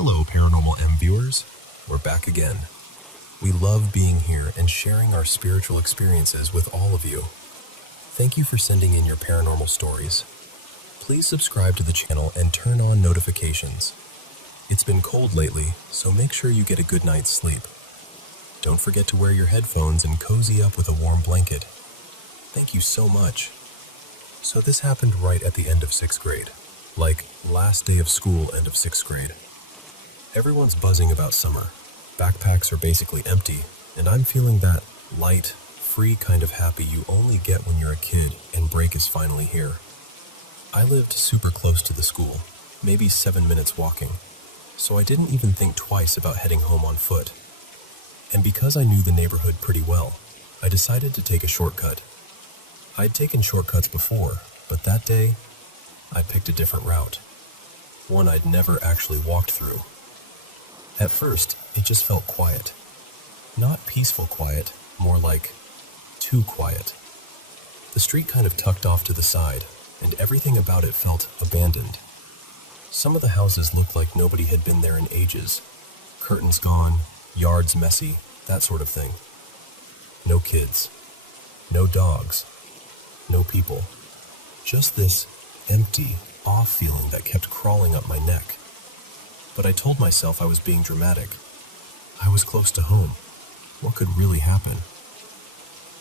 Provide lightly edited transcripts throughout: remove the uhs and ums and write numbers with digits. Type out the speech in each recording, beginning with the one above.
Hello, Paranormal M viewers. We're back again. We love being here and sharing our spiritual experiences with all of you. Thank you for sending in your paranormal stories. Please subscribe to the channel and turn on notifications. It's been cold lately, so make sure you get a good night's sleep. Don't forget to wear your headphones and cozy up with a warm blanket. Thank you so much. So this happened right at the end of 6th grade. Like, last day of school, end of 6th grade. Everyone's buzzing about summer. Backpacks are basically empty, and I'm feeling that light, free kind of happy you only get when you're a kid and break is finally here. I lived super close to the school, maybe 7 minutes walking, so I didn't even think twice about heading home on foot. And because I knew the neighborhood pretty well, I decided to take a shortcut. I'd taken shortcuts before, but that day, I picked a different route. One I'd never actually walked through. At first, it just felt quiet. Not peaceful quiet, more like too quiet. The street kind of tucked off to the side, and everything about it felt abandoned. Some of the houses looked like nobody had been there in ages. Curtains gone, yards messy, that sort of thing. No kids. No dogs. No people. Just this empty, off feeling that kept crawling up my neck. But I told myself I was being dramatic. I was close to home. What could really happen?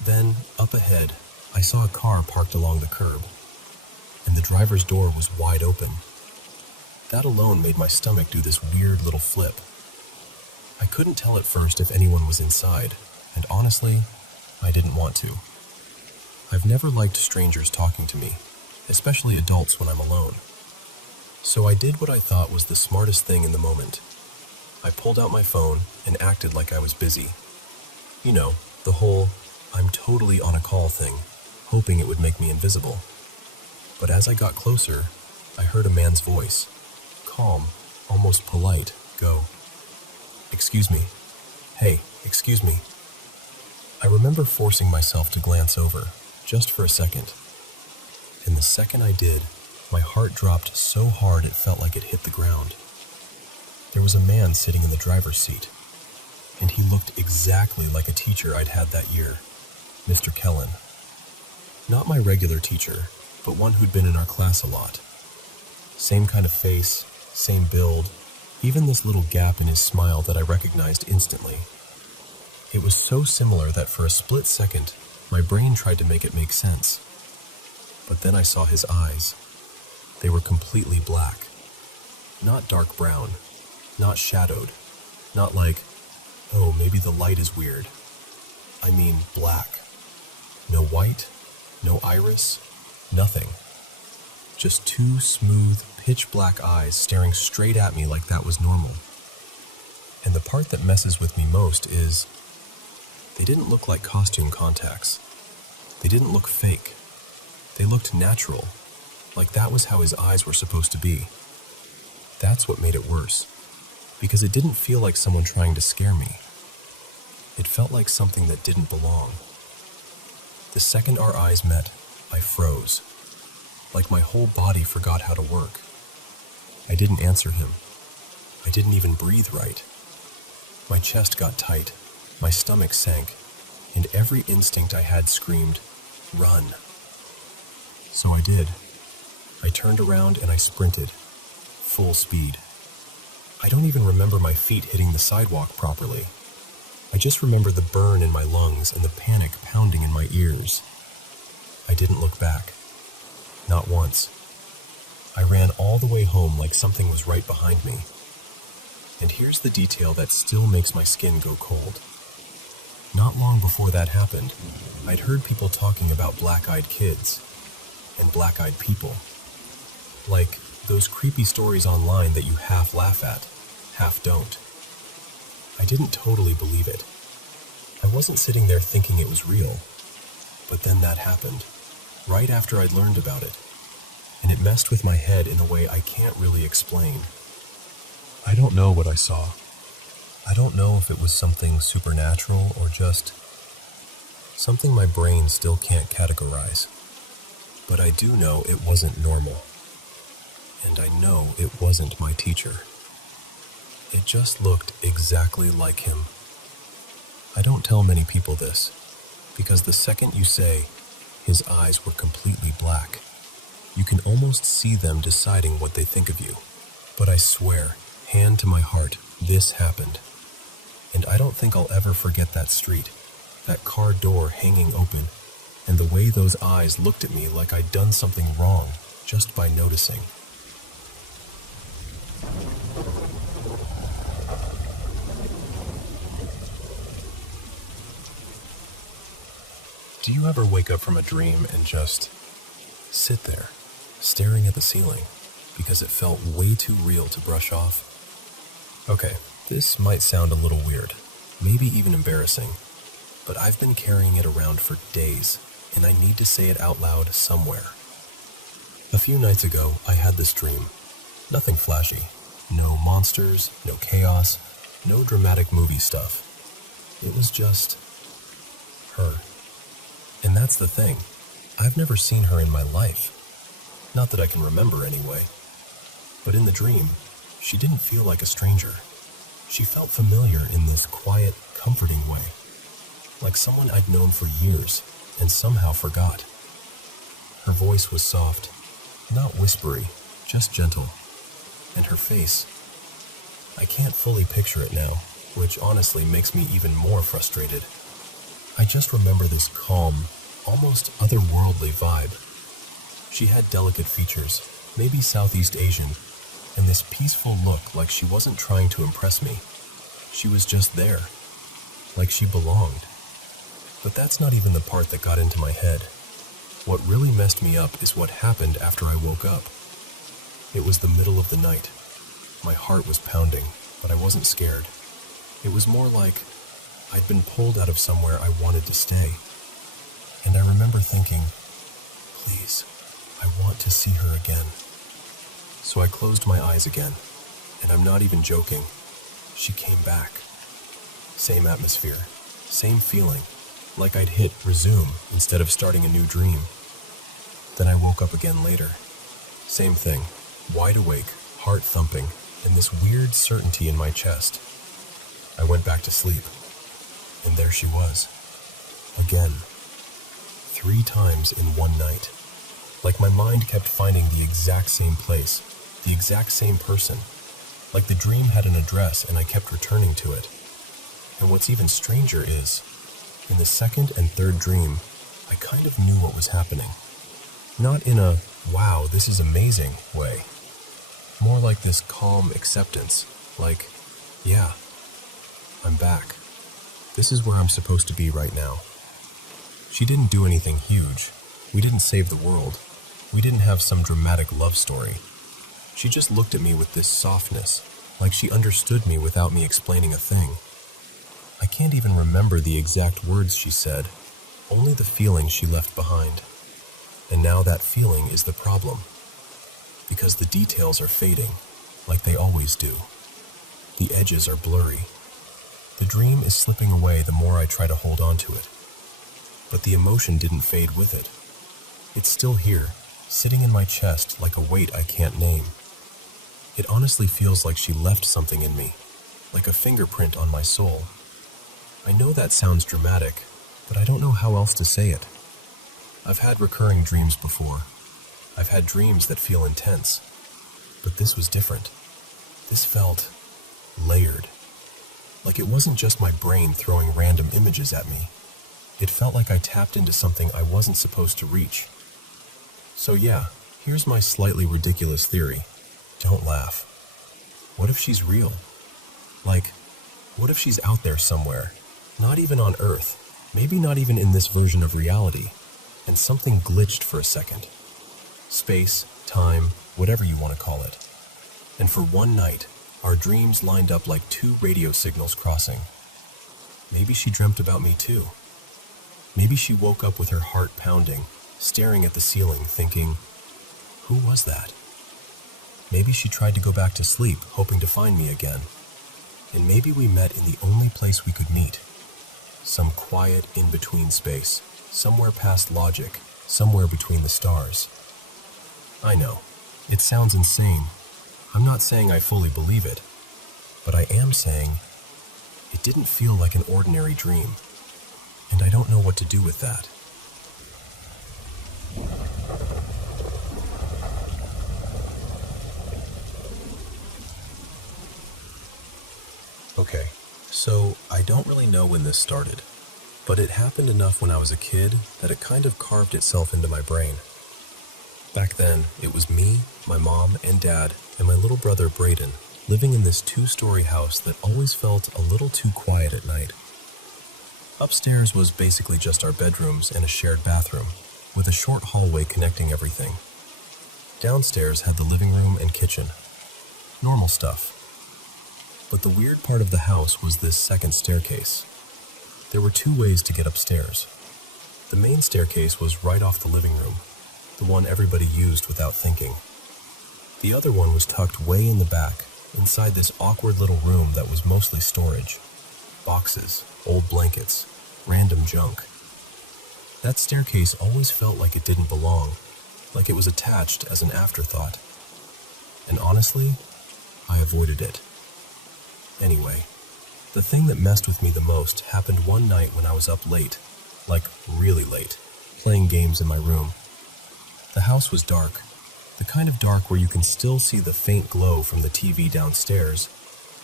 Then, up ahead, I saw a car parked along the curb, and the driver's door was wide open. That alone made my stomach do this weird little flip. I couldn't tell at first if anyone was inside, and honestly, I didn't want to. I've never liked strangers talking to me, especially adults when I'm alone. So I did what I thought was the smartest thing in the moment. I pulled out my phone and acted like I was busy. You know, the whole, I'm totally on a call thing, hoping it would make me invisible. But as I got closer, I heard a man's voice, calm, almost polite, go, "Excuse me. Hey, excuse me." I remember forcing myself to glance over, just for a second. And the second I did, my heart dropped so hard it felt like it hit the ground. There was a man sitting in the driver's seat, and he looked exactly like a teacher I'd had that year, Mr. Kellen. Not my regular teacher, but one who'd been in our class a lot. Same kind of face, same build, even this little gap in his smile that I recognized instantly. It was so similar that for a split second, my brain tried to make it make sense. But then I saw his eyes. They were completely black. Not dark brown, not shadowed, not like, oh, maybe the light is weird. I mean black. No white, no iris, nothing. Just two smooth, pitch black eyes staring straight at me like that was normal. And the part that messes with me most is, they didn't look like costume contacts. They didn't look fake. They looked natural. Like that was how his eyes were supposed to be. That's what made it worse, because it didn't feel like someone trying to scare me. It felt like something that didn't belong. The second our eyes met, I froze. Like my whole body forgot how to work. I didn't answer him. I didn't even breathe right. My chest got tight, my stomach sank, and every instinct I had screamed, "Run." So I did. I turned around and I sprinted, full speed. I don't even remember my feet hitting the sidewalk properly. I just remember the burn in my lungs and the panic pounding in my ears. I didn't look back. Not once. I ran all the way home like something was right behind me. And here's the detail that still makes my skin go cold. Not long before that happened, I'd heard people talking about black-eyed kids and black-eyed people. Like those creepy stories online that you half laugh at, half don't. I didn't totally believe it. I wasn't sitting there thinking it was real. But then that happened, right after I'd learned about it. And it messed with my head in a way I can't really explain. I don't know what I saw. I don't know if it was something supernatural or just something my brain still can't categorize. But I do know it wasn't normal. And I know it wasn't my teacher. It just looked exactly like him. I don't tell many people this, because the second you say, his eyes were completely black, you can almost see them deciding what they think of you. But I swear, hand to my heart, this happened. And I don't think I'll ever forget that street, that car door hanging open, and the way those eyes looked at me like I'd done something wrong just by noticing. Do you ever wake up from a dream and just sit there, staring at the ceiling, because it felt way too real to brush off? Okay, this might sound a little weird, maybe even embarrassing, but I've been carrying it around for days, and I need to say it out loud somewhere. A few nights ago, I had this dream. Nothing flashy. No monsters, no chaos, no dramatic movie stuff. It was just her. And that's the thing. I've never seen her in my life. Not that I can remember anyway. But in the dream, she didn't feel like a stranger. She felt familiar in this quiet, comforting way. Like someone I'd known for years and somehow forgot. Her voice was soft, not whispery, just gentle. And her face, I can't fully picture it now, which honestly makes me even more frustrated. I just remember this calm, almost otherworldly vibe. She had delicate features, maybe Southeast Asian, and this peaceful look like she wasn't trying to impress me. She was just there, like she belonged. But that's not even the part that got into my head. What really messed me up is what happened after I woke up. It was the middle of the night. My heart was pounding, but I wasn't scared. It was more like I'd been pulled out of somewhere I wanted to stay. And I remember thinking, please, I want to see her again. So I closed my eyes again, and I'm not even joking. She came back. Same atmosphere, same feeling, like I'd hit resume instead of starting a new dream. Then I woke up again later. Same thing, wide awake, heart thumping, and this weird certainty in my chest. I went back to sleep, and there she was. Again. 3 times in one night. Like my mind kept finding the exact same place, the exact same person. Like the dream had an address and I kept returning to it. And what's even stranger is, in the second and third dream, I kind of knew what was happening. Not in a, wow, this is amazing way. More like this calm acceptance, like, yeah, I'm back. This is where I'm supposed to be right now. She didn't do anything huge. We didn't save the world. We didn't have some dramatic love story. She just looked at me with this softness, like she understood me without me explaining a thing. I can't even remember the exact words she said, only the feeling she left behind. And now that feeling is the problem, because the details are fading, like they always do. The edges are blurry. The dream is slipping away the more I try to hold on to it. But the emotion didn't fade with it. It's still here, sitting in my chest like a weight I can't name. It honestly feels like she left something in me, like a fingerprint on my soul. I know that sounds dramatic, but I don't know how else to say it. I've had recurring dreams before. I've had dreams that feel intense. But this was different. This felt layered. Like it wasn't just my brain throwing random images at me. It felt like I tapped into something I wasn't supposed to reach. So yeah, here's my slightly ridiculous theory. Don't laugh. What if she's real? Like, what if she's out there somewhere, not even on Earth, maybe not even in this version of reality, and something glitched for a second? Space, time, whatever you want to call it. And for one night, our dreams lined up like 2 radio signals crossing. Maybe she dreamt about me too. Maybe she woke up with her heart pounding, staring at the ceiling, thinking, who was that? Maybe she tried to go back to sleep, hoping to find me again. And maybe we met in the only place we could meet. Some quiet in-between space, somewhere past logic, somewhere between the stars. I know, it sounds insane. I'm not saying I fully believe it. But I am saying it didn't feel like an ordinary dream, and I don't know what to do with that. Okay, so I don't really know when this started, but it happened enough when I was a kid that it kind of carved itself into my brain. Back then, it was me, my mom and dad, and my little brother Braden living in this 2-story house that always felt a little too quiet at night. Upstairs was basically just our bedrooms and a shared bathroom, with a short hallway connecting everything. Downstairs had the living room and kitchen. Normal stuff. But the weird part of the house was this second staircase. There were 2 ways to get upstairs. The main staircase was right off the living room, the one everybody used without thinking. The other one was tucked way in the back, inside this awkward little room that was mostly storage. Boxes, old blankets, random junk. That staircase always felt like it didn't belong, like it was attached as an afterthought. And honestly, I avoided it. Anyway, the thing that messed with me the most happened one night when I was up late, like really late, playing games in my room. The house was dark, the kind of dark where you can still see the faint glow from the TV downstairs,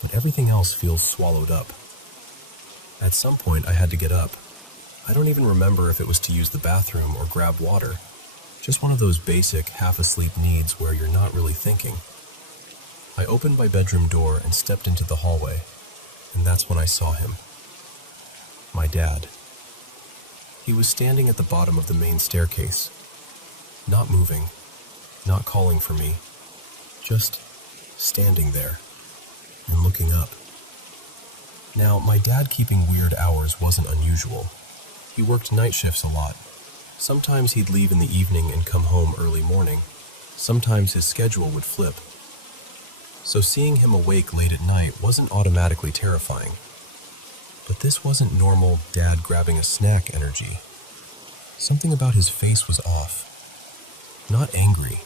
but everything else feels swallowed up. At some point, I had to get up. I don't even remember if it was to use the bathroom or grab water, just one of those basic half-asleep needs where you're not really thinking. I opened my bedroom door and stepped into the hallway, and that's when I saw him. My dad. He was standing at the bottom of the main staircase, not moving, not calling for me, just standing there and looking up. Now, my dad keeping weird hours wasn't unusual. He worked night shifts a lot. Sometimes he'd leave in the evening and come home early morning. Sometimes his schedule would flip. So seeing him awake late at night wasn't automatically terrifying. But this wasn't normal dad grabbing a snack energy. Something about his face was off. Not angry,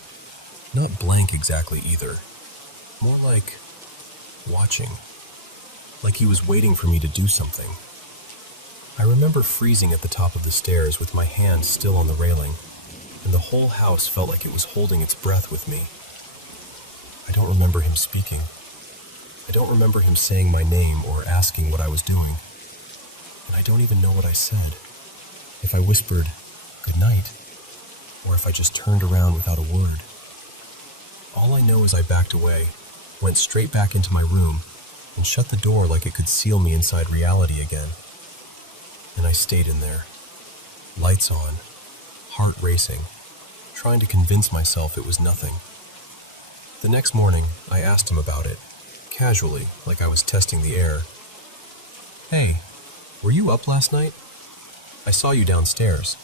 not blank exactly either. More like watching. Like he was waiting for me to do something. I remember freezing at the top of the stairs with my hand still on the railing, and the whole house felt like it was holding its breath with me. I don't remember him speaking. I don't remember him saying my name or asking what I was doing. And I don't even know what I said. If I whispered, "Good night," or if I just turned around without a word. All I know is I backed away, went straight back into my room, and shut the door like it could seal me inside reality again. And I stayed in there, lights on, heart racing, trying to convince myself it was nothing. The next morning, I asked him about it, casually, like I was testing the air. "Hey, were you up last night? I saw you downstairs."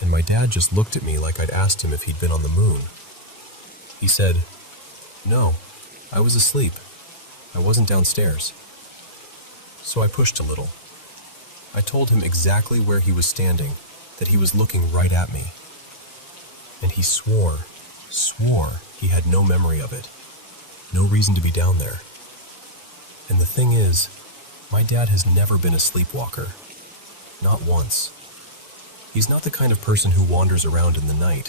And my dad just looked at me like I'd asked him if he'd been on the moon. He said, "No, I was asleep. I wasn't downstairs." So I pushed a little. I told him exactly where he was standing, that he was looking right at me. And he swore he had no memory of it, no reason to be down there. And the thing is, my dad has never been a sleepwalker, not once. He's not the kind of person who wanders around in the night,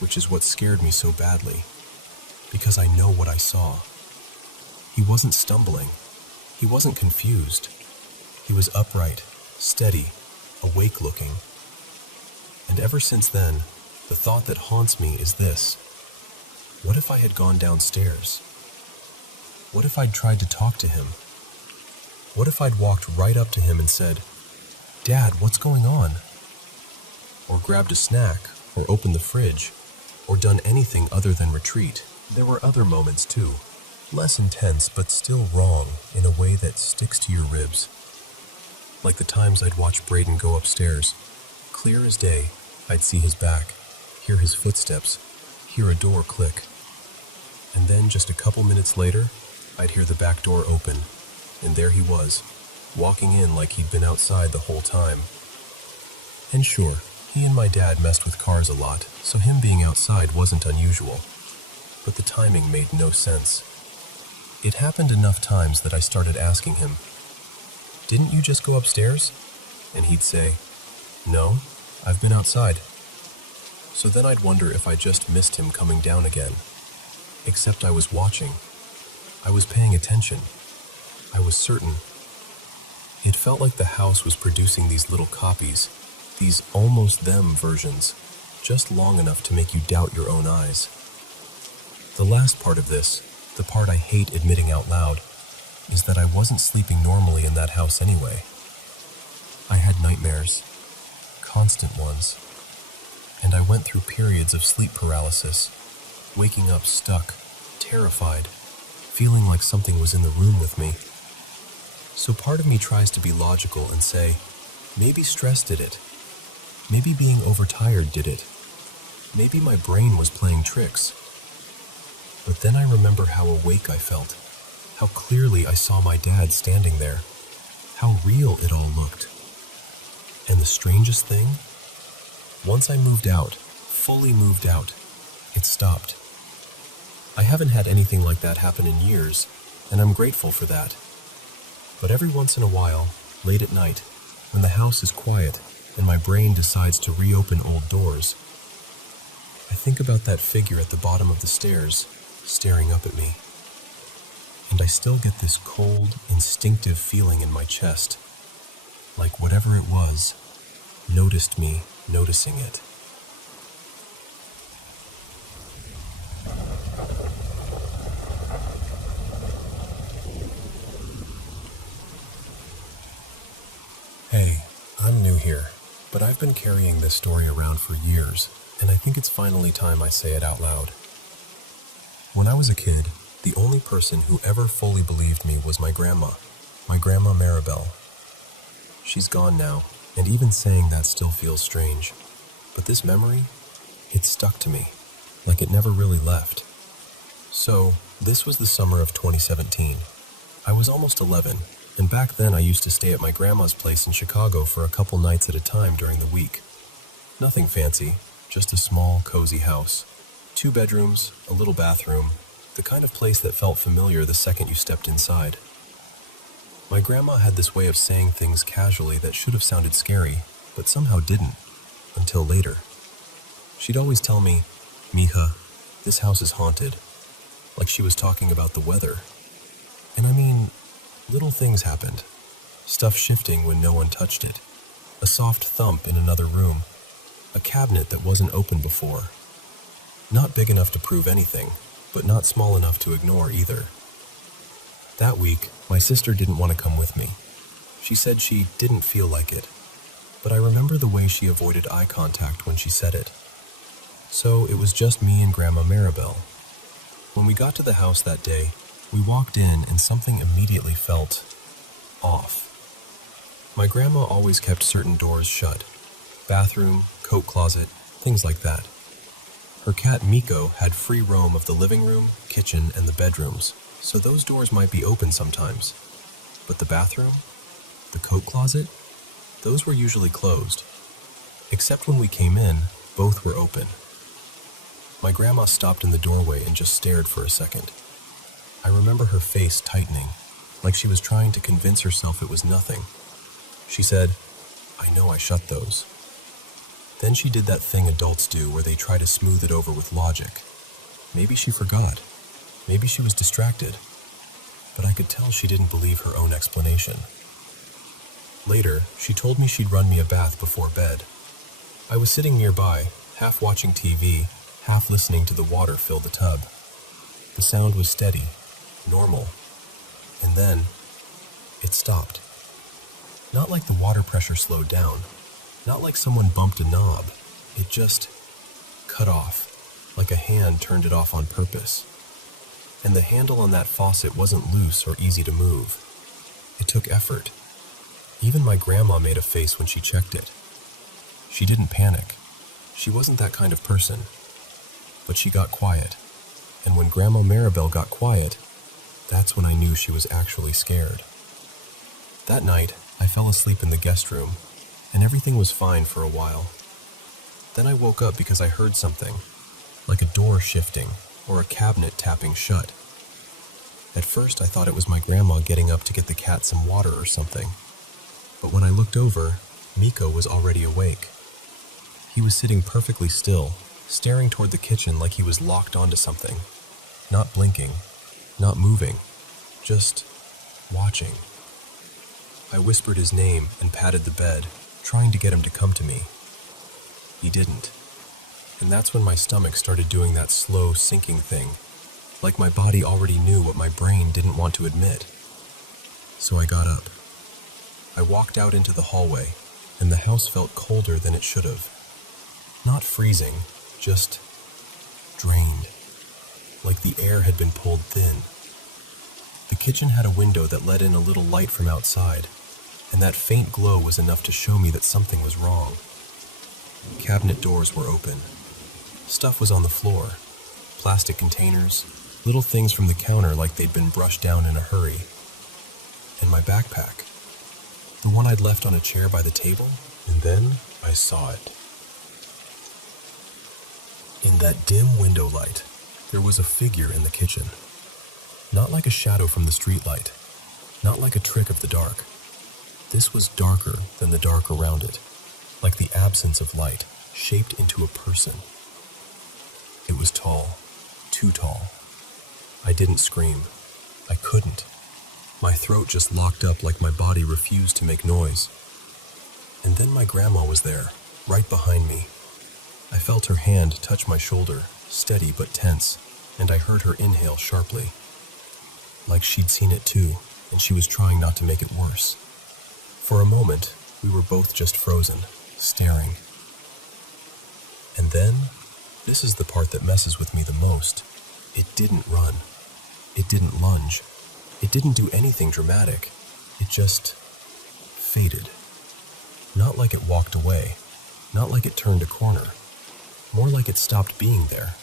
which is what scared me so badly, because I know what I saw. He wasn't stumbling, he wasn't confused. He was upright, steady, awake looking. And ever since then, the thought that haunts me is this: what if I had gone downstairs? What if I'd tried to talk to him? What if I'd walked right up to him and said, "Dad, what's going on?" Or grabbed a snack, or opened the fridge, or done anything other than retreat? There were other moments too, less intense but still wrong in a way that sticks to your ribs. Like the times I'd watch Braden go upstairs. Clear as day, I'd see his back, hear his footsteps, hear a door click. And then just a couple minutes later, I'd hear the back door open, and there he was, walking in like he'd been outside the whole time. And sure, he and my dad messed with cars a lot, so him being outside wasn't unusual. But the timing made no sense. It happened enough times that I started asking him, "Didn't you just go upstairs?" And he'd say, "No, I've been outside." So then I'd wonder if I just missed him coming down again. Except I was watching. I was paying attention. I was certain. It felt like the house was producing these little copies, these almost them versions, just long enough to make you doubt your own eyes. The last part of this, the part I hate admitting out loud, is that I wasn't sleeping normally in that house anyway. I had nightmares, constant ones, and I went through periods of sleep paralysis, waking up stuck, terrified, feeling like something was in the room with me. So part of me tries to be logical and say, maybe stress did it. Maybe being overtired did it. Maybe my brain was playing tricks. But then I remember how awake I felt, how clearly I saw my dad standing there, how real it all looked. And the strangest thing? Once I moved out, fully moved out, it stopped. I haven't had anything like that happen in years, and I'm grateful for that. But every once in a while, late at night, when the house is quiet and my brain decides to reopen old doors, I think about that figure at the bottom of the stairs, staring up at me. And I still get this cold, instinctive feeling in my chest, like whatever it was, noticed me noticing it. Hey, I'm new here, but I've been carrying this story around for years, and I think it's finally time I say it out loud. When I was a kid, the only person who ever fully believed me was my grandma Maribel. She's gone now, and even saying that still feels strange. But this memory, it stuck to me, like it never really left. So, this was the summer of 2017. I was almost 11, and back then I used to stay at my grandma's place in Chicago for a couple nights at a time during the week. Nothing fancy, just a small, cozy house. 2 bedrooms, a little bathroom, the kind of place that felt familiar the second you stepped inside. My grandma had this way of saying things casually that should have sounded scary, but somehow didn't, until later. She'd always tell me, "Mija, this house is haunted," like she was talking about the weather. And I mean, little things happened. Stuff shifting when no one touched it. A soft thump in another room. A cabinet that wasn't open before. Not big enough to prove anything, but not small enough to ignore either. That week, my sister didn't want to come with me. She said she didn't feel like it, but I remember the way she avoided eye contact when she said it. So it was just me and Grandma Maribel. When we got to the house that day, we walked in and something immediately felt off. My grandma always kept certain doors shut. Bathroom, coat closet, things like that. Her cat Miko had free roam of the living room, kitchen, and the bedrooms, so those doors might be open sometimes. But the bathroom, the coat closet, those were usually closed. Except when we came in, both were open. My grandma stopped in the doorway and just stared for a second. I remember her face tightening, like she was trying to convince herself it was nothing. She said, "I know I shut those." Then she did that thing adults do where they try to smooth it over with logic. Maybe she forgot. Maybe she was distracted. But I could tell she didn't believe her own explanation. Later, she told me she'd run me a bath before bed. I was sitting nearby, half watching TV, half listening to the water fill the tub. The sound was steady, normal. And then, it stopped. Not like the water pressure slowed down. Not like someone bumped a knob. It just cut off, like a hand turned it off on purpose. And the handle on that faucet wasn't loose or easy to move. It took effort. Even my grandma made a face when she checked it. She didn't panic. She wasn't that kind of person. But she got quiet. And when Grandma Maribel got quiet, that's when I knew she was actually scared. That night, I fell asleep in the guest room, and everything was fine for a while. Then I woke up because I heard something, like a door shifting or a cabinet tapping shut. At first, I thought it was my grandma getting up to get the cat some water or something. But when I looked over, Miko was already awake. He was sitting perfectly still, staring toward the kitchen like he was locked onto something. Not blinking, not moving, just watching. I whispered his name and patted the bed, trying to get him to come to me. He didn't. And that's when my stomach started doing that slow sinking thing, like my body already knew what my brain didn't want to admit. So I got up. I walked out into the hallway, and the house felt colder than it should have. Not freezing, just drained, like the air had been pulled thin. The kitchen had a window that let in a little light from outside, and that faint glow was enough to show me that something was wrong. Cabinet doors were open. Stuff was on the floor. Plastic containers, little things from the counter like they'd been brushed down in a hurry. And my backpack, the one I'd left on a chair by the table, and then I saw it. In that dim window light, there was a figure in the kitchen. Not like a shadow from the streetlight, not like a trick of the dark. This was darker than the dark around it, like the absence of light shaped into a person. It was tall, too tall. I didn't scream. I couldn't. My throat just locked up like my body refused to make noise. And then my grandma was there, right behind me. I felt her hand touch my shoulder, steady but tense, and I heard her inhale sharply. Like she'd seen it too, and she was trying not to make it worse. For a moment, we were both just frozen, staring. And then, this is the part that messes with me the most. It didn't run. It didn't lunge. It didn't do anything dramatic. It just faded. Not like it walked away. Not like it turned a corner. More like it stopped being there.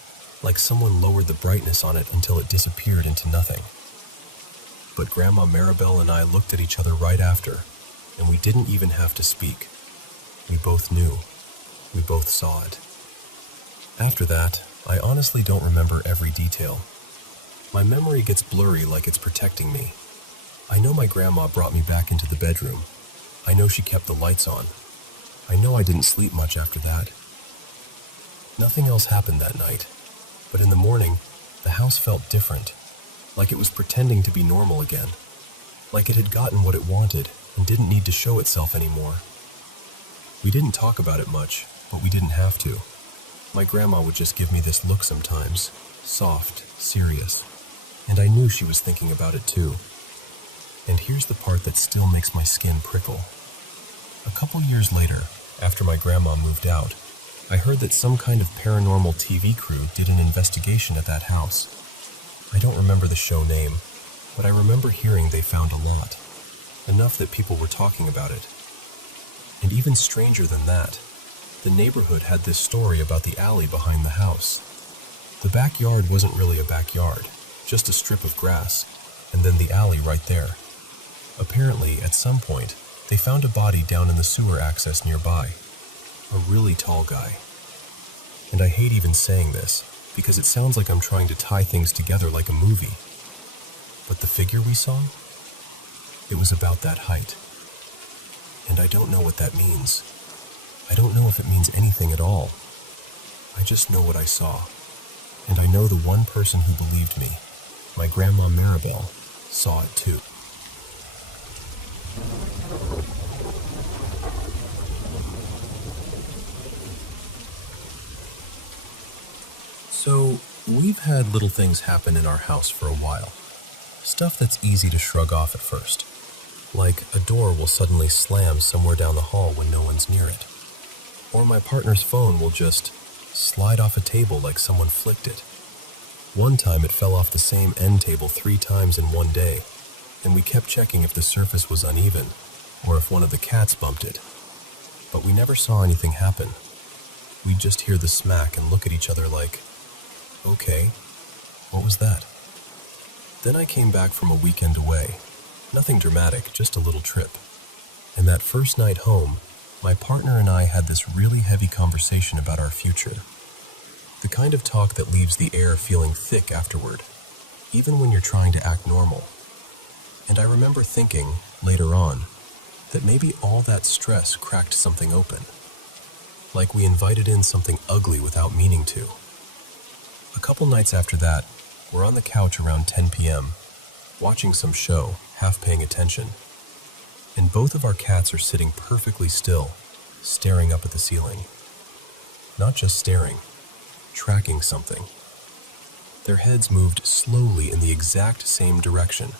Like someone lowered the brightness on it until it disappeared into nothing. But Grandma Maribel and I looked at each other right after, and we didn't even have to speak. We both knew. We both saw it. After that, I honestly don't remember every detail. My memory gets blurry like it's protecting me. I know my grandma brought me back into the bedroom. I know she kept the lights on. I know I didn't sleep much after that. Nothing else happened that night, but in the morning, the house felt different, like it was pretending to be normal again, like it had gotten what it wanted and didn't need to show itself anymore. We didn't talk about it much, but we didn't have to. My grandma would just give me this look sometimes, soft, serious, and I knew she was thinking about it too. And here's the part that still makes my skin prickle. A couple years later, after my grandma moved out, I heard that some kind of paranormal TV crew did an investigation at that house. I don't remember the show name, but I remember hearing they found a lot. Enough that people were talking about it. And even stranger than that, the neighborhood had this story about the alley behind the house. The backyard wasn't really a backyard, just a strip of grass, and then the alley right there. Apparently, at some point, they found a body down in the sewer access nearby. A really tall guy. And I hate even saying this, because it sounds like I'm trying to tie things together like a movie. But the figure we saw? It was about that height. And I don't know what that means. I don't know if it means anything at all. I just know what I saw. And I know the one person who believed me, my Grandma Maribel, saw it too. So, we've had little things happen in our house for a while. Stuff that's easy to shrug off at first. Like a door will suddenly slam somewhere down the hall when no one's near it. Or my partner's phone will just slide off a table like someone flicked it. One time it fell off the same end table 3 times in one day, and we kept checking if the surface was uneven, or if one of the cats bumped it. But we never saw anything happen. We'd just hear the smack and look at each other like, okay, what was that? Then I came back from a weekend away. Nothing dramatic, just a little trip. And that first night home, my partner and I had this really heavy conversation about our future. The kind of talk that leaves the air feeling thick afterward. even when you're trying to act normal. And I remember thinking, later on, that maybe all that stress cracked something open. Like we invited in something ugly without meaning to. A couple nights after that, we're on the couch around 10 p.m., watching some show, half paying attention. And both of our cats are sitting perfectly still, staring up at the ceiling. Not just staring, tracking something. Their heads moved slowly in the exact same direction,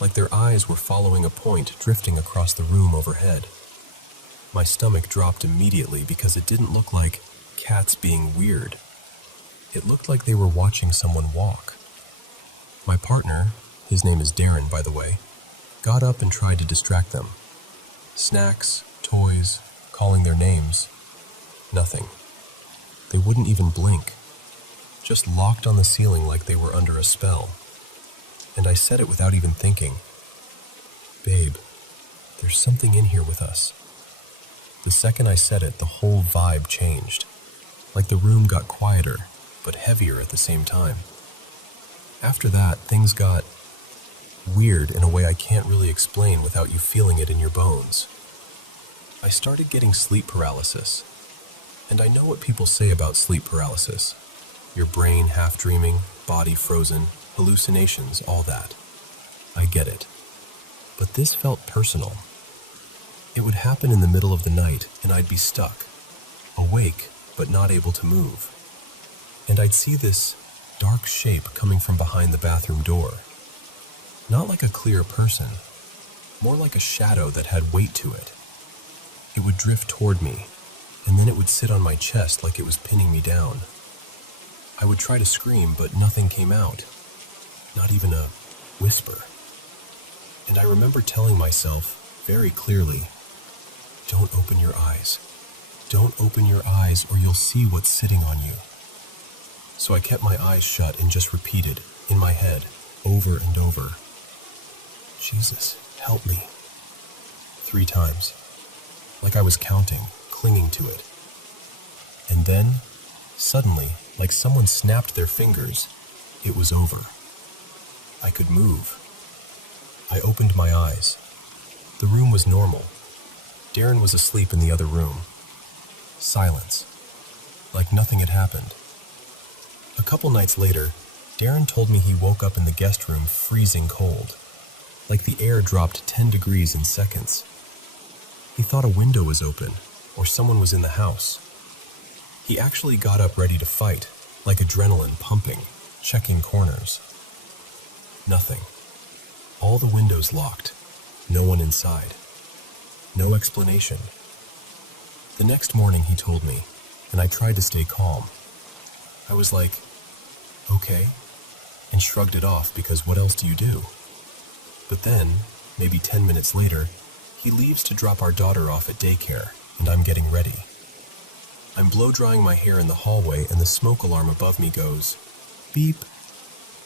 like their eyes were following a point drifting across the room overhead. My stomach dropped immediately because it didn't look like cats being weird. It looked like they were watching someone walk. My partner, his name is Darren, by the way, got up and tried to distract them. Snacks, toys, calling their names. Nothing. They wouldn't even blink. Just locked on the ceiling like they were under a spell. And I said it without even thinking. Babe, there's something in here with us. The second I said it, the whole vibe changed. Like the room got quieter, but heavier at the same time. After that, things got weird in a way I can't really explain without you feeling it in your bones. I started getting sleep paralysis. And I know what people say about sleep paralysis. Your brain half dreaming, body frozen, hallucinations, all that. I get it. But this felt personal. It would happen in the middle of the night, and I'd be stuck, awake, but not able to move. And I'd see this dark shape coming from behind the bathroom door. Not like a clear person, more like a shadow that had weight to it. It would drift toward me, and then it would sit on my chest like it was pinning me down. I would try to scream, but nothing came out. Not even a whisper. And I remember telling myself very clearly, don't open your eyes. Don't open your eyes or you'll see what's sitting on you. So I kept my eyes shut and just repeated, in my head, over and over, Jesus, help me. 3 times. Like I was counting, clinging to it. And then, suddenly, like someone snapped their fingers, it was over. I could move. I opened my eyes. The room was normal. Darren was asleep in the other room. Silence. Like nothing had happened. A couple nights later, Darren told me he woke up in the guest room freezing cold. Like the air dropped 10 degrees in seconds. He thought a window was open, or someone was in the house. He actually got up ready to fight, like adrenaline pumping, checking corners. Nothing. All the windows locked. No one inside. No explanation. The next morning he told me, and I tried to stay calm. I was like, okay, and shrugged it off because what else do you do? But then, maybe 10 minutes later, he leaves to drop our daughter off at daycare, and I'm getting ready. I'm blow-drying my hair in the hallway and the smoke alarm above me goes, beep,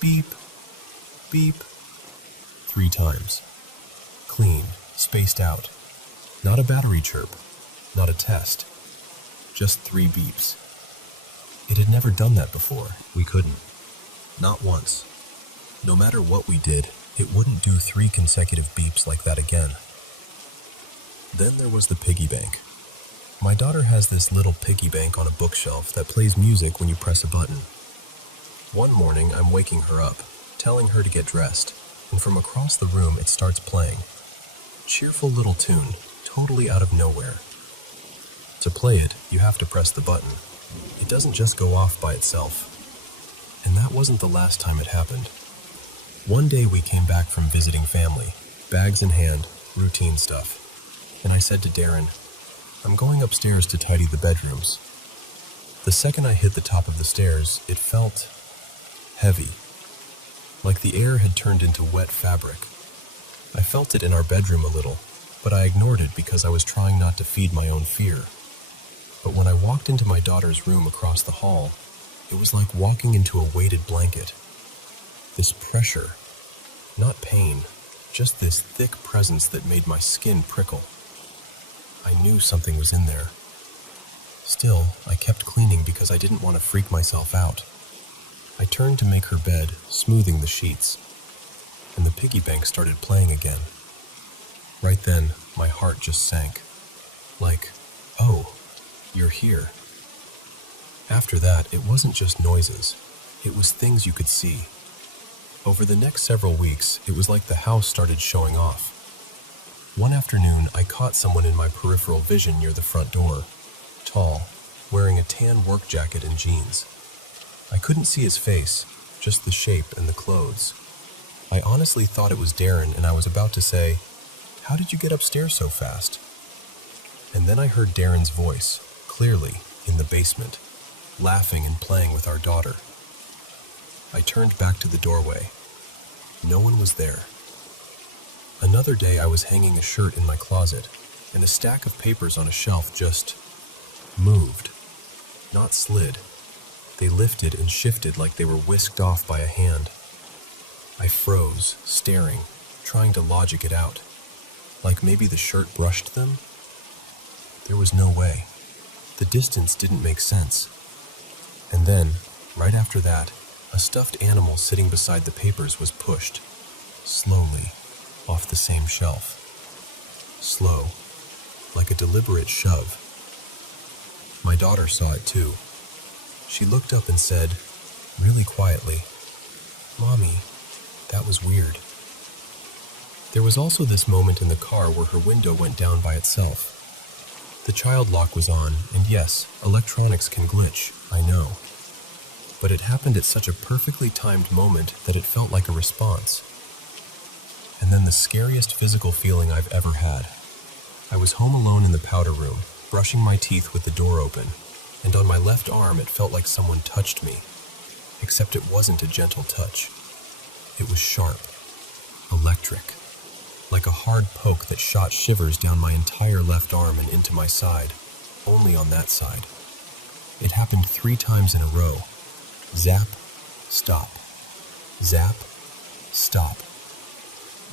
beep, beep, 3 times. Clean, spaced out. Not a battery chirp, not a test. Just 3 beeps. It had never done that before. We couldn't. Not once. No matter what we did, it wouldn't do 3 consecutive beeps like that again. Then there was the piggy bank. My daughter has this little piggy bank on a bookshelf that plays music when you press a button. One morning, I'm waking her up, telling her to get dressed, and from across the room it starts playing. Cheerful little tune, totally out of nowhere. To play it, you have to press the button. It doesn't just go off by itself. And that wasn't the last time it happened. One day we came back from visiting family, bags in hand, routine stuff. And I said to Darren, I'm going upstairs to tidy the bedrooms. The second I hit the top of the stairs, it felt heavy, like the air had turned into wet fabric. I felt it in our bedroom a little, but I ignored it because I was trying not to feed my own fear. But when I walked into my daughter's room across the hall, it was like walking into a weighted blanket. This pressure, not pain, just this thick presence that made my skin prickle. I knew something was in there. Still, I kept cleaning because I didn't want to freak myself out. I turned to make her bed, smoothing the sheets, and the piggy bank started playing again. Right then, my heart just sank. Like, oh, you're here. After that, it wasn't just noises. It was things you could see. Over the next several weeks, it was like the house started showing off. One afternoon, I caught someone in my peripheral vision near the front door, tall, wearing a tan work jacket and jeans. I couldn't see his face, just the shape and the clothes. I honestly thought it was Darren, and I was about to say, "How did you get upstairs so fast?" And then I heard Darren's voice, clearly, in the basement, laughing and playing with our daughter. I turned back to the doorway. No one was there. Another day I was hanging a shirt in my closet, and a stack of papers on a shelf just moved, not slid. They lifted and shifted like they were whisked off by a hand. I froze, staring, trying to logic it out. Like maybe the shirt brushed them? There was no way. The distance didn't make sense. And then, right after that, a stuffed animal sitting beside the papers was pushed, slowly, off the same shelf. Slow, like a deliberate shove. My daughter saw it too. She looked up and said, really quietly, "Mommy, that was weird." There was also this moment in the car where her window went down by itself. The child lock was on, and yes, electronics can glitch, I know. But it happened at such a perfectly timed moment that it felt like a response. And then the scariest physical feeling I've ever had. I was home alone in the powder room, brushing my teeth with the door open, and on my left arm it felt like someone touched me. Except it wasn't a gentle touch. It was sharp, electric, like a hard poke that shot shivers down my entire left arm and into my side, only on that side. It happened 3 times in a row. Zap, stop. Zap, stop.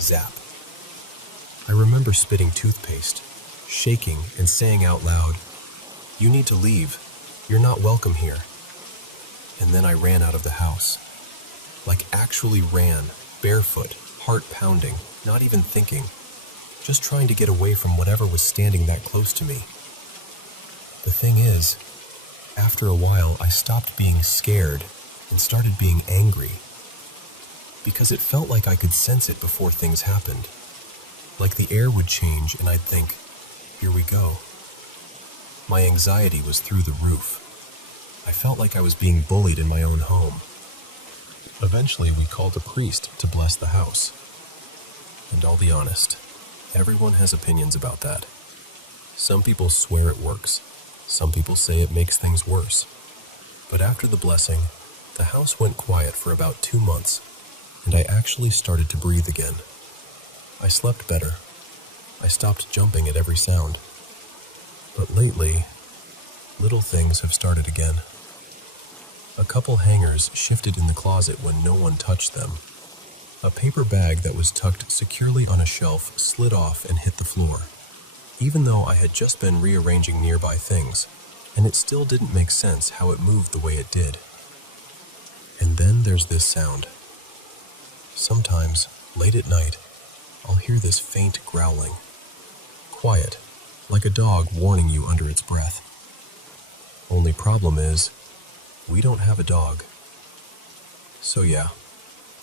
Zap. I remember spitting toothpaste, shaking and saying out loud, "You need to leave. You're not welcome here." And then I ran out of the house. Like actually ran, barefoot, heart pounding, not even thinking, just trying to get away from whatever was standing that close to me. The thing is, after a while I stopped being scared and started being angry. Because it felt like I could sense it before things happened. Like the air would change and I'd think, here we go. My anxiety was through the roof. I felt like I was being bullied in my own home. Eventually we called a priest to bless the house. And I'll be honest, everyone has opinions about that. Some people swear it works. Some people say it makes things worse. But after the blessing, the house went quiet for about 2 months, and I actually started to breathe again. I slept better. I stopped jumping at every sound. But lately, little things have started again. A couple hangers shifted in the closet when no one touched them. A paper bag that was tucked securely on a shelf slid off and hit the floor, even though I had just been rearranging nearby things, and it still didn't make sense how it moved the way it did. And then there's this sound. Sometimes, late at night, I'll hear this faint growling. Quiet, like a dog warning you under its breath. Only problem is, we don't have a dog. So yeah,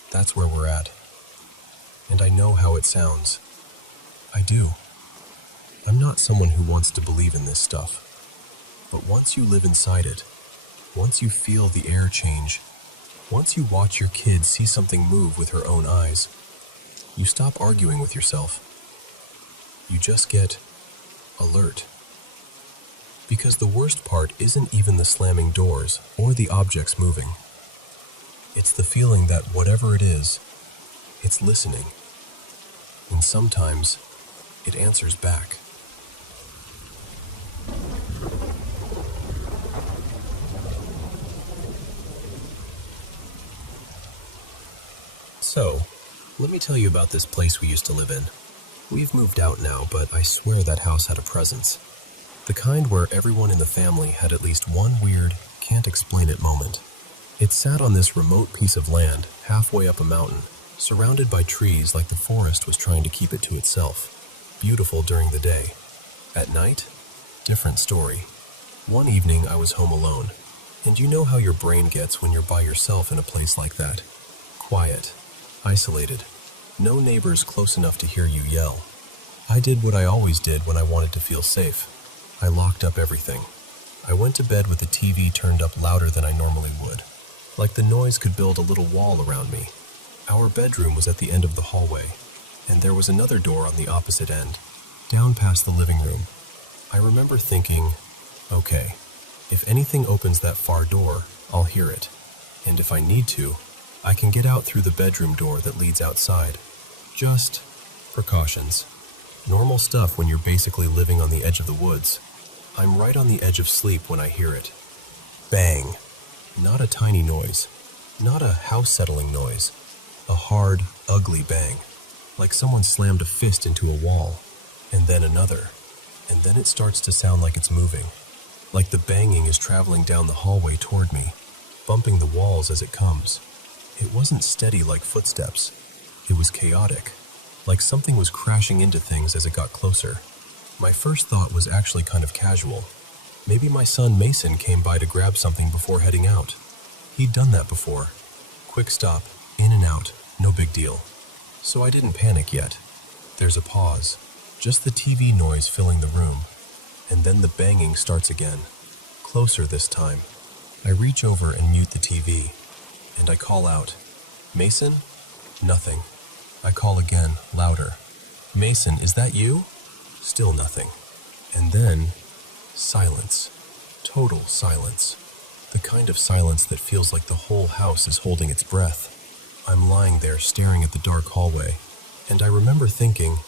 that's where we're at. And I know how it sounds. I do. I'm not someone who wants to believe in this stuff. But once you live inside it, once you feel the air change, once you watch your kid see something move with her own eyes, you stop arguing with yourself. You just get alert. Because the worst part isn't even the slamming doors or the objects moving. It's the feeling that whatever it is, it's listening. And sometimes, it answers back. So, let me tell you about this place we used to live in. We've moved out now, but I swear that house had a presence. The kind where everyone in the family had at least one weird, can't explain it moment. It sat on this remote piece of land, halfway up a mountain, surrounded by trees like the forest was trying to keep it to itself. Beautiful during the day. At night, different story. One evening I was home alone, and you know how your brain gets when you're by yourself in a place like that. Quiet, isolated, no neighbors close enough to hear you yell. I did what I always did when I wanted to feel safe. I locked up everything. I went to bed with the TV turned up louder than I normally would, like the noise could build a little wall around me. Our bedroom was at the end of the hallway, and there was another door on the opposite end, down past the living room. I remember thinking, okay, if anything opens that far door, I'll hear it, and if I need to, I can get out through the bedroom door that leads outside. Just precautions. Normal stuff when you're basically living on the edge of the woods. I'm right on the edge of sleep when I hear it. Bang. Not a tiny noise. Not a house-settling noise. A hard, ugly bang. Like someone slammed a fist into a wall. And then another. And then it starts to sound like it's moving. Like the banging is traveling down the hallway toward me, bumping the walls as it comes. It wasn't steady like footsteps. It was chaotic. Like something was crashing into things as it got closer. My first thought was actually kind of casual. Maybe my son Mason came by to grab something before heading out. He'd done that before. Quick stop, in and out, no big deal. So I didn't panic yet. There's a pause, just the TV noise filling the room. And then the banging starts again, closer this time. I reach over and mute the TV, and I call out, "Mason?" Nothing. I call again, louder. "Mason, is that you?" Still nothing. And then, silence. Total silence. The kind of silence that feels like the whole house is holding its breath. I'm lying there staring at the dark hallway, and I remember thinking,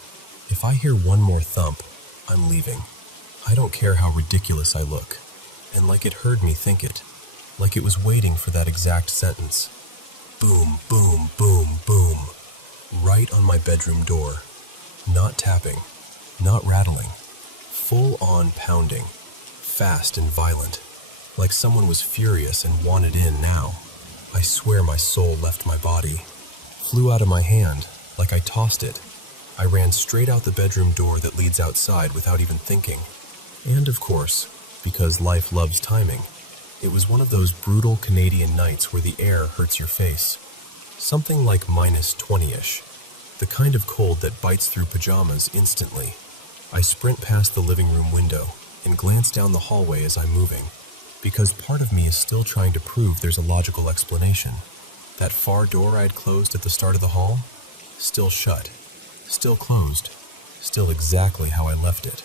if I hear one more thump, I'm leaving. I don't care how ridiculous I look. And like it heard me think it. Like it was waiting for that exact sentence. Boom, boom, boom, boom. Right on my bedroom door. Not tapping. Not rattling. Full-on pounding. Fast and violent. Like someone was furious and wanted in now. I swear my soul left my body. Flew out of my hand, like I tossed it. I ran straight out the bedroom door that leads outside without even thinking. And of course, because life loves timing, it was one of those brutal Canadian nights where the air hurts your face. Something like -20-ish. The kind of cold that bites through pajamas instantly. I sprint past the living room window and glance down the hallway as I'm moving, because part of me is still trying to prove there's a logical explanation. That far door I'd closed at the start of the hall? Still shut. Still closed. Still exactly how I left it.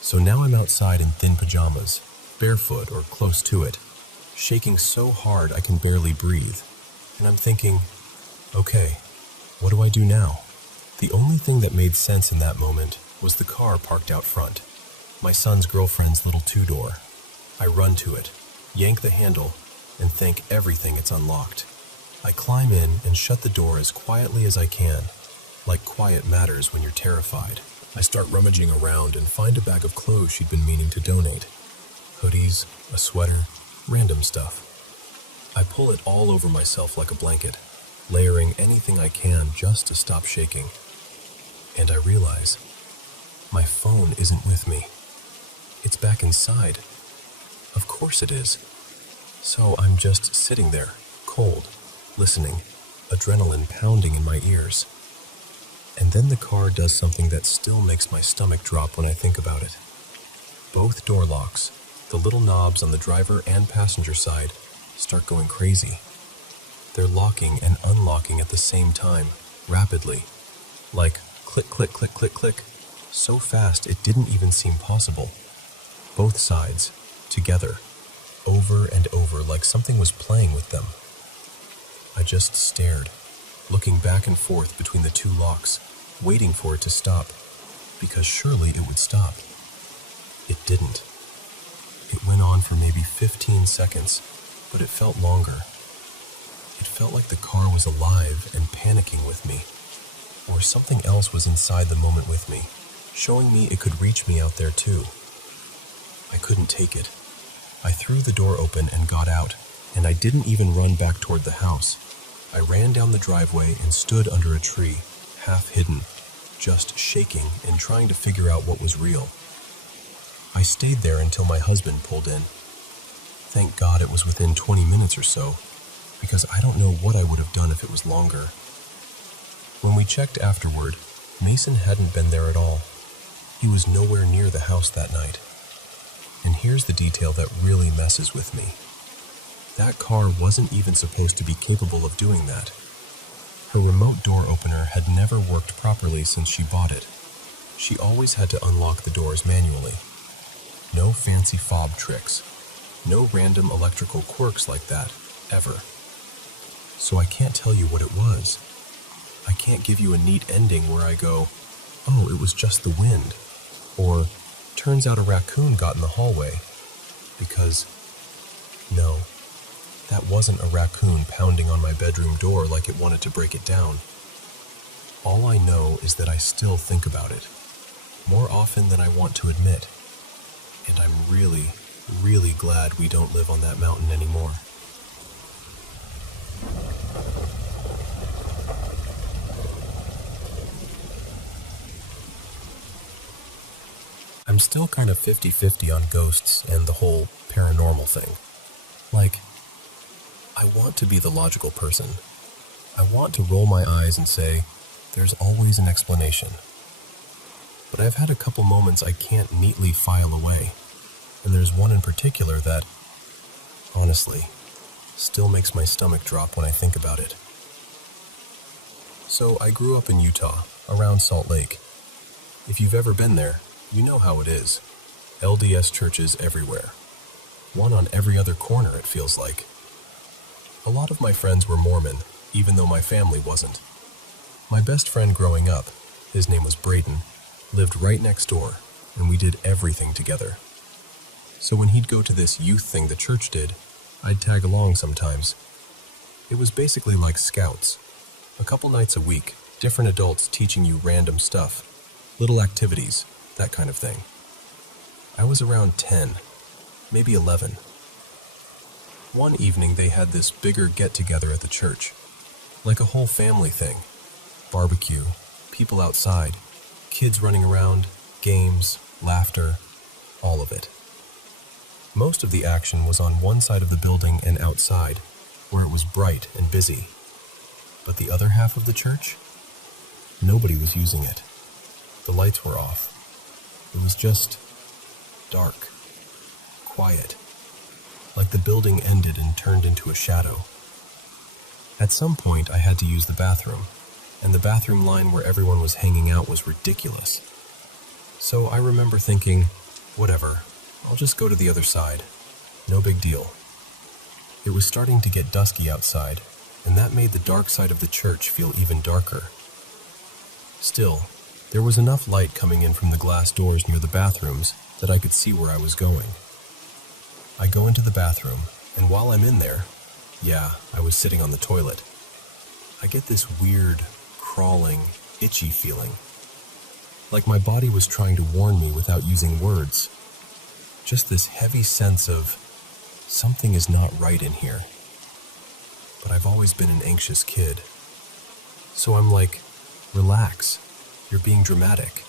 So now I'm outside in thin pajamas, barefoot or close to it, shaking so hard I can barely breathe. And I'm thinking, okay, what do I do now? The only thing that made sense in that moment was the car parked out front. My son's girlfriend's little two-door. I run to it, yank the handle, and thank everything it's unlocked. I climb in and shut the door as quietly as I can, like quiet matters when you're terrified. I start rummaging around and find a bag of clothes she'd been meaning to donate. Hoodies, a sweater, random stuff. I pull it all over myself like a blanket, layering anything I can just to stop shaking. And I realize, my phone isn't with me. It's back inside. Of course it is. So I'm just sitting there, cold, listening, adrenaline pounding in my ears. And then the car does something that still makes my stomach drop when I think about it. Both door locks, the little knobs on the driver and passenger side, start going crazy. They're locking and unlocking at the same time, rapidly. Like click, click, click, click, click. So fast it didn't even seem possible. Both sides, together, over and over like something was playing with them. I just stared, looking back and forth between the two locks, waiting for it to stop, because surely it would stop. It didn't. It went on for maybe 15 seconds, but it felt longer. It felt like the car was alive and panicking with me, or something else was inside the moment with me, showing me it could reach me out there too. I couldn't take it. I threw the door open and got out, And I didn't even run back toward the house. I ran down the driveway and stood under a tree, half hidden, just shaking and trying to figure out what was real. I stayed there until my husband pulled in. Thank God it was within 20 minutes or so, because I don't know what I would have done if it was longer. When we checked afterward, Mason hadn't been there at all. He was nowhere near the house that night. And here's the detail that really messes with me. That car wasn't even supposed to be capable of doing that. Her remote door opener had never worked properly since she bought it. She always had to unlock the doors manually. No fancy fob tricks. No random electrical quirks like that, ever. So I can't tell you what it was. I can't give you a neat ending where I go, oh, it was just the wind. Or, turns out a raccoon got in the hallway. Because, no, that wasn't a raccoon pounding on my bedroom door like it wanted to break it down. All I know is that I still think about it, more often than I want to admit. And I'm really, really glad we don't live on that mountain anymore. I'm still kind of 50-50 on ghosts and the whole paranormal thing. Like, I want to be the logical person. I want to roll my eyes and say, there's always an explanation. But I've had a couple moments I can't neatly file away, and there's one in particular that, honestly, still makes my stomach drop when I think about it. So I grew up in Utah, around Salt Lake. If you've ever been there, you know how it is. LDS churches everywhere. One on every other corner, it feels like. A lot of my friends were Mormon, even though my family wasn't. My best friend growing up, his name was Braden, lived right next door, and we did everything together. So when he'd go to this youth thing the church did, I'd tag along sometimes. It was basically like scouts. A couple nights a week, different adults teaching you random stuff, little activities, that kind of thing. I was around 10, maybe 11. One evening they had this bigger get-together at the church, like a whole family thing. Barbecue, people outside, kids running around, games, laughter, all of it. Most of the action was on one side of the building and outside, where it was bright and busy. But the other half of the church? Nobody was using it. The lights were off. It was just dark, quiet, like the building ended and turned into a shadow. At some point, I had to use the bathroom, and the bathroom line where everyone was hanging out was ridiculous. So I remember thinking, whatever, I'll just go to the other side. No big deal. It was starting to get dusky outside, and that made the dark side of the church feel even darker. Still, there was enough light coming in from the glass doors near the bathrooms that I could see where I was going. I go into the bathroom, and while I'm in there, I was sitting on the toilet, I get this weird, crawling, itchy feeling. Like my body was trying to warn me without using words. Just this heavy sense of something is not right in here. But I've always been an anxious kid. So I'm like, relax, you're being dramatic.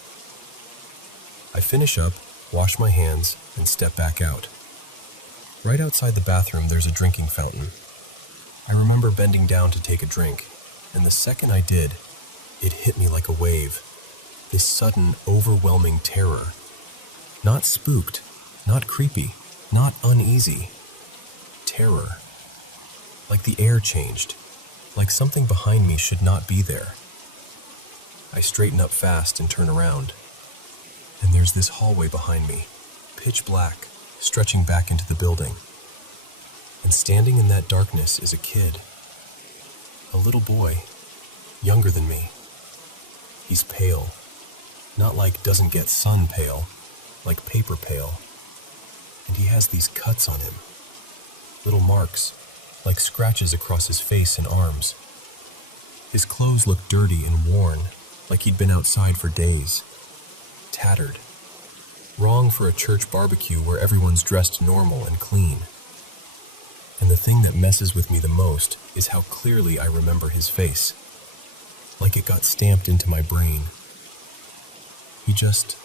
I finish up, wash my hands, and step back out. Right outside the bathroom, there's a drinking fountain. I remember bending down to take a drink, and the second I did, it hit me like a wave. This sudden, overwhelming terror. Not spooked, not creepy, not uneasy. Terror. Like the air changed, like something behind me should not be there. I straighten up fast and turn around, and there's this hallway behind me, pitch black, stretching back into the building. And standing in that darkness is a kid. A little boy, younger than me. He's pale. Not like doesn't get sun pale, like paper pale. And he has these cuts on him. Little marks, like scratches across his face and arms. His clothes look dirty and worn, like he'd been outside for days. Tattered. Wrong for a church barbecue where everyone's dressed normal and clean. And the thing that messes with me the most is how clearly I remember his face, like it got stamped into my brain. He just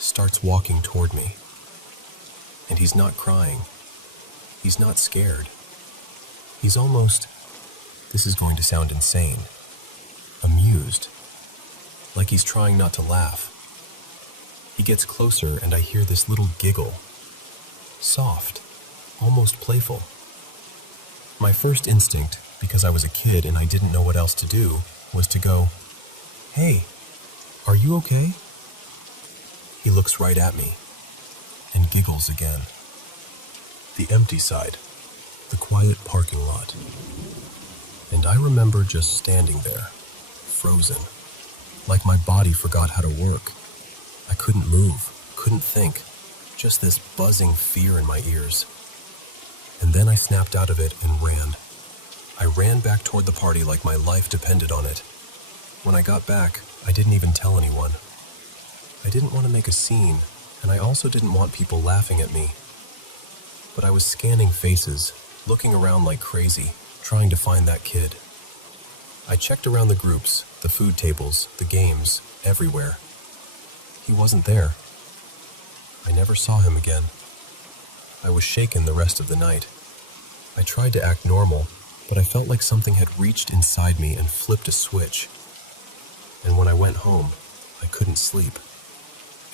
starts walking toward me. And he's not crying. He's not scared. He's almost, this is going to sound insane, amused, like he's trying not to laugh. He gets closer and I hear this little giggle, soft, almost playful. My first instinct, because I was a kid and I didn't know what else to do, was to go, "Hey, are you okay?" He looks right at me and giggles again. The empty side, the quiet parking lot. And I remember just standing there, frozen, like my body forgot how to work. I couldn't move, couldn't think, just this buzzing fear in my ears. And then I snapped out of it and ran. I ran back toward the party like my life depended on it. When I got back, I didn't even tell anyone. I didn't want to make a scene, and I also didn't want people laughing at me. But I was scanning faces, looking around like crazy, trying to find that kid. I checked around the groups, the food tables, the games, everywhere. He wasn't there. I never saw him again. I was shaken the rest of the night. I tried to act normal, but I felt like something had reached inside me and flipped a switch. And when I went home, I couldn't sleep.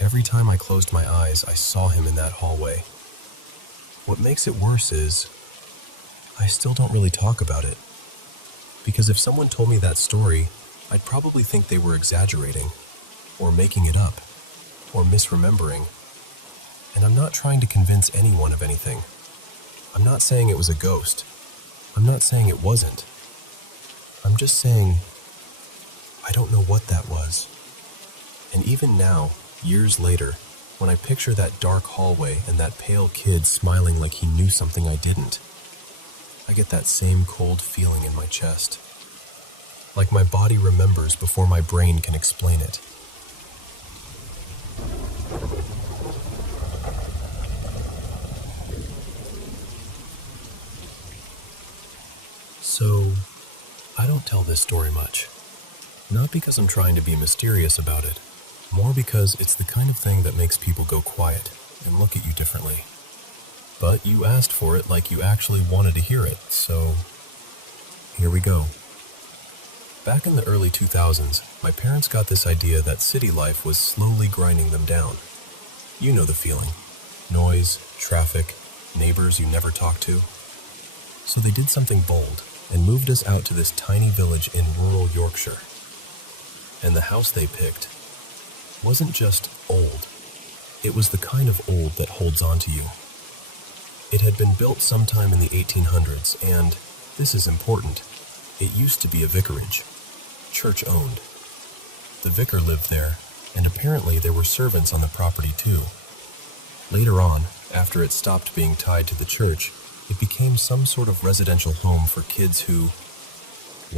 Every time I closed my eyes, I saw him in that hallway. What makes it worse is, I still don't really talk about it. Because if someone told me that story, I'd probably think they were exaggerating, or making it up, or misremembering. And I'm not trying to convince anyone of anything. I'm not saying it was a ghost. I'm not saying it wasn't. I'm just saying, I don't know what that was. And even now, years later, when I picture that dark hallway and that pale kid smiling like he knew something I didn't, I get that same cold feeling in my chest. Like my body remembers before my brain can explain it. So, I don't tell this story much. Not because I'm trying to be mysterious about it, more because it's the kind of thing that makes people go quiet and look at you differently. But you asked for it like you actually wanted to hear it, so here we go. Back in the early 2000s, my parents got this idea that city life was slowly grinding them down. You know the feeling. Noise, traffic, neighbors you never talk to. So they did something bold and moved us out to this tiny village in rural Yorkshire. And the house they picked wasn't just old. It was the kind of old that holds on to you. It had been built sometime in the 1800s, and, this is important, it used to be a vicarage, church-owned. The vicar lived there, and apparently there were servants on the property too. Later on, after it stopped being tied to the church, it became some sort of residential home for kids who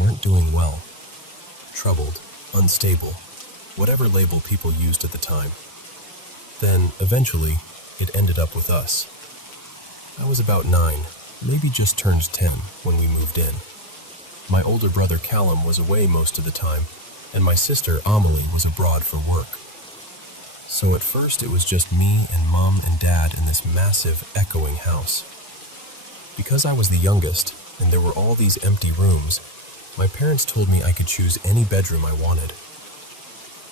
weren't doing well, troubled, unstable, whatever label people used at the time. Then, eventually, it ended up with us. I was about 9, maybe just turned 10 when we moved in. My older brother Callum was away most of the time, and my sister Amelie was abroad for work. So at first it was just me and Mom and Dad in this massive, echoing house. Because I was the youngest, and there were all these empty rooms, my parents told me I could choose any bedroom I wanted.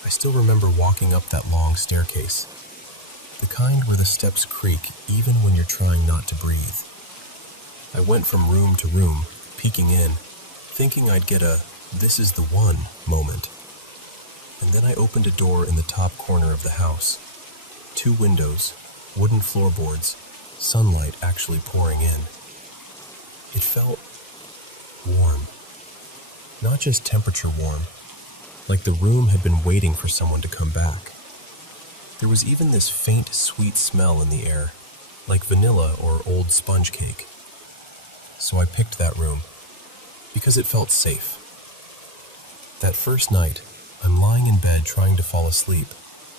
I still remember walking up that long staircase, the kind where the steps creak even when you're trying not to breathe. I went from room to room, peeking in, thinking I'd get a "this is the one" moment. And then I opened a door in the top corner of the house. 2 windows, wooden floorboards, sunlight actually pouring in. It felt warm. Not just temperature warm, like the room had been waiting for someone to come back. There was even this faint, sweet smell in the air, like vanilla or old sponge cake. So I picked that room, because it felt safe. That first night, I'm lying in bed trying to fall asleep,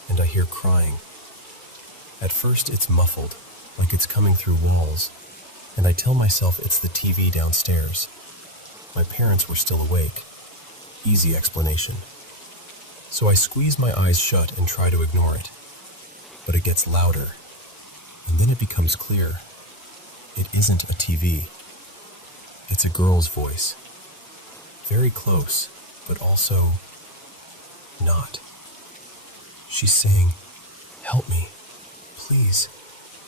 and I hear crying. At first it's muffled, like it's coming through walls. and I tell myself it's the TV downstairs. My parents were still awake. Easy explanation. So I squeeze my eyes shut and try to ignore it. But it gets louder, and then it becomes clear. It isn't a TV. It's a girl's voice. Very close, but also not. She's saying, "Help me. Please,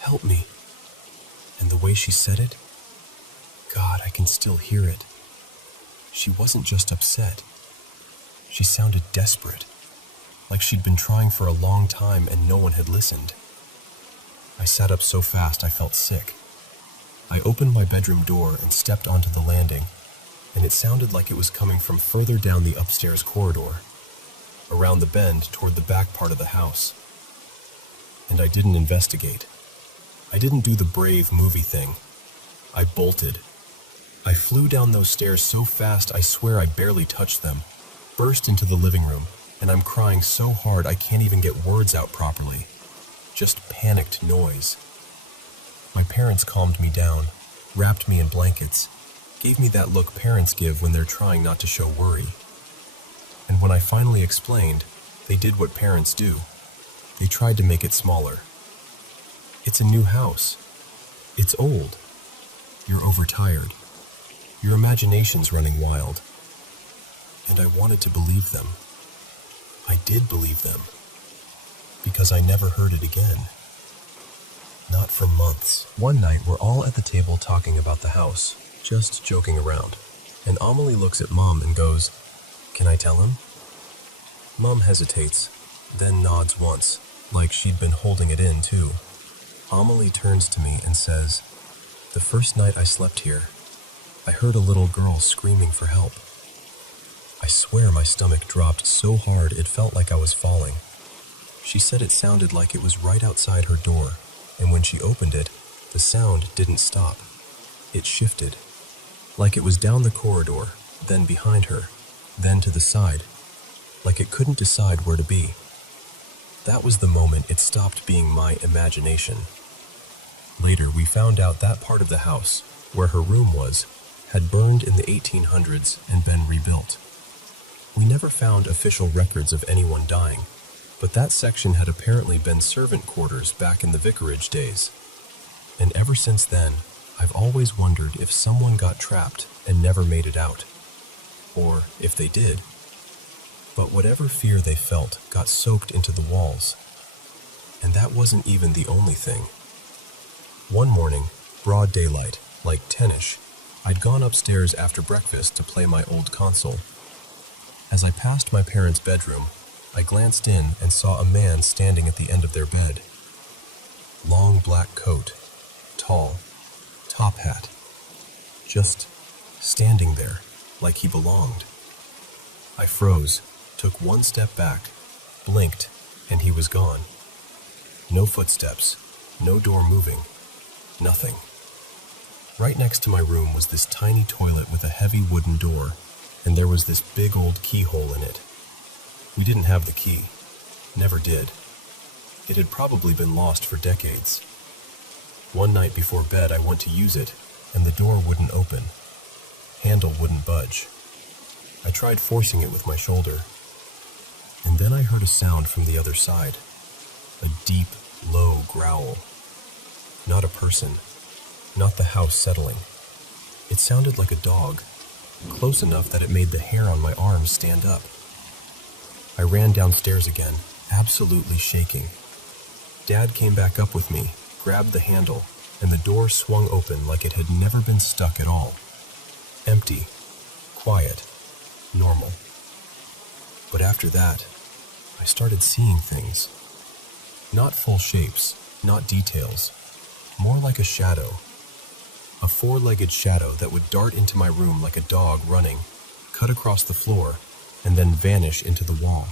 help me." And the way she said it, God, I can still hear it. She wasn't just upset. She sounded desperate, like she'd been trying for a long time and no one had listened. I sat up so fast I felt sick. I opened my bedroom door and stepped onto the landing, and it sounded like it was coming from further down the upstairs corridor, around the bend toward the back part of the house. And I didn't investigate. I didn't do the brave movie thing. I bolted. I flew down those stairs so fast I swear I barely touched them, burst into the living room, and I'm crying so hard I can't even get words out properly. Just panicked noise. My parents calmed me down, wrapped me in blankets, gave me that look parents give when they're trying not to show worry. And when I finally explained, they did what parents do. They tried to make it smaller. It's a new house. It's old. You're overtired. Your imagination's running wild. And I wanted to believe them. I did believe them. Because I never heard it again. Not for months. One night, we're all at the table talking about the house, just joking around. And Amelie looks at Mom and goes, "Can I tell him?" Mom hesitates, then nods once, like she'd been holding it in too. Amelie turns to me and says, "The first night I slept here, I heard a little girl screaming for help." I swear my stomach dropped so hard it felt like I was falling. She said it sounded like it was right outside her door, and when she opened it, the sound didn't stop. It shifted, like it was down the corridor, then behind her, then to the side, like it couldn't decide where to be. That was the moment it stopped being my imagination. Later, we found out that part of the house, where her room was, had burned in the 1800s and been rebuilt. We never found official records of anyone dying, but that section had apparently been servant quarters back in the vicarage days. And ever since then, I've always wondered if someone got trapped and never made it out. Or if they did. But whatever fear they felt got soaked into the walls. And that wasn't even the only thing. One morning, broad daylight, like 10ish, I'd gone upstairs after breakfast to play my old console. As I passed my parents' bedroom, I glanced in and saw a man standing at the end of their bed. Long black coat, tall, top hat. Just standing there, like he belonged. I froze, took one step back, blinked, and he was gone. No footsteps, no door moving, nothing. Right next to my room was this tiny toilet with a heavy wooden door, and there was this big old keyhole in it. We didn't have the key. Never did. It had probably been lost for decades. One night before bed, I went to use it, and the door wouldn't open. Handle wouldn't budge. I tried forcing it with my shoulder. And then I heard a sound from the other side. A deep, low growl. Not a person. Not the house settling. It sounded like a dog, close enough that it made the hair on my arms stand up. I ran downstairs again, absolutely shaking. Dad came back up with me, grabbed the handle, and the door swung open like it had never been stuck at all. Empty, quiet, normal. But after that, I started seeing things. Not full shapes, not details, more like a shadow. A four-legged shadow that would dart into my room like a dog running, cut across the floor, and then vanish into the wall.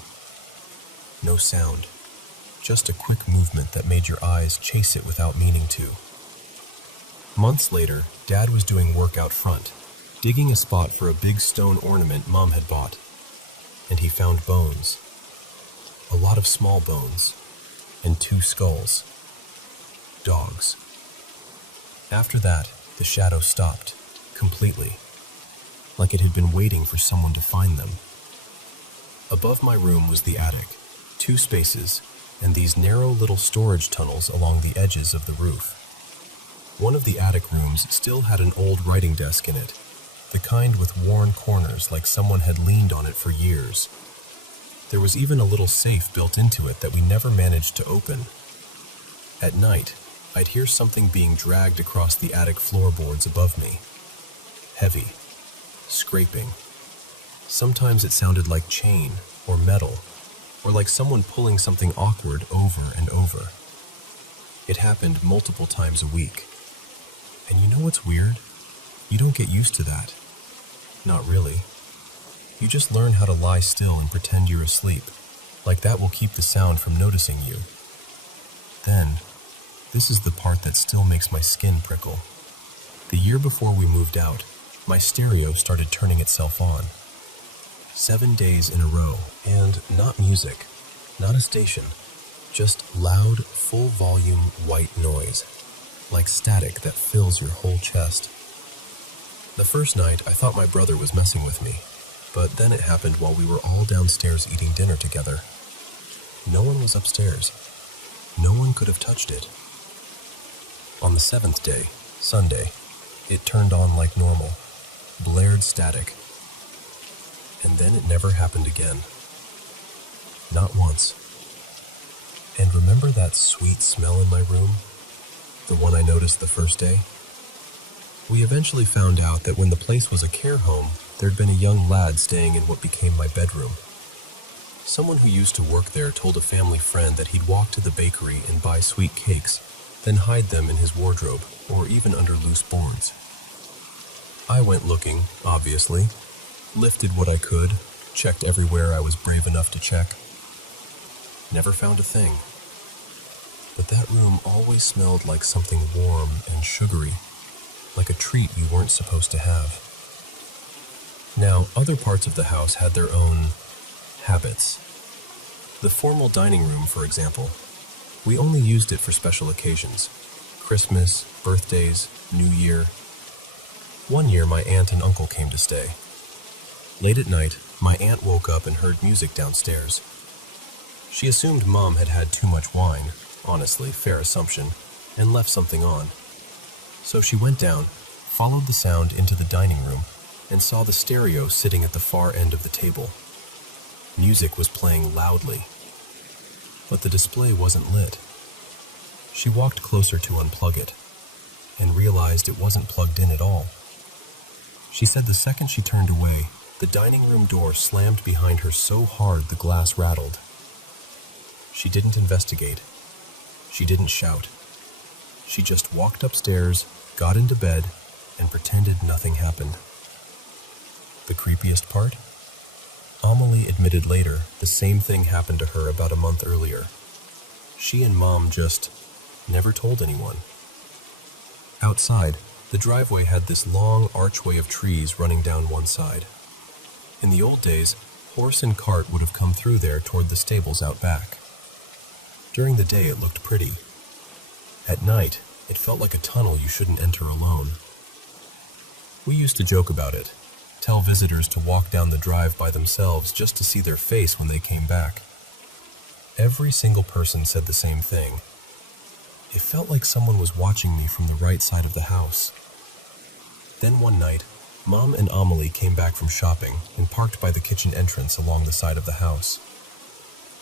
No sound, just a quick movement that made your eyes chase it without meaning to. Months later, Dad was doing work out front, digging a spot for a big stone ornament Mom had bought, and he found bones. A lot of small bones, and 2 skulls. Dogs. After that, The shadow stopped, completely, like it had been waiting for someone to find them. Above my room was the attic, 2 spaces, and these narrow little storage tunnels along the edges of the roof. One of the attic rooms still had an old writing desk in it, the kind with worn corners like someone had leaned on it for years. There was even a little safe built into it that we never managed to open. At night, I'd hear something being dragged across the attic floorboards above me. Heavy, scraping. Sometimes it sounded like chain or metal, or like someone pulling something awkward over and over. It happened multiple times a week. And you know what's weird? You don't get used to that. Not really. You just learn how to lie still and pretend you're asleep, like that will keep the sound from noticing you. Then, this is the part that still makes my skin prickle. The year before we moved out, my stereo started turning itself on. 7 days in a row, and not music, not a station, just loud, full volume white noise, like static that fills your whole chest. The first night, I thought my brother was messing with me, but then it happened while we were all downstairs eating dinner together. No one was upstairs. No one could have touched it. On the 7th day, Sunday, it turned on like normal, blared static. And then it never happened again. Not once. And remember that sweet smell in my room? The one I noticed the first day? We eventually found out that when the place was a care home, there'd been a young lad staying in what became my bedroom. Someone who used to work there told a family friend that he'd walk to the bakery and buy sweet cakes, then hide them in his wardrobe or even under loose boards. I went looking, obviously, lifted what I could, checked everywhere I was brave enough to check. Never found a thing. But that room always smelled like something warm and sugary, like a treat you weren't supposed to have. Now, other parts of the house had their own habits. The formal dining room, for example, we only used it for special occasions. Christmas, birthdays, New Year. One year, my aunt and uncle came to stay. Late at night, my aunt woke up and heard music downstairs. She assumed Mom had had too much wine, honestly, fair assumption, and left something on. So she went down, followed the sound into the dining room, and saw the stereo sitting at the far end of the table. Music was playing loudly, but the display wasn't lit. She walked closer to unplug it, and realized it wasn't plugged in at all. She said the second she turned away, the dining room door slammed behind her so hard the glass rattled. She didn't investigate. She didn't shout. She just walked upstairs, got into bed, and pretended nothing happened. The creepiest part? Amelie admitted later the same thing happened to her about a month earlier. She and Mom just never told anyone. Outside, the driveway had this long archway of trees running down one side. In the old days, horse and cart would have come through there toward the stables out back. During the day, it looked pretty. At night, it felt like a tunnel you shouldn't enter alone. We used to joke about it, tell visitors to walk down the drive by themselves just to see their face when they came back. Every single person said the same thing. It felt like someone was watching me from the right side of the house. Then one night, Mom and Amelie came back from shopping and parked by the kitchen entrance along the side of the house.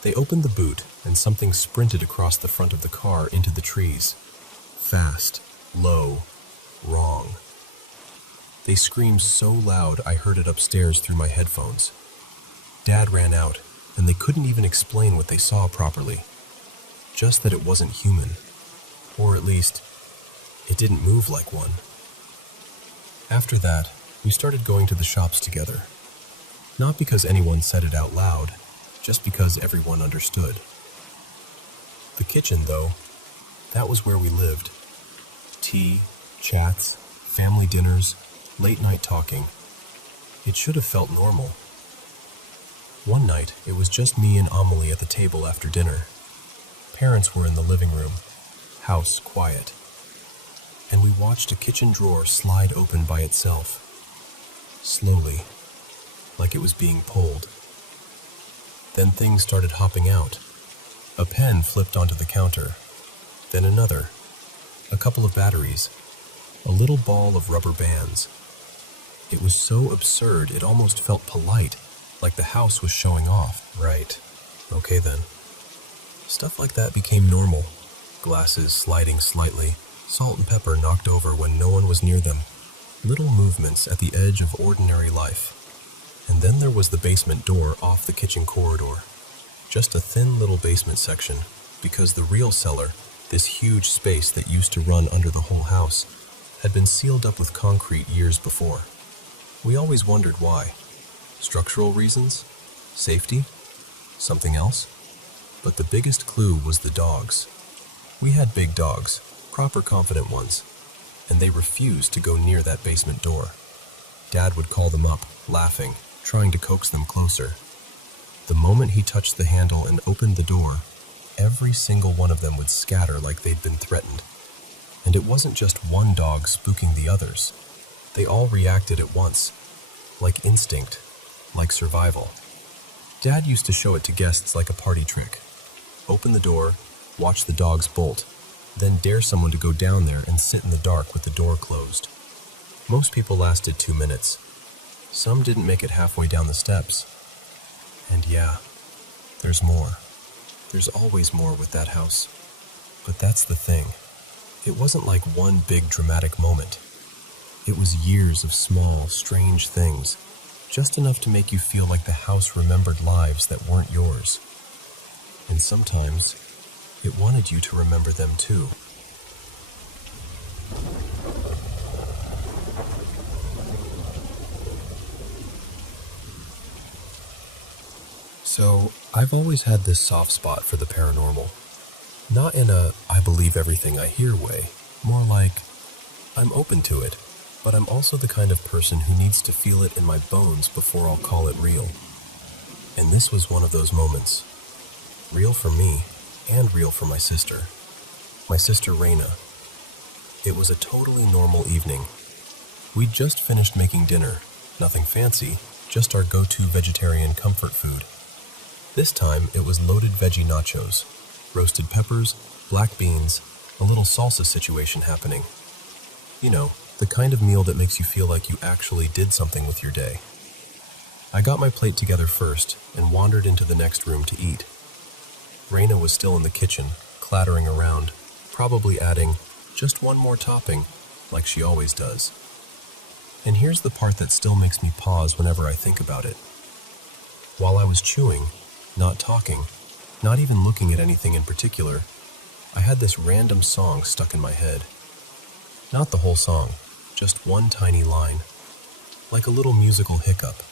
They opened the boot and something sprinted across the front of the car into the trees. Fast, low, wrong. They screamed so loud I heard it upstairs through my headphones. Dad ran out, and they couldn't even explain what they saw properly. Just that it wasn't human. Or at least, it didn't move like one. After that, we started going to the shops together. Not because anyone said it out loud, just because everyone understood. The kitchen, though, that was where we lived. Tea, chats, family dinners, late-night talking. It should have felt normal. One night, it was just me and Amelie at the table after dinner. Parents were in the living room. House quiet. and we watched a kitchen drawer slide open by itself, slowly, like it was being pulled. Then things started hopping out. A pen flipped onto the counter, then another, a couple of batteries, a little ball of rubber bands. It was so absurd it almost felt polite, like the house was showing off. Right. Okay then. Stuff like that became normal. Glasses sliding slightly, salt and pepper knocked over when no one was near them. Little movements at the edge of ordinary life. And then there was the basement door off the kitchen corridor. Just a thin little basement section, because the real cellar, this huge space that used to run under the whole house, had been sealed up with concrete years before. We always wondered why. Structural reasons? Safety? Something else? But the biggest clue was the dogs. We had big dogs, proper confident ones, and they refused to go near that basement door. Dad would call them up, laughing, trying to coax them closer. The moment he touched the handle and opened the door, every single one of them would scatter like they'd been threatened. And it wasn't just one dog spooking the others. They all reacted at once, like instinct, like survival. Dad used to show it to guests like a party trick. Open the door, watch the dogs bolt, then dare someone to go down there and sit in the dark with the door closed. Most people lasted 2 minutes. Some didn't make it halfway down the steps. And yeah, there's more. There's always more with that house. But that's the thing. It wasn't like one big dramatic moment. It was years of small, strange things, just enough to make you feel like the house remembered lives that weren't yours. And sometimes, it wanted you to remember them too. So, I've always had this soft spot for the paranormal. Not in a I believe everything I hear way, more like I'm open to it, but I'm also the kind of person who needs to feel it in my bones before I'll call it real. And this was one of those moments. Real for me, and real for my sister. My sister Raina. It was a totally normal evening. We'd just finished making dinner, nothing fancy, just our go-to vegetarian comfort food. This time it was loaded veggie nachos, roasted peppers, black beans, a little salsa situation happening. You know, the kind of meal that makes you feel like you actually did something with your day. I got my plate together first and wandered into the next room to eat. Raina was still in the kitchen, clattering around, probably adding just one more topping, like she always does. And here's the part that still makes me pause whenever I think about it. While I was chewing, not talking, not even looking at anything in particular, I had this random song stuck in my head. Not the whole song, just one tiny line, like a little musical hiccup.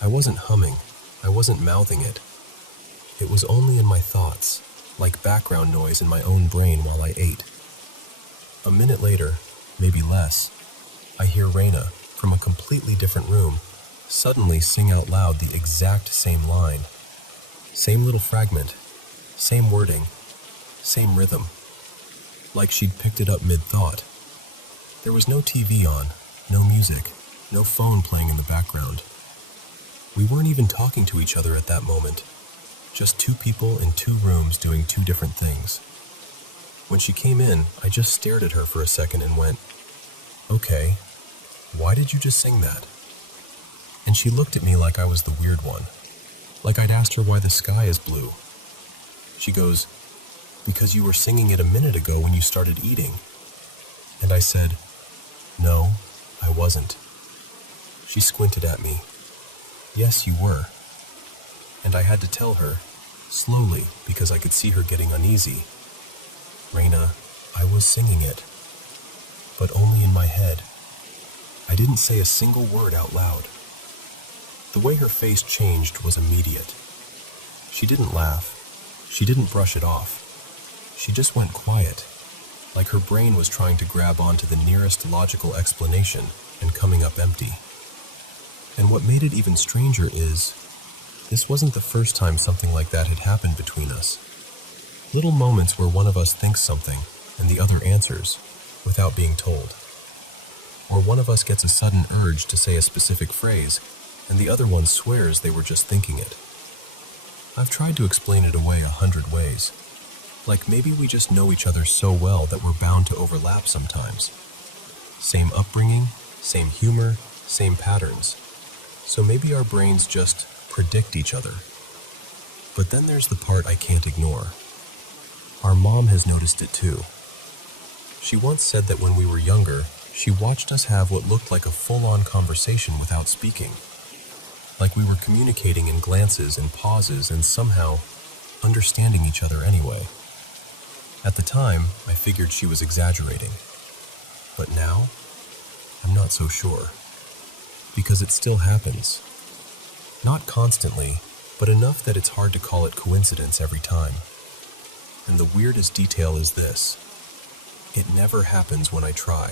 I wasn't humming, I wasn't mouthing it. It was only in my thoughts, like background noise in my own brain while I ate. A minute later, maybe less, I hear Raina, from a completely different room, suddenly sing out loud the exact same line. Same little fragment, same wording, same rhythm. Like she'd picked it up mid-thought. There was no TV on, no music, no phone playing in the background. We weren't even talking to each other at that moment. Just two people in two rooms doing two different things. When she came in, I just stared at her for a second and went, "Okay, why did you just sing that?" And she looked at me like I was the weird one, like I'd asked her why the sky is blue. She goes, "Because you were singing it a minute ago when you started eating." And I said, "No, I wasn't." She squinted at me. "Yes, you were." And I had to tell her, slowly, because I could see her getting uneasy, "Raina, I was singing it, but only in my head. I didn't say a single word out loud." The way her face changed was immediate. She didn't laugh. She didn't brush it off. She just went quiet, like her brain was trying to grab onto the nearest logical explanation and coming up empty. And what made it even stranger is, this wasn't the first time something like that had happened between us. Little moments where one of us thinks something and the other answers, without being told. Or one of us gets a sudden urge to say a specific phrase, and the other one swears they were just thinking it. I've tried to explain it away 100 ways. Like maybe we just know each other so well that we're bound to overlap sometimes. Same upbringing, same humor, same patterns. So maybe our brains just predict each other. But then there's the part I can't ignore. Our mom has noticed it too. She once said that when we were younger, she watched us have what looked like a full-on conversation without speaking. Like we were communicating in glances and pauses and somehow understanding each other anyway. At the time, I figured she was exaggerating. But now, I'm not so sure. Because it still happens. Not constantly, but enough that it's hard to call it coincidence every time. And the weirdest detail is this. It never happens when I try.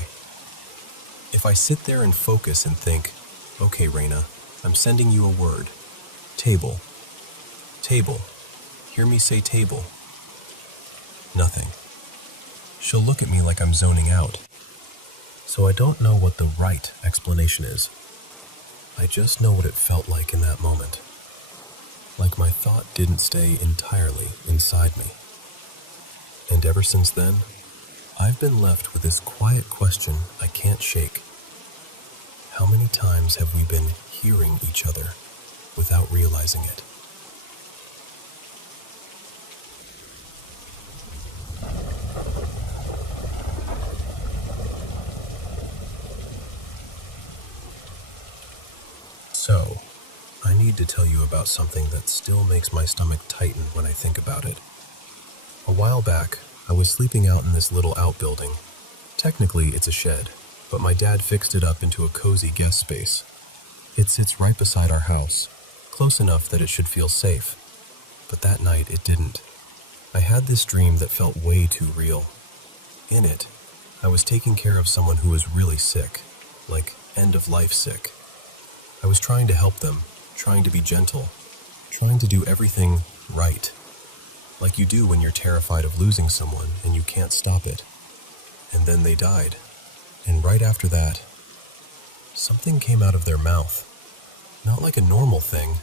If I sit there and focus and think, okay, Raina, I'm sending you a word. Table. Table. Hear me say table. Nothing. She'll look at me like I'm zoning out. So I don't know what the right explanation is. I just know what it felt like in that moment. Like my thought didn't stay entirely inside me. And ever since then, I've been left with this quiet question I can't shake. How many times have we been hearing each other without realizing it? So, I need to tell you about something that still makes my stomach tighten when I think about it. A while back, I was sleeping out in this little outbuilding. Technically, it's a shed, but my dad fixed it up into a cozy guest space. It sits right beside our house, close enough that it should feel safe. But that night, it didn't. I had this dream that felt way too real. In it, I was taking care of someone who was really sick, like end-of-life sick. I was trying to help them, trying to be gentle, trying to do everything right. Like you do when you're terrified of losing someone and you can't stop it. And then they died. And right after that, something came out of their mouth. Not like a normal thing.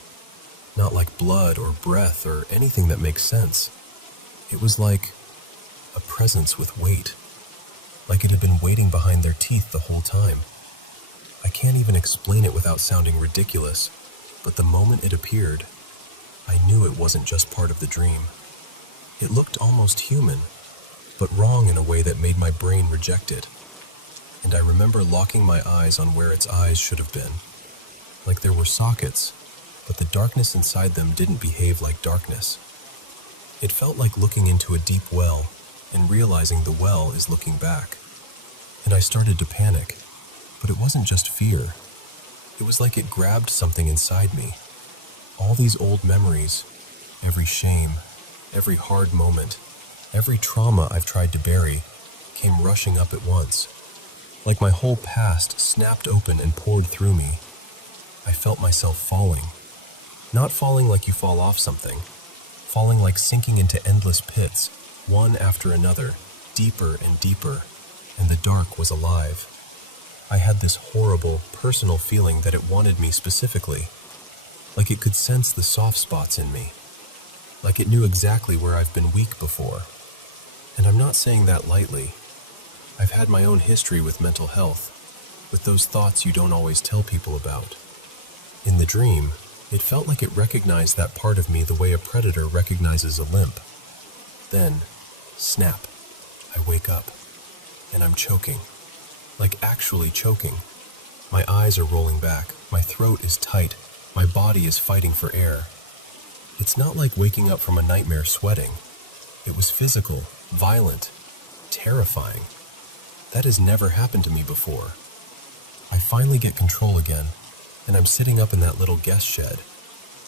Not like blood or breath or anything that makes sense. It was like a presence with weight. Like it had been waiting behind their teeth the whole time. I can't even explain it without sounding ridiculous, but the moment it appeared, I knew it wasn't just part of the dream. It looked almost human, but wrong in a way that made my brain reject it. And I remember locking my eyes on where its eyes should have been. Like there were sockets, but the darkness inside them didn't behave like darkness. It felt like looking into a deep well and realizing the well is looking back. And I started to panic. But it wasn't just fear. It was like it grabbed something inside me. All these old memories, every shame, every hard moment, every trauma I've tried to bury, came rushing up at once. Like my whole past snapped open and poured through me. I felt myself falling. Not falling like you fall off something. Falling like sinking into endless pits, one after another, deeper and deeper, and the dark was alive. I had this horrible, personal feeling that it wanted me specifically. Like it could sense the soft spots in me. Like it knew exactly where I've been weak before. And I'm not saying that lightly. I've had my own history with mental health, with those thoughts you don't always tell people about. In the dream, it felt like it recognized that part of me the way a predator recognizes a limp. Then, snap, I wake up, and I'm choking. Like actually choking. My eyes are rolling back, my throat is tight, my body is fighting for air. It's not like waking up from a nightmare sweating. It was physical, violent, terrifying. That has never happened to me before. I finally get control again, and I'm sitting up in that little guest shed,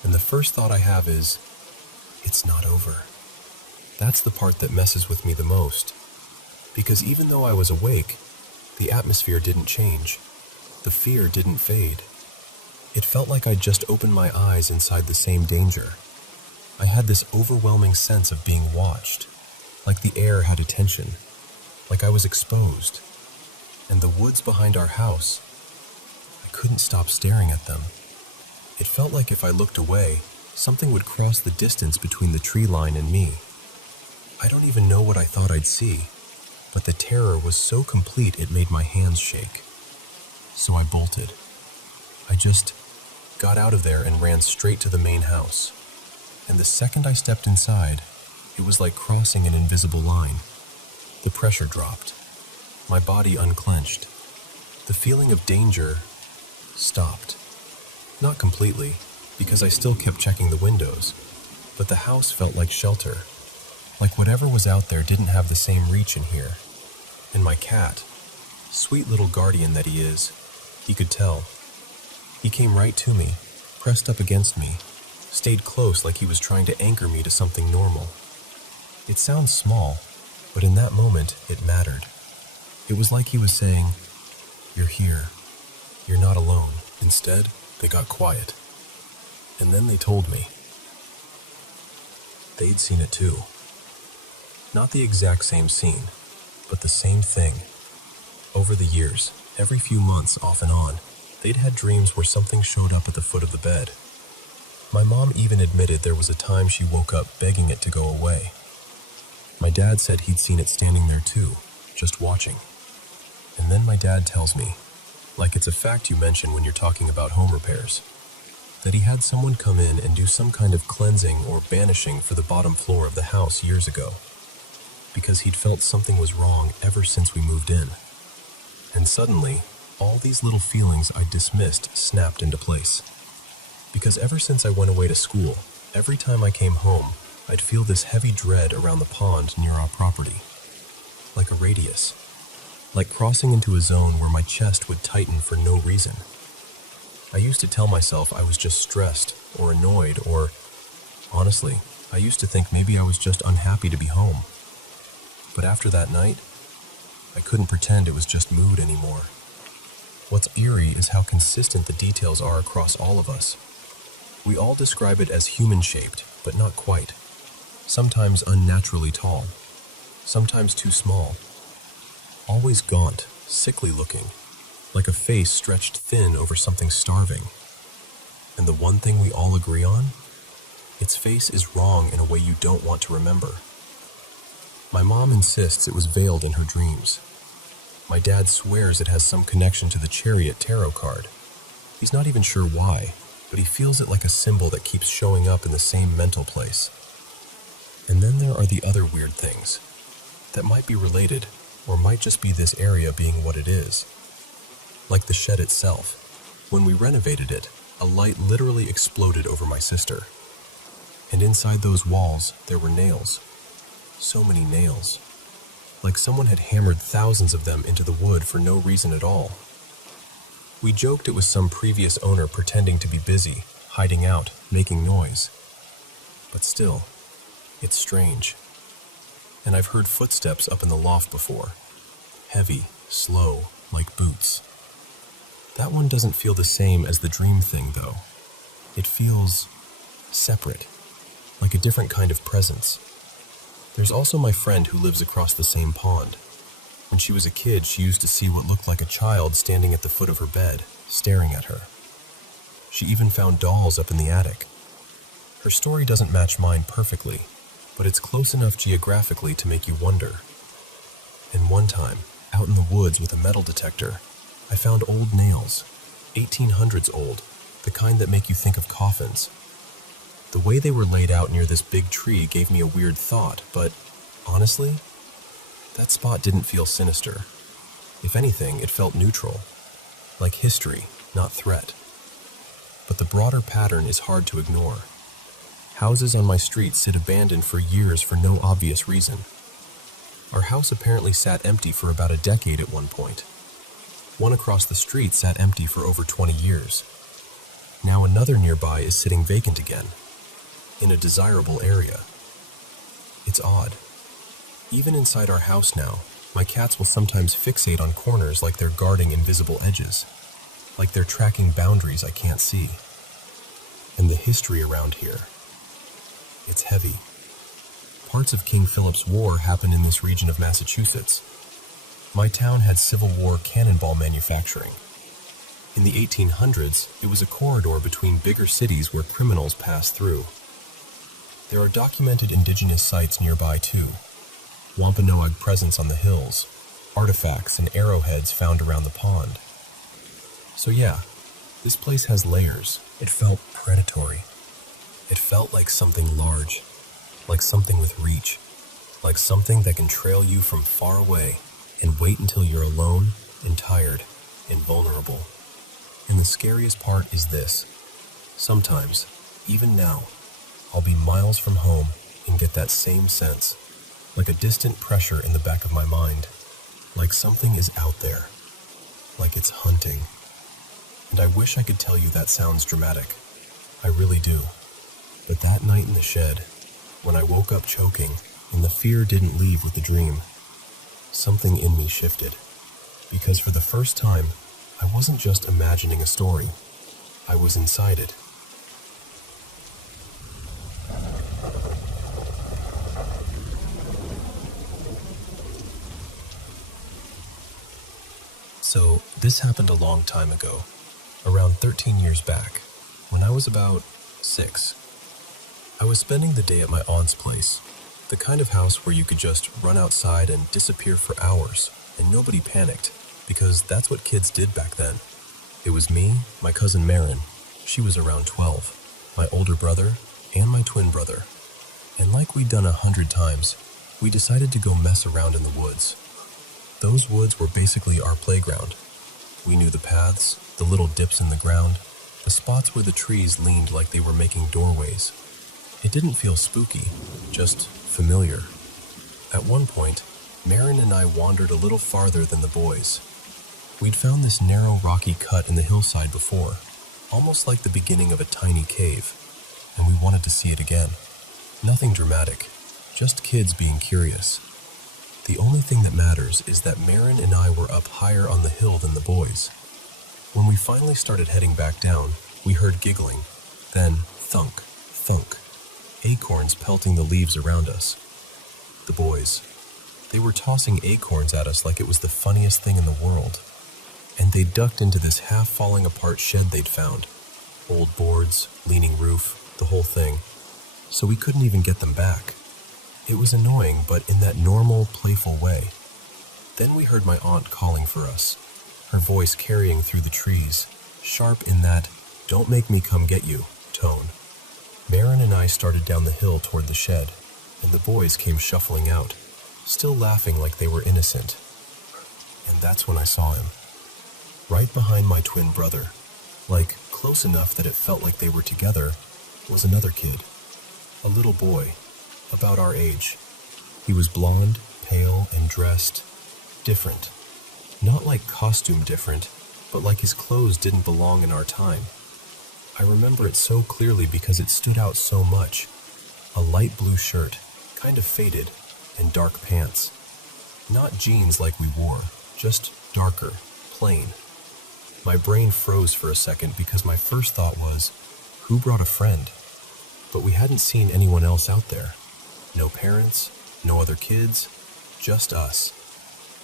and the first thought I have is, it's not over. That's the part that messes with me the most. Because even though I was awake, the atmosphere didn't change. The fear didn't fade. It felt like I'd just opened my eyes inside the same danger. I had this overwhelming sense of being watched, like the air had attention, like I was exposed, And the woods behind our house, I couldn't stop staring at them. It felt like if I looked away, something would cross the distance between the tree line and me. I don't even know what I thought I'd see, but the terror was so complete it made my hands shake. So I bolted. I just got out of there and ran straight to the main house. And the second I stepped inside, it was like crossing an invisible line. The pressure dropped. My body unclenched. The feeling of danger stopped. Not completely, because I still kept checking the windows, but the house felt like shelter. Like whatever was out there didn't have the same reach in here. And my cat, sweet little guardian that he is, he could tell. He came right to me, pressed up against me, stayed close like he was trying to anchor me to something normal. It sounds small, but in that moment, it mattered. It was like he was saying, "You're here. You're not alone." Instead, they got quiet. And then they told me. They'd seen it too. Not the exact same scene, but the same thing. Over the years, every few months off and on, they'd had dreams where something showed up at the foot of the bed. My mom even admitted there was a time she woke up begging it to go away. My dad said he'd seen it standing there too, just watching. And then my dad tells me, like it's a fact you mention when you're talking about home repairs, that he had someone come in and do some kind of cleansing or banishing for the bottom floor of the house years ago, because he'd felt something was wrong ever since we moved in. And suddenly, all these little feelings I dismissed snapped into place. Because ever since I went away to school, every time I came home, I'd feel this heavy dread around the pond near our property. Like a radius. Like crossing into a zone where my chest would tighten for no reason. I used to tell myself I was just stressed or annoyed or, honestly, I used to think maybe I was just unhappy to be home. But after that night, I couldn't pretend it was just mood anymore. What's eerie is how consistent the details are across all of us. We all describe it as human-shaped, but not quite. Sometimes unnaturally tall, sometimes too small. Always gaunt, sickly looking, like a face stretched thin over something starving. And the one thing we all agree on? Its face is wrong in a way you don't want to remember. My mom insists it was veiled in her dreams. My dad swears it has some connection to the Chariot tarot card. He's not even sure why, but he feels it like a symbol that keeps showing up in the same mental place. And then there are the other weird things that might be related, or might just be this area being what it is. Like the shed itself. When we renovated it, a light literally exploded over my sister. And inside those walls, there were nails. So many nails. Like someone had hammered thousands of them into the wood for no reason at all. We joked it was some previous owner pretending to be busy, hiding out, making noise. But still, it's strange. And I've heard footsteps up in the loft before. Heavy, slow, like boots. That one doesn't feel the same as the dream thing, though. It feels separate, like a different kind of presence. There's also my friend who lives across the same pond. When she was a kid, she used to see what looked like a child standing at the foot of her bed, staring at her. She even found dolls up in the attic. Her story doesn't match mine perfectly, but it's close enough geographically to make you wonder. And one time, out in the woods with a metal detector, I found old nails, 1800s old, the kind that make you think of coffins. The way they were laid out near this big tree gave me a weird thought, but honestly, that spot didn't feel sinister. If anything, it felt neutral, like history, not threat. But the broader pattern is hard to ignore. Houses on my street sit abandoned for years for no obvious reason. Our house apparently sat empty for about a decade at one point. One across the street sat empty for over 20 years. Now another nearby is sitting vacant again, in a desirable area. It's odd. Even inside our house now, my cats will sometimes fixate on corners like they're guarding invisible edges, like they're tracking boundaries I can't see. And the history around here, it's heavy. Parts of King Philip's War happened in this region of Massachusetts. My town had Civil War cannonball manufacturing. In the 1800s, it was a corridor between bigger cities where criminals passed through. There are documented indigenous sites nearby too. Wampanoag presence on the hills, artifacts and arrowheads found around the pond. So yeah, this place has layers. It felt predatory. It felt like something large, like something with reach, like something that can trail you from far away and wait until you're alone and tired and vulnerable. And the scariest part is this. Sometimes, even now, I'll be miles from home and get that same sense, like a distant pressure in the back of my mind, like something is out there, like it's hunting. And I wish I could tell you that sounds dramatic. I really do. But that night in the shed, when I woke up choking and the fear didn't leave with the dream, something in me shifted. Because for the first time, I wasn't just imagining a story. I was inside it. So, this happened a long time ago, around 13 years back, when I was about 6. I was spending the day at my aunt's place, the kind of house where you could just run outside and disappear for hours, and nobody panicked, because that's what kids did back then. It was me, my cousin Marin, she was around 12, my older brother, and my twin brother. And like we'd done 100 times, we decided to go mess around in the woods. Those woods were basically our playground. We knew the paths, the little dips in the ground, the spots where the trees leaned like they were making doorways. It didn't feel spooky, just familiar. At one point, Marin and I wandered a little farther than the boys. We'd found this narrow rocky cut in the hillside before, almost like the beginning of a tiny cave, and we wanted to see it again. Nothing dramatic, just kids being curious. The only thing that matters is that Marin and I were up higher on the hill than the boys. When we finally started heading back down, we heard giggling, then thunk, thunk, acorns pelting the leaves around us. The boys, they were tossing acorns at us like it was the funniest thing in the world. And they ducked into this half-falling apart shed they'd found. Old boards, leaning roof, the whole thing. So we couldn't even get them back. It was annoying, but in that normal, playful way. Then we heard my aunt calling for us, her voice carrying through the trees, sharp in that, "Don't make me come get you" tone. Marin and I started down the hill toward the shed, and the boys came shuffling out, still laughing like they were innocent. And that's when I saw him. Right behind my twin brother, like close enough that it felt like they were together, was another kid, a little boy, about our age. He was blonde, pale, and dressed different. Not like costume different, but like his clothes didn't belong in our time. I remember it so clearly because it stood out so much. A light blue shirt, kind of faded, and dark pants. Not jeans like we wore, just darker, plain. My brain froze for a second because my first thought was, who brought a friend? But we hadn't seen anyone else out there. No parents, no other kids, just us.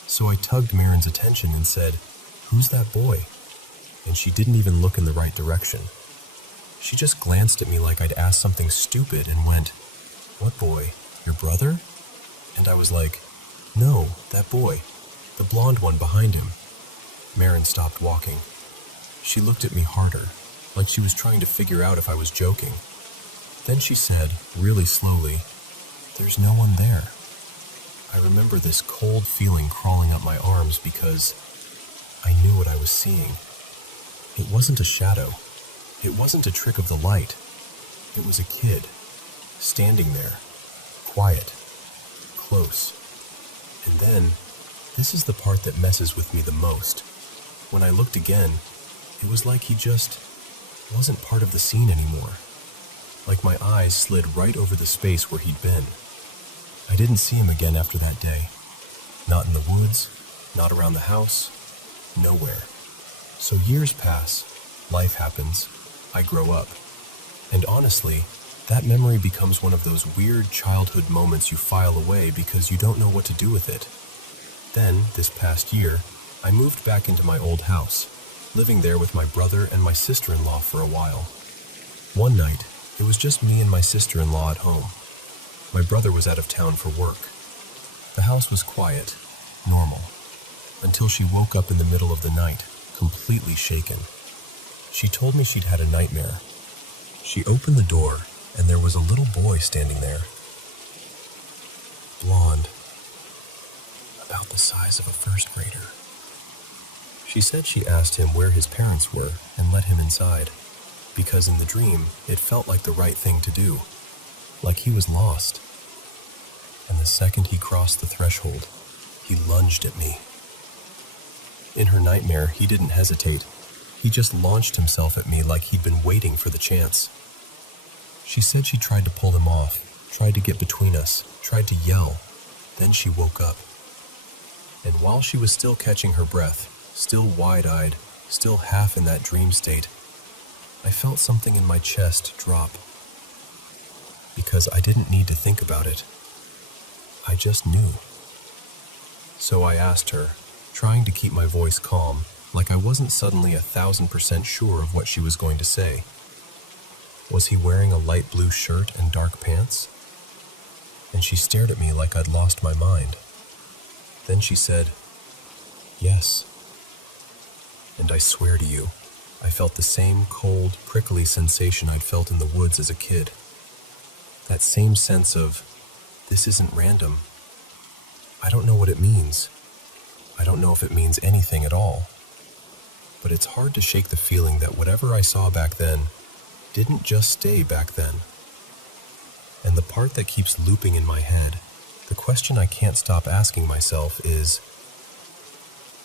So I tugged Marin's attention and said, "Who's that boy?" And she didn't even look in the right direction. She just glanced at me like I'd asked something stupid and went, "What boy? Your brother?" And I was like, "No, that boy, the blonde one behind him." Marin stopped walking. She looked at me harder, like she was trying to figure out if I was joking. Then she said, really slowly, "There's no one there." I remember this cold feeling crawling up my arms because I knew what I was seeing. It wasn't a shadow. It wasn't a trick of the light. It was a kid, standing there, quiet, close. And then, this is the part that messes with me the most. When I looked again, it was like he just wasn't part of the scene anymore. Like my eyes slid right over the space where he'd been. I didn't see him again after that day. Not in the woods, not around the house, nowhere. So years pass, life happens, I grow up. And honestly, that memory becomes one of those weird childhood moments you file away because you don't know what to do with it. Then, this past year, I moved back into my old house, living there with my brother and my sister-in-law for a while. One night, it was just me and my sister-in-law at home. My brother was out of town for work. The house was quiet, normal, until she woke up in the middle of the night, completely shaken. She told me she'd had a nightmare. She opened the door, and there was a little boy standing there. Blonde, about the size of a first grader. She said she asked him where his parents were and let him inside, because in the dream, it felt like the right thing to do, like he was lost. And the second he crossed the threshold, he lunged at me. In her nightmare, he didn't hesitate. He just launched himself at me like he'd been waiting for the chance. She said she tried to pull him off, tried to get between us, tried to yell. Then she woke up. And while she was still catching her breath, still wide-eyed, still half in that dream state, I felt something in my chest drop. Because I didn't need to think about it. I just knew. So I asked her, trying to keep my voice calm, like I wasn't suddenly 1,000% sure of what she was going to say. Was he wearing a light blue shirt and dark pants? And she stared at me like I'd lost my mind. Then she said, "Yes." And I swear to you, I felt the same cold, prickly sensation I'd felt in the woods as a kid. That same sense of, this isn't random. I don't know what it means. I don't know if it means anything at all. But it's hard to shake the feeling that whatever I saw back then didn't just stay back then. And the part that keeps looping in my head, the question I can't stop asking myself is,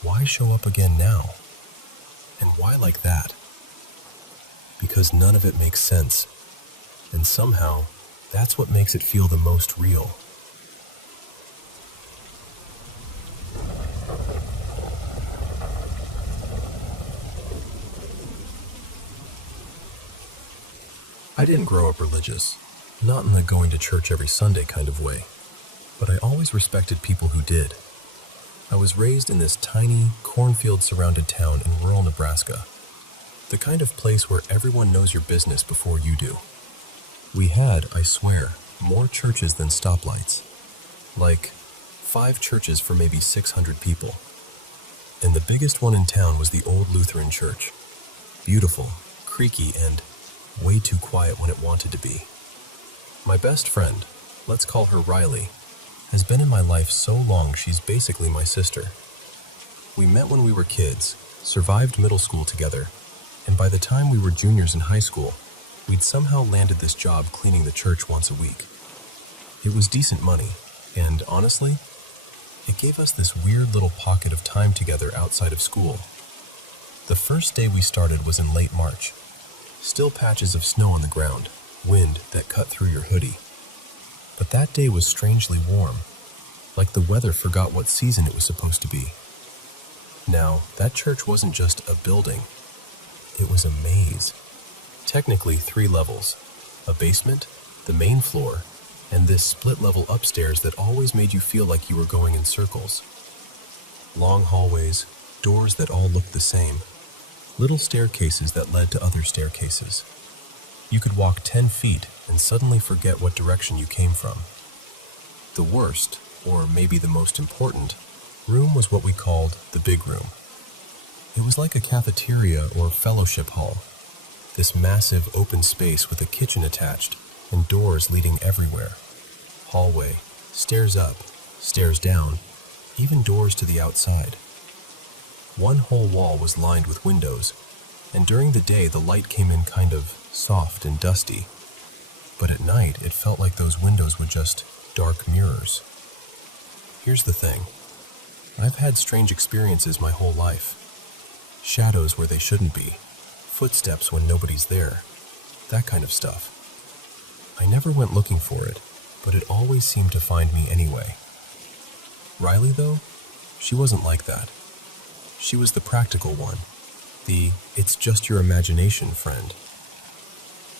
why show up again now? And why like that? Because none of it makes sense. And somehow, that's what makes it feel the most real. I didn't grow up religious, not in the going to church every Sunday kind of way, but I always respected people who did. I was raised in this tiny, cornfield-surrounded town in rural Nebraska, the kind of place where everyone knows your business before you do. We had, I swear, more churches than stoplights, like 5 churches for maybe 600 people. And the biggest one in town was the old Lutheran church, beautiful, creaky, and way too quiet when it wanted to be. My best friend, let's call her Riley, has been in my life so long she's basically my sister. We met when we were kids, survived middle school together, and by the time we were juniors in high school, we'd somehow landed this job cleaning the church once a week. It was decent money, and honestly, it gave us this weird little pocket of time together outside of school. The first day we started was in late March. Still patches of snow on the ground, wind that cut through your hoodie. But that day was strangely warm, like the weather forgot what season it was supposed to be. Now, that church wasn't just a building, it was a maze. Technically 3 levels, a basement, the main floor, and this split level upstairs that always made you feel like you were going in circles. Long hallways, doors that all looked the same, little staircases that led to other staircases. You could walk 10 feet and suddenly forget what direction you came from. The worst, or maybe the most important, room was what we called the big room. It was like a cafeteria or fellowship hall, this massive open space with a kitchen attached and doors leading everywhere. Hallway, stairs up, stairs down, even doors to the outside. One whole wall was lined with windows, and during the day the light came in kind of soft and dusty. But at night it felt like those windows were just dark mirrors. Here's the thing. I've had strange experiences my whole life. Shadows where they shouldn't be, footsteps when nobody's there, that kind of stuff. I never went looking for it, but it always seemed to find me anyway. Riley, though, she wasn't like that. She was the practical one, the it's just your imagination friend.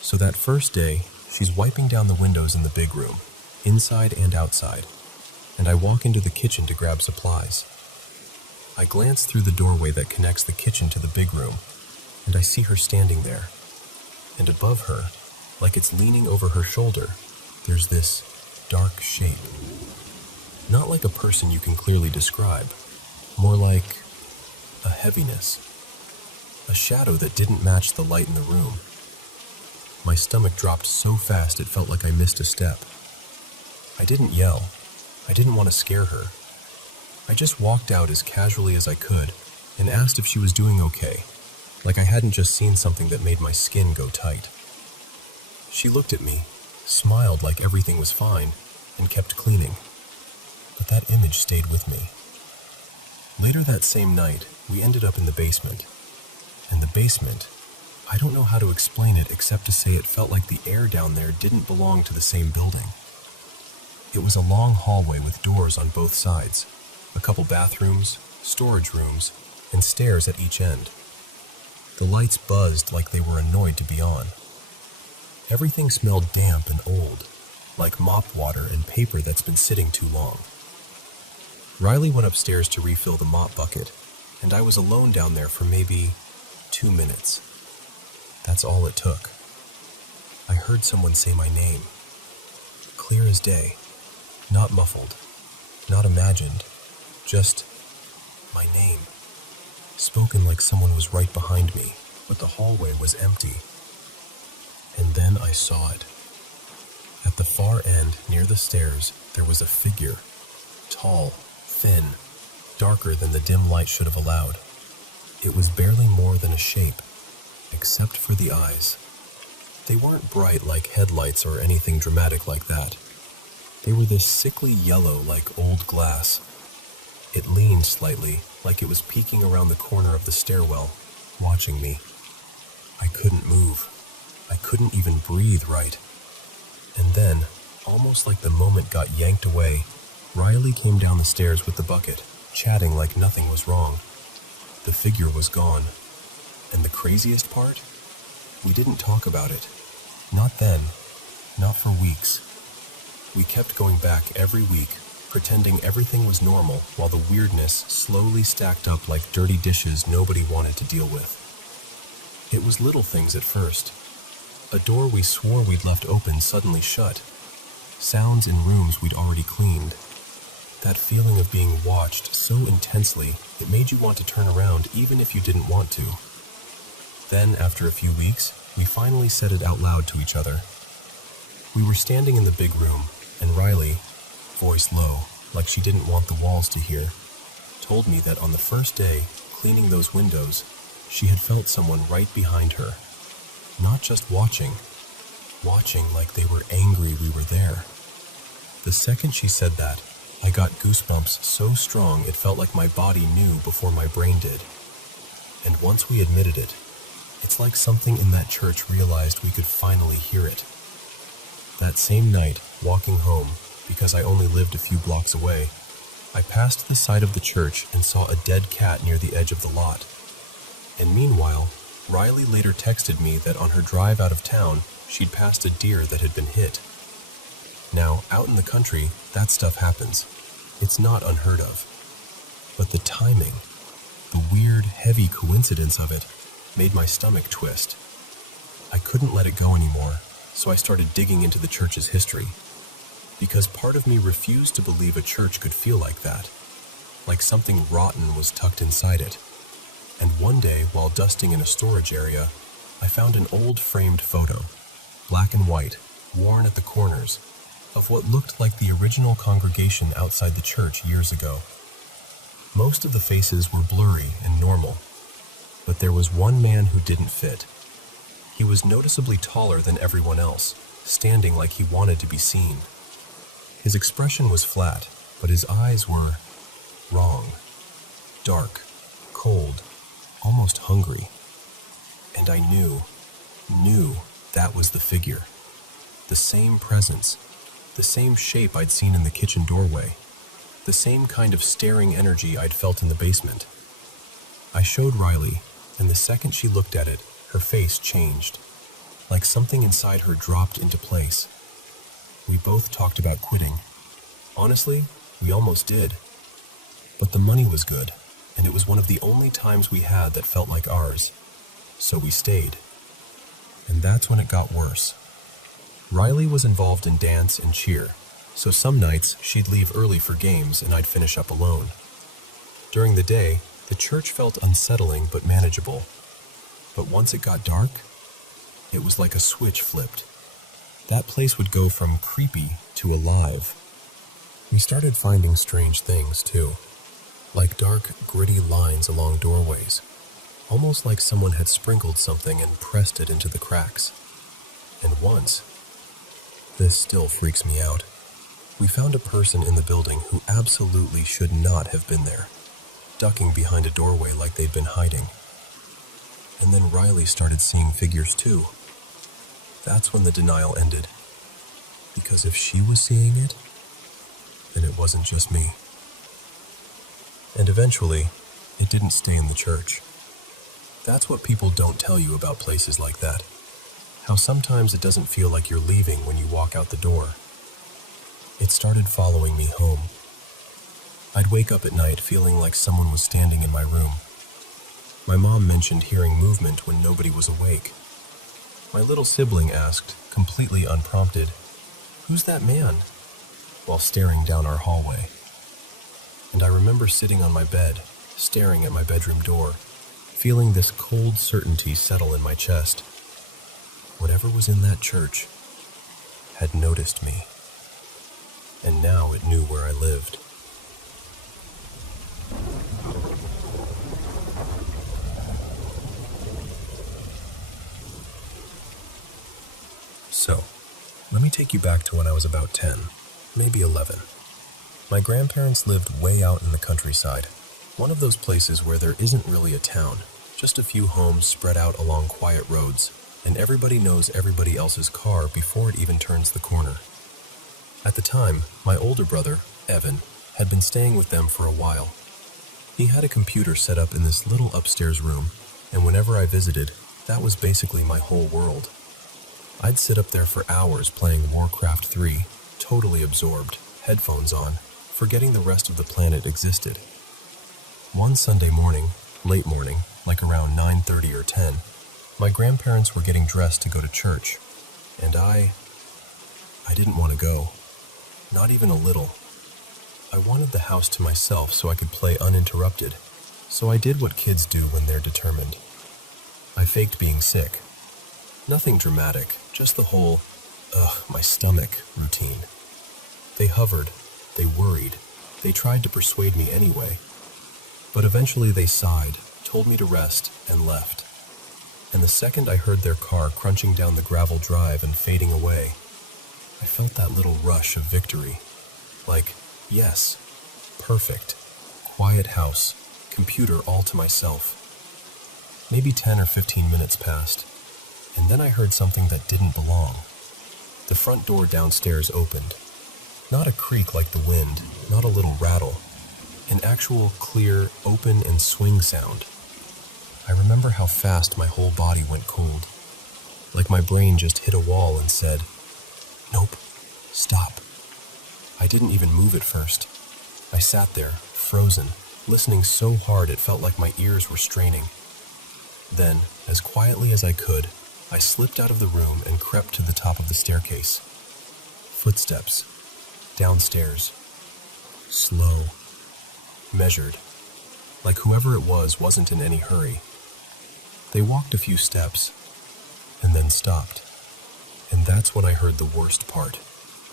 So that first day, she's wiping down the windows in the big room, inside and outside, and I walk into the kitchen to grab supplies. I glance through the doorway that connects the kitchen to the big room, and I see her standing there. And above her, like it's leaning over her shoulder, there's this dark shape. Not like a person you can clearly describe, more like a heaviness, a shadow that didn't match the light in the room. My stomach dropped so fast it felt like I missed a step. I didn't yell. I didn't want to scare her. I just walked out as casually as I could and asked if she was doing okay, like I hadn't just seen something that made my skin go tight. She looked at me, smiled like everything was fine, and kept cleaning. But that image stayed with me. Later that same night, we ended up in the basement. And the basement, I don't know how to explain it except to say it felt like the air down there didn't belong to the same building. It was a long hallway with doors on both sides, a couple bathrooms, storage rooms, and stairs at each end. The lights buzzed like they were annoyed to be on. Everything smelled damp and old, like mop water and paper that's been sitting too long. Riley went upstairs to refill the mop bucket, and I was alone down there for maybe 2 minutes. That's all it took. I heard someone say my name. Clear as day. Not muffled. Not imagined. Just my name. Spoken like someone was right behind me, but the hallway was empty. And then I saw it. At the far end, near the stairs, there was a figure. Tall, thin, darker than the dim light should have allowed. It was barely more than a shape, except for the eyes. They weren't bright like headlights or anything dramatic like that. They were this sickly yellow like old glass. It leaned slightly, like it was peeking around the corner of the stairwell, watching me. I couldn't move. I couldn't even breathe right. And then, almost like the moment got yanked away, Riley came down the stairs with the bucket, chatting like nothing was wrong. The figure was gone. And the craziest part? We didn't talk about it. Not then. Not for weeks. We kept going back every week, pretending everything was normal while the weirdness slowly stacked up like dirty dishes nobody wanted to deal with. It was little things at first. A door we swore we'd left open suddenly shut. Sounds in rooms we'd already cleaned. That feeling of being watched so intensely, it made you want to turn around even if you didn't want to. Then, after a few weeks, we finally said it out loud to each other. We were standing in the big room, and Riley, voice low, like she didn't want the walls to hear, told me that on the first day, cleaning those windows, she had felt someone right behind her. Not just watching like they were angry we were there. The second she said that, I got goosebumps so strong it felt like my body knew before my brain did. And once we admitted it, it's like something in that church realized we could finally hear it. That same night, walking home, because I only lived a few blocks away, I passed the side of the church and saw a dead cat near the edge of the lot. And meanwhile, Riley later texted me that on her drive out of town, she'd passed a deer that had been hit. Now, out in the country, that stuff happens. It's not unheard of. But the timing, the weird, heavy coincidence of it, made my stomach twist. I couldn't let it go anymore, so I started digging into the church's history. Because part of me refused to believe a church could feel like that, like something rotten was tucked inside it. And one day, while dusting in a storage area, I found an old framed photo, black and white, worn at the corners, of what looked like the original congregation outside the church years ago. Most of the faces were blurry and normal, but there was one man who didn't fit. He was noticeably taller than everyone else, standing like he wanted to be seen. His expression was flat, but his eyes were wrong. Dark, cold, almost hungry. And I knew that was the figure. The same presence, the same shape I'd seen in the kitchen doorway, the same kind of staring energy I'd felt in the basement. I showed Riley, and the second she looked at it, her face changed, like something inside her dropped into place. We both talked about quitting. Honestly, we almost did. But the money was good, and it was one of the only times we had that felt like ours. So we stayed. And that's when it got worse. Riley was involved in dance and cheer, so some nights she'd leave early for games and I'd finish up alone. During the day, the church felt unsettling but manageable. But once it got dark, it was like a switch flipped. That place would go from creepy to alive. We started finding strange things, too, like dark, gritty lines along doorways, almost like someone had sprinkled something and pressed it into the cracks. And once, this still freaks me out, we found a person in the building who absolutely should not have been there, ducking behind a doorway like they'd been hiding. And then Riley started seeing figures too. That's when the denial ended. Because if she was seeing it, then it wasn't just me. And eventually, it didn't stay in the church. That's what people don't tell you about places like that. How sometimes it doesn't feel like you're leaving when you walk out the door. It started following me home. I'd wake up at night feeling like someone was standing in my room. My mom mentioned hearing movement when nobody was awake. My little sibling asked, completely unprompted, "Who's that man?" while staring down our hallway. And I remember sitting on my bed, staring at my bedroom door, feeling this cold certainty settle in my chest. Whatever was in that church had noticed me, and now it knew where I lived. So, let me take you back to when I was about 10, maybe 11. My grandparents lived way out in the countryside, one of those places where there isn't really a town, just a few homes spread out along quiet roads, and everybody knows everybody else's car before it even turns the corner. At the time, my older brother, Evan, had been staying with them for a while. He had a computer set up in this little upstairs room, and whenever I visited, that was basically my whole world. I'd sit up there for hours playing Warcraft 3, totally absorbed, headphones on, forgetting the rest of the planet existed. One Sunday morning, late morning, like around 9:30 or 10, my grandparents were getting dressed to go to church, and I didn't want to go. Not even a little. I wanted the house to myself so I could play uninterrupted, so I did what kids do when they're determined. I faked being sick. Nothing dramatic, just the whole, my stomach routine. They hovered, they worried, they tried to persuade me anyway. But eventually they sighed, told me to rest, and left. And the second I heard their car crunching down the gravel drive and fading away, I felt that little rush of victory. Like, yes, perfect, quiet house, computer all to myself. Maybe 10 or 15 minutes passed, and then I heard something that didn't belong. The front door downstairs opened. Not a creak like the wind, not a little rattle. An actual, clear, open and swing sound. I remember how fast my whole body went cold. Like my brain just hit a wall and said, "Nope, stop." I didn't even move at first. I sat there, frozen, listening so hard it felt like my ears were straining. Then, as quietly as I could, I slipped out of the room and crept to the top of the staircase. Footsteps. Downstairs. Slow. Measured. Like whoever it was wasn't in any hurry. They walked a few steps, and then stopped. And that's when I heard the worst part.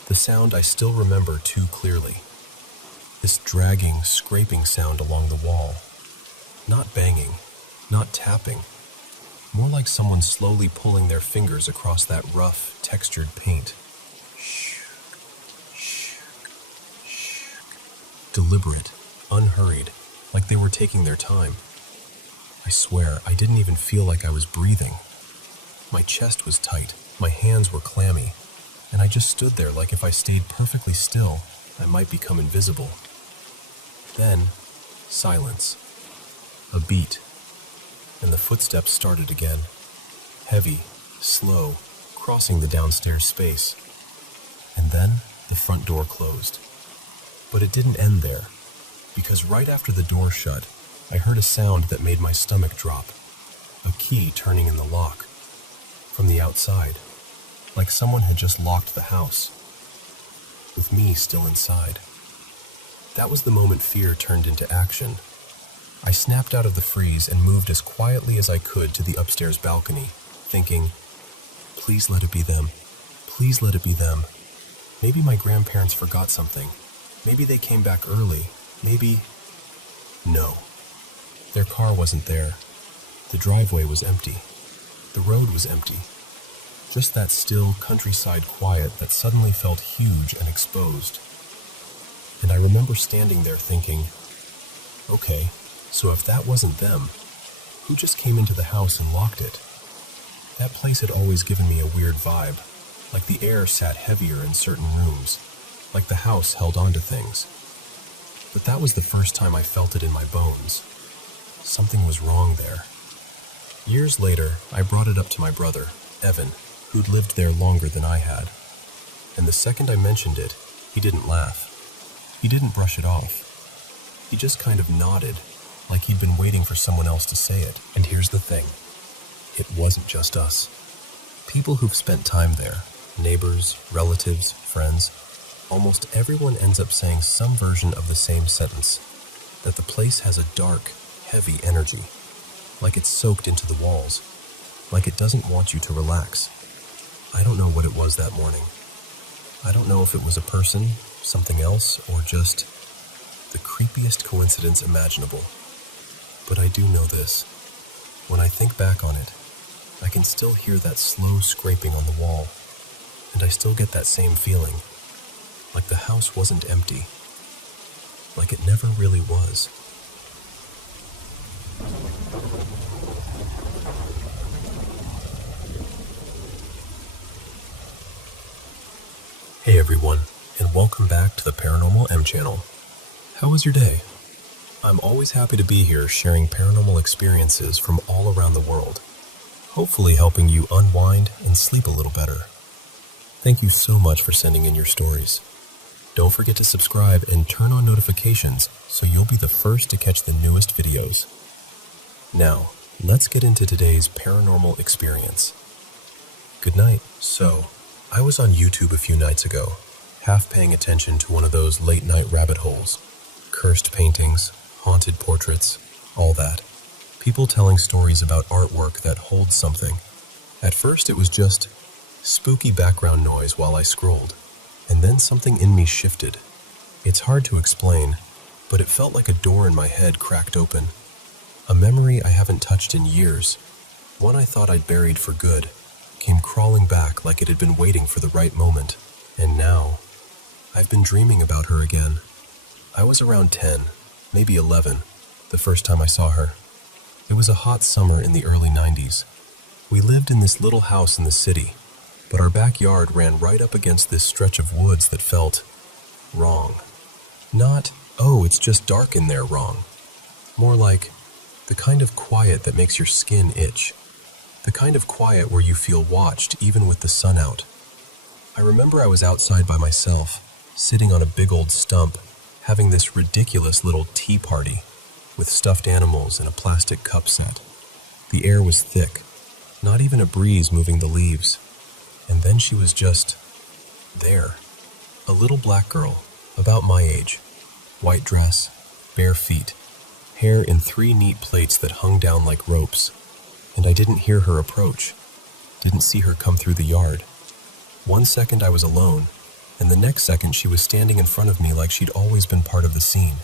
The sound I still remember too clearly. This dragging, scraping sound along the wall. Not banging, not tapping. More like someone slowly pulling their fingers across that rough, textured paint. Deliberate, unhurried, like they were taking their time. I swear, I didn't even feel like I was breathing. My chest was tight, my hands were clammy, and I just stood there like if I stayed perfectly still, I might become invisible. Then, silence. A beat. And the footsteps started again. Heavy, slow, crossing the downstairs space. And then, the front door closed. But it didn't end there, because right after the door shut, I heard a sound that made my stomach drop. A key turning in the lock. From the outside. Like someone had just locked the house. With me still inside. That was the moment fear turned into action. I snapped out of the freeze and moved as quietly as I could to the upstairs balcony, thinking, please let it be them. Please let it be them. Maybe my grandparents forgot something. Maybe they came back early. Maybe... No. Their car wasn't there. The driveway was empty. The road was empty. Just that still countryside quiet that suddenly felt huge and exposed. And I remember standing there thinking, okay, so if that wasn't them, who just came into the house and locked it? That place had always given me a weird vibe, like the air sat heavier in certain rooms, like the house held on to things. But that was the first time I felt it in my bones. Something was wrong there. Years later, I brought it up to my brother, Evan, who'd lived there longer than I had. And the second I mentioned it, he didn't laugh. He didn't brush it off. He just kind of nodded, like he'd been waiting for someone else to say it. And here's the thing. It wasn't just us. People who've spent time there, neighbors, relatives, friends, almost everyone ends up saying some version of the same sentence, that the place has a dark, heavy energy, like it's soaked into the walls, like it doesn't want you to relax. I don't know what it was that morning. I don't know if it was a person, something else, or just the creepiest coincidence imaginable. But I do know this. When I think back on it, I can still hear that slow scraping on the wall, and I still get that same feeling, like the house wasn't empty, like it never really was. Hey everyone, and welcome back to the Paranormal M channel. How was your day? I'm always happy to be here sharing paranormal experiences from all around the world, hopefully helping you unwind and sleep a little better. Thank you so much for sending in your stories. Don't forget to subscribe and turn on notifications so you'll be the first to catch the newest videos. Now, let's get into today's paranormal experience. Good night. So, I was on YouTube a few nights ago, half paying attention to one of those late-night rabbit holes. Cursed paintings, haunted portraits, all that. People telling stories about artwork that holds something. At first it was just spooky background noise while I scrolled, and then something in me shifted. It's hard to explain, but it felt like a door in my head cracked open. A memory I haven't touched in years, one I thought I'd buried for good, came crawling back like it had been waiting for the right moment. And now, I've been dreaming about her again. I was around 10, maybe 11, the first time I saw her. It was a hot summer in the early 90s. We lived in this little house in the city, but our backyard ran right up against this stretch of woods that felt wrong. Not, oh, it's just dark in there wrong. More like the kind of quiet that makes your skin itch. The kind of quiet where you feel watched even with the sun out. I remember I was outside by myself, sitting on a big old stump, having this ridiculous little tea party with stuffed animals and a plastic cup set. The air was thick, not even a breeze moving the leaves. And then she was just there. A little black girl, about my age. White dress, bare feet, hair in 3 neat plaits that hung down like ropes. And I didn't hear her approach, didn't see her come through the yard. 1 second I was alone, and the next second she was standing in front of me like she'd always been part of the scene.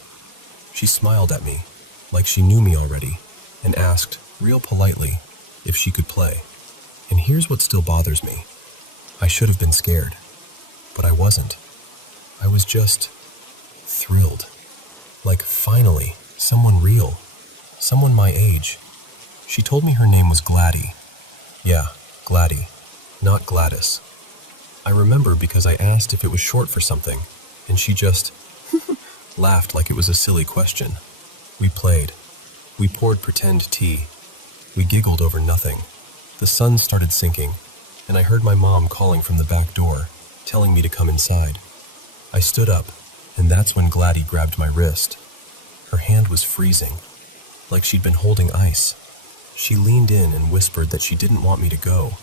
She smiled at me, like she knew me already, and asked, real politely, if she could play. And here's what still bothers me. I should have been scared, but I wasn't. I was just thrilled. Like finally, someone real, someone my age. She told me her name was Gladdy. Yeah, Gladdy, not Gladys. I remember because I asked if it was short for something, and she just laughed like it was a silly question. We played. We poured pretend tea. We giggled over nothing. The sun started sinking, and I heard my mom calling from the back door, telling me to come inside. I stood up, and that's when Gladdy grabbed my wrist. Her hand was freezing. like she'd been holding ice. She leaned in and whispered that she didn't want me to go,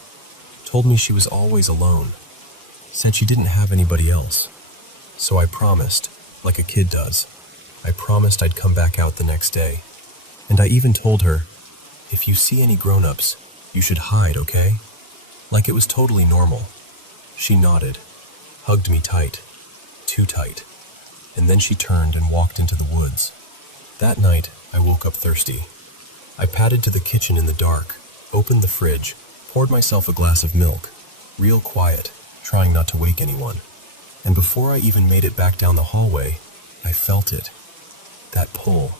told me she was always alone, said she didn't have anybody else. So I promised, like a kid does. I promised I'd come back out the next day. And I even told her, if you see any grown-ups, you should hide, okay? Like it was totally normal. She nodded, hugged me tight, too tight, and then she turned and walked into the woods. That night, I woke up thirsty. I padded to the kitchen in the dark, opened the fridge, poured myself a glass of milk, real quiet, trying not to wake anyone. And before I even made it back down the hallway, I felt it. That pull.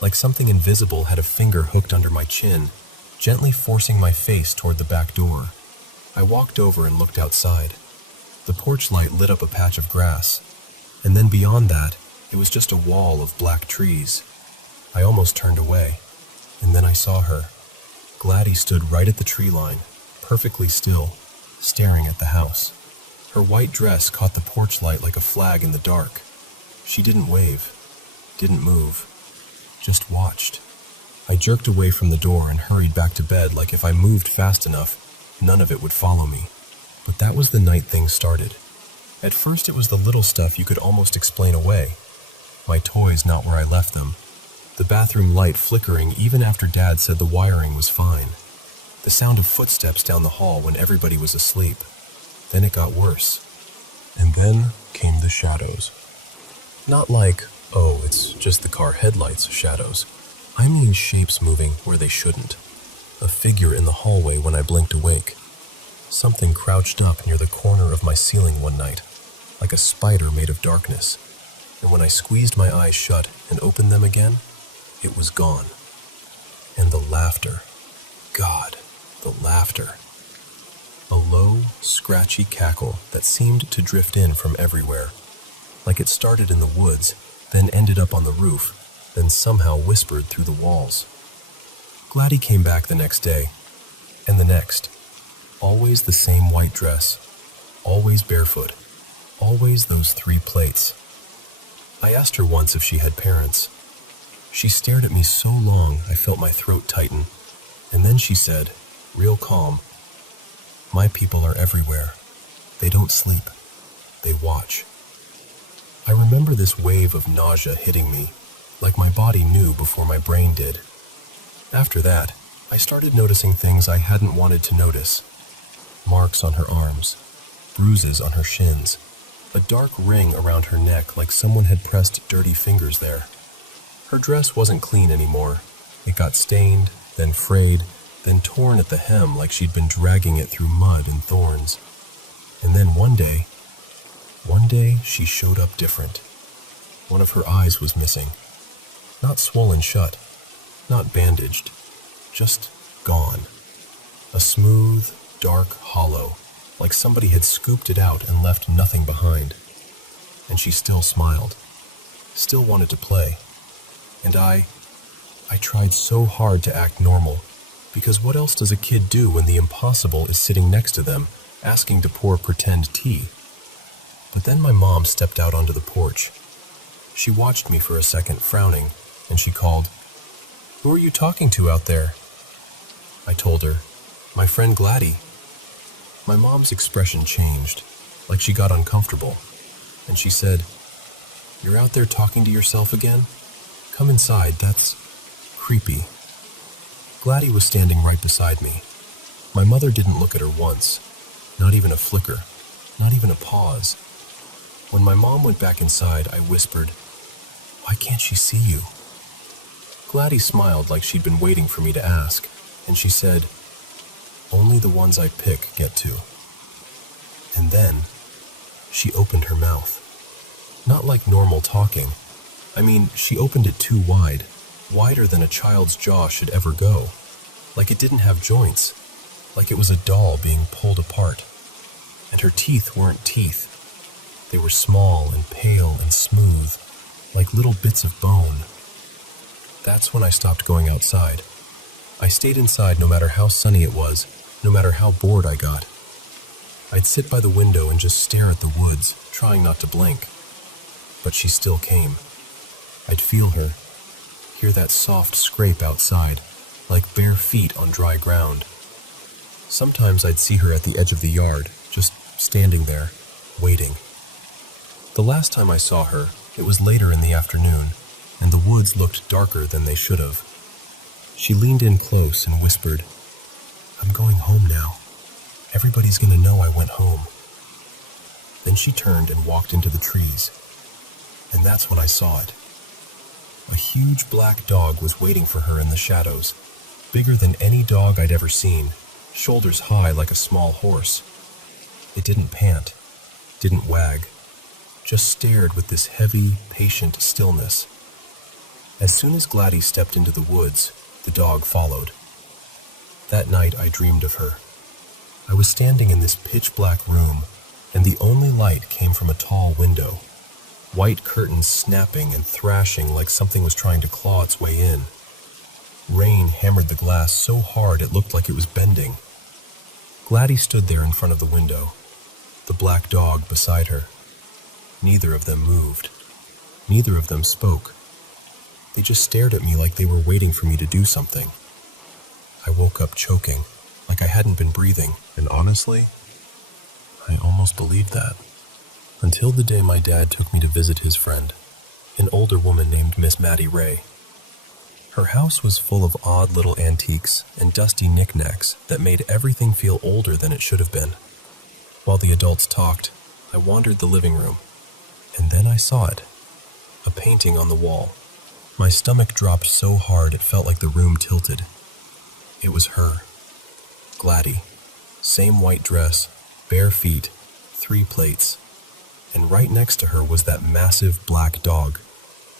Like something invisible had a finger hooked under my chin, gently forcing my face toward the back door. I walked over and looked outside. The porch light lit up a patch of grass, and then beyond that, it was just a wall of black trees. I almost turned away, and then I saw her. Gladys stood right at the tree line, perfectly still, staring at the house. Her white dress caught the porch light like a flag in the dark. She didn't wave, didn't move, just watched. I jerked away from the door and hurried back to bed like if I moved fast enough, none of it would follow me. But that was the night things started. At first it was the little stuff you could almost explain away. My toys not where I left them. The bathroom light flickering even after Dad said the wiring was fine. The sound of footsteps down the hall when everybody was asleep. Then it got worse. And then came the shadows. Not like, oh, it's just the car headlights shadows. I mean shapes moving where they shouldn't. A figure in the hallway when I blinked awake. Something crouched up near the corner of my ceiling one night, like a spider made of darkness. And when I squeezed my eyes shut and opened them again, it was gone. And the laughter. God, the laughter. A low, scratchy cackle that seemed to drift in from everywhere, like it started in the woods, then ended up on the roof, then somehow whispered through the walls. Gladdy came back the next day, and the next. Always the same white dress, always barefoot, always those 3 plaits. I asked her once if she had parents. She stared at me so long I felt my throat tighten, and then she said, real calm, my people are everywhere. They don't sleep. They watch. I remember this wave of nausea hitting me, like my body knew before my brain did. After that, I started noticing things I hadn't wanted to notice. Marks on her arms, bruises on her shins, a dark ring around her neck like someone had pressed dirty fingers there. Her dress wasn't clean anymore. It got stained, then frayed, then torn at the hem like she'd been dragging it through mud and thorns. And then one day she showed up different. One of her eyes was missing. Not swollen shut, not bandaged, just gone. A smooth, dark hollow, like somebody had scooped it out and left nothing behind. And she still smiled, still wanted to play. And I tried so hard to act normal, because what else does a kid do when the impossible is sitting next to them, asking to pour pretend tea? But then my mom stepped out onto the porch. She watched me for a second, frowning, and she called, "Who are you talking to out there?" I told her, "My friend Gladdy." My mom's expression changed, like she got uncomfortable, and she said, "You're out there talking to yourself again? Come inside, that's creepy." Gladdy was standing right beside me. My mother didn't look at her once, not even a flicker, not even a pause. When my mom went back inside, I whispered, "Why can't she see you?" Gladdy smiled like she'd been waiting for me to ask, and she said, "Only the ones I pick get to." And then she opened her mouth. Not like normal talking. I mean, she opened it too wide, wider than a child's jaw should ever go. Like it didn't have joints, like it was a doll being pulled apart. And her teeth weren't teeth. They were small and pale and smooth, like little bits of bone. That's when I stopped going outside. I stayed inside no matter how sunny it was, no matter how bored I got. I'd sit by the window and just stare at the woods, trying not to blink. But she still came. I'd feel her, hear that soft scrape outside, like bare feet on dry ground. Sometimes I'd see her at the edge of the yard, just standing there, waiting. The last time I saw her, it was later in the afternoon, and the woods looked darker than they should have. She leaned in close and whispered, "I'm going home now. Everybody's gonna know I went home." Then she turned and walked into the trees, and that's when I saw it. A huge black dog was waiting for her in the shadows, bigger than any dog I'd ever seen, shoulders high like a small horse. It didn't pant, didn't wag, just stared with this heavy, patient stillness. As soon as Gladys stepped into the woods, the dog followed. That night I dreamed of her. I was standing in this pitch-black room, and the only light came from a tall window, white curtains snapping and thrashing like something was trying to claw its way in. Rain hammered the glass so hard it looked like it was bending. Gladys stood there in front of the window, the black dog beside her. Neither of them moved. Neither of them spoke. They just stared at me like they were waiting for me to do something. I woke up choking, like I hadn't been breathing, and honestly, I almost believed that. Until the day my dad took me to visit his friend, an older woman named Miss Maddie Ray. Her house was full of odd little antiques and dusty knickknacks that made everything feel older than it should have been. While the adults talked, I wandered the living room, and then I saw it, a painting on the wall. My stomach dropped so hard it felt like the room tilted. It was her, Gladys, same white dress, bare feet, 3 plates, and right next to her was that massive black dog.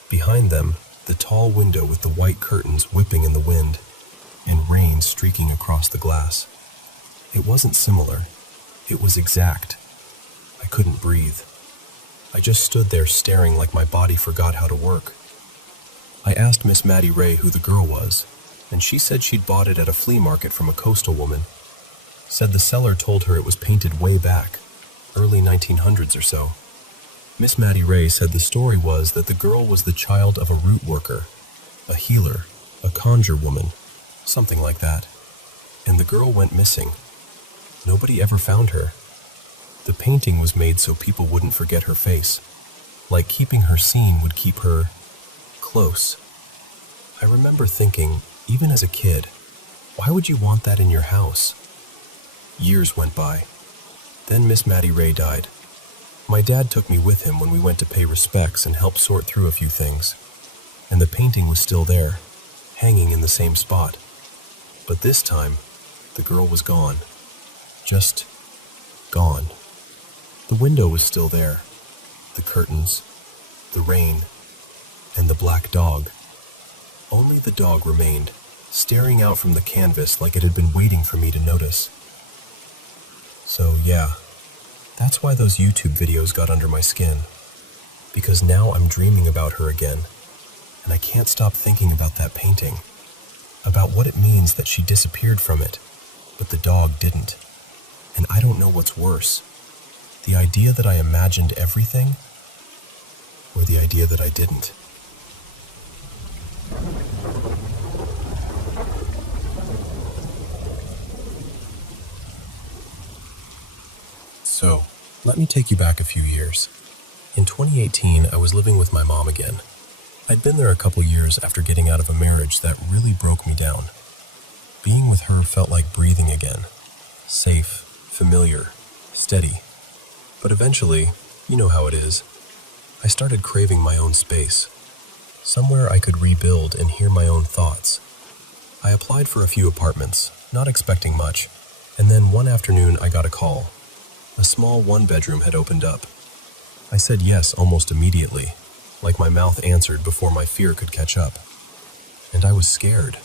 Behind them, the tall window with the white curtains whipping in the wind, and rain streaking across the glass. It wasn't similar. It was exact. I couldn't breathe. I just stood there staring like my body forgot how to work. I asked Miss Maddie Ray who the girl was, and she said she'd bought it at a flea market from a coastal woman. Said the seller told her it was painted way back, early 1900s or so. Miss Maddie Ray said the story was that the girl was the child of a root worker, a healer, a conjure woman, something like that. And the girl went missing. Nobody ever found her. The painting was made so people wouldn't forget her face, like keeping her seen would keep her close. I remember thinking, even as a kid, why would you want that in your house? Years went by. Then Miss Maddie Ray died. My dad took me with him when we went to pay respects and help sort through a few things. And the painting was still there, hanging in the same spot. But this time, the girl was gone. Just gone. The window was still there. The curtains, the rain, and the black dog. Only the dog remained, staring out from the canvas like it had been waiting for me to notice. So yeah, that's why those YouTube videos got under my skin. Because now I'm dreaming about her again, and I can't stop thinking about that painting. About what it means that she disappeared from it, but the dog didn't. And I don't know what's worse. The idea that I imagined everything, or the idea that I didn't. So, let me take you back a few years. In 2018, I was living with my mom again. I'd been there a couple years after getting out of a marriage that really broke me down. Being with her felt like breathing again. Safe, familiar, steady. But eventually, you know how it is, I started craving my own space. Somewhere I could rebuild and hear my own thoughts. I applied for a few apartments, not expecting much, and then one afternoon I got a call. A small one-bedroom had opened up. I said yes almost immediately, like my mouth answered before my fear could catch up. And I was scared.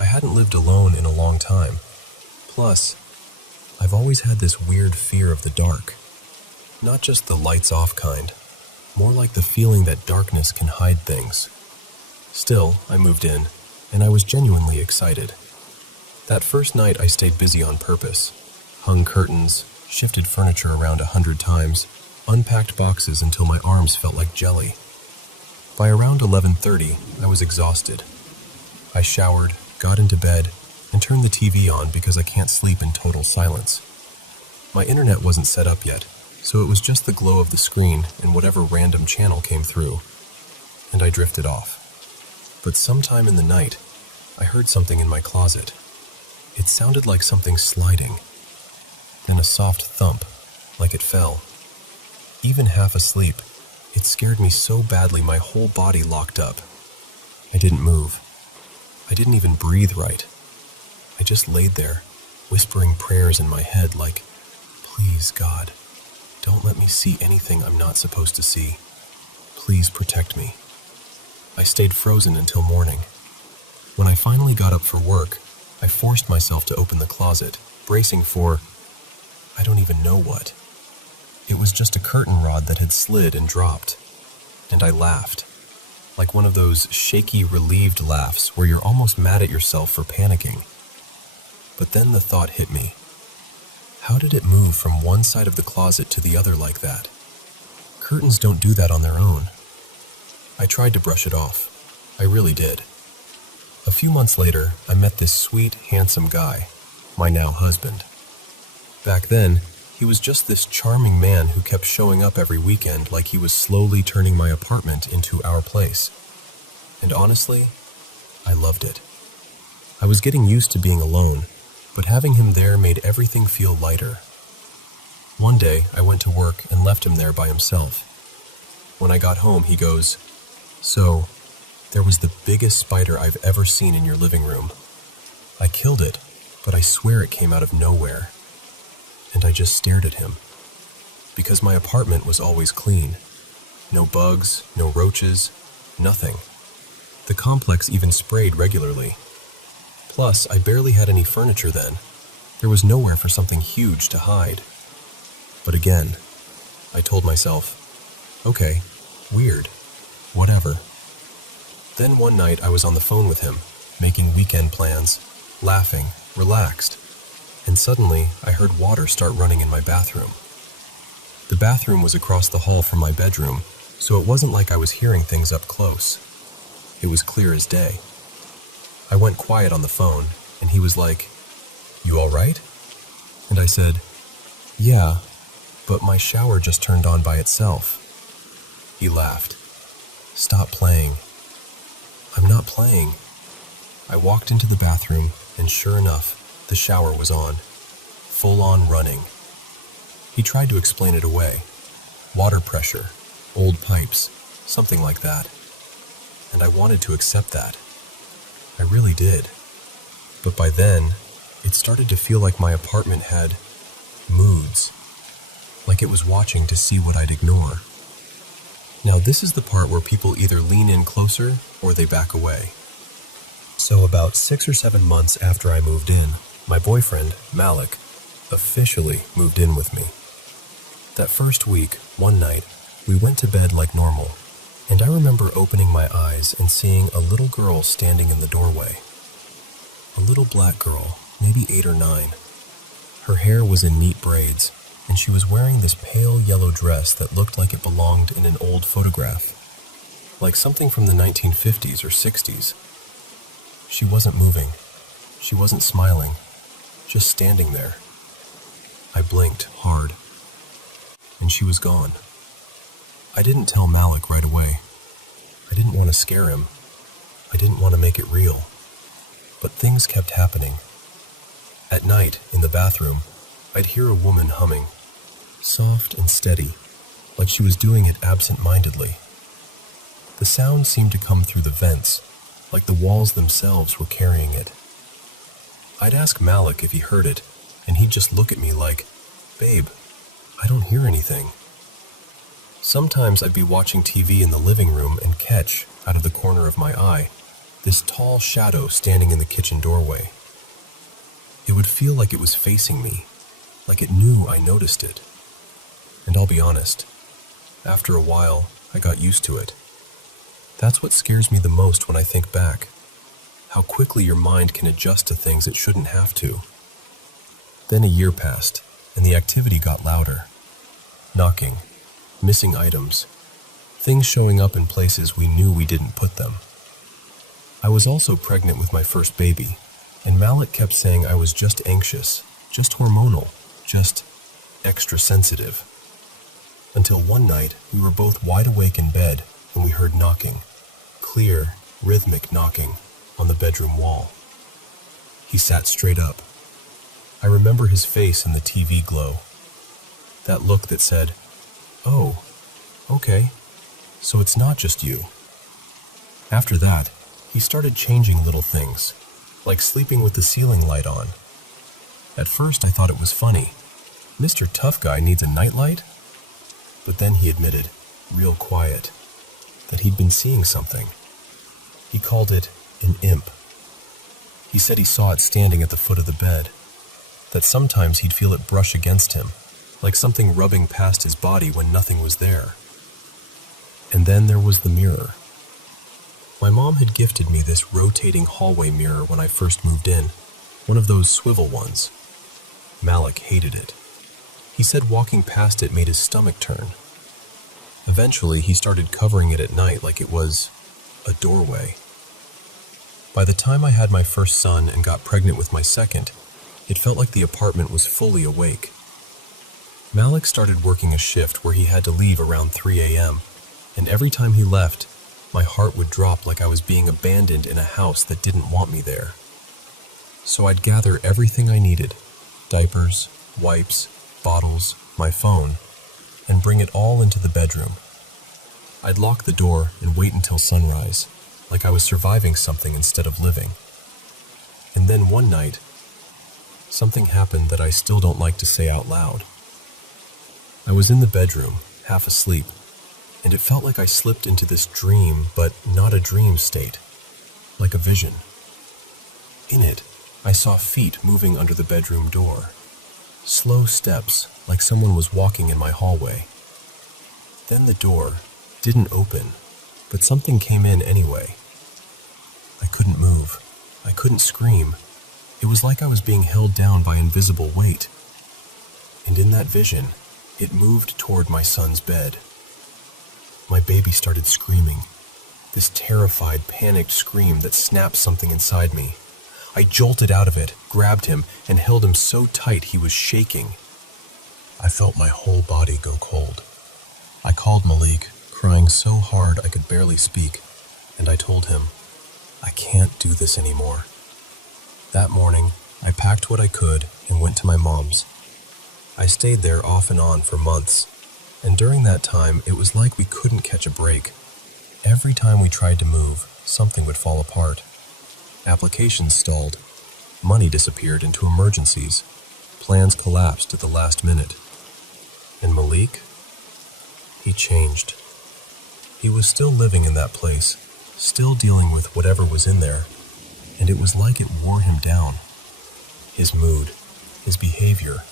I hadn't lived alone in a long time. Plus, I've always had this weird fear of the dark. Not just the lights-off kind, more like the feeling that darkness can hide things. Still, I moved in, and I was genuinely excited. That first night I stayed busy on purpose, hung curtains, shifted furniture around 100 times, unpacked boxes until my arms felt like jelly. By around 11:30, I was exhausted. I showered, got into bed, and turned the TV on because I can't sleep in total silence. My internet wasn't set up yet, so it was just the glow of the screen and whatever random channel came through, and I drifted off. But sometime in the night, I heard something in my closet. It sounded like something sliding, then a soft thump, like it fell. Even half asleep, it scared me so badly my whole body locked up. I didn't move. I didn't even breathe right. I just laid there, whispering prayers in my head like, "Please, God, don't let me see anything I'm not supposed to see. Please protect me." I stayed frozen until morning. When I finally got up for work, I forced myself to open the closet, bracing for, I don't even know what. It was just a curtain rod that had slid and dropped. And I laughed, like one of those shaky, relieved laughs where you're almost mad at yourself for panicking. But then the thought hit me. How did it move from one side of the closet to the other like that? Curtains don't do that on their own. I tried to brush it off. I really did. A few months later, I met this sweet, handsome guy, my now husband. Back then, he was just this charming man who kept showing up every weekend like he was slowly turning my apartment into our place. And honestly, I loved it. I was getting used to being alone, but having him there made everything feel lighter. One day, I went to work and left him there by himself. When I got home, he goes, "So, there was the biggest spider I've ever seen in your living room. I killed it, but I swear it came out of nowhere." And I just stared at him. Because my apartment was always clean. No bugs, no roaches, nothing. The complex even sprayed regularly. Plus, I barely had any furniture then. There was nowhere for something huge to hide. But again, I told myself, okay, weird, whatever. Then one night I was on the phone with him, making weekend plans, laughing, relaxed. And suddenly, I heard water start running in my bathroom. The bathroom was across the hall from my bedroom, so it wasn't like I was hearing things up close. It was clear as day. I went quiet on the phone, and he was like, "You all right?" And I said, "Yeah, but my shower just turned on by itself." He laughed. "Stop playing." "I'm not playing." I walked into the bathroom, and sure enough, the shower was on, full on running. He tried to explain it away. Water pressure, old pipes, something like that. And I wanted to accept that. I really did. But by then, it started to feel like my apartment had moods, like it was watching to see what I'd ignore. Now this is the part where people either lean in closer or they back away. So about 6 or 7 months after I moved in, my boyfriend, Malik, officially moved in with me. That first week, one night, we went to bed like normal, and I remember opening my eyes and seeing a little girl standing in the doorway. A little black girl, maybe 8 or 9. Her hair was in neat braids, and she was wearing this pale yellow dress that looked like it belonged in an old photograph, like something from the 1950s or 60s. She wasn't moving. She wasn't smiling. Just standing there. I blinked hard, and she was gone. I didn't tell Malik right away. I didn't want to scare him. I didn't want to make it real. But things kept happening. At night, in the bathroom, I'd hear a woman humming, soft and steady, like she was doing it absent-mindedly. The sound seemed to come through the vents, like the walls themselves were carrying it. I'd ask Malik if he heard it, and he'd just look at me like, "Babe, I don't hear anything." Sometimes I'd be watching TV in the living room and catch, out of the corner of my eye, this tall shadow standing in the kitchen doorway. It would feel like it was facing me, like it knew I noticed it. And I'll be honest, after a while, I got used to it. That's what scares me the most when I think back. How quickly your mind can adjust to things it shouldn't have to. Then a year passed, and the activity got louder. Knocking, missing items, things showing up in places we knew we didn't put them. I was also pregnant with my first baby, and Malik kept saying I was just anxious, just hormonal, just extra sensitive. Until one night, we were both wide awake in bed when we heard knocking, clear, rhythmic knocking on the bedroom wall. He sat straight up. I remember his face in the TV glow. That look that said, "Oh, okay, so it's not just you." After that, he started changing little things, like sleeping with the ceiling light on. At first I thought it was funny. Mr. Tough Guy needs a nightlight? But then he admitted, real quiet, that he'd been seeing something. He called it an imp. He said he saw it standing at the foot of the bed, that sometimes he'd feel it brush against him, like something rubbing past his body when nothing was there. And then there was the mirror. My mom had gifted me this rotating hallway mirror when I first moved in, one of those swivel ones. Malik hated it. He said walking past it made his stomach turn. Eventually, he started covering it at night like it was a doorway. By the time I had my first son and got pregnant with my second, it felt like the apartment was fully awake. Malik started working a shift where he had to leave around 3 a.m., and every time he left, my heart would drop like I was being abandoned in a house that didn't want me there. So I'd gather everything I needed, diapers, wipes, bottles, my phone, and bring it all into the bedroom. I'd lock the door and wait until sunrise, like I was surviving something instead of living. And then one night, something happened that I still don't like to say out loud. I was in the bedroom, half asleep, and it felt like I slipped into this dream, but not a dream state, like a vision. In it, I saw feet moving under the bedroom door. Slow steps, like someone was walking in my hallway. Then the door didn't open, but something came in anyway. I couldn't move. I couldn't scream. It was like I was being held down by invisible weight. And in that vision, it moved toward my son's bed. My baby started screaming, this terrified, panicked scream that snapped something inside me. I jolted out of it, grabbed him, and held him so tight he was shaking. I felt my whole body go cold. I called Malik, crying so hard I could barely speak, and I told him, I can't do this anymore. That morning, I packed what I could and went to my mom's. I stayed there off and on for months, and during that time, it was like we couldn't catch a break. Every time we tried to move, something would fall apart. Applications stalled. Money disappeared into emergencies. Plans collapsed at the last minute. And Malik? He changed. He was still living in that place, still dealing with whatever was in there, and it was like it wore him down. His mood, his behavior.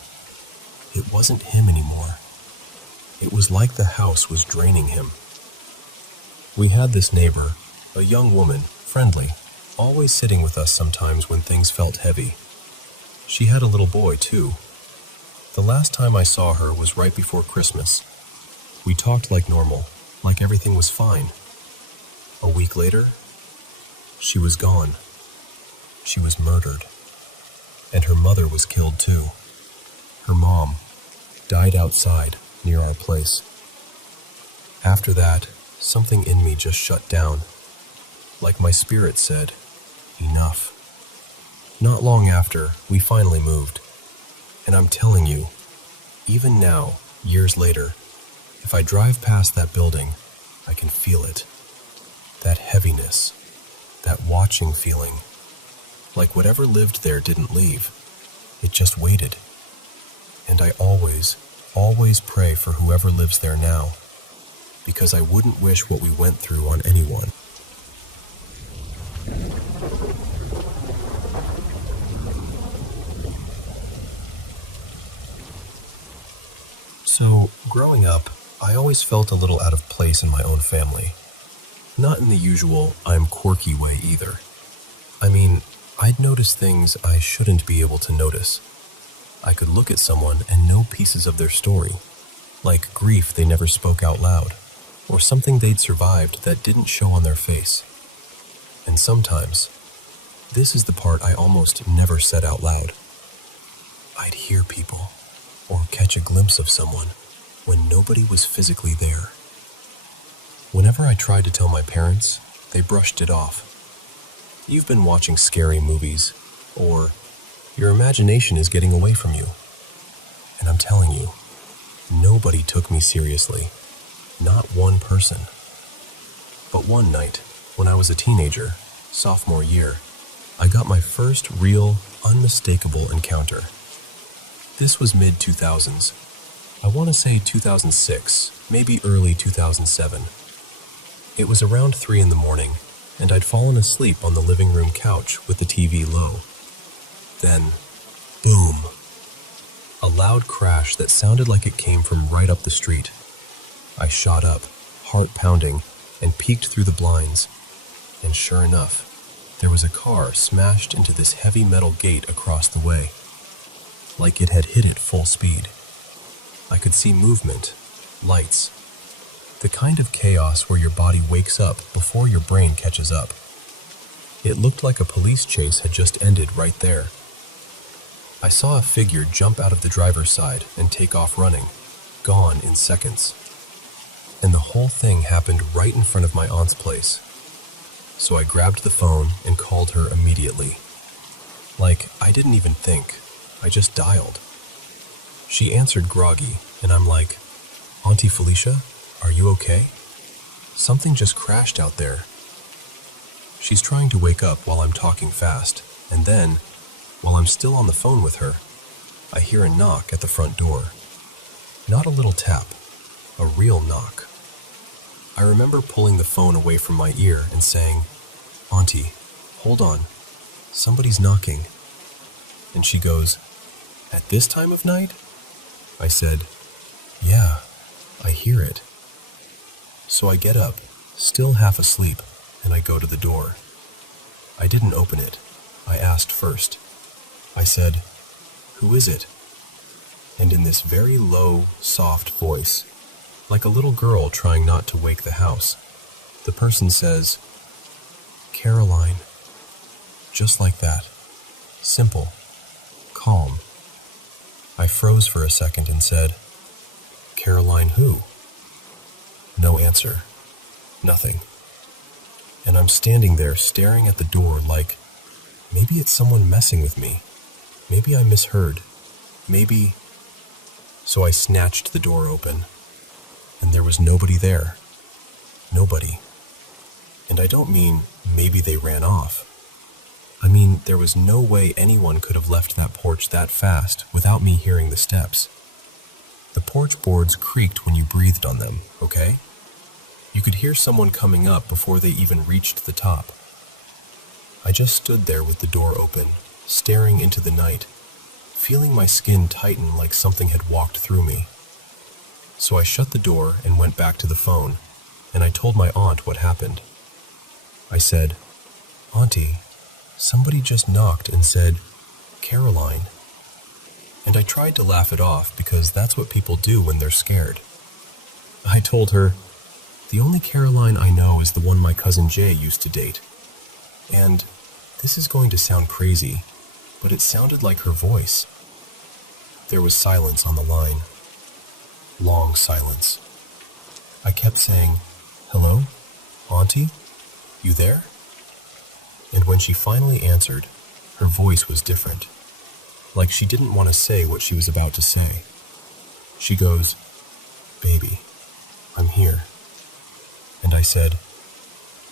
It wasn't him anymore. It was like the house was draining him. We had this neighbor, a young woman, friendly, always sitting with us sometimes when things felt heavy. She had a little boy, too. The last time I saw her was right before Christmas. We talked like normal, like everything was fine. A week later, she was gone. She was murdered. And her mother was killed, too. Her mom died outside near our place. After that, something in me just shut down. Like my spirit said, enough. Not long after, we finally moved. And I'm telling you, even now, years later, if I drive past that building, I can feel it. That heaviness, that watching feeling. Like whatever lived there didn't leave. It just waited. And I always pray for whoever lives there now, because I wouldn't wish what we went through on anyone. So, growing up, I always felt a little out of place in my own family. Not in the usual, I'm quirky way either. I mean, I'd notice things I shouldn't be able to notice. I could look at someone and know pieces of their story, like grief they never spoke out loud, or something they'd survived that didn't show on their face. And sometimes, this is the part I almost never said out loud, I'd hear people or catch a glimpse of someone when nobody was physically there. Whenever I tried to tell my parents, they brushed it off. You've been watching scary movies, or your imagination is getting away from you. And I'm telling you, nobody took me seriously. Not one person. But one night, when I was a teenager, sophomore year, I got my first real, unmistakable encounter. This was mid-2000s. I want to say 2006, maybe early 2007. It was around 3 in the morning, and I'd fallen asleep on the living room couch with the TV low. Then, boom! A loud crash that sounded like it came from right up the street. I shot up, heart pounding, and peeked through the blinds. And sure enough, there was a car smashed into this heavy metal gate across the way, like it had hit it full speed. I could see movement, lights, the kind of chaos where your body wakes up before your brain catches up. It looked like a police chase had just ended right there. I saw a figure jump out of the driver's side and take off running, gone in seconds. And the whole thing happened right in front of my aunt's place. So I grabbed the phone and called her immediately. Like, I didn't even think, I just dialed. She answered groggy, and I'm like, Auntie Felicia, are you okay? Something just crashed out there. She's trying to wake up while I'm talking fast, and then, while I'm still on the phone with her, I hear a knock at the front door. Not a little tap, a real knock. I remember pulling the phone away from my ear and saying, Auntie, hold on, somebody's knocking. And she goes, At this time of night? I said, Yeah, I hear it. So I get up, still half asleep, and I go to the door. I didn't open it. I asked first. I said, Who is it? And in this very low, soft voice, like a little girl trying not to wake the house, the person says, Caroline. Just like that. Simple. Calm. I froze for a second and said, Caroline who? No answer. Nothing. And I'm standing there staring at the door like, maybe it's someone messing with me. Maybe I misheard. Maybe... So I snatched the door open, and there was nobody there. Nobody. And I don't mean maybe they ran off. I mean, there was no way anyone could have left that porch that fast without me hearing the steps. The porch boards creaked when you breathed on them, okay? You could hear someone coming up before they even reached the top. I just stood there with the door open, staring into the night, feeling my skin tighten like something had walked through me. So I shut the door and went back to the phone, and I told my aunt what happened. I said, Auntie, somebody just knocked and said, Caroline. And I tried to laugh it off because that's what people do when they're scared. I told her, the only Caroline I know is the one my cousin Jay used to date. And this is going to sound crazy, but it sounded like her voice. There was silence on the line. Long silence. I kept saying, Hello? Auntie? You there? And when she finally answered, her voice was different. Like she didn't want to say what she was about to say. She goes, Baby, I'm here. And I said,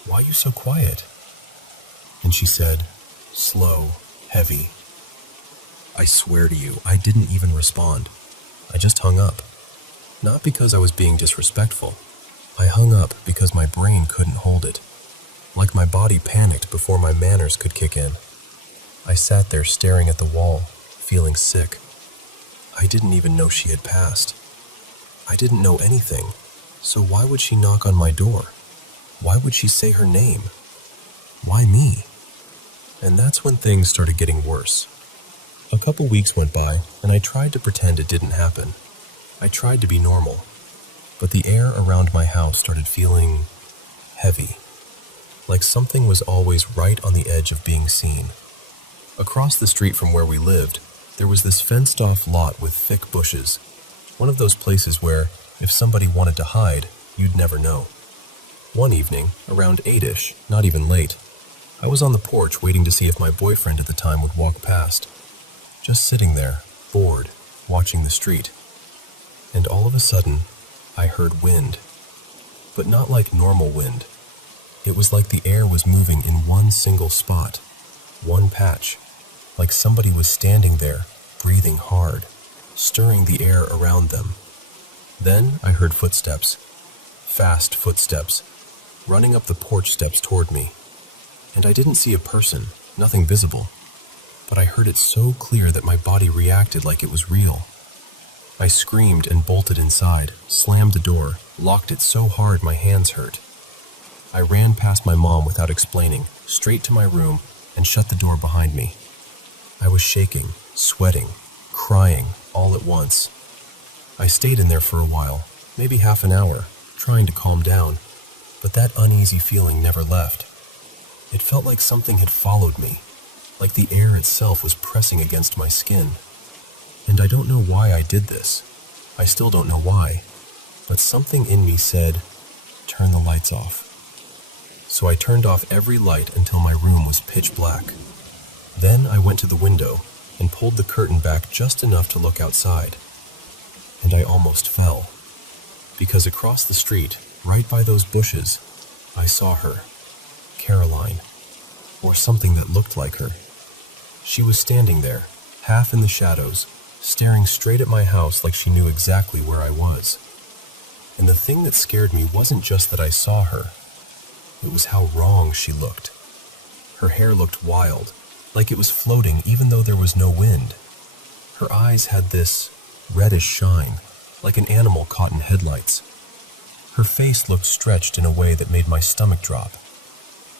Why are you so quiet? And she said, slow, heavy. I swear to you, I didn't even respond. I just hung up. Not because I was being disrespectful. I hung up because my brain couldn't hold it. Like my body panicked before my manners could kick in. I sat there staring at the wall, feeling sick. I didn't even know she had passed. I didn't know anything, so why would she knock on my door? Why would she say her name? Why me? And that's when things started getting worse. A couple weeks went by, and I tried to pretend it didn't happen. I tried to be normal. but the air around my house started feeling heavy, like something was always right on the edge of being seen. Across the street from where we lived, there was this fenced-off lot with thick bushes, one of those places where, if somebody wanted to hide, you'd never know. One evening, around 8-ish, not even late, I was on the porch waiting to see if my boyfriend at the time would walk past. Just sitting there, bored, watching the street. And all of a sudden, I heard wind. But not like normal wind. It was like the air was moving in one single spot, one patch, like somebody was standing there, breathing hard, stirring the air around them. Then I heard footsteps, fast footsteps, running up the porch steps toward me. And I didn't see a person, nothing visible, but I heard it so clear that my body reacted like it was real. I screamed and bolted inside, slammed the door, locked it so hard my hands hurt. I ran past my mom without explaining, straight to my room, and shut the door behind me. I was shaking, sweating, crying, all at once. I stayed in there for a while, maybe half an hour, trying to calm down, but that uneasy feeling never left. It felt like something had followed me, like the air itself was pressing against my skin. And I don't know why I did this. I still don't know why, but something in me said, "Turn the lights off." So I turned off every light until my room was pitch black. Then I went to the window and pulled the curtain back just enough to look outside. And I almost fell, because across the street, right by those bushes, I saw her, Caroline, or something that looked like her. She was standing there, half in the shadows, staring straight at my house like she knew exactly where I was. And the thing that scared me wasn't just that I saw her. It was how wrong she looked. Her hair looked wild, like it was floating even though there was no wind. Her eyes had this reddish shine, like an animal caught in headlights. Her face looked stretched in a way that made my stomach drop.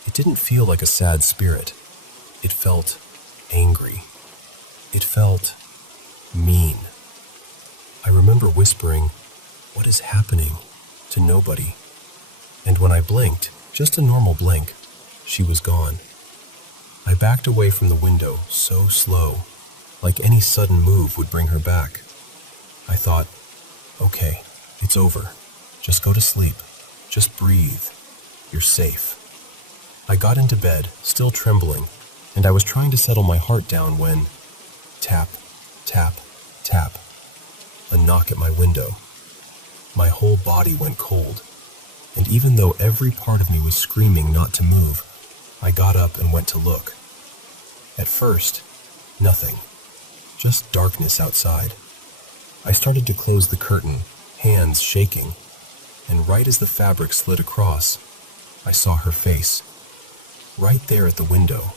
It didn't feel like a sad spirit. It felt angry. It felt mean. I remember whispering, "What is happening?" to nobody. And when I blinked, just a normal blink, she was gone. I backed away from the window, so slow, like any sudden move would bring her back. I thought, okay, it's over. Just go to sleep. Just breathe. You're safe. I got into bed, still trembling, and I was trying to settle my heart down when, tap, tap, tap, a knock at my window. My whole body went cold, and even though every part of me was screaming not to move, I got up and went to look. At first, nothing, just darkness outside. I started to close the curtain, hands shaking, and right as the fabric slid across, I saw her face, right there at the window,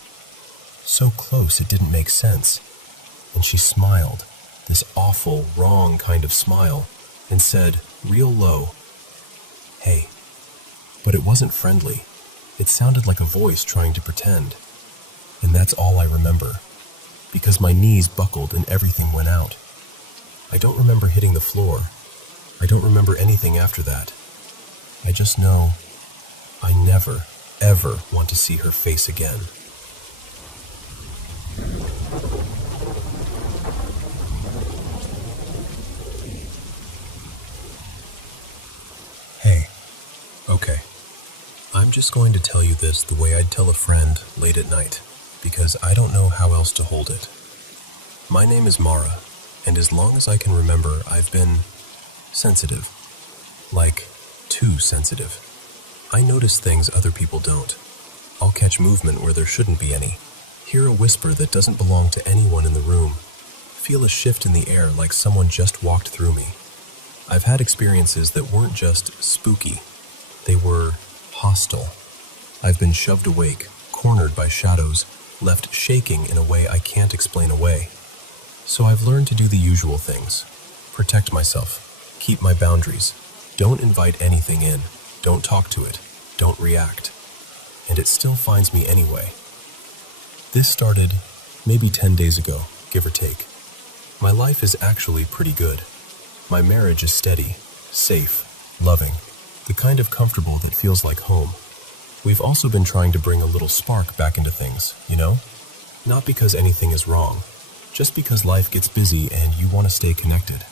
so close it didn't make sense, and she smiled, this awful, wrong kind of smile, and said, real low, "Hey." But it wasn't friendly. It sounded like a voice trying to pretend. And that's all I remember, because my knees buckled and everything went out. I don't remember hitting the floor. I don't remember anything after that. I just know I never, ever want to see her face again. Hey, okay. I'm just going to tell you this the way I'd tell a friend late at night, because I don't know how else to hold it. My name is Mara, and as long as I can remember, I've been sensitive. Like, too sensitive. I notice things other people don't. I'll catch movement where there shouldn't be any, hear a whisper that doesn't belong to anyone in the room, feel a shift in the air like someone just walked through me. I've had experiences that weren't just spooky, they were hostile. I've been shoved awake, cornered by shadows, left shaking in a way I can't explain away. So I've learned to do the usual things. Protect myself, keep my boundaries, don't invite anything in, don't talk to it, don't react. And it still finds me anyway. This started maybe 10 days ago, give or take. My life is actually pretty good. My marriage is steady, safe, loving, the kind of comfortable that feels like home. We've also been trying to bring a little spark back into things, you know? Not because anything is wrong, just because life gets busy and you want to stay connected.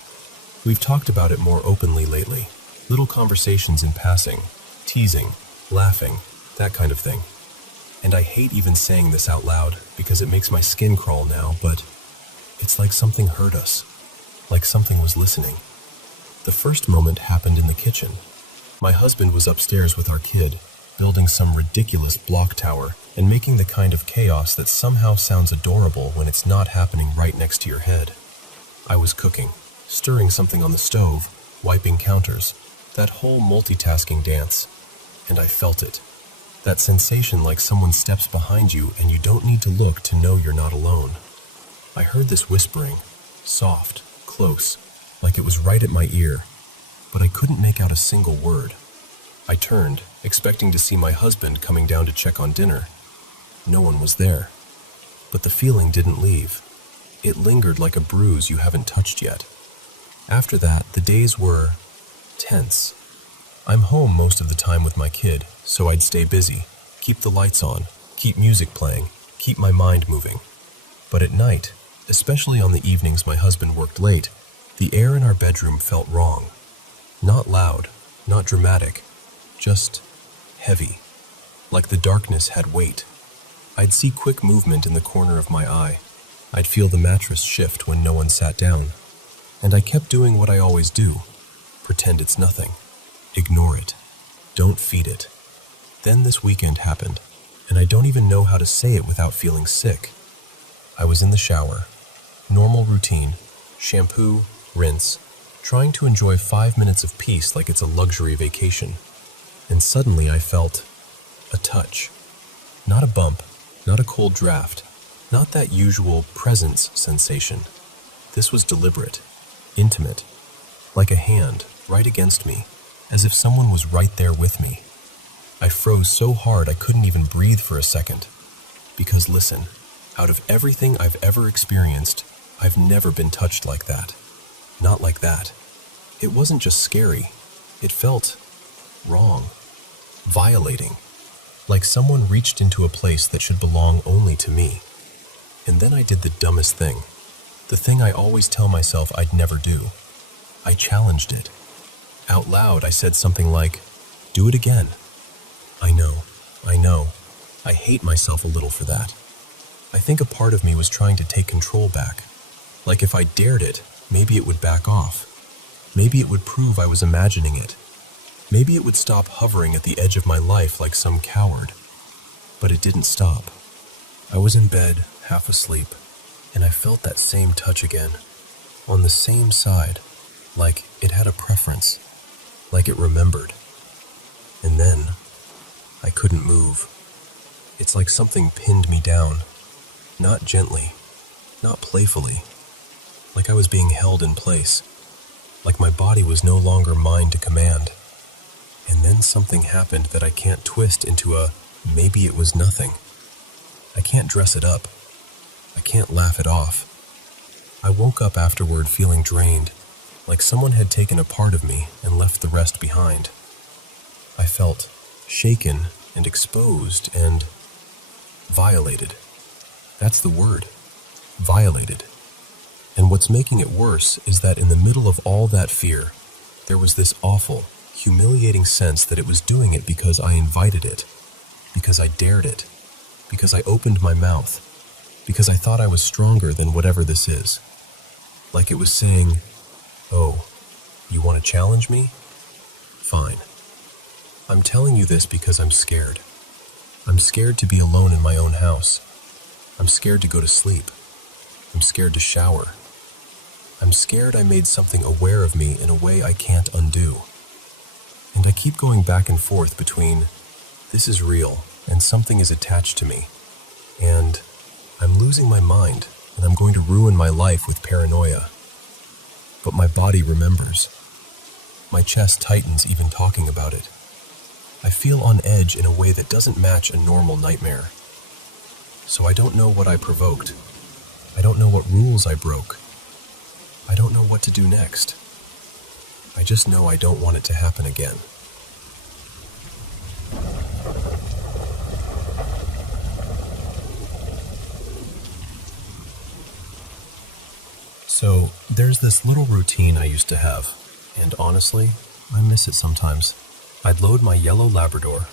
We've talked about it more openly lately. Little conversations in passing, teasing, laughing, that kind of thing. And I hate even saying this out loud because it makes my skin crawl now, but it's like something heard us, like something was listening. The first moment happened in the kitchen. My husband was upstairs with our kid, building some ridiculous block tower and making the kind of chaos that somehow sounds adorable when it's not happening right next to your head. I was cooking, stirring something on the stove, wiping counters, that whole multitasking dance, and I felt it. That sensation like someone steps behind you and you don't need to look to know you're not alone. I heard this whispering, soft, close, like it was right at my ear, but I couldn't make out a single word. I turned, expecting to see my husband coming down to check on dinner. No one was there. But the feeling didn't leave. It lingered like a bruise you haven't touched yet. After that, the days were tense. I'm home most of the time with my kid, so I'd stay busy, keep the lights on, keep music playing, keep my mind moving. But at night, especially on the evenings my husband worked late, the air in our bedroom felt wrong. Not loud, not dramatic, just heavy, like the darkness had weight. I'd see quick movement in the corner of my eye. I'd feel the mattress shift when no one sat down. And I kept doing what I always do. Pretend it's nothing. Ignore it. Don't feed it. Then this weekend happened, and I don't even know how to say it without feeling sick. I was in the shower. Normal routine. Shampoo, rinse, trying to enjoy 5 minutes of peace like it's a luxury vacation. And suddenly I felt a touch. Not a bump, not a cold draft, not that usual presence sensation. This was deliberate, intimate, like a hand right against me, as if someone was right there with me. I froze so hard I couldn't even breathe for a second. Because listen, out of everything I've ever experienced, I've never been touched like that. Not like that. It wasn't just scary. It felt wrong. Violating. Like someone reached into a place that should belong only to me. And then I did the dumbest thing. The thing I always tell myself I'd never do. I challenged it. Out loud, I said something like, "Do it again." I know. I hate myself a little for that. I think a part of me was trying to take control back. Like if I dared it, maybe it would back off. Maybe it would prove I was imagining it. Maybe it would stop hovering at the edge of my life like some coward. But it didn't stop. I was in bed, half asleep, and I felt that same touch again. On the same side, like it had a preference, like it remembered. And then, I couldn't move. It's like something pinned me down. Not gently, not playfully. Like I was being held in place. Like my body was no longer mine to command. And then something happened that I can't twist into a maybe it was nothing. I can't dress it up. I can't laugh it off. I woke up afterward feeling drained, like someone had taken a part of me and left the rest behind. I felt shaken and exposed and violated. That's the word. Violated. And what's making it worse is that in the middle of all that fear, there was this awful, humiliating sense that it was doing it because I invited it, because I dared it, because I opened my mouth, because I thought I was stronger than whatever this is. Like it was saying, "Oh, you want to challenge me? Fine. I'm telling you this because I'm scared. I'm scared to be alone in my own house. I'm scared to go to sleep. I'm scared to shower. I'm scared I made something aware of me in a way I can't undo. And I keep going back and forth between this is real and something is attached to me, and I'm losing my mind and I'm going to ruin my life with paranoia. But my body remembers. My chest tightens even talking about it. I feel on edge in a way that doesn't match a normal nightmare. So I don't know what I provoked. I don't know what rules I broke. I don't know what to do next. I I just know I don't want it to happen again. So, there's this little routine I used to have, and honestly, I miss it sometimes. I'd load my yellow Labrador,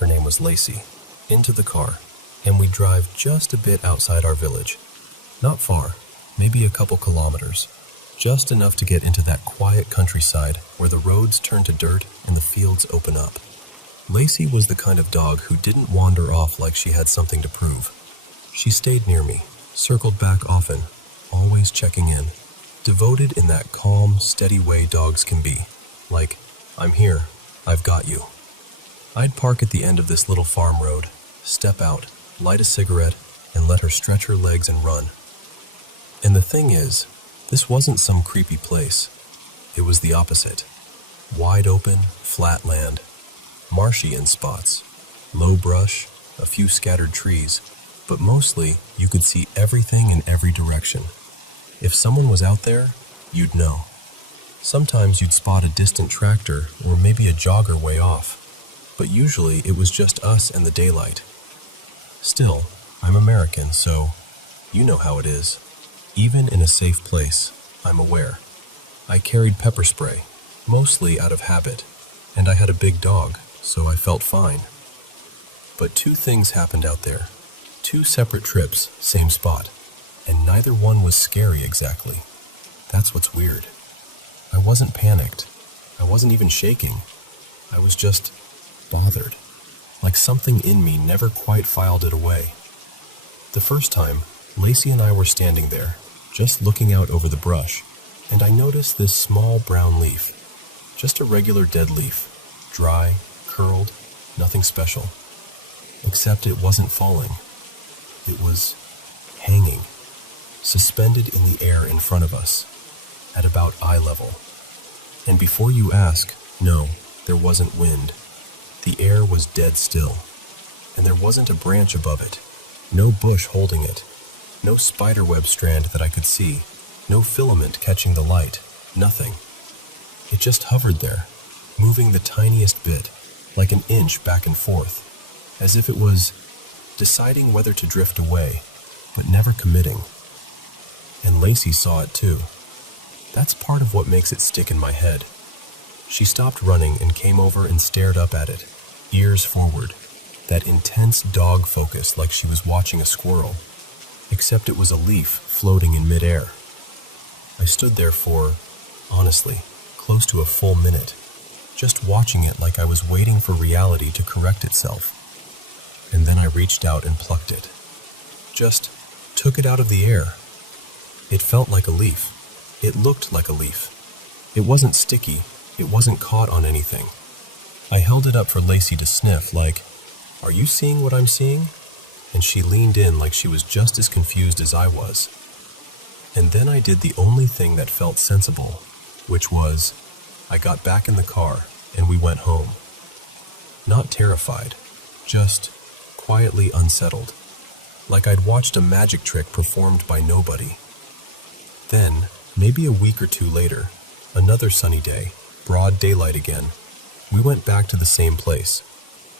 her name was Lacey, into the car, and we'd drive just a bit outside our village. Not far, maybe a couple kilometers, just enough to get into that quiet countryside where the roads turn to dirt and the fields open up. Lacey was the kind of dog who didn't wander off like she had something to prove. She stayed near me, circled back often, always checking in, devoted in that calm, steady way dogs can be. Like, I'm here, I've got you. I'd park at the end of this little farm road, step out, light a cigarette, and let her stretch her legs and run. And the thing is, this wasn't some creepy place. It was the opposite. Wide open, flat land, marshy in spots, low brush, a few scattered trees, but mostly you could see everything in every direction. If someone was out there, you'd know. Sometimes you'd spot a distant tractor or maybe a jogger way off, but usually it was just us and the daylight. Still, I'm American, so you know how it is. Even in a safe place, I'm aware. I carried pepper spray, mostly out of habit, and I had a big dog, so I felt fine. But two things happened out there. Two separate trips, same spot, and neither one was scary exactly. That's what's weird. I wasn't panicked. I wasn't even shaking. I was just bothered, like something in me never quite filed it away. The first time, Lacey and I were standing there, just looking out over the brush, and I noticed this small brown leaf. Just a regular dead leaf, dry, curled, nothing special. Except it wasn't falling. It was hanging, suspended in the air in front of us, at about eye level. And before you ask, no, there wasn't wind. The air was dead still, and there wasn't a branch above it, no bush holding it, no spiderweb strand that I could see, no filament catching the light, nothing. It just hovered there, moving the tiniest bit, like an inch back and forth, as if it was deciding whether to drift away, but never committing. And Lacey saw it too. That's part of what makes it stick in my head. She stopped running and came over and stared up at it, ears forward, that intense dog focus like she was watching a squirrel, except it was a leaf floating in midair. I stood there for, honestly, close to a full minute, just watching it like I was waiting for reality to correct itself. And then I reached out and plucked it. Just took it out of the air. It felt like a leaf. It looked like a leaf. It wasn't sticky. It wasn't caught on anything. I held it up for Lacey to sniff like, "Are you seeing what I'm seeing?" And she leaned in like she was just as confused as I was. And then I did the only thing that felt sensible, which was, I got back in the car and we went home. Not terrified, just quietly unsettled, like I'd watched a magic trick performed by nobody. Then, maybe a week or two later, another sunny day, broad daylight again, we went back to the same place.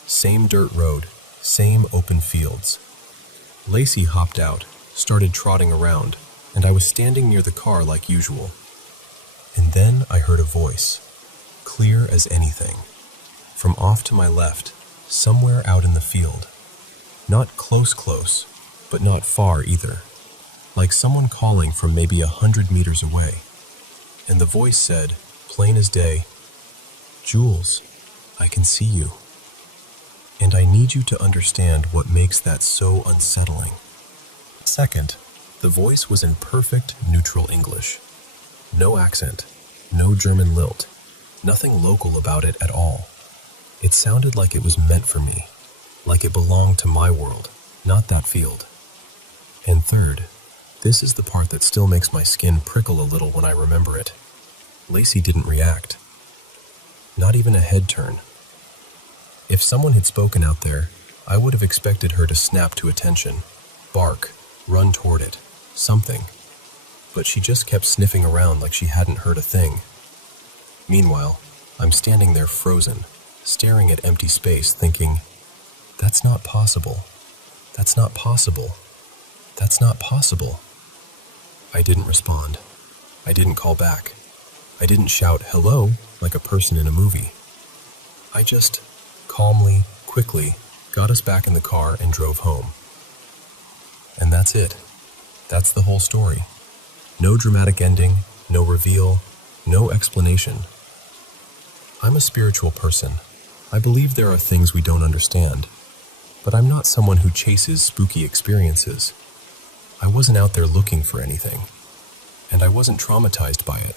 Same dirt road, same open fields. Lacey hopped out, started trotting around, and I was standing near the car like usual. And then I heard a voice, clear as anything, from off to my left, somewhere out in the field. Not close, but not far either, like someone calling from maybe 100 meters away. And the voice said, plain as day, "Jules, I can see you. And I need you to understand what makes that so unsettling." Second, the voice was in perfect neutral English. No accent, no German lilt, nothing local about it at all. It sounded like it was meant for me, like it belonged to my world, not that field. And third, this is the part that still makes my skin prickle a little when I remember it. Lacey didn't react. Not even a head turn. If someone had spoken out there, I would have expected her to snap to attention, bark, run toward it, something. But she just kept sniffing around like she hadn't heard a thing. Meanwhile, I'm standing there frozen, staring at empty space, thinking, that's not possible. That's not possible. That's not possible. I didn't respond. I didn't call back. I didn't shout hello like a person in a movie. I just calmly, quickly got us back in the car and drove home. And that's it. That's the whole story. No dramatic ending, no reveal, no explanation. I'm a spiritual person. I believe there are things we don't understand, but I'm not someone who chases spooky experiences. I wasn't out there looking for anything, and I wasn't traumatized by it.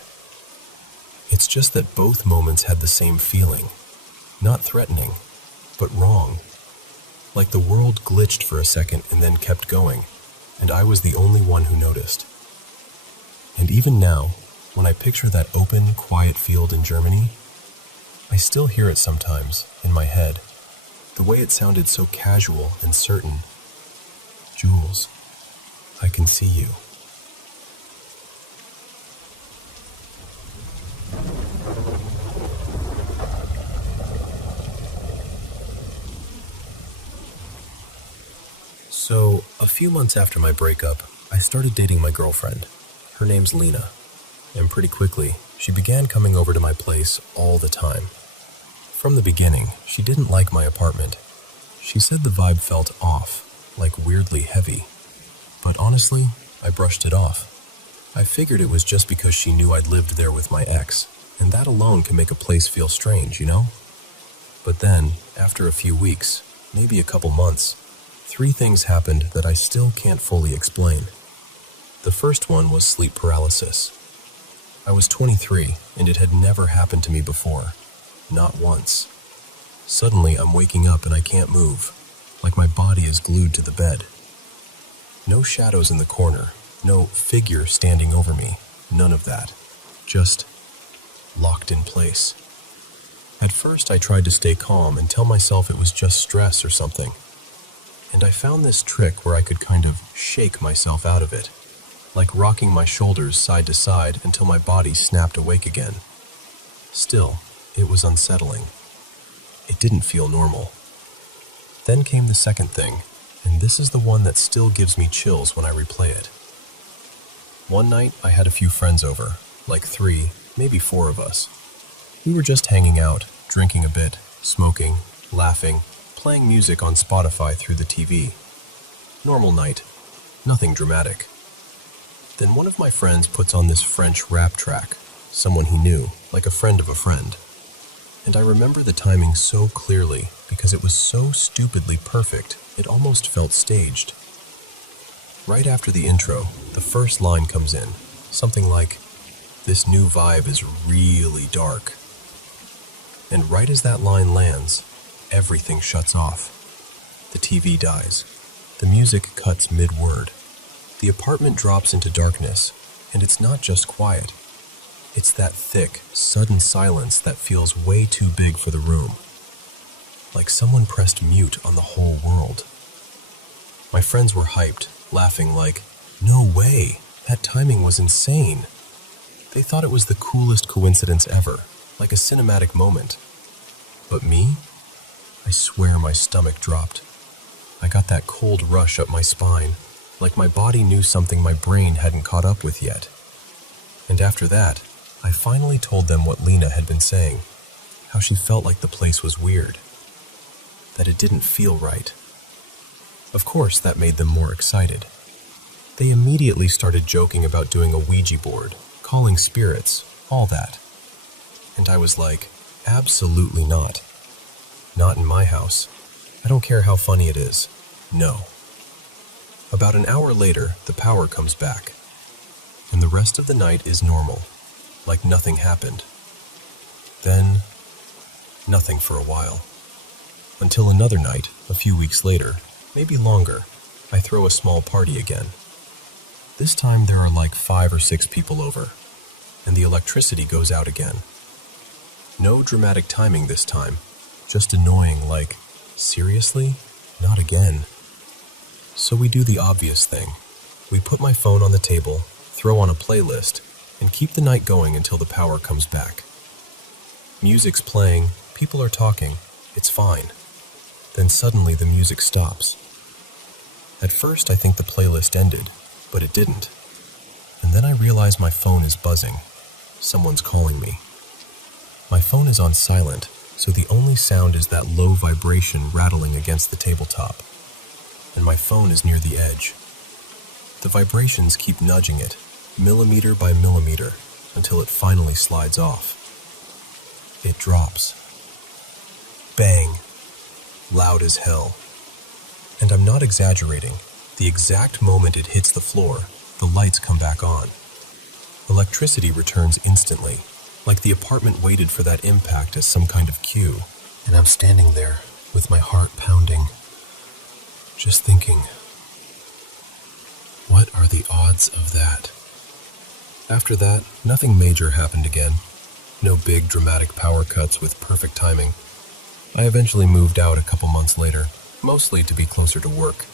It's just that both moments had the same feeling, not threatening, but wrong. Like the world glitched for a second and then kept going, and I was the only one who noticed. And even now, when I picture that open, quiet field in Germany, I still hear it sometimes in my head, the way it sounded so casual and certain. Jules, I can see you. So, a few months after my breakup, I started dating my girlfriend. Her name's Lena. And pretty quickly, she began coming over to my place all the time. From the beginning, she didn't like my apartment. She said the vibe felt off, like weirdly heavy. But honestly, I brushed it off. I figured it was just because she knew I'd lived there with my ex, and that alone can make a place feel strange, you know? But then, after a few weeks, maybe a couple months, 3 things happened that I still can't fully explain. The first one was sleep paralysis. I was 23, and it had never happened to me before. Not once. Suddenly, I'm waking up and I can't move, like my body is glued to the bed. No shadows in the corner, no figure standing over me, none of that. Just locked in place. At first, I tried to stay calm and tell myself it was just stress or something. And I found this trick where I could kind of shake myself out of it, like rocking my shoulders side to side until my body snapped awake again. Still, it was unsettling. It didn't feel normal. Then came the second thing, and this is the one that still gives me chills when I replay it. One night, I had a few friends over, like 3, maybe 4 of us. We were just hanging out, drinking a bit, smoking, laughing, playing music on Spotify through the TV. Normal night, nothing dramatic. Then one of my friends puts on this French rap track, someone he knew, like a friend of a friend. And I remember the timing so clearly because it was so stupidly perfect, it almost felt staged. Right after the intro, the first line comes in, something like, "This new vibe is really dark." And right as that line lands, everything shuts off. The TV dies. The music cuts mid-word. The apartment drops into darkness, and it's not just quiet. It's that thick, sudden silence that feels way too big for the room. Like someone pressed mute on the whole world. My friends were hyped, laughing like, "No way, that timing was insane." They thought it was the coolest coincidence ever, like a cinematic moment. But me? I swear my stomach dropped. I got that cold rush up my spine, like my body knew something my brain hadn't caught up with yet. And after that, I finally told them what Lena had been saying, how she felt like the place was weird, that it didn't feel right. Of course, that made them more excited. They immediately started joking about doing a Ouija board, calling spirits, all that. And I was like, absolutely not. Not in my house. I don't care how funny it is. No. About an hour later, the power comes back, and the rest of the night is normal, like nothing happened. Then, nothing for a while. Until another night, a few weeks later, maybe longer, I throw a small party again. This time there are like 5 or 6 people over, and the electricity goes out again. No dramatic timing this time, just annoying like, seriously? Not again. So we do the obvious thing. We put my phone on the table, throw on a playlist, and keep the night going until the power comes back. Music's playing, people are talking, it's fine. Then suddenly the music stops. At first I think the playlist ended, but it didn't. And then I realize my phone is buzzing. Someone's calling me. My phone is on silent, so the only sound is that low vibration rattling against the tabletop. And my phone is near the edge. The vibrations keep nudging it, millimeter by millimeter, until it finally slides off. It drops. Bang! Loud as hell. And I'm not exaggerating. The exact moment it hits the floor, the lights come back on. Electricity returns instantly, like the apartment waited for that impact as some kind of cue. And I'm standing there, with my heart pounding, just thinking, what are the odds of that? After that, nothing major happened again. No big dramatic power cuts with perfect timing. I eventually moved out a couple months later, mostly to be closer to work.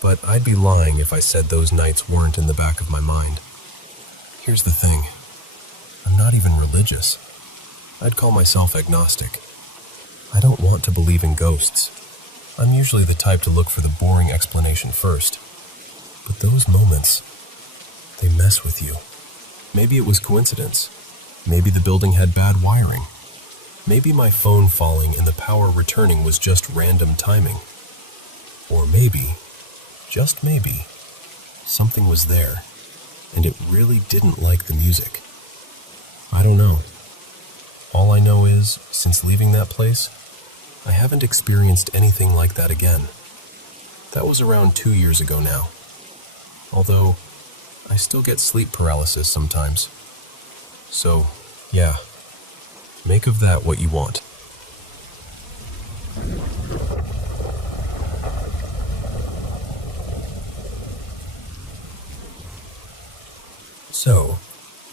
But I'd be lying if I said those nights weren't in the back of my mind. Here's the thing. I'm not even religious. I'd call myself agnostic. I don't want to believe in ghosts. I'm usually the type to look for the boring explanation first. But those moments, they mess with you. Maybe it was coincidence. Maybe the building had bad wiring. Maybe my phone falling and the power returning was just random timing. Or maybe, just maybe, something was there, and it really didn't like the music. I don't know. All I know is, since leaving that place, I haven't experienced anything like that again. That was around 2 years ago now. Although, I still get sleep paralysis sometimes. So, yeah, make of that what you want. So,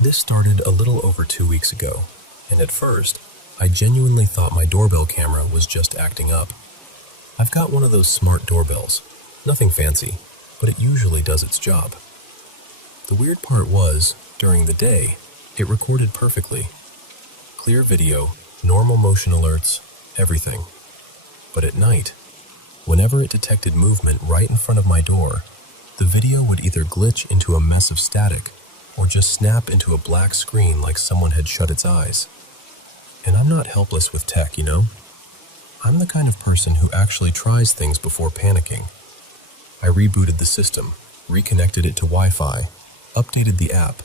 this started a little over 2 weeks ago, and at first, I genuinely thought my doorbell camera was just acting up. I've got one of those smart doorbells. Nothing fancy, but it usually does its job. The weird part was, during the day, it recorded perfectly. Clear video, normal motion alerts, everything. But at night, whenever it detected movement right in front of my door, the video would either glitch into a mess of static or just snap into a black screen like someone had shut its eyes. And I'm not helpless with tech, you know? I'm the kind of person who actually tries things before panicking. I rebooted the system, reconnected it to Wi-Fi, updated the app,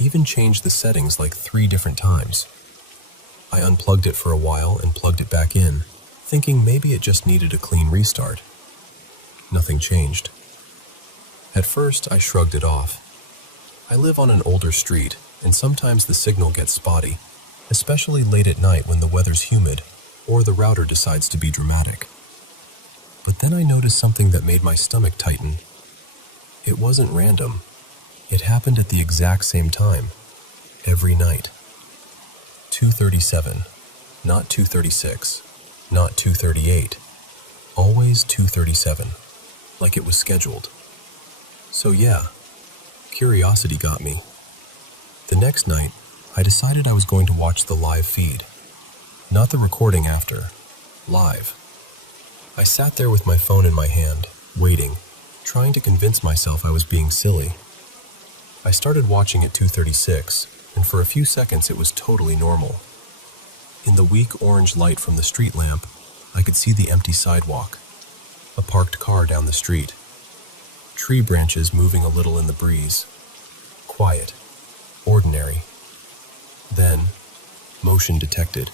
even changed the settings like 3 different times. I unplugged it for a while and plugged it back in, thinking maybe it just needed a clean restart. Nothing changed. At first, I shrugged it off. I live on an older street, and sometimes the signal gets spotty, especially late at night when the weather's humid or the router decides to be dramatic. But then I noticed something that made my stomach tighten. It wasn't random. It happened at the exact same time, every night. 2:37, not 2:36, not 2:38, always 2:37, like it was scheduled. So yeah, curiosity got me. The next night, I decided I was going to watch the live feed. Not the recording after, live. I sat there with my phone in my hand, waiting, trying to convince myself I was being silly. I started watching at 2:36, and for a few seconds it was totally normal. In the weak orange light from the street lamp, I could see the empty sidewalk, a parked car down the street, tree branches moving a little in the breeze. Quiet, ordinary. Then, motion detected.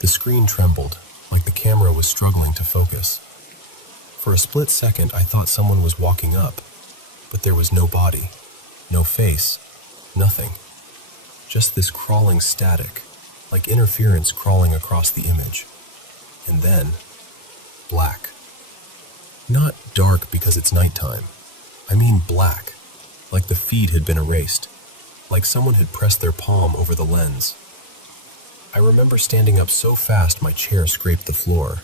The screen trembled, like the camera was struggling to focus. For a split second, I thought someone was walking up, but there was no body, no face, nothing. Just this crawling static, like interference crawling across the image. And then, black. Not dark because it's nighttime. I mean black, like the feed had been erased, like someone had pressed their palm over the lens. I remember standing up so fast my chair scraped the floor.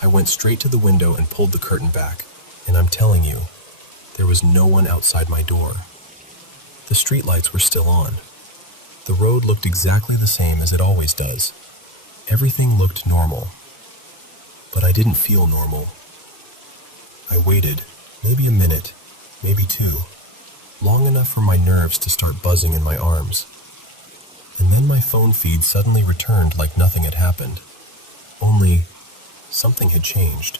I went straight to the window and pulled the curtain back, and I'm telling you, there was no one outside my door. The streetlights were still on. The road looked exactly the same as it always does. Everything looked normal. But I didn't feel normal. I waited, maybe a minute, maybe two, long enough for my nerves to start buzzing in my arms. And then my phone feed suddenly returned like nothing had happened. Only, something had changed.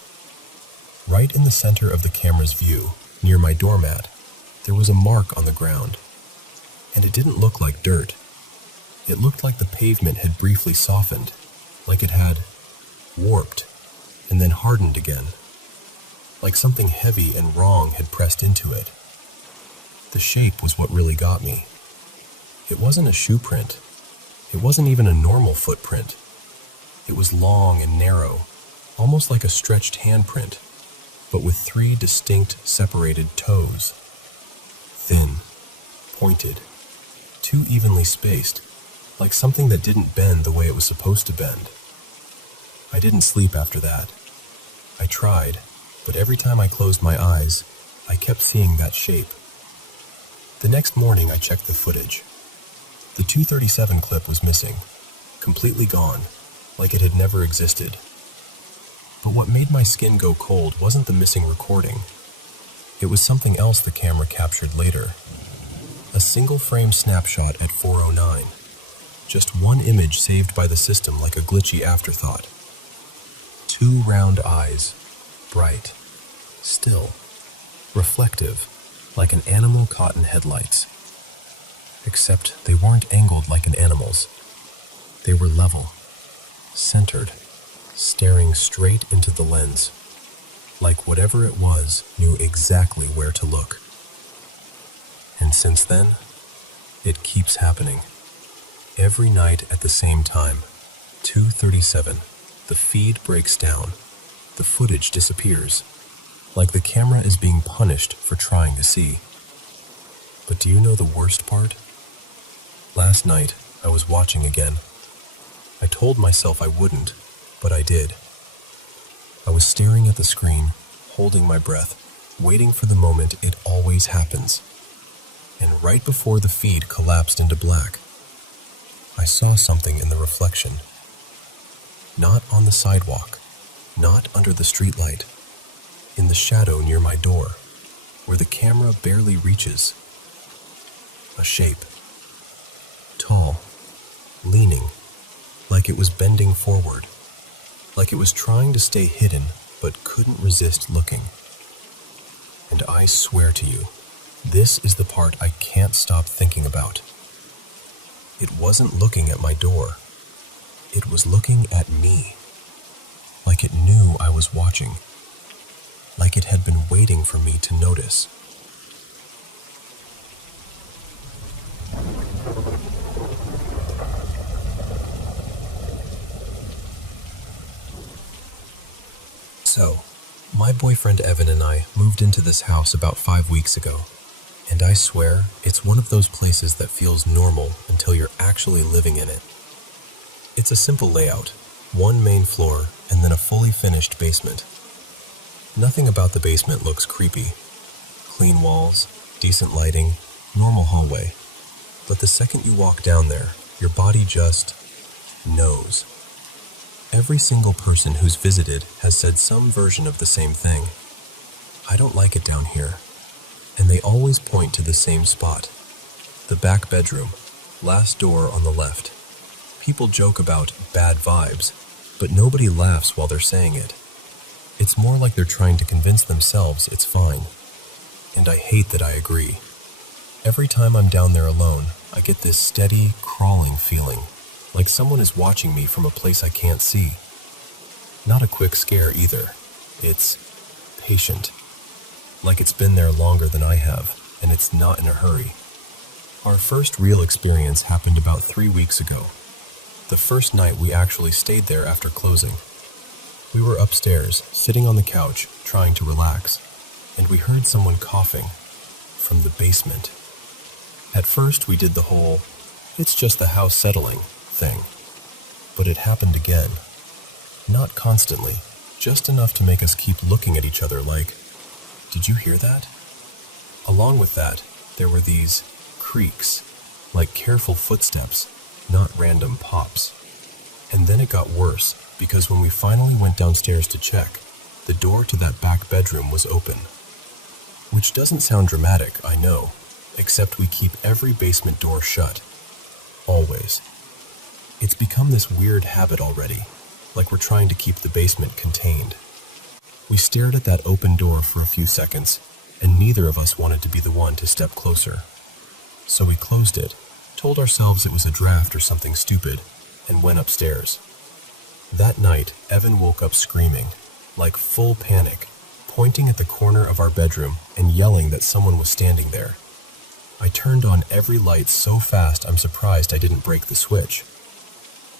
Right in the center of the camera's view, near my doormat, there was a mark on the ground. And it didn't look like dirt. It looked like the pavement had briefly softened, like it had warped and then hardened again, like something heavy and wrong had pressed into it. The shape was what really got me. It wasn't a shoe print. It wasn't even a normal footprint. It was long and narrow, almost like a stretched handprint, but with 3 distinct, separated toes. Thin, pointed, too evenly spaced, like something that didn't bend the way it was supposed to bend. I didn't sleep after that. I tried, but every time I closed my eyes, I kept seeing that shape. The next morning I checked the footage. The 237 clip was missing, completely gone, like it had never existed. But what made my skin go cold wasn't the missing recording. It was something else the camera captured later. A single-frame snapshot at 4:09. Just one image saved by the system like a glitchy afterthought. 2 round eyes, bright, still, reflective, like an animal caught in headlights. Except they weren't angled like an animal's. They were level, centered, staring straight into the lens, like whatever it was knew exactly where to look. And since then, it keeps happening. Every night at the same time, 2:37, the feed breaks down, the footage disappears, like the camera is being punished for trying to see. But do you know the worst part? Last night, I was watching again. I told myself I wouldn't, but I did. I was staring at the screen, holding my breath, waiting for the moment it always happens. And right before the feed collapsed into black, I saw something in the reflection. Not on the sidewalk, not under the streetlight, in the shadow near my door, where the camera barely reaches. A shape. Tall, leaning, like it was bending forward, like it was trying to stay hidden but couldn't resist looking. And I swear to you, this is the part I can't stop thinking about. It wasn't looking at my door. It was looking at me, like it knew I was watching, like it had been waiting for me to notice. So, my boyfriend Evan and I moved into this house about 5 weeks ago, and I swear it's one of those places that feels normal until you're actually living in it. It's a simple layout, 1 main floor and then a fully finished basement. Nothing about the basement looks creepy. Clean walls, decent lighting, normal hallway. But the second you walk down there, your body just knows. Every single person who's visited has said some version of the same thing. I don't like it down here. And they always point to the same spot. The back bedroom, last door on the left. People joke about bad vibes, but nobody laughs while they're saying it. It's more like they're trying to convince themselves it's fine. And I hate that I agree. Every time I'm down there alone, I get this steady, crawling feeling, like someone is watching me from a place I can't see. Not a quick scare either. It's patient. Like it's been there longer than I have, and it's not in a hurry. Our first real experience happened about 3 weeks ago. The first night we actually stayed there after closing. We were upstairs, sitting on the couch, trying to relax, and we heard someone coughing from the basement. At first we did the whole, it's just the house settling thing. But it happened again. Not constantly, just enough to make us keep looking at each other like, did you hear that? Along with that, there were these creaks, like careful footsteps, not random pops. And then it got worse, because when we finally went downstairs to check, the door to that back bedroom was open. Which doesn't sound dramatic, I know, except we keep every basement door shut. Always. It's become this weird habit already, like we're trying to keep the basement contained. We stared at that open door for a few seconds, and neither of us wanted to be the one to step closer. So we closed it, told ourselves it was a draft or something stupid, and went upstairs. That night, Evan woke up screaming, like full panic, pointing at the corner of our bedroom and yelling that someone was standing there. I turned on every light so fast I'm surprised I didn't break the switch.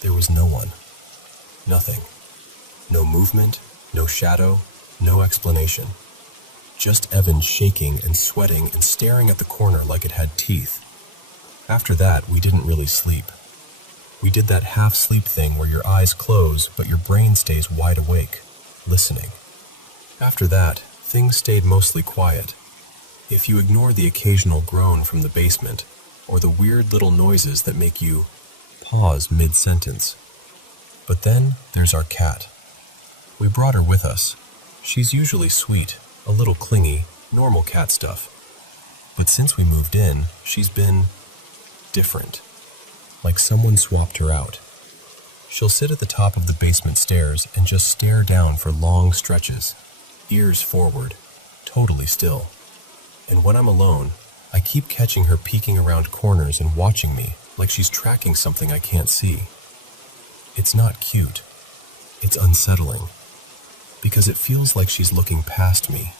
There was no one. Nothing. No movement, no shadow, no explanation. Just Evan shaking and sweating and staring at the corner like it had teeth. After that, we didn't really sleep. We did that half-sleep thing where your eyes close but your brain stays wide awake, listening. After that, things stayed mostly quiet. If you ignore the occasional groan from the basement, or the weird little noises that make you pause mid-sentence. But then there's our cat. We brought her with us. She's usually sweet, a little clingy, normal cat stuff. But since we moved in, she's been different. Like someone swapped her out. She'll sit at the top of the basement stairs and just stare down for long stretches, ears forward, totally still. And when I'm alone, I keep catching her peeking around corners and watching me like she's tracking something I can't see. It's not cute. It's unsettling. Because it feels like she's looking past me.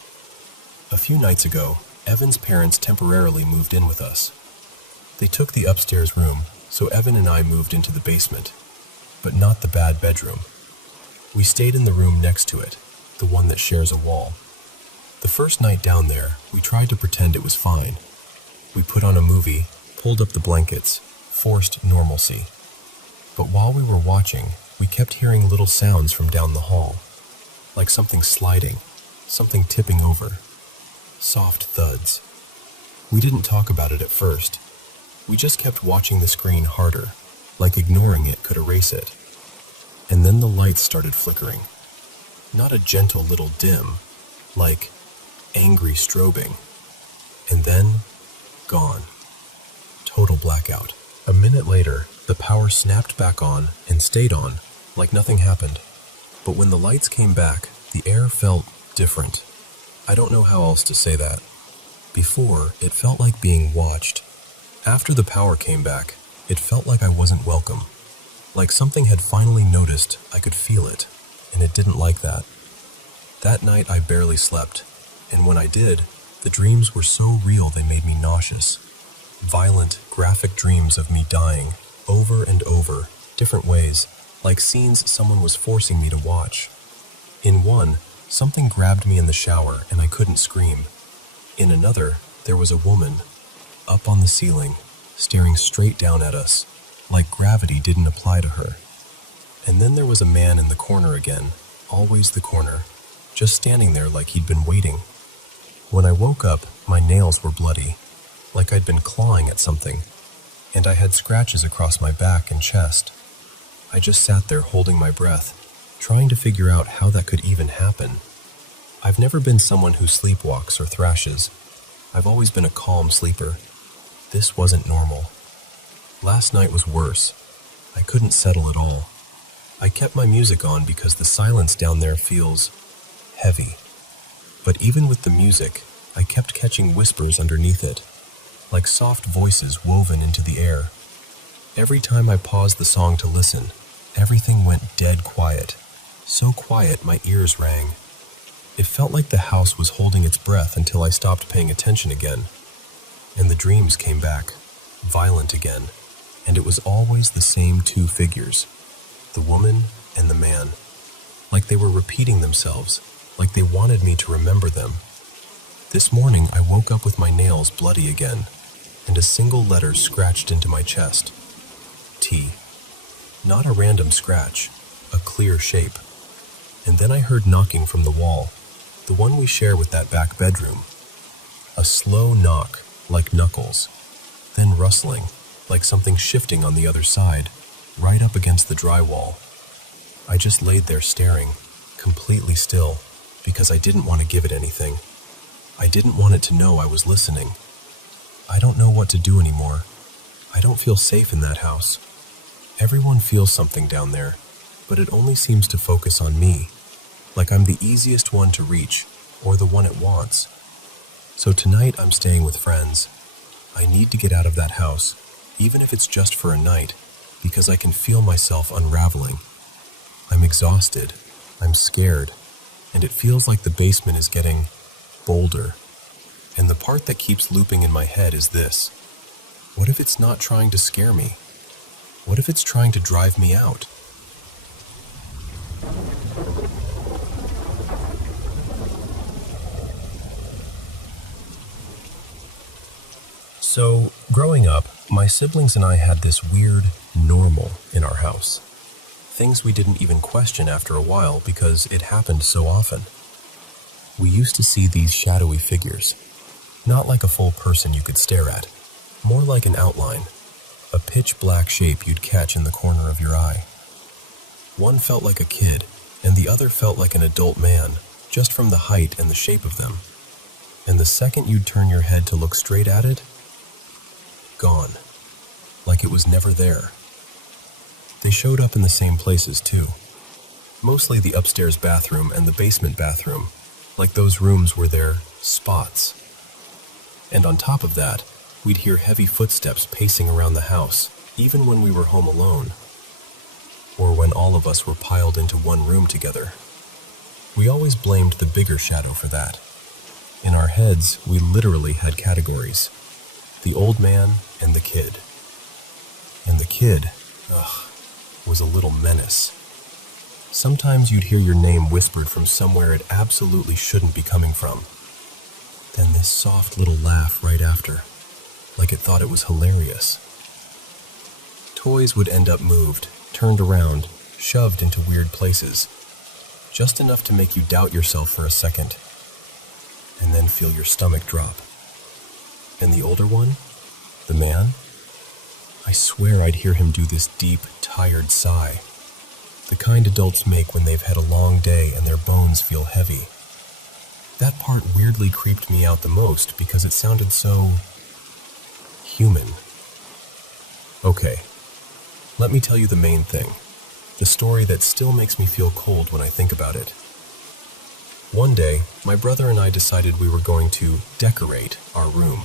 A few nights ago, Evan's parents temporarily moved in with us. They took the upstairs room, so Evan and I moved into the basement. But not the bad bedroom. We stayed in the room next to it, the one that shares a wall. The first night down there, we tried to pretend it was fine. We put on a movie, pulled up the blankets, forced normalcy. But while we were watching, we kept hearing little sounds from down the hall. Like something sliding, something tipping over. Soft thuds. We didn't talk about it at first. We just kept watching the screen harder, like ignoring it could erase it. And then the lights started flickering. Not a gentle little dim, like angry strobing. And then, gone. Total blackout. A minute later, the power snapped back on and stayed on, like nothing happened. But when the lights came back, the air felt different. I don't know how else to say that. Before, it felt like being watched. After the power came back, it felt like I wasn't welcome. Like something had finally noticed I could feel it, and it didn't like that. That night I barely slept, and when I did, the dreams were so real they made me nauseous. Violent, graphic dreams of me dying, over and over, different ways, like scenes someone was forcing me to watch. In one, something grabbed me in the shower and I couldn't scream. In another, there was a woman, up on the ceiling, staring straight down at us, like gravity didn't apply to her. And then there was a man in the corner again, always the corner, just standing there like he'd been waiting. When I woke up, my nails were bloody, like I'd been clawing at something, and I had scratches across my back and chest. I just sat there holding my breath, trying to figure out how that could even happen. I've never been someone who sleepwalks or thrashes. I've always been a calm sleeper. This wasn't normal. Last night was worse. I couldn't settle at all. I kept my music on because the silence down there feels heavy. But even with the music, I kept catching whispers underneath it, like soft voices woven into the air. Every time I paused the song to listen, everything went dead quiet. So quiet my ears rang. It felt like the house was holding its breath until I stopped paying attention again. And the dreams came back, violent again, and it was always the same two figures, the woman and the man, like they were repeating themselves, like they wanted me to remember them. This morning I woke up with my nails bloody again, and a single letter scratched into my chest. T. Not a random scratch, a clear shape. And then I heard knocking from the wall, the one we share with that back bedroom. A slow knock, like knuckles, then rustling, like something shifting on the other side, right up against the drywall. I just laid there staring, completely still, because I didn't want to give it anything. I didn't want it to know I was listening. I don't know what to do anymore. I don't feel safe in that house. Everyone feels something down there, but it only seems to focus on me, like I'm the easiest one to reach, or the one it wants. So tonight I'm staying with friends. I need to get out of that house, even if it's just for a night, because I can feel myself unraveling. I'm exhausted, I'm scared, and it feels like the basement is getting bolder. And the part that keeps looping in my head is this: what if it's not trying to scare me? What if it's trying to drive me out? So, growing up, my siblings and I had this weird normal in our house. Things we didn't even question after a while because it happened so often. We used to see these shadowy figures, not like a full person you could stare at, more like an outline, a pitch black shape you'd catch in the corner of your eye. One felt like a kid, and the other felt like an adult man, just from the height and the shape of them. And the second you'd turn your head to look straight at it, gone, like it was never there. They showed up in the same places too, mostly the upstairs bathroom and the basement bathroom, like those rooms were their spots. And on top of that, we'd hear heavy footsteps pacing around the house, even when we were home alone, or when all of us were piled into one room together. We always blamed the bigger shadow for that. In our heads, we literally had categories: the old man and the kid. And the kid, was a little menace. Sometimes you'd hear your name whispered from somewhere it absolutely shouldn't be coming from. Then this soft little laugh right after, like it thought it was hilarious. Toys would end up moved, turned around, shoved into weird places, just enough to make you doubt yourself for a second, and then feel your stomach drop. And the older one, the man, I swear I'd hear him do this deep, tired sigh, the kind adults make when they've had a long day and their bones feel heavy. That part weirdly creeped me out the most because it sounded so human. Okay, let me tell you the main thing, the story that still makes me feel cold when I think about it. One day, my brother and I decided we were going to decorate our room.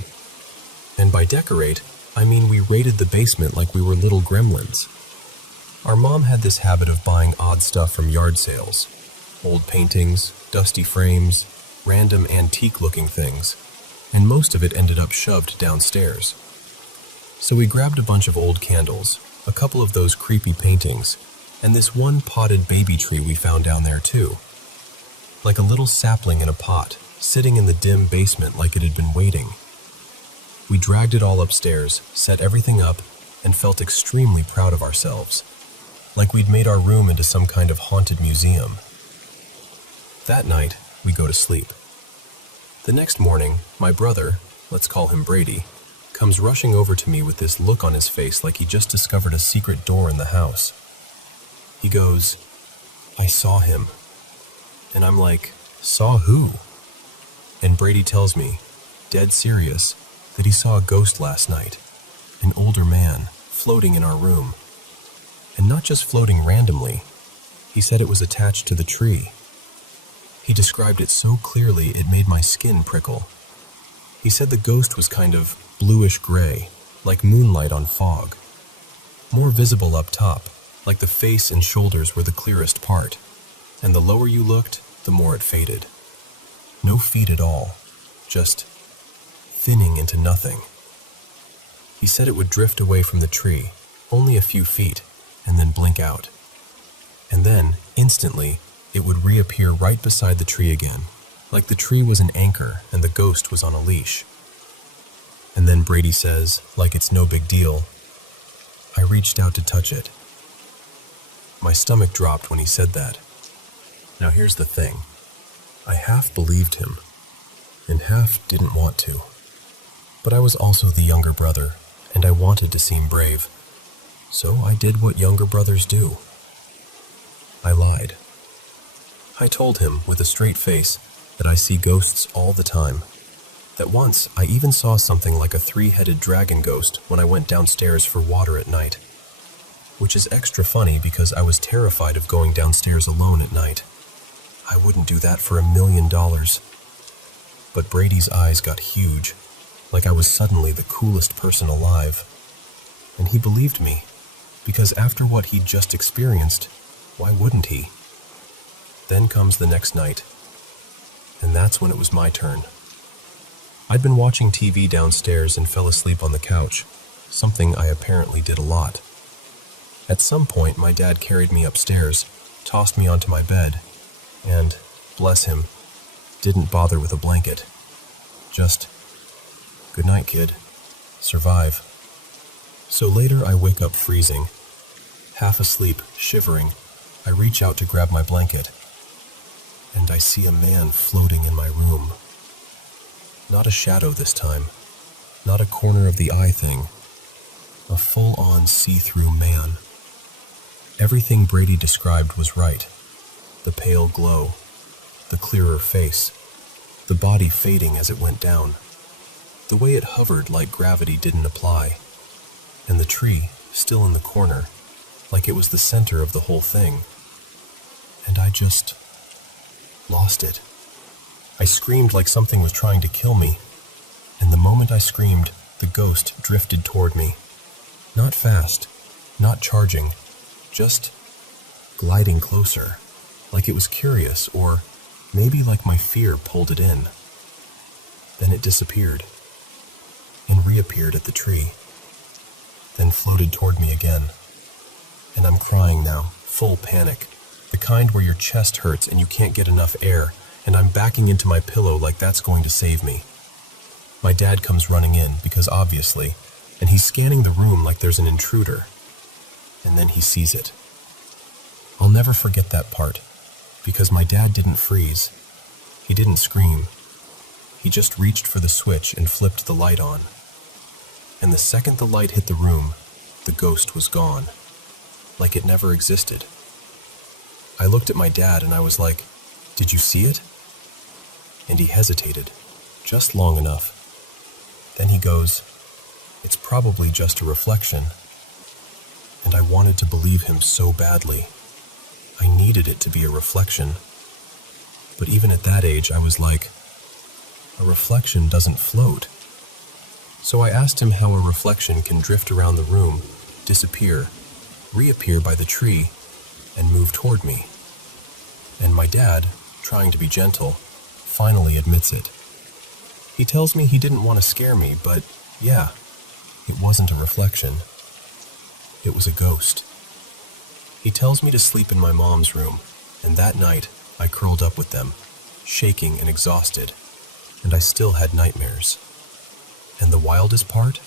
And by decorate, I mean we raided the basement like we were little gremlins. Our mom had this habit of buying odd stuff from yard sales. Old paintings, dusty frames, random antique-looking things, and most of it ended up shoved downstairs. So we grabbed a bunch of old candles, a couple of those creepy paintings, and this one potted baby tree we found down there too. Like a little sapling in a pot, sitting in the dim basement like it had been waiting. We dragged it all upstairs, set everything up, and felt extremely proud of ourselves, like we'd made our room into some kind of haunted museum. That night, we go to sleep. The next morning, my brother, let's call him Brady, comes rushing over to me with this look on his face like he just discovered a secret door in the house. He goes, "I saw him." And I'm like, "Saw who?" And Brady tells me, dead serious, that he saw a ghost last night, an older man, floating in our room. And not just floating randomly, he said it was attached to the tree. He described it so clearly it made my skin prickle. He said the ghost was kind of bluish-gray, like moonlight on fog. More visible up top, like the face and shoulders were the clearest part, and the lower you looked, the more it faded. No feet at all, just thinning into nothing. He said it would drift away from the tree, only a few feet, and then blink out. And then, instantly, it would reappear right beside the tree again, like the tree was an anchor and the ghost was on a leash. And then Brady says, like it's no big deal, "I reached out to touch it." My stomach dropped when he said that. Now here's the thing. I half believed him, and half didn't want to. But I was also the younger brother, and I wanted to seem brave, so I did what younger brothers do. I lied. I told him with a straight face that I see ghosts all the time, that once I even saw something like a 3-headed dragon ghost when I went downstairs for water at night, which is extra funny because I was terrified of going downstairs alone at night. I wouldn't do that for $1 million. But Brady's eyes got huge, like I was suddenly the coolest person alive. And he believed me, because after what he'd just experienced, why wouldn't he? Then comes the next night, and that's when it was my turn. I'd been watching TV downstairs and fell asleep on the couch, something I apparently did a lot. At some point, my dad carried me upstairs, tossed me onto my bed, and, bless him, didn't bother with a blanket. Just, "Good night, kid. Survive." So later I wake up freezing. Half asleep, shivering, I reach out to grab my blanket, and I see a man floating in my room. Not a shadow this time, not a corner of the eye thing, a full-on see-through man. Everything Brady described was right. The pale glow, the clearer face, the body fading as it went down, the way it hovered like gravity didn't apply, and the tree still in the corner, like it was the center of the whole thing. And I just lost it. I screamed like something was trying to kill me, and the moment I screamed, the ghost drifted toward me. Not fast, not charging, just gliding closer, like it was curious, or maybe like my fear pulled it in. Then it disappeared, and reappeared at the tree, then floated toward me again. And I'm crying now, full panic, the kind where your chest hurts and you can't get enough air, and I'm backing into my pillow like that's going to save me. My dad comes running in, because obviously, and he's scanning the room like there's an intruder. And then he sees it. I'll never forget that part, because my dad didn't freeze. He didn't scream. He just reached for the switch and flipped the light on. And the second the light hit the room, the ghost was gone, like it never existed. I looked at my dad and I was like, "Did you see it?" And he hesitated, just long enough. Then he goes, "It's probably just a reflection." And I wanted to believe him so badly. I needed it to be a reflection. But even at that age, I was like, a reflection doesn't float. So I asked him how a reflection can drift around the room, disappear, reappear by the tree, and move toward me. And my dad, trying to be gentle, finally admits it. He tells me he didn't want to scare me, but yeah, it wasn't a reflection. It was a ghost. He tells me to sleep in my mom's room, and that night I curled up with them, shaking and exhausted, and I still had nightmares. And the wildest part?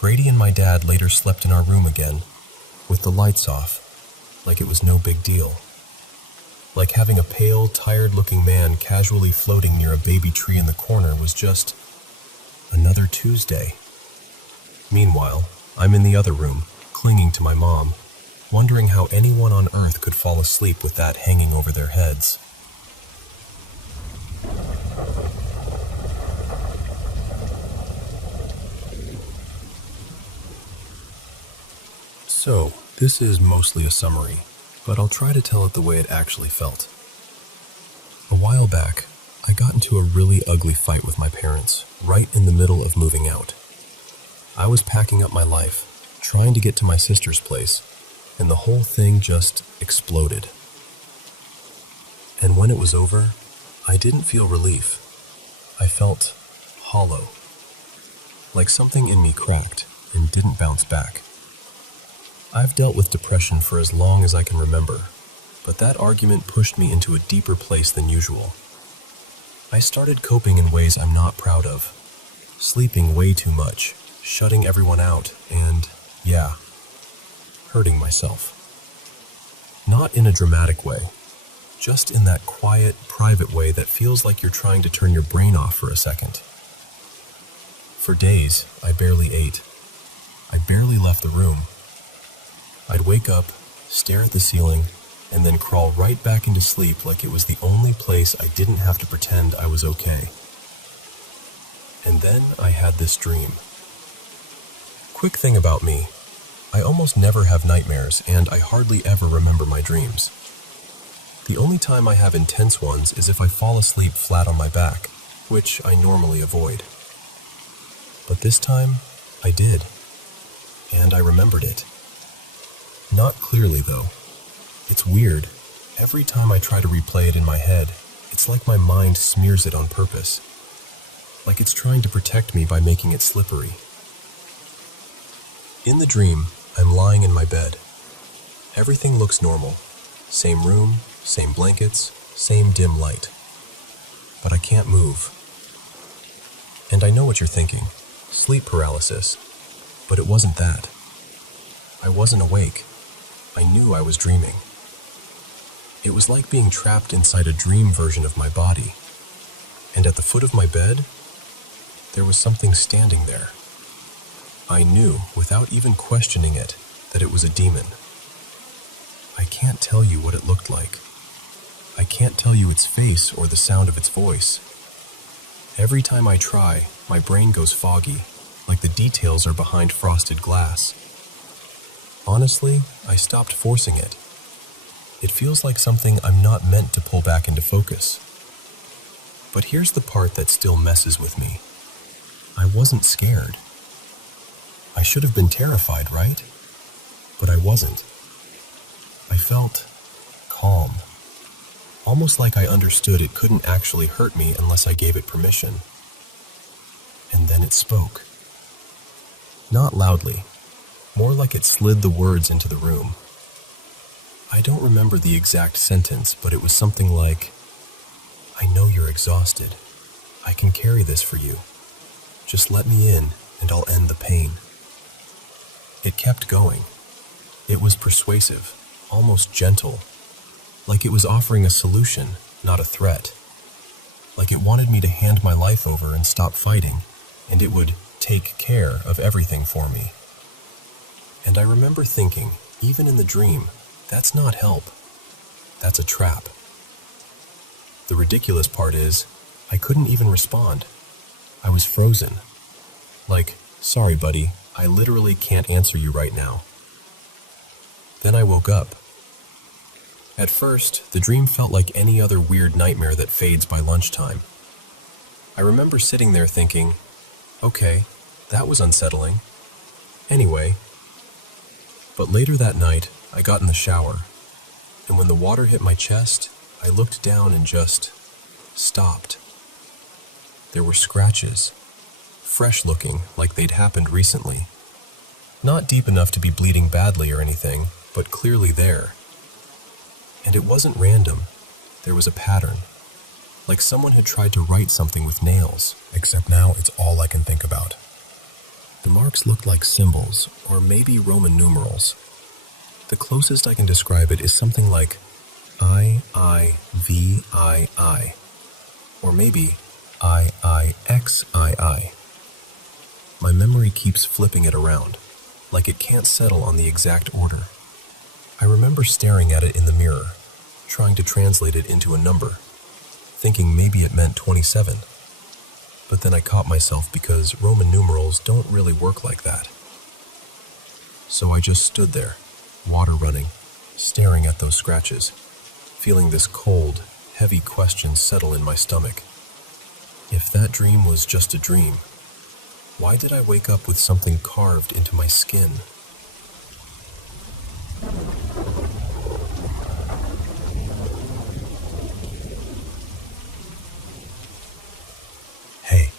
Brady and my dad later slept in our room again, with the lights off, like it was no big deal. Like having a pale, tired-looking man casually floating near a baby tree in the corner was just another Tuesday. Meanwhile, I'm in the other room, clinging to my mom, wondering how anyone on earth could fall asleep with that hanging over their heads. So, this is mostly a summary, but I'll try to tell it the way it actually felt. A while back, I got into a really ugly fight with my parents, right in the middle of moving out. I was packing up my life, trying to get to my sister's place, and the whole thing just exploded. And when it was over, I didn't feel relief. I felt hollow, like something in me cracked and didn't bounce back. I've dealt with depression for as long as I can remember, but that argument pushed me into a deeper place than usual. I started coping in ways I'm not proud of, sleeping way too much, shutting everyone out, and, yeah, hurting myself. Not in a dramatic way, just in that quiet, private way that feels like you're trying to turn your brain off for a second. For days, I barely ate, I barely left the room. I'd wake up, stare at the ceiling, and then crawl right back into sleep like it was the only place I didn't have to pretend I was okay. And then I had this dream. Quick thing about me, I almost never have nightmares and I hardly ever remember my dreams. The only time I have intense ones is if I fall asleep flat on my back, which I normally avoid. But this time, I did. And I remembered it. Not clearly, though. It's weird. Every time I try to replay it in my head, it's like my mind smears it on purpose. Like it's trying to protect me by making it slippery. In the dream, I'm lying in my bed. Everything looks normal. Same room, same blankets, same dim light. But I can't move. And I know what you're thinking. Sleep paralysis. But it wasn't that. I wasn't awake. I knew I was dreaming. It was like being trapped inside a dream version of my body. And at the foot of my bed, there was something standing there. I knew, without even questioning it, that it was a demon. I can't tell you what it looked like. I can't tell you its face or the sound of its voice. Every time I try, my brain goes foggy, like the details are behind frosted glass. Honestly, I stopped forcing it. It feels like something I'm not meant to pull back into focus. But here's the part that still messes with me. I wasn't scared. I should have been terrified, right? But I wasn't. I felt calm. Almost like I understood it couldn't actually hurt me unless I gave it permission. And then it spoke. Not loudly. More like it slid the words into the room. I don't remember the exact sentence, but it was something like, "I know you're exhausted. I can carry this for you. Just let me in, and I'll end the pain." It kept going. It was persuasive, almost gentle, like it was offering a solution, not a threat. Like it wanted me to hand my life over and stop fighting, and it would take care of everything for me. And I remember thinking, even in the dream, that's not help. That's a trap. The ridiculous part is, I couldn't even respond. I was frozen. Like, "Sorry, buddy, I literally can't answer you right now." Then I woke up. At first, the dream felt like any other weird nightmare that fades by lunchtime. I remember sitting there thinking, okay, that was unsettling. Anyway. But later that night, I got in the shower, and when the water hit my chest, I looked down and just stopped. There were scratches, fresh looking like they'd happened recently. Not deep enough to be bleeding badly or anything, but clearly there. And it wasn't random. There was a pattern. Like someone had tried to write something with nails, except now it's all I can think about. The marks looked like symbols, or maybe Roman numerals. The closest I can describe it is something like III, or maybe III. My memory keeps flipping it around, like it can't settle on the exact order. I remember staring at it in the mirror, trying to translate it into a number, thinking maybe it meant 27. But then I caught myself because Roman numerals don't really work like that. So I just stood there, water running, staring at those scratches, feeling this cold, heavy question settle in my stomach. If that dream was just a dream, why did I wake up with something carved into my skin? Hey,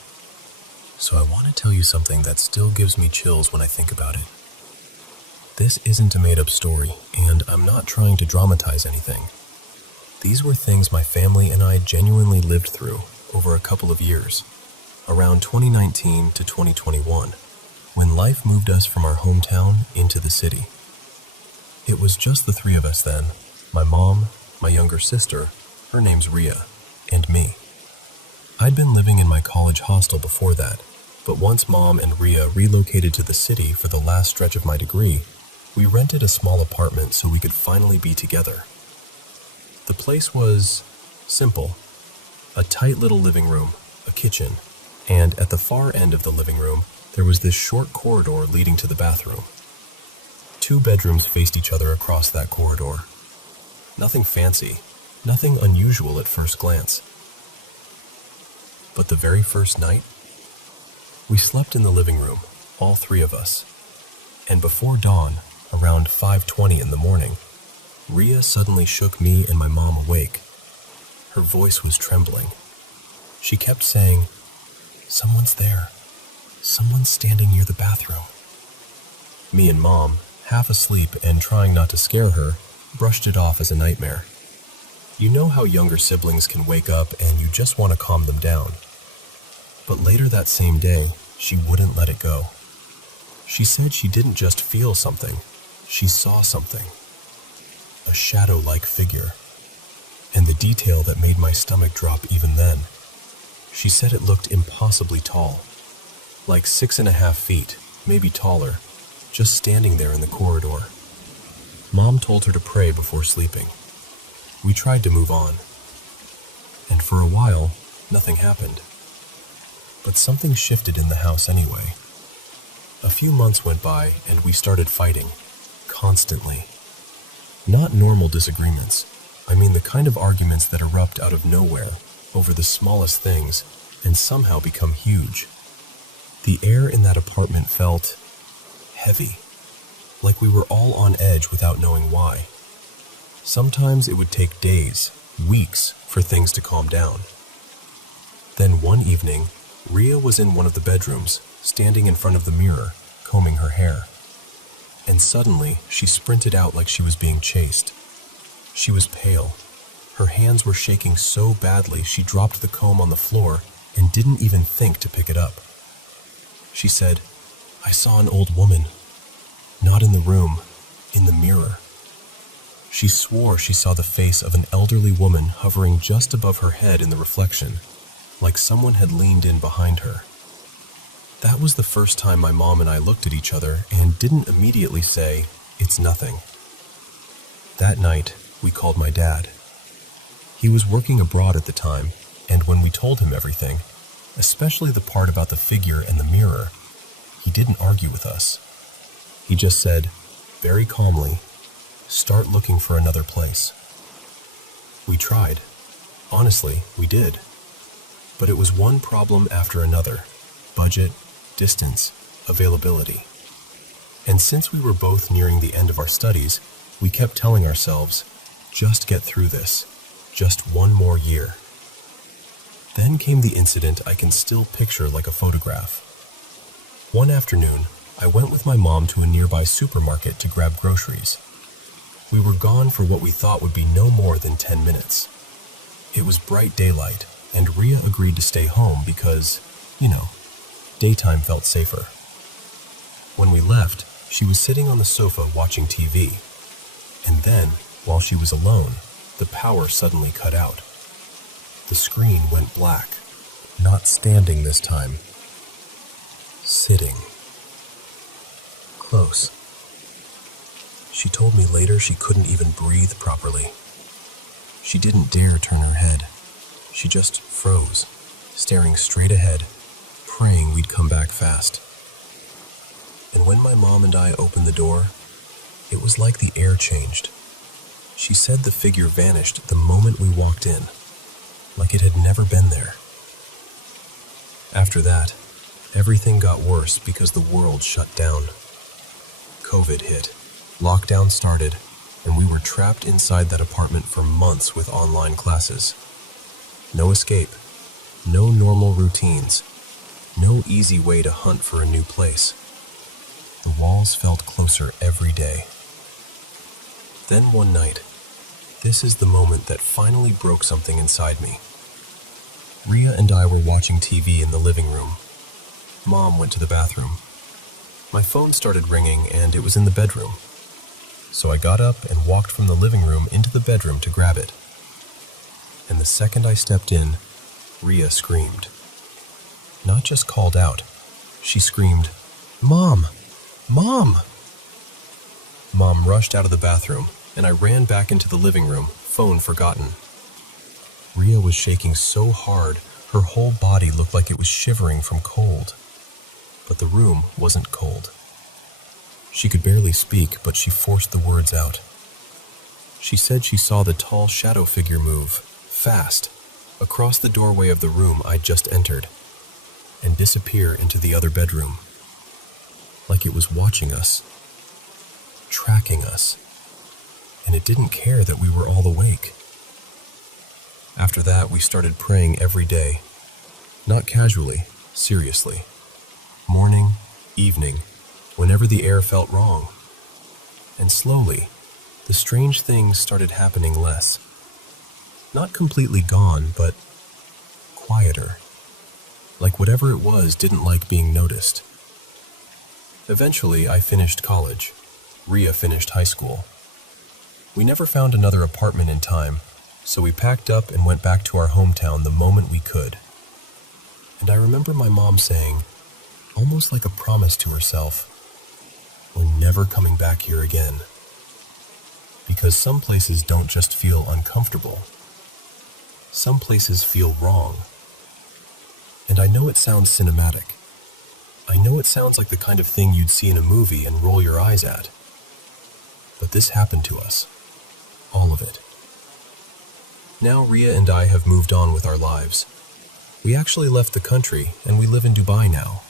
so I want to tell you something that still gives me chills when I think about it. This isn't a made-up story, and I'm not trying to dramatize anything. These were things my family and I genuinely lived through over a couple of years, around 2019 to 2021, when life moved us from our hometown into the city. It was just the three of us then, my mom, my younger sister, her name's Rhea, and me. I'd been living in my college hostel before that, But once Mom and Ria relocated to the city for the last stretch of my degree, we rented a small apartment so we could finally be together. The place was simple. A tight little living room, a kitchen, and at the far end of the living room, there was this short corridor leading to the bathroom. 2 bedrooms faced each other across that corridor. Nothing fancy, nothing unusual at first glance. But the very first night, we slept in the living room, all 3 of us. And before dawn, around 5:20 in the morning, Ria suddenly shook me and my mom awake. Her voice was trembling. She kept saying, "Someone's there. Someone's standing near the bathroom." Me and Mom, half asleep and trying not to scare her, brushed it off as a nightmare. You know how younger siblings can wake up and you just want to calm them down. But later that same day, she wouldn't let it go. She said she didn't just feel something, she saw something. A shadow-like figure. And the detail that made my stomach drop even then. She said it looked impossibly tall. Like 6.5 feet, maybe taller, just standing there in the corridor. Mom told her to pray before sleeping. We tried to move on. And for a while, nothing happened. But something shifted in the house anyway. A few months went by and we started fighting. Constantly. Not normal disagreements. I mean the kind of arguments that erupt out of nowhere over the smallest things and somehow become huge. The air in that apartment felt heavy, like we were all on edge without knowing why. Sometimes it would take days, weeks, for things to calm down. Then one evening, Ria was in one of the bedrooms, standing in front of the mirror, combing her hair. And suddenly, she sprinted out like she was being chased. She was pale. Her hands were shaking so badly she dropped the comb on the floor and didn't even think to pick it up. She said, "I saw an old woman. Not in the room, in the mirror." She swore she saw the face of an elderly woman hovering just above her head in the reflection, like someone had leaned in behind her. That was the first time my mom and I looked at each other and didn't immediately say, "It's nothing." That night, we called my dad. He was working abroad at the time, and when we told him everything, especially the part about the figure and the mirror, he didn't argue with us. He just said, very calmly, "Start looking for another place." We tried. Honestly, we did. But it was one problem after another. Budget, distance, availability. And since we were both nearing the end of our studies, we kept telling ourselves, just get through this, just one more year. Then came the incident I can still picture like a photograph. One afternoon, I went with my mom to a nearby supermarket to grab groceries. We were gone for what we thought would be no more than 10 minutes. It was bright daylight, and Ria agreed to stay home because, daytime felt safer. When we left, she was sitting on the sofa watching TV. And then, while she was alone, the power suddenly cut out. The screen went black. Not standing this time. Sitting. Close. She told me later she couldn't even breathe properly. She didn't dare turn her head. She just froze, staring straight ahead, praying we'd come back fast. And when my mom and I opened the door, it was like the air changed. She said the figure vanished the moment we walked in, like it had never been there. After that, everything got worse because the world shut down. COVID hit, lockdown started, and we were trapped inside that apartment for months with online classes. No escape, no normal routines, no easy way to hunt for a new place. The walls felt closer every day. Then one night, this is the moment that finally broke something inside me. Ria and I were watching TV in the living room. Mom went to the bathroom. My phone started ringing and it was in the bedroom. So I got up and walked from the living room into the bedroom to grab it. And the second I stepped in, Ria screamed. Not just called out, She screamed, "Mom! Mom!" Mom rushed out of the bathroom, and I ran back into the living room, phone forgotten. Ria was shaking so hard, her whole body looked like it was shivering from cold. But the room wasn't cold. She could barely speak, but she forced the words out. She said she saw the tall shadow figure move, fast, across the doorway of the room I'd just entered, and disappear into the other bedroom. Like it was watching us, tracking us, and it didn't care that we were all awake. After that, we started praying every day. Not casually, seriously. Morning, evening, whenever the air felt wrong. And slowly, the strange things started happening less. Not completely gone, but quieter. Like whatever it was didn't like being noticed. Eventually, I finished college. Ria finished high school. We never found another apartment in time, so we packed up and went back to our hometown the moment we could. And I remember my mom saying, almost like a promise to herself, "We're never coming back here again." Because some places don't just feel uncomfortable. Some places feel wrong. And I know it sounds cinematic. I know it sounds like the kind of thing you'd see in a movie and roll your eyes at. But this happened to us. All of it. Now Ria and I have moved on with our lives. We actually left the country and we live in Dubai now.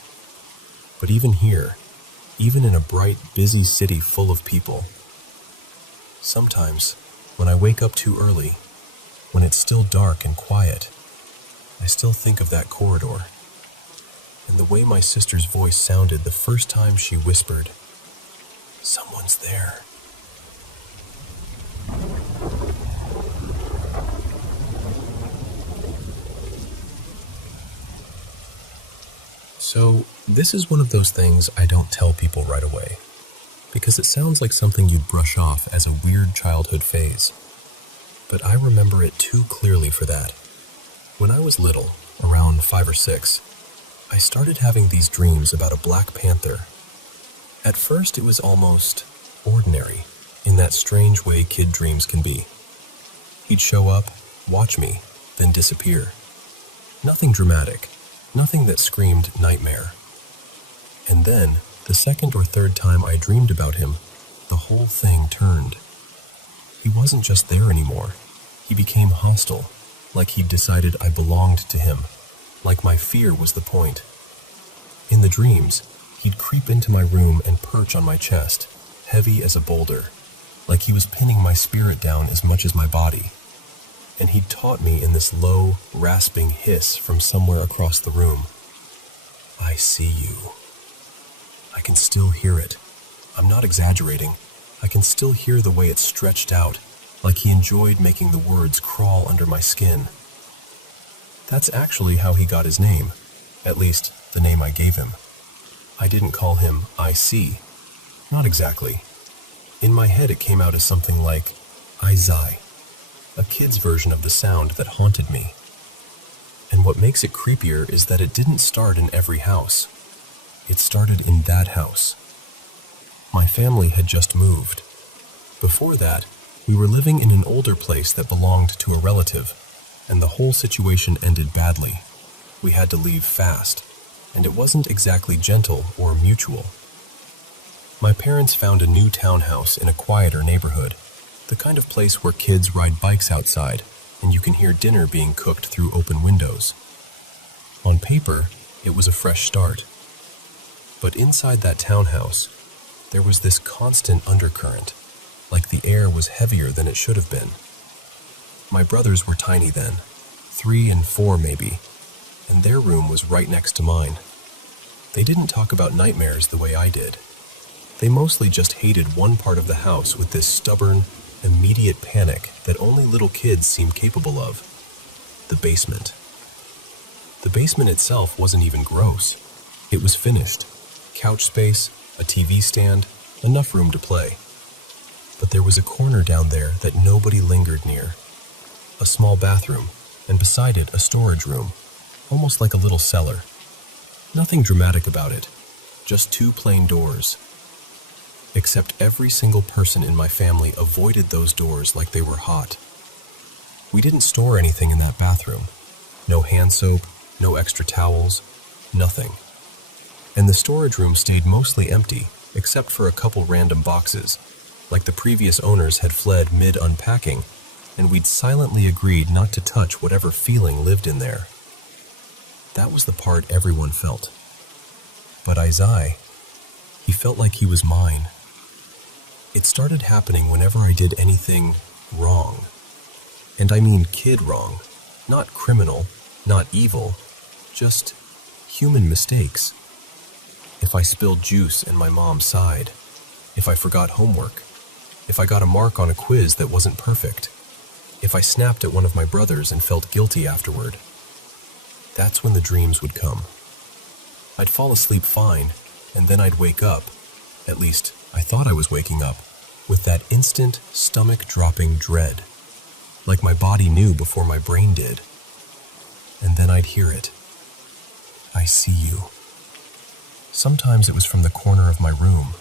But even here, even in a bright, busy city full of people, sometimes, when I wake up too early, when it's still dark and quiet, I still think of that corridor, and the way my sister's voice sounded the first time she whispered, "Someone's there." So, this is one of those things I don't tell people right away, because it sounds like something you'd brush off as a weird childhood phase. But I remember it too clearly for that. When I was little, around 5 or 6, I started having these dreams about a black panther. At first it was almost ordinary, in that strange way kid dreams can be. He'd show up, watch me, then disappear. Nothing dramatic, nothing that screamed nightmare. And then, the second or third time I dreamed about him, the whole thing turned. He wasn't just there anymore. He became hostile, like he'd decided I belonged to him, like my fear was the point. In the dreams, he'd creep into my room and perch on my chest, heavy as a boulder, like he was pinning my spirit down as much as my body. And he'd taunt me in this low, rasping hiss from somewhere across the room. "I see you." I can still hear it. I'm not exaggerating. I can still hear the way it stretched out, like he enjoyed making the words crawl under my skin. That's actually how he got his name, at least the name I gave him. I didn't call him I see. Not exactly. In my head it came out as something like I zai, a kid's version of the sound that haunted me. And what makes it creepier is that it didn't start in every house. It started in that house. My family had just moved. Before that, we were living in an older place that belonged to a relative, and the whole situation ended badly. We had to leave fast, and it wasn't exactly gentle or mutual. My parents found a new townhouse in a quieter neighborhood, the kind of place where kids ride bikes outside, and you can hear dinner being cooked through open windows. On paper, it was a fresh start. But inside that townhouse, there was this constant undercurrent, like the air was heavier than it should have been. My brothers were tiny then, 3 and 4 maybe, and their room was right next to mine. They didn't talk about nightmares the way I did. They mostly just hated one part of the house with this stubborn, immediate panic that only little kids seem capable of: the basement. The basement itself wasn't even gross. It was finished. Couch space, a TV stand, enough room to play. But there was a corner down there that nobody lingered near. A small bathroom, and beside it a storage room, almost like a little cellar. Nothing dramatic about it, just two plain doors. Except every single person in my family avoided those doors like they were hot. We didn't store anything in that bathroom. No hand soap, no extra towels, nothing. And the storage room stayed mostly empty, except for a couple random boxes, like the previous owners had fled mid-unpacking, and we'd silently agreed not to touch whatever feeling lived in there. That was the part everyone felt. But Isaiah, he felt like he was mine. It started happening whenever I did anything wrong. And I mean kid wrong, not criminal, not evil, just human mistakes. If I spilled juice and my mom sighed, if I forgot homework, if I got a mark on a quiz that wasn't perfect, if I snapped at one of my brothers and felt guilty afterward, that's when the dreams would come. I'd fall asleep fine, and then I'd wake up, at least I thought I was waking up, with that instant stomach-dropping dread, like my body knew before my brain did. And then I'd hear it. I see you. Sometimes it was from the corner of my room.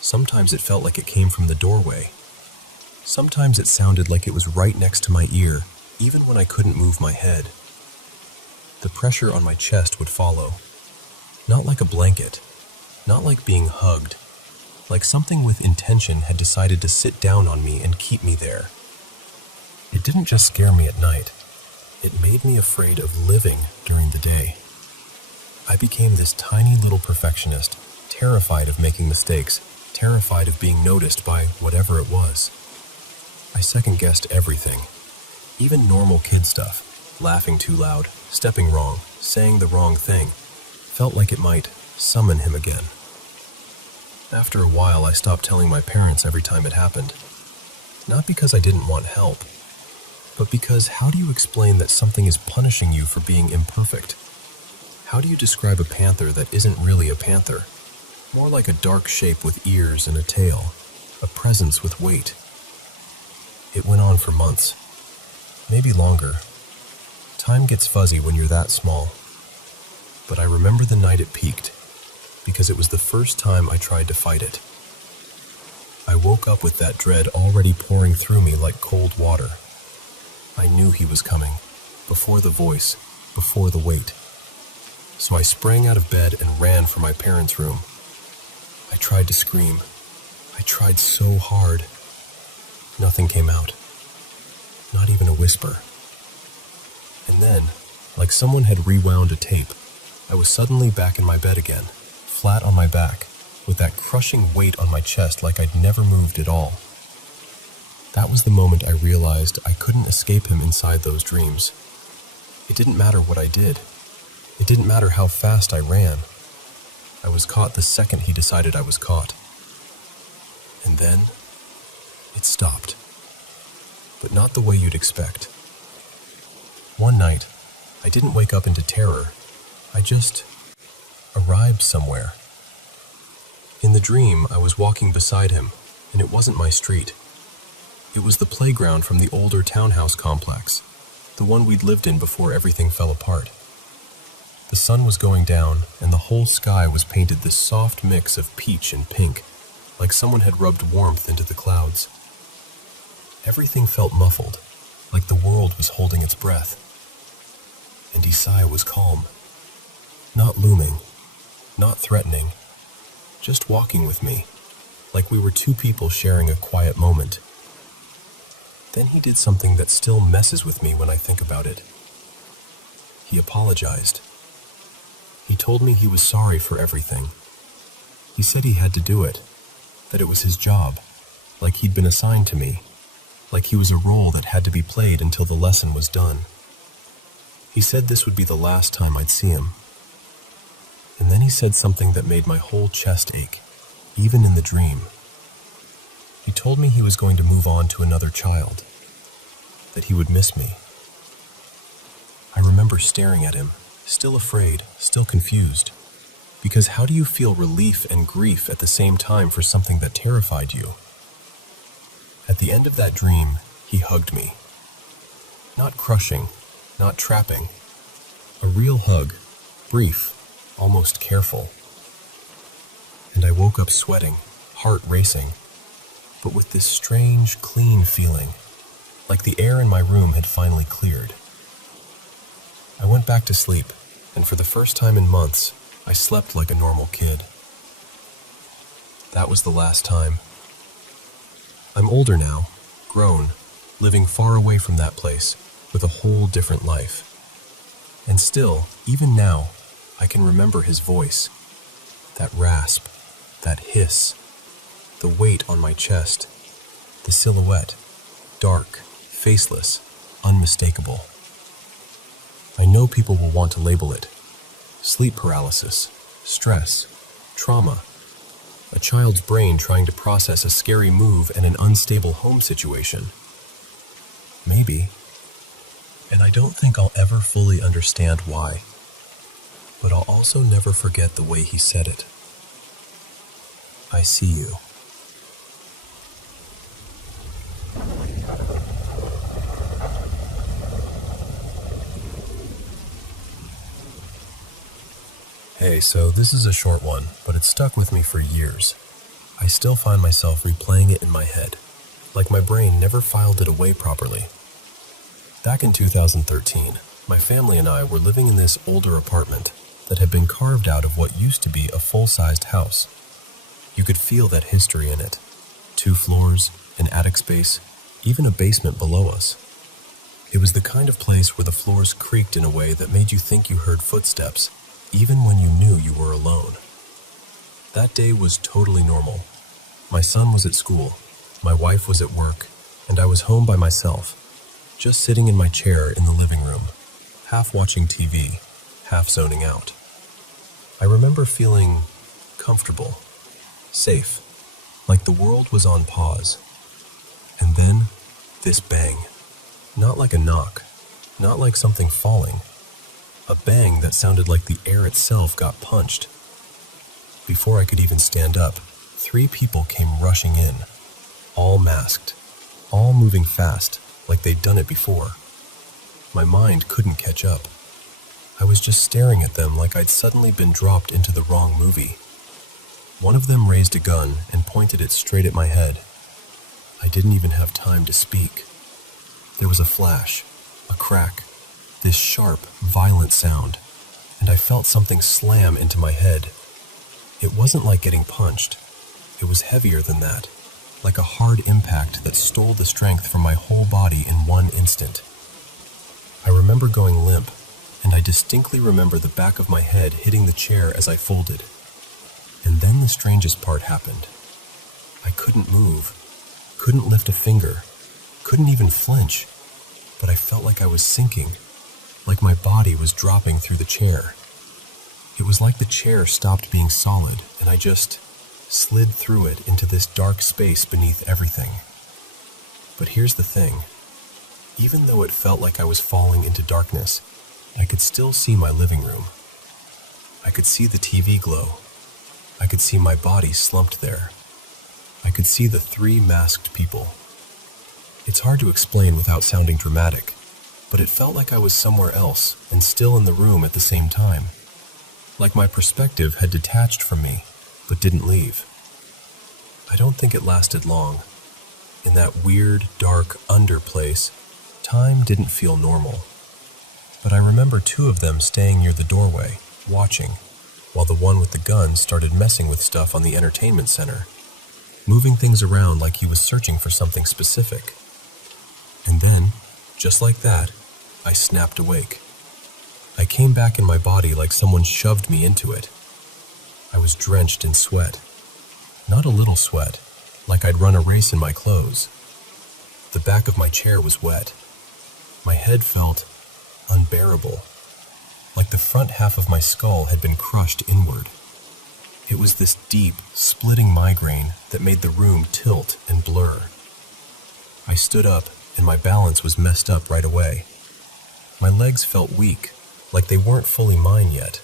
Sometimes it felt like it came from the doorway. Sometimes it sounded like it was right next to my ear, even when I couldn't move my head. The pressure on my chest would follow. Not like a blanket, not like being hugged, like something with intention had decided to sit down on me and keep me there. It didn't just scare me at night. It made me afraid of living during the day. I became this tiny little perfectionist, terrified of making mistakes, terrified of being noticed by whatever it was. I second-guessed everything, even normal kid stuff, laughing too loud, stepping wrong, saying the wrong thing, felt like it might summon him again. After a while, I stopped telling my parents every time it happened. Not because I didn't want help, but because how do you explain that something is punishing you for being imperfect? How do you describe a panther that isn't really a panther? More like a dark shape with ears and a tail, a presence with weight. It went on for months, maybe longer. Time gets fuzzy when you're that small. But I remember the night it peaked, because it was the first time I tried to fight it. I woke up with that dread already pouring through me like cold water. I knew he was coming, before the voice, before the weight. So I sprang out of bed and ran for my parents' room. I tried to scream. I tried so hard. Nothing came out. Not even a whisper. And then, like someone had rewound a tape, I was suddenly back in my bed again, flat on my back, with that crushing weight on my chest like I'd never moved at all. That was the moment I realized I couldn't escape him inside those dreams. It didn't matter what I did. It didn't matter how fast I ran. I was caught the second he decided I was caught. And then, it stopped. But not the way you'd expect. One night, I didn't wake up into terror. I just arrived somewhere. In the dream, I was walking beside him, and it wasn't my street. It was the playground from the older townhouse complex, the one we'd lived in before everything fell apart. The sun was going down, and the whole sky was painted this soft mix of peach and pink, like someone had rubbed warmth into the clouds. Everything felt muffled, like the world was holding its breath. And Isaiah was calm. Not looming, not threatening, just walking with me, like we were two people sharing a quiet moment. Then he did something that still messes with me when I think about it. He apologized. He told me he was sorry for everything. He said he had to do it, that it was his job, like he'd been assigned to me, like he was a role that had to be played until the lesson was done. He said this would be the last time I'd see him. And then he said something that made my whole chest ache, even in the dream. He told me he was going to move on to another child, that he would miss me. I remember staring at him, still afraid, still confused, because how do you feel relief and grief at the same time for something that terrified you? At the end of that dream, he hugged me. Not crushing, not trapping. A real hug, brief, almost careful. And I woke up sweating, heart racing, but with this strange, clean feeling, like the air in my room had finally cleared. I went back to sleep, and for the first time in months, I slept like a normal kid. That was the last time. I'm older now, grown, living far away from that place, with a whole different life. And still, even now, I can remember his voice. That rasp, that hiss, the weight on my chest, the silhouette, dark, faceless, unmistakable. I know people will want to label it sleep paralysis, stress, trauma, a child's brain trying to process a scary move and an unstable home situation. Maybe. And I don't think I'll ever fully understand why. But I'll also never forget the way he said it. I see you. Hey, so this is a short one, but it stuck with me for years. I still find myself replaying it in my head, like my brain never filed it away properly. Back in 2013, my family and I were living in this older apartment that had been carved out of what used to be a full-sized house. You could feel that history in it. 2 floors, an attic space, even a basement below us. It was the kind of place where the floors creaked in a way that made you think you heard footsteps, even when you knew you were alone. That day was totally normal. My son was at school, my wife was at work, and I was home by myself, just sitting in my chair in the living room, half watching TV, half zoning out. I remember feeling comfortable, safe, like the world was on pause. And then, this bang. Not like a knock, not like something falling. A bang that sounded like the air itself got punched. Before I could even stand up, 3 people came rushing in, all masked, all moving fast, like they'd done it before. My mind couldn't catch up. I was just staring at them like I'd suddenly been dropped into the wrong movie. One of them raised a gun and pointed it straight at my head. I didn't even have time to speak. There was a flash, a crack, this sharp, violent sound, and I felt something slam into my head. It wasn't like getting punched. It was heavier than that, like a hard impact that stole the strength from my whole body in one instant. I remember going limp, and I distinctly remember the back of my head hitting the chair as I folded. And then the strangest part happened. I couldn't move, couldn't lift a finger, couldn't even flinch, but I felt like I was sinking, like my body was dropping through the chair. It was like the chair stopped being solid, and I just slid through it into this dark space beneath everything. But here's the thing. Even though it felt like I was falling into darkness, I could still see my living room. I could see the TV glow. I could see my body slumped there. I could see the 3 masked people. It's hard to explain without sounding dramatic, but it felt like I was somewhere else and still in the room at the same time. Like my perspective had detached from me, but didn't leave. I don't think it lasted long. In that weird, dark underplace, time didn't feel normal. But I remember 2 of them staying near the doorway, watching, while the one with the gun started messing with stuff on the entertainment center, moving things around like he was searching for something specific. And then, just like that, I snapped awake. I came back in my body like someone shoved me into it. I was drenched in sweat. Not a little sweat, like I'd run a race in my clothes. The back of my chair was wet. My head felt unbearable, like the front half of my skull had been crushed inward. It was this deep, splitting migraine that made the room tilt and blur. I stood up, and my balance was messed up right away. My legs felt weak, like they weren't fully mine yet.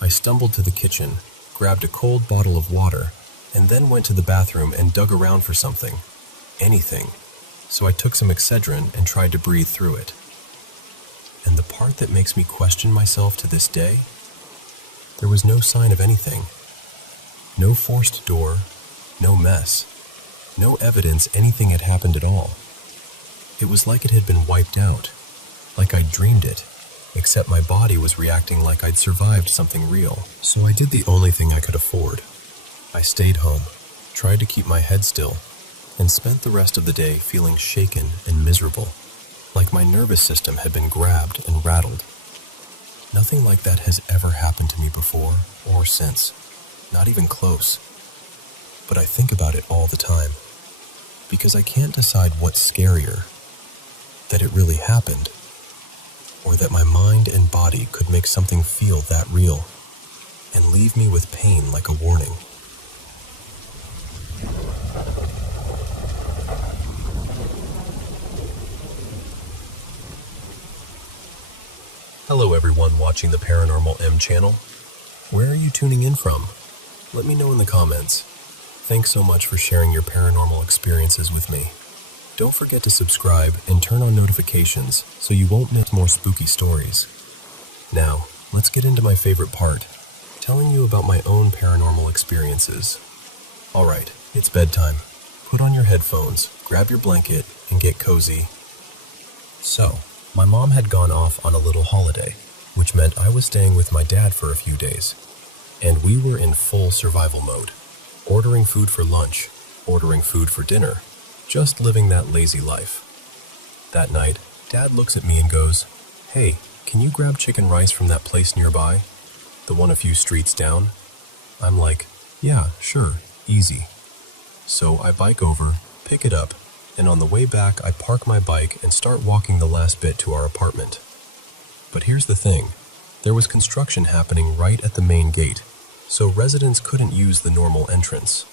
I stumbled to the kitchen, grabbed a cold bottle of water, and then went to the bathroom and dug around for something, anything. So I took some Excedrin and tried to breathe through it. And the part that makes me question myself to this day, There was no sign of anything. No forced door, no mess, no evidence anything had happened at all. It was like it had been wiped out, like I'd dreamed it, except my body was reacting like I'd survived something real. So I did the only thing I could afford. I stayed home, tried to keep my head still, and spent the rest of the day feeling shaken and miserable, like my nervous system had been grabbed and rattled. Nothing like that has ever happened to me before or since, not even close. But I think about it all the time, because I can't decide what's scarier, that it really happened, or that my mind and body could make something feel that real and leave me with pain like a warning. Hello everyone watching the Paranormal M channel. Where are you tuning in from? Let me know in the comments. Thanks so much for sharing your paranormal experiences with me. Don't forget to subscribe and turn on notifications so you won't miss more spooky stories. Now, let's get into my favorite part, telling you about my own paranormal experiences. Alright, it's bedtime. Put on your headphones, grab your blanket, and get cozy. So, my mom had gone off on a little holiday, which meant I was staying with my dad for a few days. And we were in full survival mode. Ordering food for lunch, ordering food for dinner, just living that lazy life. That night, Dad looks at me and goes, "Hey, can you grab chicken rice from that place nearby? The one a few streets down?" I'm like, "Yeah, sure, easy." So I bike over, pick it up, and on the way back I park my bike and start walking the last bit to our apartment. But here's the thing, there was construction happening right at the main gate, so residents couldn't use the normal entrance.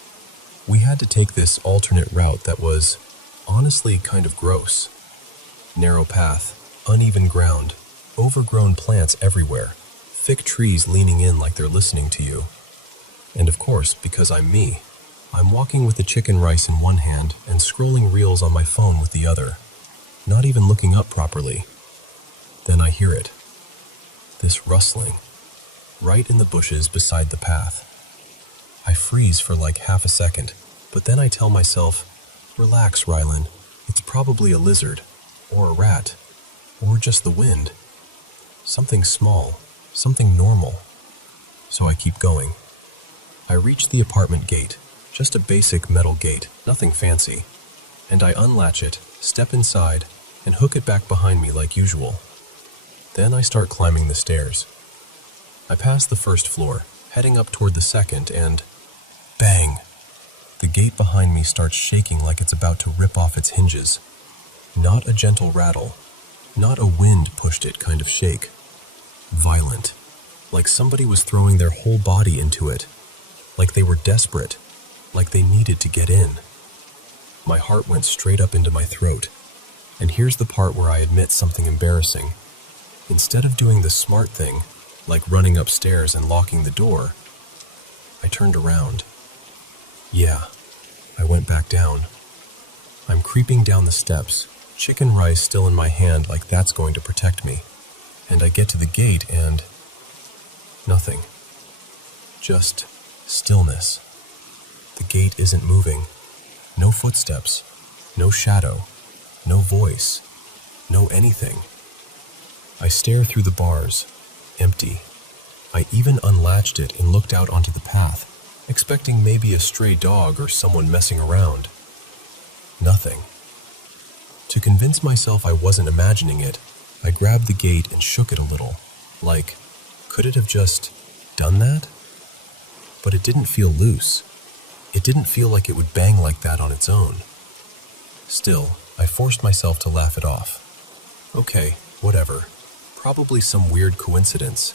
We had to take this alternate route that was, honestly, kind of gross. Narrow path, uneven ground, overgrown plants everywhere, thick trees leaning in like they're listening to you. And of course, because I'm me, I'm walking with the chicken rice in one hand and scrolling reels on my phone with the other, not even looking up properly. Then I hear it. This rustling, right in the bushes beside the path. I freeze for like half a second, but then I tell myself, "Relax, Rylan, it's probably a lizard, or a rat, or just the wind. Something small, something normal." So I keep going. I reach the apartment gate, just a basic metal gate, nothing fancy, and I unlatch it, step inside, and hook it back behind me like usual. Then I start climbing the stairs. I pass the first floor, heading up toward the second, and bang! The gate behind me starts shaking like it's about to rip off its hinges. Not a gentle rattle, not a wind pushed it kind of shake. Violent, like somebody was throwing their whole body into it, like they were desperate, like they needed to get in. My heart went straight up into my throat, and here's the part where I admit something embarrassing. Instead of doing the smart thing, like running upstairs and locking the door, I turned around. Yeah, I went back down. I'm creeping down the steps, chicken rice still in my hand like that's going to protect me. And I get to the gate and nothing. Just stillness. The gate isn't moving. No footsteps, no shadow, no voice, no anything. I stare through the bars, empty. I even unlatched it and looked out onto the path, expecting maybe a stray dog or someone messing around. Nothing. To convince myself I wasn't imagining it, I grabbed the gate and shook it a little, like, could it have just done that? But it didn't feel loose. It didn't feel like it would bang like that on its own. Still, I forced myself to laugh it off. Okay, whatever. Probably some weird coincidence.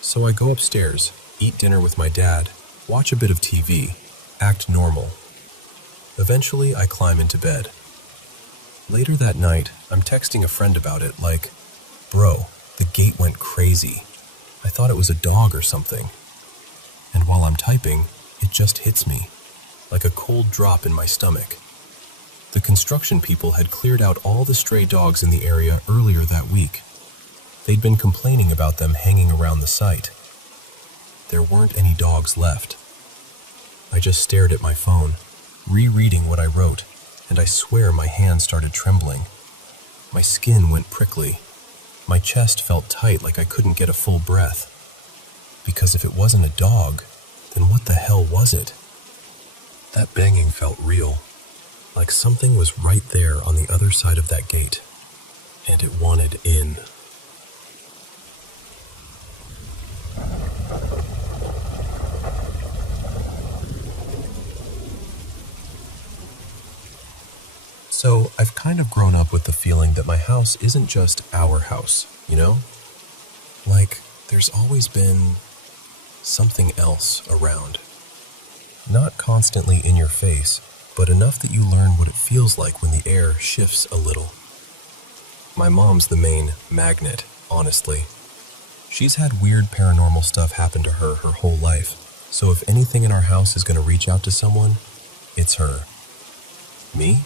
So I go upstairs, eat dinner with my dad, watch a bit of TV, act normal. Eventually, I climb into bed. Later that night, I'm texting a friend about it, like, "Bro, the gate went crazy. I thought it was a dog or something." And while I'm typing, it just hits me, like a cold drop in my stomach. The construction people had cleared out all the stray dogs in the area earlier that week. They'd been complaining about them hanging around the site. there weren't any dogs left. I just stared at my phone, rereading what I wrote, and I swear my hand started trembling. My skin went prickly. My chest felt tight like I couldn't get a full breath. Because if it wasn't a dog, then what the hell was it? That banging felt real, like something was right there on the other side of that gate, and it wanted in. So, I've kind of grown up with the feeling that my house isn't just our house, you know? Like, there's always been something else around. Not constantly in your face, but enough that you learn what it feels like when the air shifts a little. My mom's the main magnet, honestly. She's had weird paranormal stuff happen to her whole life, so if anything in our house is going to reach out to someone, it's her. Me?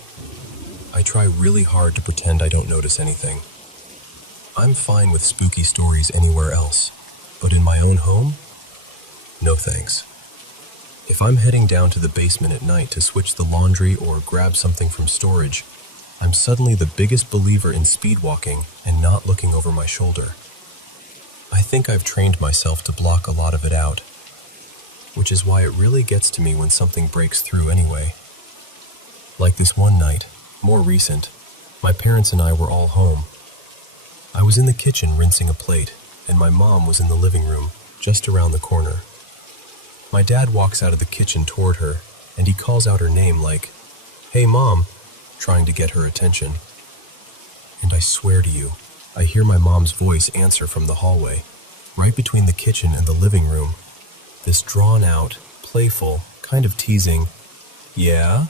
I try really hard to pretend I don't notice anything. I'm fine with spooky stories anywhere else, but in my own home? No thanks. If I'm heading down to the basement at night to switch the laundry or grab something from storage, I'm suddenly the biggest believer in speed walking and not looking over my shoulder. I think I've trained myself to block a lot of it out, which is why it really gets to me when something breaks through anyway. Like this one night, more recent, my parents and I were all home. I was in the kitchen rinsing a plate, and my mom was in the living room, just around the corner. My dad walks out of the kitchen toward her, and he calls out her name like, "Hey, Mom," trying to get her attention. And I swear to you, I hear my mom's voice answer from the hallway, right between the kitchen and the living room. This drawn-out, playful, kind of teasing, "Yeah?"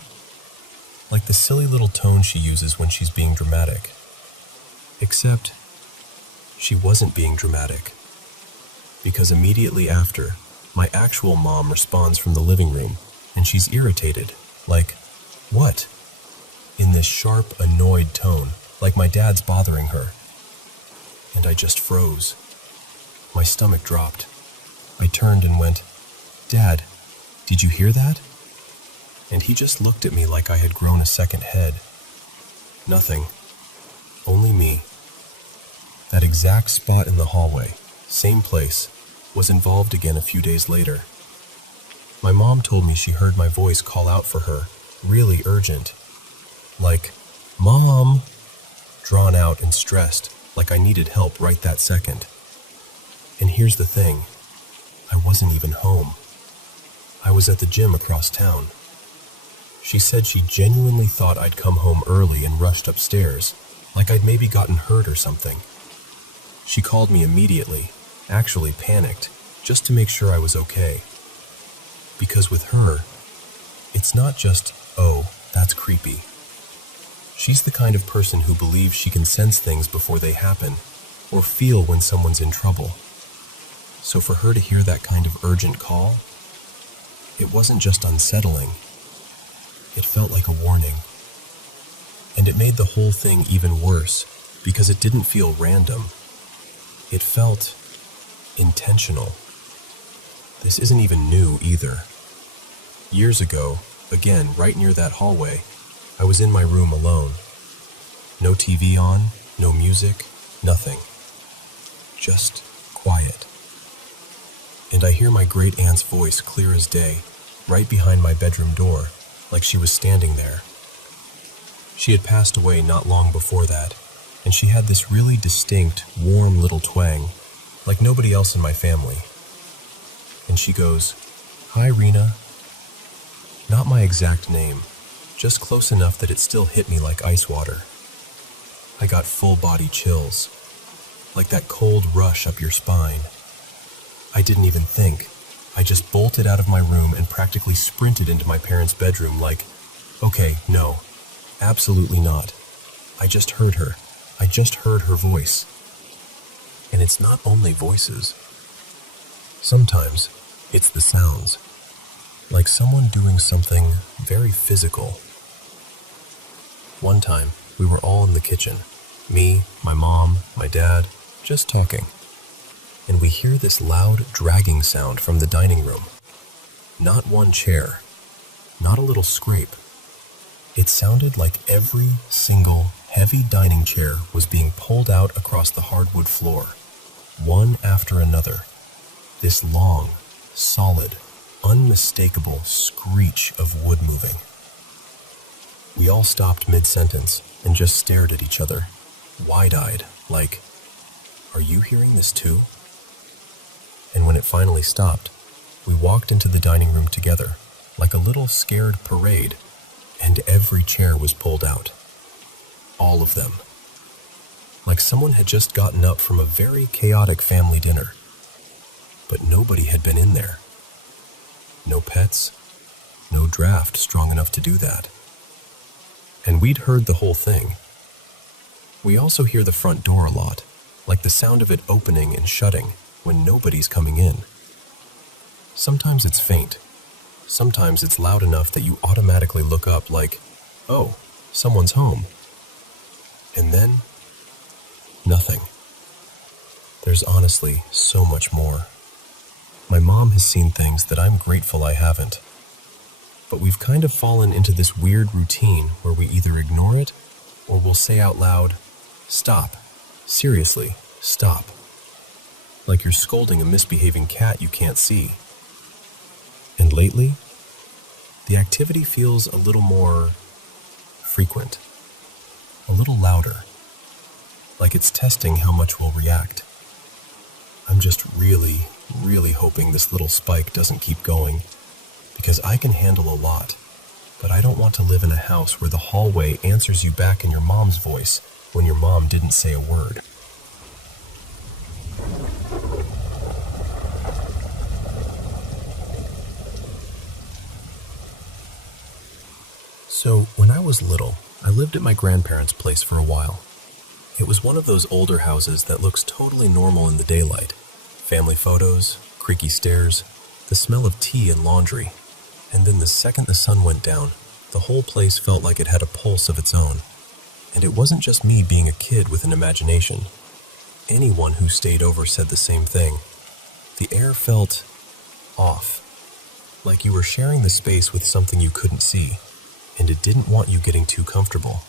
Like the silly little tone she uses when she's being dramatic. Except, she wasn't being dramatic. Because immediately after, my actual mom responds from the living room, and she's irritated, like, "What?" in this sharp, annoyed tone, like my dad's bothering her. And I just froze. My stomach dropped. I turned and went, "Dad, did you hear that?" And he just looked at me like I had grown a second head. Nothing. Only me. That exact spot in the hallway, same place, was involved again a few days later. My mom told me she heard my voice call out for her, really urgent. Like, "Mom!" Drawn out and stressed, like I needed help right that second. And here's the thing. I wasn't even home. I was at the gym across town. She said she genuinely thought I'd come home early and rushed upstairs, like I'd maybe gotten hurt or something. She called me immediately, actually panicked, just to make sure I was okay. Because with her, it's not just, "Oh, that's creepy." She's the kind of person who believes she can sense things before they happen, or feel when someone's in trouble. So for her to hear that kind of urgent call, it wasn't just unsettling. It felt like a warning. And it made the whole thing even worse, because it didn't feel random. It felt intentional. This isn't even new either. Years ago, again, right near that hallway, I was in my room alone. No TV on, no music, nothing. Just quiet. And I hear my great-aunt's voice clear as day, right behind my bedroom door, like she was standing there. She had passed away not long before that, and she had this really distinct, warm little twang, like nobody else in my family. And she goes, "Hi, Rena." Not my exact name, just close enough that it still hit me like ice water. I got full-body chills, like that cold rush up your spine. I didn't even think. I just bolted out of my room and practically sprinted into my parents' bedroom like, okay, no, absolutely not. I just heard her. I just heard her voice. And it's not only voices. Sometimes it's the sounds, like someone doing something very physical. One time, we were all in the kitchen, me, my mom, my dad, just talking. and we hear this loud dragging sound from the dining room. Not one chair, not a little scrape. It sounded like every single heavy dining chair was being pulled out across the hardwood floor, one after another. This long, solid, unmistakable screech of wood moving. We all stopped mid-sentence and just stared at each other, wide-eyed, like, "Are you hearing this too?" And when it finally stopped, we walked into the dining room together, like a little scared parade, and every chair was pulled out. All of them. Like someone had just gotten up from a very chaotic family dinner. But nobody had been in there. No pets, no draft strong enough to do that. And we'd heard the whole thing. We also hear the front door a lot, like the sound of it opening and shutting when nobody's coming in. Sometimes it's faint. Sometimes it's loud enough that you automatically look up like, "Oh, someone's home." And then, nothing. There's honestly so much more. My mom has seen things that I'm grateful I haven't. But we've kind of fallen into this weird routine where we either ignore it or we'll say out loud, "Stop. Seriously, stop." Like you're scolding a misbehaving cat you can't see. And lately, the activity feels a little more frequent, a little louder, like it's testing how much we'll react. I'm just really hoping this little spike doesn't keep going, because I can handle a lot, but I don't want to live in a house where the hallway answers you back in your mom's voice when your mom didn't say a word. So, when I was little, I lived at my grandparents' place for a while. It was one of those older houses that looks totally normal in the daylight. Family photos, creaky stairs, the smell of tea and laundry. And then the second the sun went down, the whole place felt like it had a pulse of its own. And it wasn't just me being a kid with an imagination. Anyone who stayed over said the same thing. The air felt off, like you were sharing the space with something you couldn't see, and it didn't want you getting too comfortable.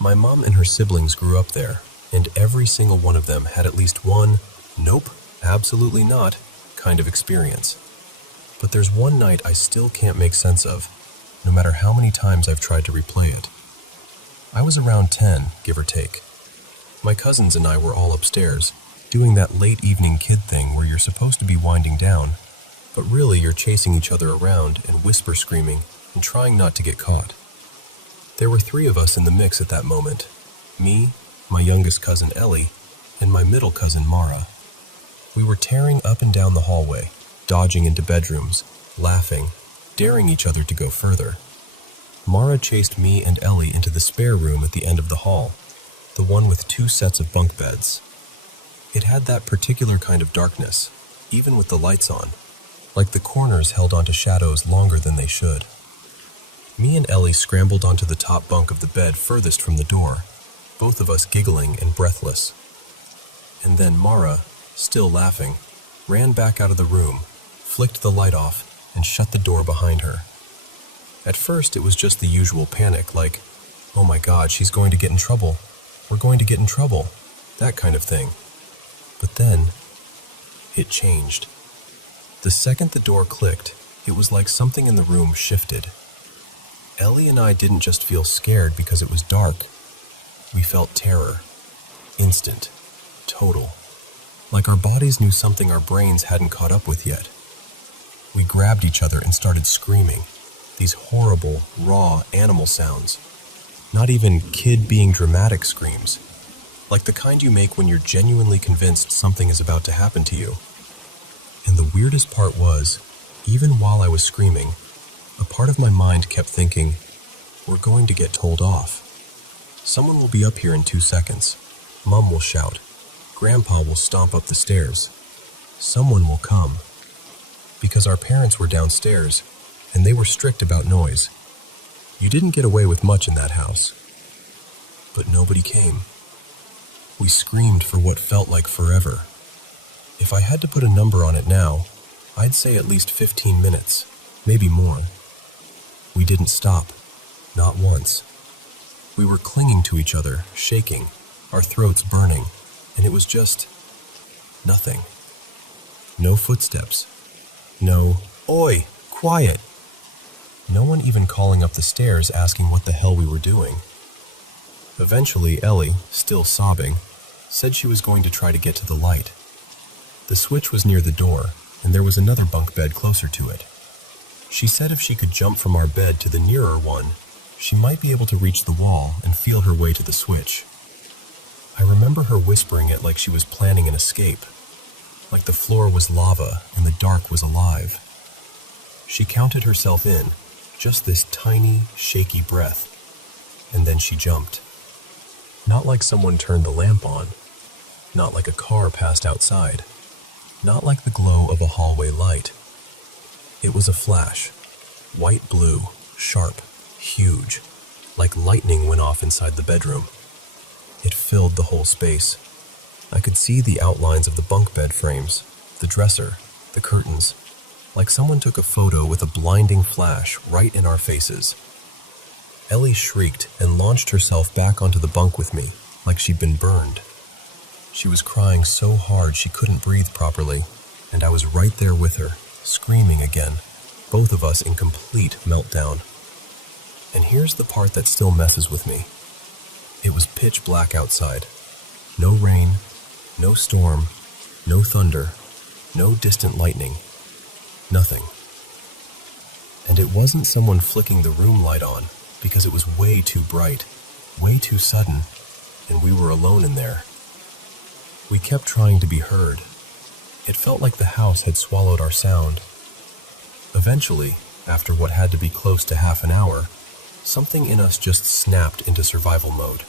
My mom and her siblings grew up there, and every single one of them had at least one, "Nope, absolutely not," kind of experience. But there's one night I still can't make sense of, no matter how many times I've tried to replay it. I was around 10, give or take. My cousins and I were all upstairs, doing that late evening kid thing where you're supposed to be winding down, but really you're chasing each other around and whisper screaming and trying not to get caught. There were 3 of us in the mix at that moment. Me, my youngest cousin Ellie, and my middle cousin Mara. We were tearing up and down the hallway, dodging into bedrooms, laughing, daring each other to go further. Mara chased me and Ellie into the spare room at the end of the hall, the one with 2 sets of bunk beds. It had that particular kind of darkness, even with the lights on, like the corners held onto shadows longer than they should. Me and Ellie scrambled onto the top bunk of the bed furthest from the door, both of us giggling and breathless. And then Mara, still laughing, ran back out of the room, flicked the light off, and shut the door behind her. At first, it was just the usual panic, like, "Oh my God, she's going to get in trouble. We're going to get in trouble," that kind of thing. But then, it changed. The second the door clicked, it was like something in the room shifted. Ellie and I didn't just feel scared because it was dark. We felt terror. Instant. Total. Like our bodies knew something our brains hadn't caught up with yet. We grabbed each other and started screaming. These horrible, raw animal sounds. Not even kid being dramatic screams. Like the kind you make when you're genuinely convinced something is about to happen to you. And the weirdest part was, even while I was screaming, a part of my mind kept thinking, "We're going to get told off. Someone will be up here in 2 seconds. Mom will shout. Grandpa will stomp up the stairs. Someone will come." Because our parents were downstairs, and they were strict about noise. You didn't get away with much in that house. But nobody came. We screamed for what felt like forever. If I had to put a number on it now, I'd say at least 15 minutes, maybe more. We didn't stop, not once. We were clinging to each other, shaking, our throats burning, and it was just nothing. No footsteps. No, "Oi, quiet!" No one even calling up the stairs asking what the hell we were doing. Eventually, Ellie, still sobbing, said she was going to try to get to the light. The switch was near the door, and there was another bunk bed closer to it. She said if she could jump from our bed to the nearer one, she might be able to reach the wall and feel her way to the switch. I remember her whispering it like she was planning an escape, like the floor was lava and the dark was alive. She counted herself in, just this tiny, shaky breath, and then she jumped. Not like someone turned the lamp on, not like a car passed outside, not like the glow of a hallway light. It was a flash, white-blue, sharp, huge, like lightning went off inside the bedroom. It filled the whole space. I could see the outlines of the bunk bed frames, the dresser, the curtains, like someone took a photo with a blinding flash right in our faces. Ellie shrieked and launched herself back onto the bunk with me, like she'd been burned. She was crying so hard she couldn't breathe properly, and I was right there with her, screaming again, both of us in complete meltdown. And here's the part that still messes with me. It was pitch black outside. No rain, no storm, no thunder, no distant lightning. Nothing. And it wasn't someone flicking the room light on, because it was way too bright, way too sudden, and we were alone in there. We kept trying to be heard. It felt like the house had swallowed our sound. Eventually, after what had to be close to half an hour, something in us just snapped into survival mode.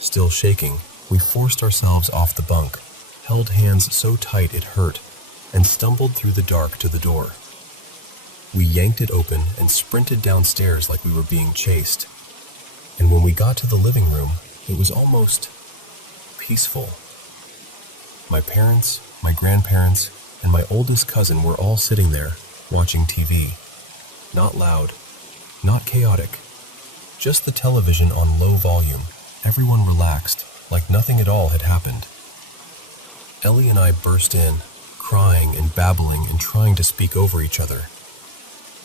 Still shaking, we forced ourselves off the bunk, held hands so tight it hurt, and stumbled through the dark to the door. We yanked it open and sprinted downstairs like we were being chased. And when we got to the living room, it was almost peaceful. My parents, my grandparents, and my oldest cousin were all sitting there, watching TV. Not loud, not chaotic, just the television on low volume, everyone relaxed, like nothing at all had happened. Ellie and I burst in, crying and babbling and trying to speak over each other.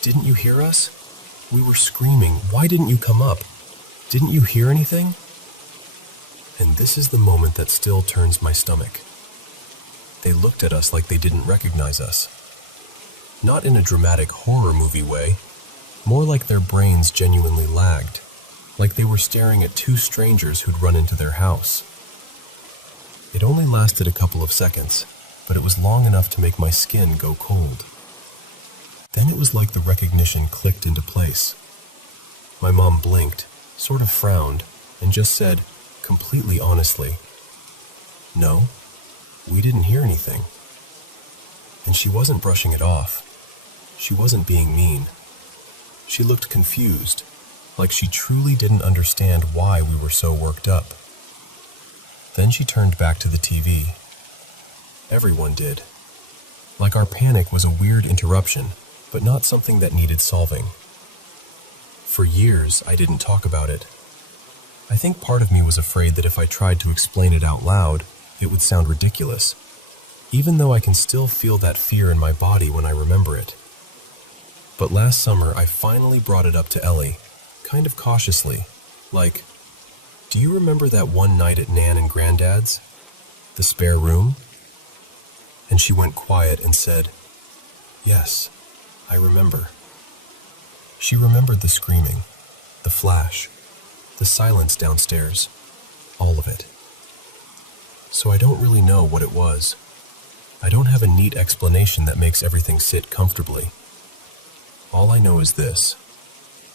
"Didn't you hear us? We were screaming. Why didn't you come up? Didn't you hear anything?" And this is the moment that still turns my stomach. They looked at us like they didn't recognize us. Not in a dramatic horror movie way, more like their brains genuinely lagged, like they were staring at two strangers who'd run into their house. It only lasted a couple of seconds, but it was long enough to make my skin go cold. Then it was like the recognition clicked into place. My mom blinked, sort of frowned, and just said, completely honestly, "No, we didn't hear anything." And she wasn't brushing it off. She wasn't being mean. She looked confused, like she truly didn't understand why we were so worked up. Then she turned back to the TV. Everyone did. Like our panic was a weird interruption, but not something that needed solving. For years, I didn't talk about it. I think part of me was afraid that if I tried to explain it out loud, it would sound ridiculous, even though I can still feel that fear in my body when I remember it. But last summer, I finally brought it up to Ellie, kind of cautiously, like, "Do you remember that one night at Nan and Granddad's? The spare room?" And she went quiet and said, "Yes, I remember." She remembered the screaming, the flash, the silence downstairs, all of it. So I don't really know what it was. I don't have a neat explanation that makes everything sit comfortably. All I know is this.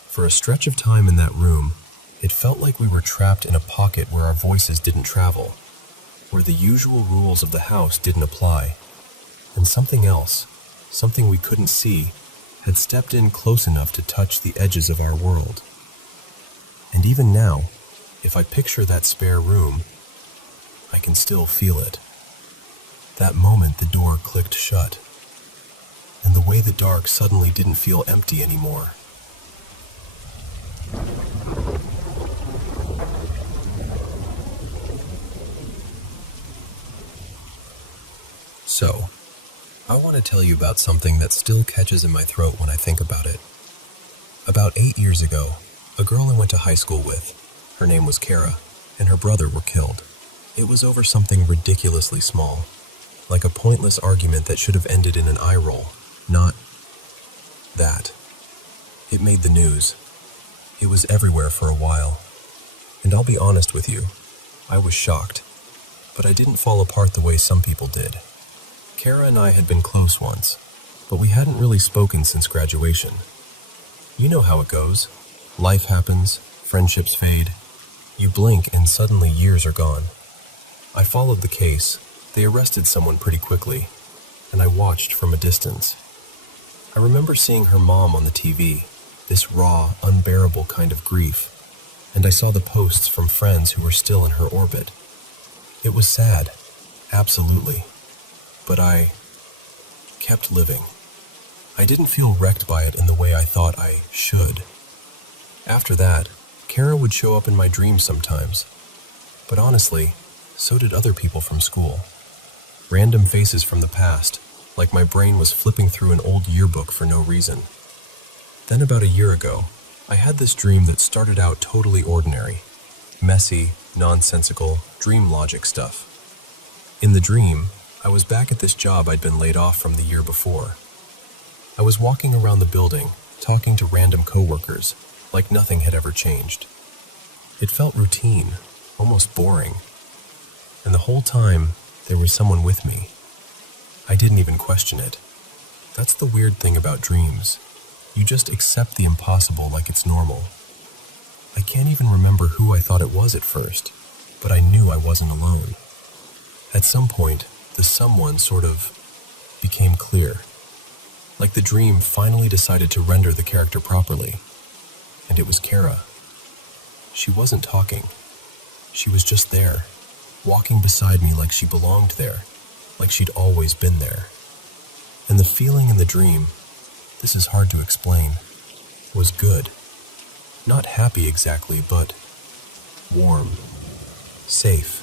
For a stretch of time in that room, it felt like we were trapped in a pocket where our voices didn't travel, where the usual rules of the house didn't apply, and something else, something we couldn't see, had stepped in close enough to touch the edges of our world. And even now, if I picture that spare room, I can still feel it. That moment, the door clicked shut, and the way the dark suddenly didn't feel empty anymore. So, I want to tell you about something that still catches in my throat when I think about it. About 8 years ago, a girl I went to high school with, her name was Kara, and her brother were killed. It was over something ridiculously small, like a pointless argument that should have ended in an eye roll, not that. It made the news. It was everywhere for a while. And I'll be honest with you, I was shocked, but I didn't fall apart the way some people did. Kara and I had been close once, but we hadn't really spoken since graduation. You know how it goes. Life happens, friendships fade. You blink and suddenly years are gone. I followed the case. They arrested someone pretty quickly, and I watched from a distance. I remember seeing her mom on the TV, this raw, unbearable kind of grief, and I saw the posts from friends who were still in her orbit. It was sad, absolutely, but I kept living. I didn't feel wrecked by it in the way I thought I should. After that, Kara would show up in my dreams sometimes, but honestly, so did other people from school. Random faces from the past, like my brain was flipping through an old yearbook for no reason. Then about a year ago, I had this dream that started out totally ordinary. Messy, nonsensical, dream logic stuff. In the dream, I was back at this job I'd been laid off from the year before. I was walking around the building, talking to random coworkers, like nothing had ever changed. It felt routine, almost boring. And the whole time, there was someone with me. I didn't even question it. That's the weird thing about dreams. You just accept the impossible like it's normal. I can't even remember who I thought it was at first, but I knew I wasn't alone. At some point, the someone sort of became clear. Like the dream finally decided to render the character properly. And it was Kara. She wasn't talking. She was just there, walking beside me like she belonged there, like she'd always been there. And the feeling in the dream, this is hard to explain, was good. Not happy exactly, but warm, safe.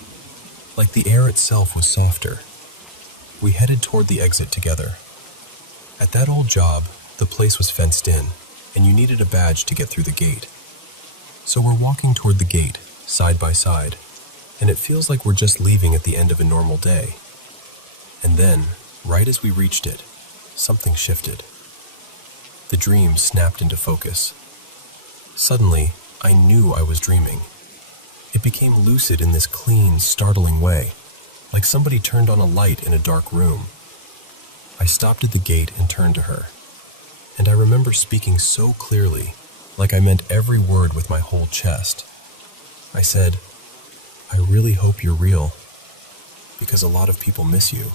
Like the air itself was softer. We headed toward the exit together. At that old job, the place was fenced in, and you needed a badge to get through the gate. So we're walking toward the gate, side by side, and it feels like we're just leaving at the end of a normal day. And then, right as we reached it, something shifted. The dream snapped into focus. Suddenly, I knew I was dreaming. It became lucid in this clean, startling way, like somebody turned on a light in a dark room. I stopped at the gate and turned to her, and I remember speaking so clearly, like I meant every word with my whole chest. I said, "I really hope you're real, because a lot of people miss you."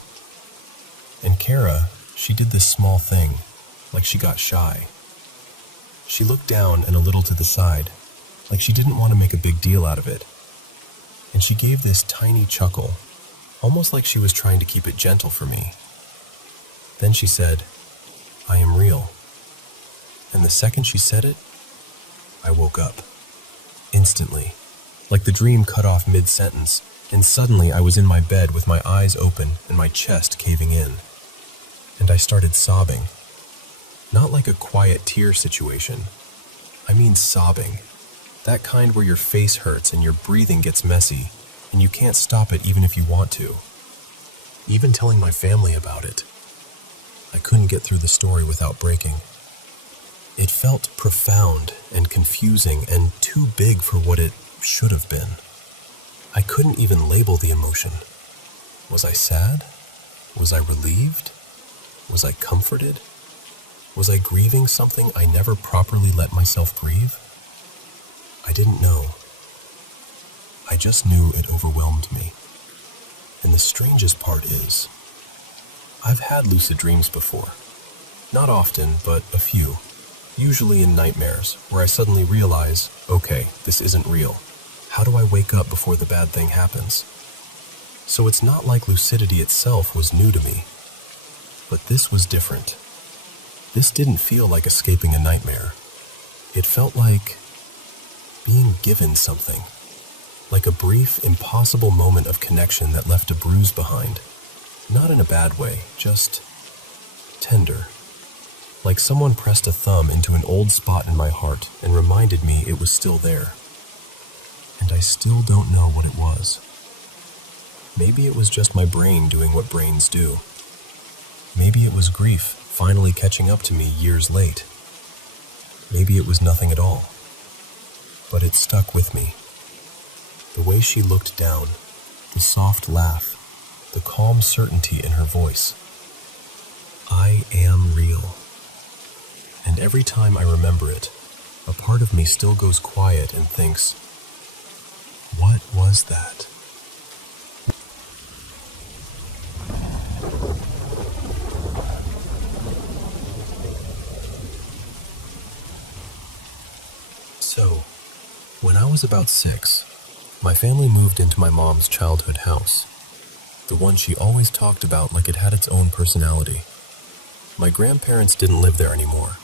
And Kara, she did this small thing, like she got shy. She looked down and a little to the side, like she didn't want to make a big deal out of it. And she gave this tiny chuckle, almost like she was trying to keep it gentle for me. Then she said, "I am real." And the second she said it, I woke up. Instantly, like the dream cut off mid-sentence, and suddenly I was in my bed with my eyes open and my chest caving in. And I started sobbing. Not like a quiet tear situation. I mean sobbing. That kind where your face hurts and your breathing gets messy, and you can't stop it even if you want to. Even telling my family about it, I couldn't get through the story without breaking. It felt profound and confusing and too big for what it should have been. I couldn't even label the emotion. Was I sad? Was I relieved? Was I comforted? Was I grieving something I never properly let myself grieve? I didn't know. I just knew it overwhelmed me. And the strangest part is, I've had lucid dreams before. Not often, but a few. Usually in nightmares, where I suddenly realize, okay, this isn't real. How do I wake up before the bad thing happens? So it's not like lucidity itself was new to me. But this was different. This didn't feel like escaping a nightmare. It felt like being given something. Like a brief, impossible moment of connection that left a bruise behind. Not in a bad way, just tender. Like someone pressed a thumb into an old spot in my heart and reminded me it was still there. And I still don't know what it was. Maybe it was just my brain doing what brains do. Maybe it was grief finally catching up to me years late. Maybe it was nothing at all. But it stuck with me. The way she looked down, the soft laugh, the calm certainty in her voice. I am real. And every time I remember it, a part of me still goes quiet and thinks, what was that? So, when I was about 6, my family moved into my mom's childhood house, the one she always talked about like it had its own personality. My grandparents didn't live there anymore,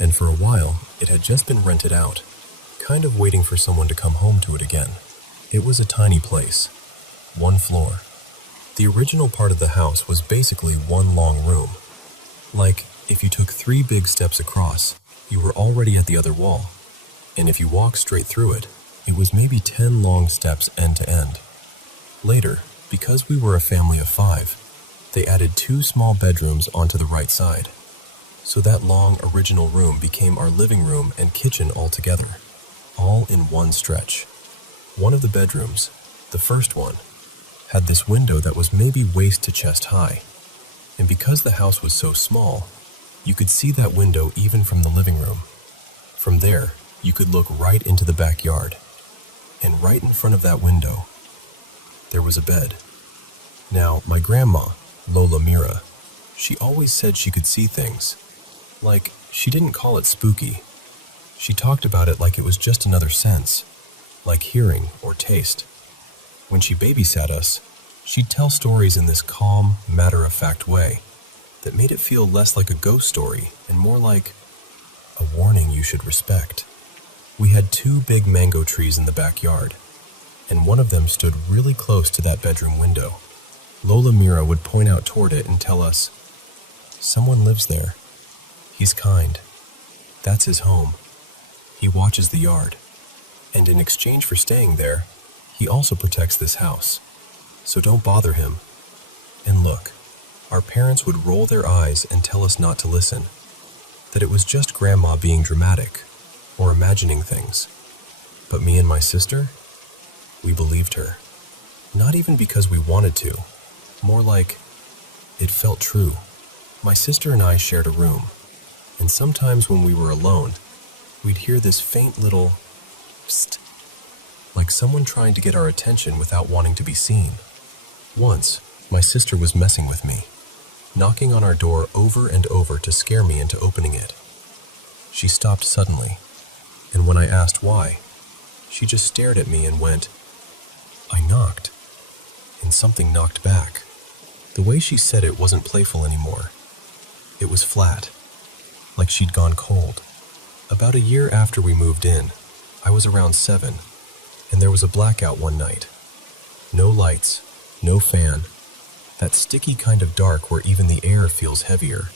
and for a while, it had just been rented out, kind of waiting for someone to come home to it again. It was a tiny place, 1 floor. The original part of the house was basically one long room. Like, if you took 3 big steps across, you were already at the other wall. And if you walked straight through it, it was maybe 10 long steps end to end. Later, because we were a family of 5, they added 2 small bedrooms onto the right side. So that long original room became our living room and kitchen all together, all in one stretch. One of the bedrooms, the first one, had this window that was maybe waist to chest high. And because the house was so small, you could see that window even from the living room. From there, you could look right into the backyard. And right in front of that window, there was a bed. Now, my grandma, Lola Mira, she always said she could see things. Like, she didn't call it spooky. She talked about it like it was just another sense, like hearing or taste. When she babysat us, she'd tell stories in this calm, matter-of-fact way that made it feel less like a ghost story and more like a warning you should respect. We had 2 big mango trees in the backyard, and one of them stood really close to that bedroom window. Lola Mira would point out toward it and tell us, "Someone lives there. He's kind. That's his home. He watches the yard. And in exchange for staying there, he also protects this house. So don't bother him." And look, our parents would roll their eyes and tell us not to listen, that it was just Grandma being dramatic or imagining things. But me and my sister, we believed her. Not even because we wanted to, more like it felt true. My sister and I shared a room, and sometimes when we were alone, we'd hear this faint little psst, like someone trying to get our attention without wanting to be seen. Once, my sister was messing with me, knocking on our door over and over to scare me into opening it. She stopped suddenly, and when I asked why, she just stared at me and went, "I knocked," and something knocked back. The way she said it wasn't playful anymore. It was flat, like she'd gone cold. About a year after we moved in, I was around 7, and there was a blackout one night. No lights, no fan, that sticky kind of dark where even the air feels heavier.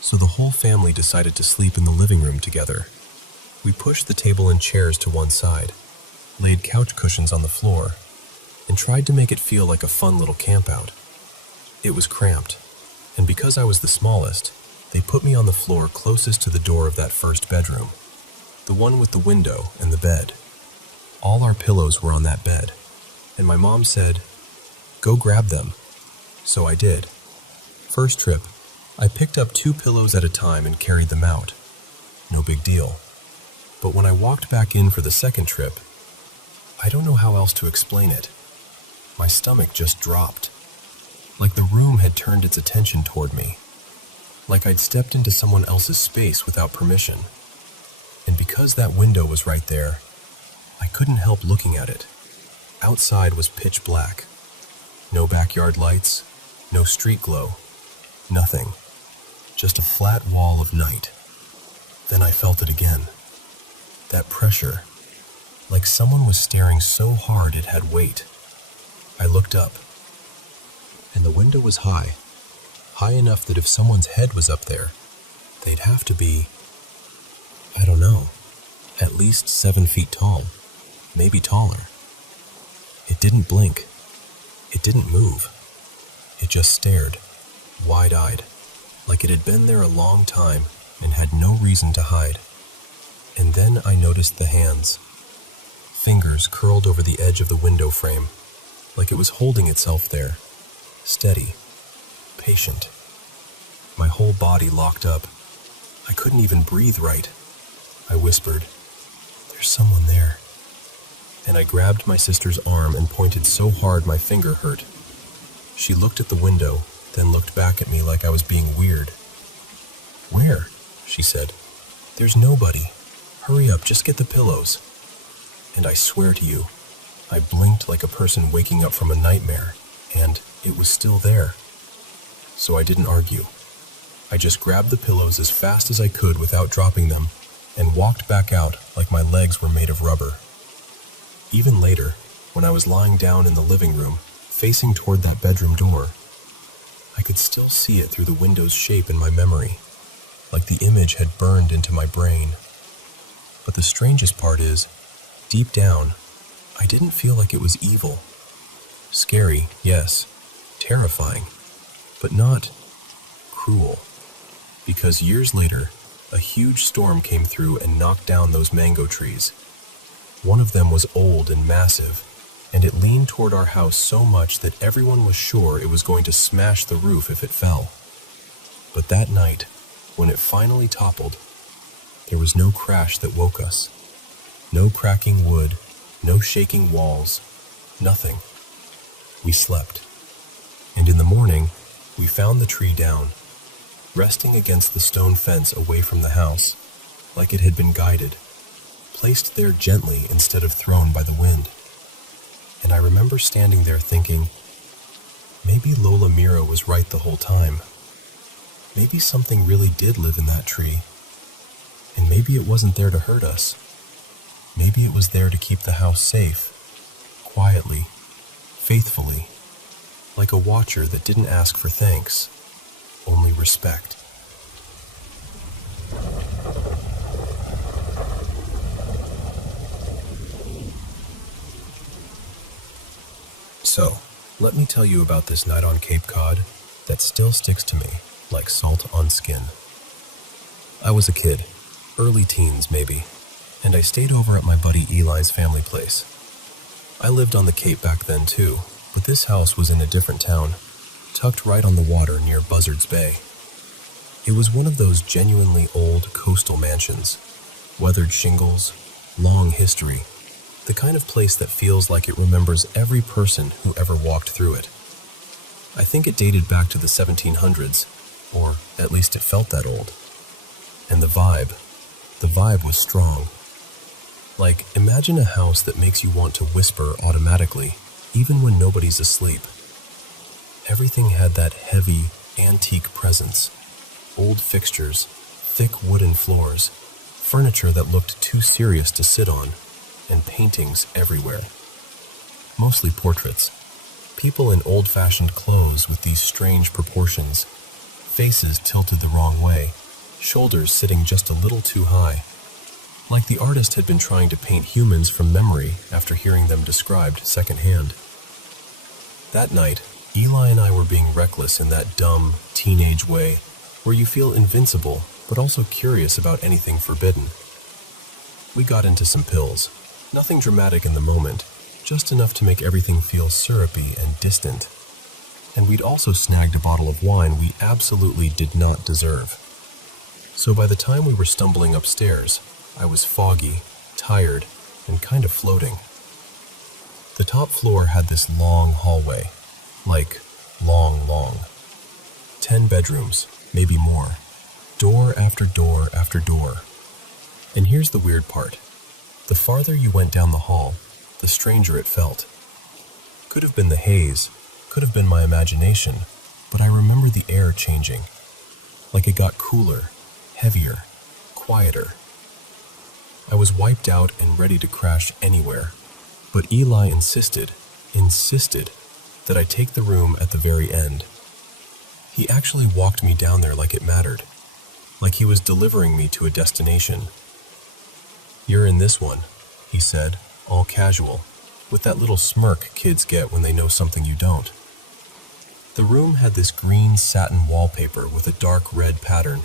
So the whole family decided to sleep in the living room together. We pushed the table and chairs to one side, laid couch cushions on the floor, and tried to make it feel like a fun little campout. It was cramped, and because I was the smallest, they put me on the floor closest to the door of that first bedroom, the one with the window and the bed. All our pillows were on that bed, and my mom said, "Go grab them." So I did. First trip, I picked up 2 pillows at a time and carried them out. No big deal. But when I walked back in for the second trip, I don't know how else to explain it. My stomach just dropped. Like the room had turned its attention toward me. Like I'd stepped into someone else's space without permission. And because that window was right there, I couldn't help looking at it. Outside was pitch black. No backyard lights, no street glow, nothing. Just a flat wall of night. Then I felt it again. That pressure, like someone was staring so hard it had weight. I looked up, and the window was high enough that if someone's head was up there, they'd have to be, I don't know, at least 7 feet tall, maybe taller. It didn't blink. It didn't move. It just stared, wide-eyed, like it had been there a long time and had no reason to hide. And then I noticed the hands. Fingers curled over the edge of the window frame, like it was holding itself there, steady, patient. My whole body locked up. I couldn't even breathe right. I whispered, "There's someone there." And I grabbed my sister's arm and pointed so hard my finger hurt. She looked at the window, then looked back at me like I was being weird. "Where?" she said. "There's nobody. Hurry up, just get the pillows." And I swear to you, I blinked like a person waking up from a nightmare, and it was still there. So I didn't argue. I just grabbed the pillows as fast as I could without dropping them, and walked back out like my legs were made of rubber. Even later, when I was lying down in the living room, facing toward that bedroom door, I could still see it through the window's shape in my memory, like the image had burned into my brain. But the strangest part is, deep down, I didn't feel like it was evil. Scary, yes, terrifying, but not cruel. Because years later, a huge storm came through and knocked down those mango trees. One of them was old and massive, and it leaned toward our house so much that everyone was sure it was going to smash the roof if it fell. But that night, when it finally toppled, there was no crash that woke us. No cracking wood, no shaking walls, nothing. We slept. And in the morning, we found the tree down, resting against the stone fence away from the house, like it had been guided, placed there gently instead of thrown by the wind. And I remember standing there thinking, maybe Lola Mira was right the whole time. Maybe something really did live in that tree. And maybe it wasn't there to hurt us. Maybe it was there to keep the house safe, quietly, faithfully, like a watcher that didn't ask for thanks, only respect. So, let me tell you about this night on Cape Cod that still sticks to me like salt on skin. I was a kid, early teens maybe, and I stayed over at my buddy Eli's family place. I lived on the Cape back then too, but this house was in a different town, tucked right on the water near Buzzards Bay. It was one of those genuinely old coastal mansions, weathered shingles, long history, the kind of place that feels like it remembers every person who ever walked through it. I think it dated back to the 1700s, or at least it felt that old. And the vibe was strong. Like, imagine a house that makes you want to whisper automatically, even when nobody's asleep. Everything had that heavy, antique presence. Old fixtures, thick wooden floors, furniture that looked too serious to sit on, and paintings everywhere. Mostly portraits. People in old-fashioned clothes with these strange proportions, faces tilted the wrong way, shoulders sitting just a little too high. Like the artist had been trying to paint humans from memory after hearing them described secondhand. That night, Eli and I were being reckless in that dumb, teenage way, where you feel invincible, but also curious about anything forbidden. We got into some pills. Nothing dramatic in the moment, just enough to make everything feel syrupy and distant. And we'd also snagged a bottle of wine we absolutely did not deserve. So by the time we were stumbling upstairs, I was foggy, tired, and kind of floating. The top floor had this long hallway, like long. 10 bedrooms, maybe more, door after door after door. And here's the weird part. The farther you went down the hall, the stranger it felt. Could have been the haze, could have been my imagination, but I remember the air changing, like it got cooler, heavier, quieter. I was wiped out and ready to crash anywhere, but Eli insisted that I take the room at the very end. He actually walked me down there like it mattered, like he was delivering me to a destination. "You're in this one," he said, all casual, with that little smirk kids get when they know something you don't. The room had this green satin wallpaper with a dark red pattern,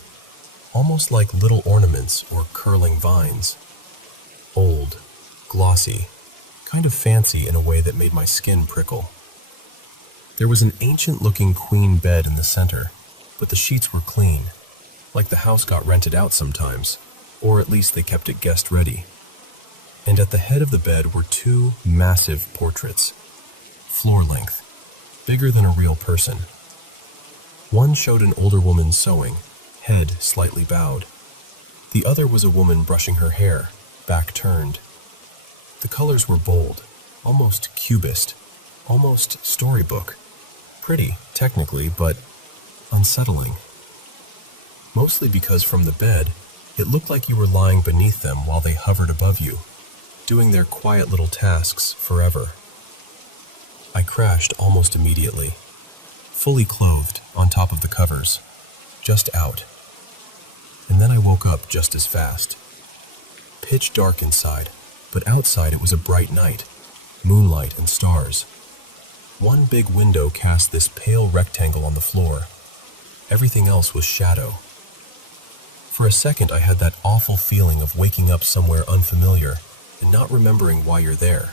almost like little ornaments or curling vines. Old, glossy, kind of fancy in a way that made my skin prickle. There was an ancient-looking queen bed in the center, but the sheets were clean, like the house got rented out sometimes, or at least they kept it guest-ready. And at the head of the bed were two massive portraits, floor-length, bigger than a real person. One showed an older woman sewing, head slightly bowed. The other was a woman brushing her hair, back turned. The colors were bold, almost cubist, almost storybook. Pretty, technically, but unsettling. Mostly because from the bed, it looked like you were lying beneath them while they hovered above you, doing their quiet little tasks forever. I crashed almost immediately, fully clothed on top of the covers, just out. And then I woke up just as fast. Pitch dark inside, but outside it was a bright night, moonlight and stars. One big window cast this pale rectangle on the floor. Everything else was shadow. For a second I had that awful feeling of waking up somewhere unfamiliar and not remembering why you're there.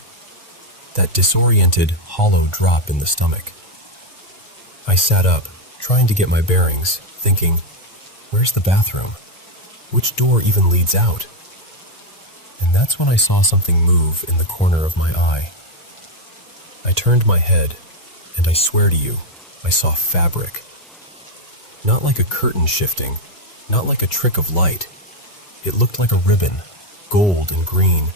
That disoriented, hollow drop in the stomach. I sat up, trying to get my bearings, thinking, where's the bathroom? Which door even leads out? And that's when I saw something move in the corner of my eye. I turned my head, and I swear to you, I saw fabric. Not like a curtain shifting, not like a trick of light. It looked like a ribbon, gold and green,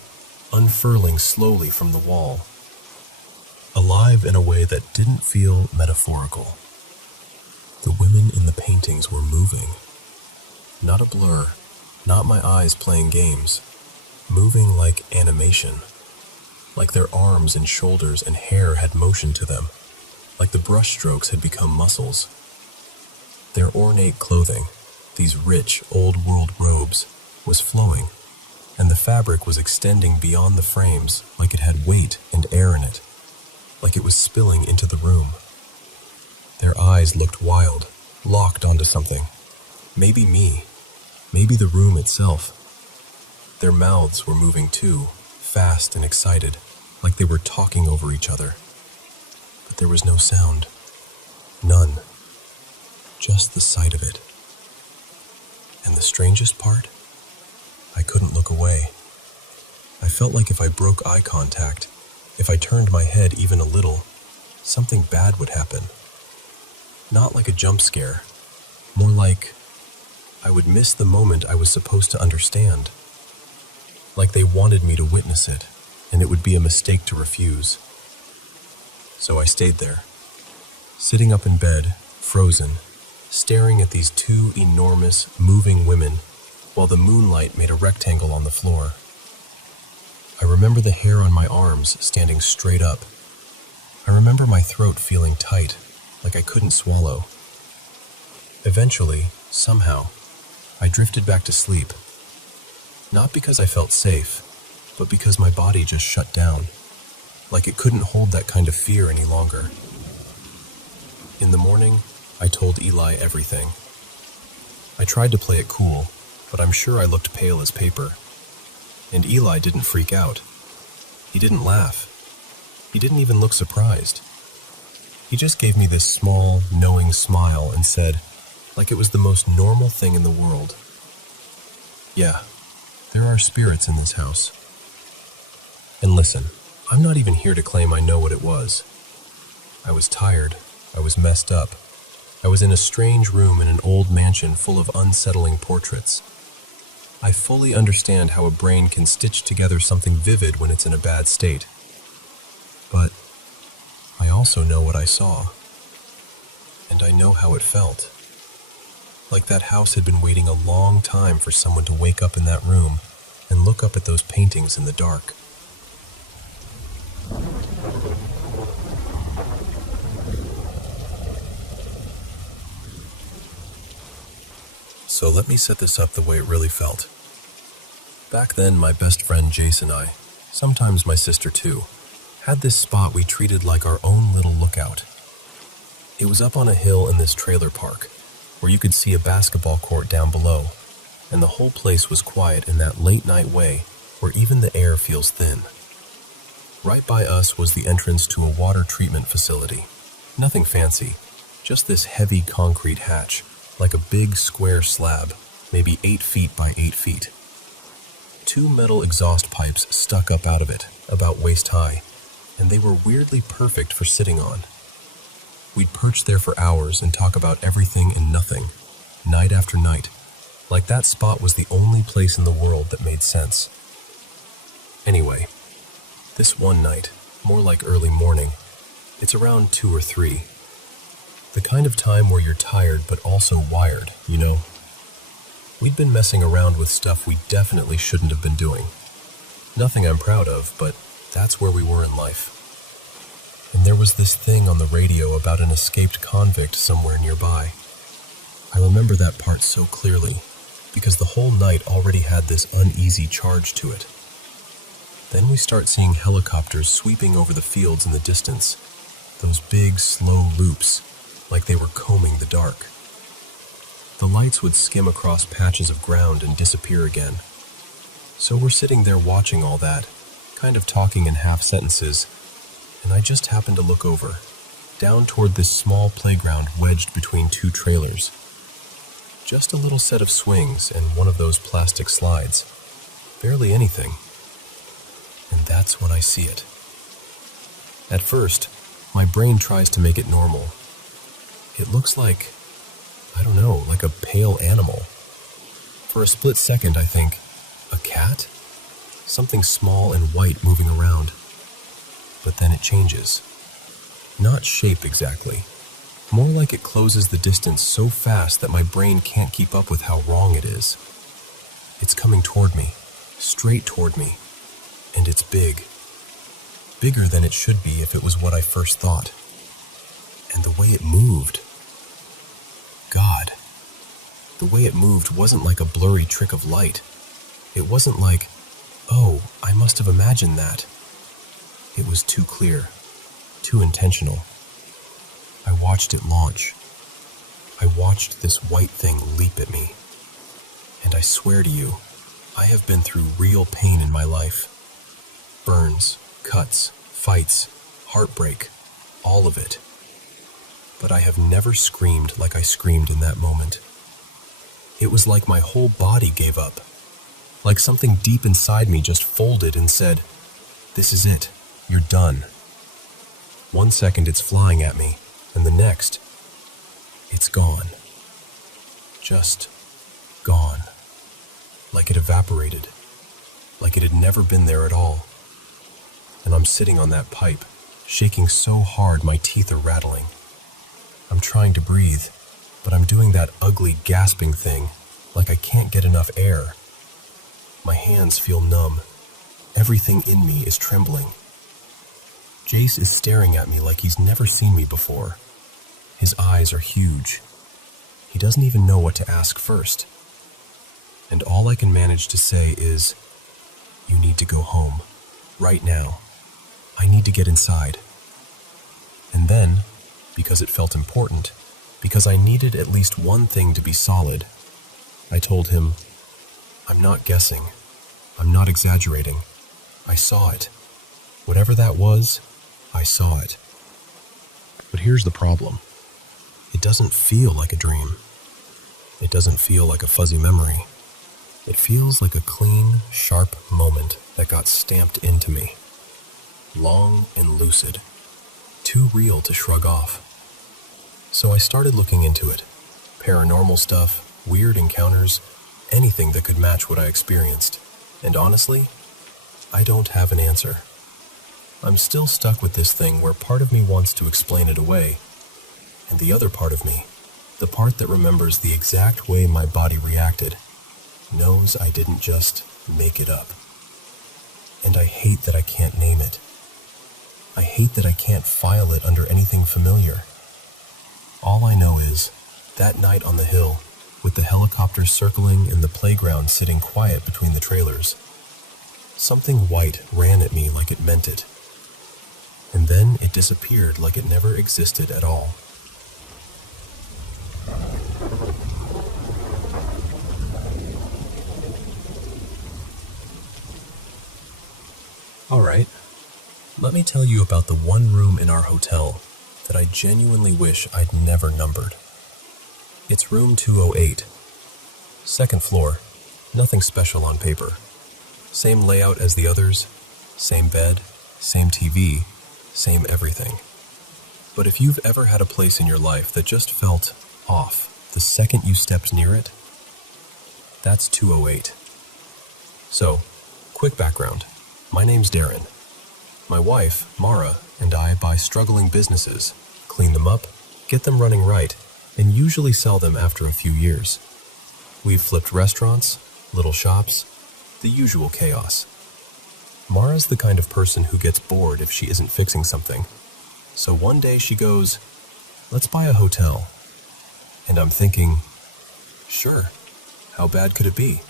unfurling slowly from the wall. Alive in a way that didn't feel metaphorical. The women in the paintings were moving. Not a blur, not my eyes playing games. Moving like animation. Like their arms and shoulders and hair had motion to them. Like the brushstrokes had become muscles. Their ornate clothing, these rich, old-world robes, was flowing, and the fabric was extending beyond the frames like it had weight and air in it, like it was spilling into the room. Their eyes looked wild, locked onto something. Maybe me, maybe the room itself. Their mouths were moving too, fast and excited, like they were talking over each other. But there was no sound. None. Just the sight of it. And the strangest part? I couldn't look away. I felt like if I broke eye contact, if I turned my head even a little, something bad would happen. Not like a jump scare, more like I would miss the moment I was supposed to understand. Like they wanted me to witness it, and it would be a mistake to refuse. So I stayed there, sitting up in bed, frozen, staring at these two enormous, moving women, while the moonlight made a rectangle on the floor. I remember the hair on my arms standing straight up. I remember my throat feeling tight, like I couldn't swallow. Eventually, somehow, I drifted back to sleep. Not because I felt safe, but because my body just shut down, like it couldn't hold that kind of fear any longer. In the morning, I told Eli everything. I tried to play it cool, but I'm sure I looked pale as paper. And Eli didn't freak out. He didn't laugh. He didn't even look surprised. He just gave me this small, knowing smile and said, like it was the most normal thing in the world, "Yeah, there are spirits in this house. And listen, I'm not even here to claim I know what it was. I was tired. I was messed up. I was in a strange room in an old mansion full of unsettling portraits. I fully understand how a brain can stitch together something vivid when it's in a bad state. But I also know what I saw. And I know how it felt. Like that house had been waiting a long time for someone to wake up in that room and look up at those paintings in the dark. So let me set this up the way it really felt. Back then, my best friend Jace and I, sometimes my sister too, had this spot we treated like our own little lookout. It was up on a hill in this trailer park, where you could see a basketball court down below, and the whole place was quiet in that late-night way where even the air feels thin. Right by us was the entrance to a water treatment facility. Nothing fancy, just this heavy concrete hatch, like a big square slab, maybe 8 feet by 8 feet. 2 metal exhaust pipes stuck up out of it, about waist high, and they were weirdly perfect for sitting on. We'd perch there for hours and talk about everything and nothing, night after night, like that spot was the only place in the world that made sense. Anyway, this one night, more like early morning, it's around 2 or 3. The kind of time where you're tired but also wired, you know? We'd been messing around with stuff we definitely shouldn't have been doing. Nothing I'm proud of, but that's where we were in life. And there was this thing on the radio about an escaped convict somewhere nearby. I remember that part so clearly, because the whole night already had this uneasy charge to it. Then we start seeing helicopters sweeping over the fields in the distance, those big, slow loops, like they were combing the dark. The lights would skim across patches of ground and disappear again. So we're sitting there watching all that, kind of talking in half sentences, and I just happened to look over, down toward this small playground wedged between 2 trailers. Just a little set of swings and one of those plastic slides. Barely anything. And that's when I see it. At first, my brain tries to make it normal. It looks like, I don't know, like a pale animal. For a split second, I think, a cat? Something small and white moving around. But then it changes. Not shape exactly. More like it closes the distance so fast that my brain can't keep up with how wrong it is. It's coming toward me, straight toward me, and it's big. Bigger than it should be if it was what I first thought. And the way it moved. God, the way it moved wasn't like a blurry trick of light. It wasn't like, oh, I must have imagined that. It was too clear, too intentional. I watched it launch. I watched this white thing leap at me. And I swear to you, I have been through real pain in my life. Burns, cuts, fights, heartbreak, all of it. But I have never screamed like I screamed in that moment. It was like my whole body gave up. Like something deep inside me just folded and said, "This is it. You're done." 1 second it's flying at me, and the next, it's gone. Just gone. Like it evaporated. Like it had never been there at all. And I'm sitting on that pipe, shaking so hard my teeth are rattling. I'm trying to breathe, but I'm doing that ugly gasping thing, like I can't get enough air. My hands feel numb. Everything in me is trembling. Jace is staring at me like he's never seen me before. His eyes are huge. He doesn't even know what to ask first. And all I can manage to say is, "You need to go home, right now. I need to get inside." And then, because it felt important, because I needed at least one thing to be solid, I told him, "I'm not guessing. I'm not exaggerating. I saw it. Whatever that was, I saw it." But here's the problem. It doesn't feel like a dream. It doesn't feel like a fuzzy memory. It feels like a clean, sharp moment that got stamped into me. Long and lucid. Too real to shrug off. So I started looking into it. Paranormal stuff, weird encounters, anything that could match what I experienced. And honestly, I don't have an answer. I'm still stuck with this thing where part of me wants to explain it away, and the other part of me, the part that remembers the exact way my body reacted, knows I didn't just make it up. And I hate that I can't name it. I hate that I can't file it under anything familiar. All I know is, that night on the hill, with the helicopter circling and the playground sitting quiet between the trailers, something white ran at me like it meant it. And then it disappeared like it never existed at all. Alright, let me tell you about the one room in our hotel that I genuinely wish I'd never numbered. It's room 208. Second floor, nothing special on paper. Same layout as the others, same bed, same TV, same everything. But if you've ever had a place in your life that just felt off the second you stepped near it, that's 208. So, quick background. My name's Darren. My wife, Mara, and I buy struggling businesses, clean them up, get them running right, and usually sell them after a few years. We've flipped restaurants, little shops, the usual chaos. Mara's the kind of person who gets bored if she isn't fixing something. So one day she goes, "Let's buy a hotel." And I'm thinking, sure, how bad could it be?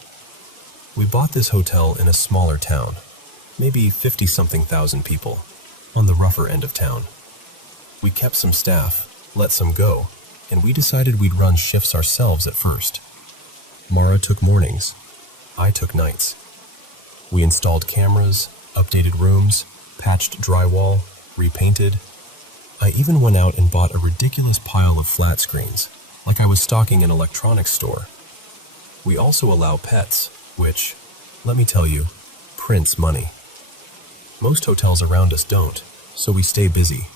We bought this hotel in a smaller town, maybe 50-something thousand people, on the rougher end of town. We kept some staff, let some go, and we decided we'd run shifts ourselves at first. Mara took mornings, I took nights. We installed cameras, updated rooms, patched drywall, repainted. I even went out and bought a ridiculous pile of flat screens, like I was stocking an electronics store. We also allow pets, which, let me tell you, prints money. Most hotels around us don't, so we stay busy.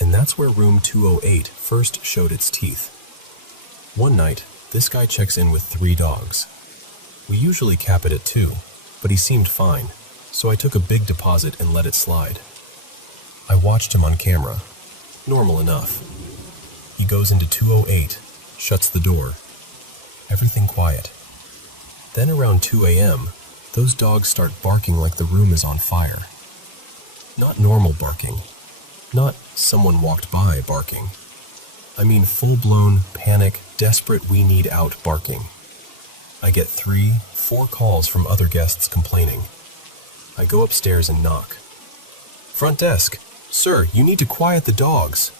And that's where room 208 first showed its teeth. One night, this guy checks in with 3 dogs. We usually cap it at 2, but he seemed fine, so I took a big deposit and let it slide. I watched him on camera. Normal enough. He goes into 208, shuts the door. Everything quiet. Then around 2 a.m., those dogs start barking like the room is on fire. Not normal barking. Not someone walked by barking. I mean full-blown, panic, desperate we need out barking. I get 3, 4 calls from other guests complaining. I go upstairs and knock. "Front desk. Sir, you need to quiet the dogs."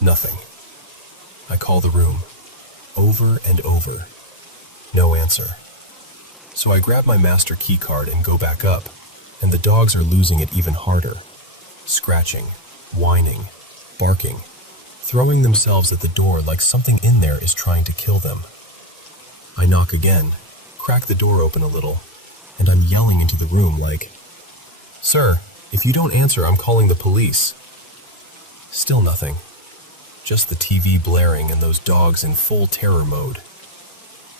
Nothing. I call the room. Over and over. No answer. So I grab my master key card and go back up, and the dogs are losing it even harder. Scratching, whining, barking, throwing themselves at the door like something in there is trying to kill them. I knock again, crack the door open a little, and I'm yelling into the room like, "Sir, if you don't answer, I'm calling the police." Still nothing. Just the TV blaring and those dogs in full terror mode.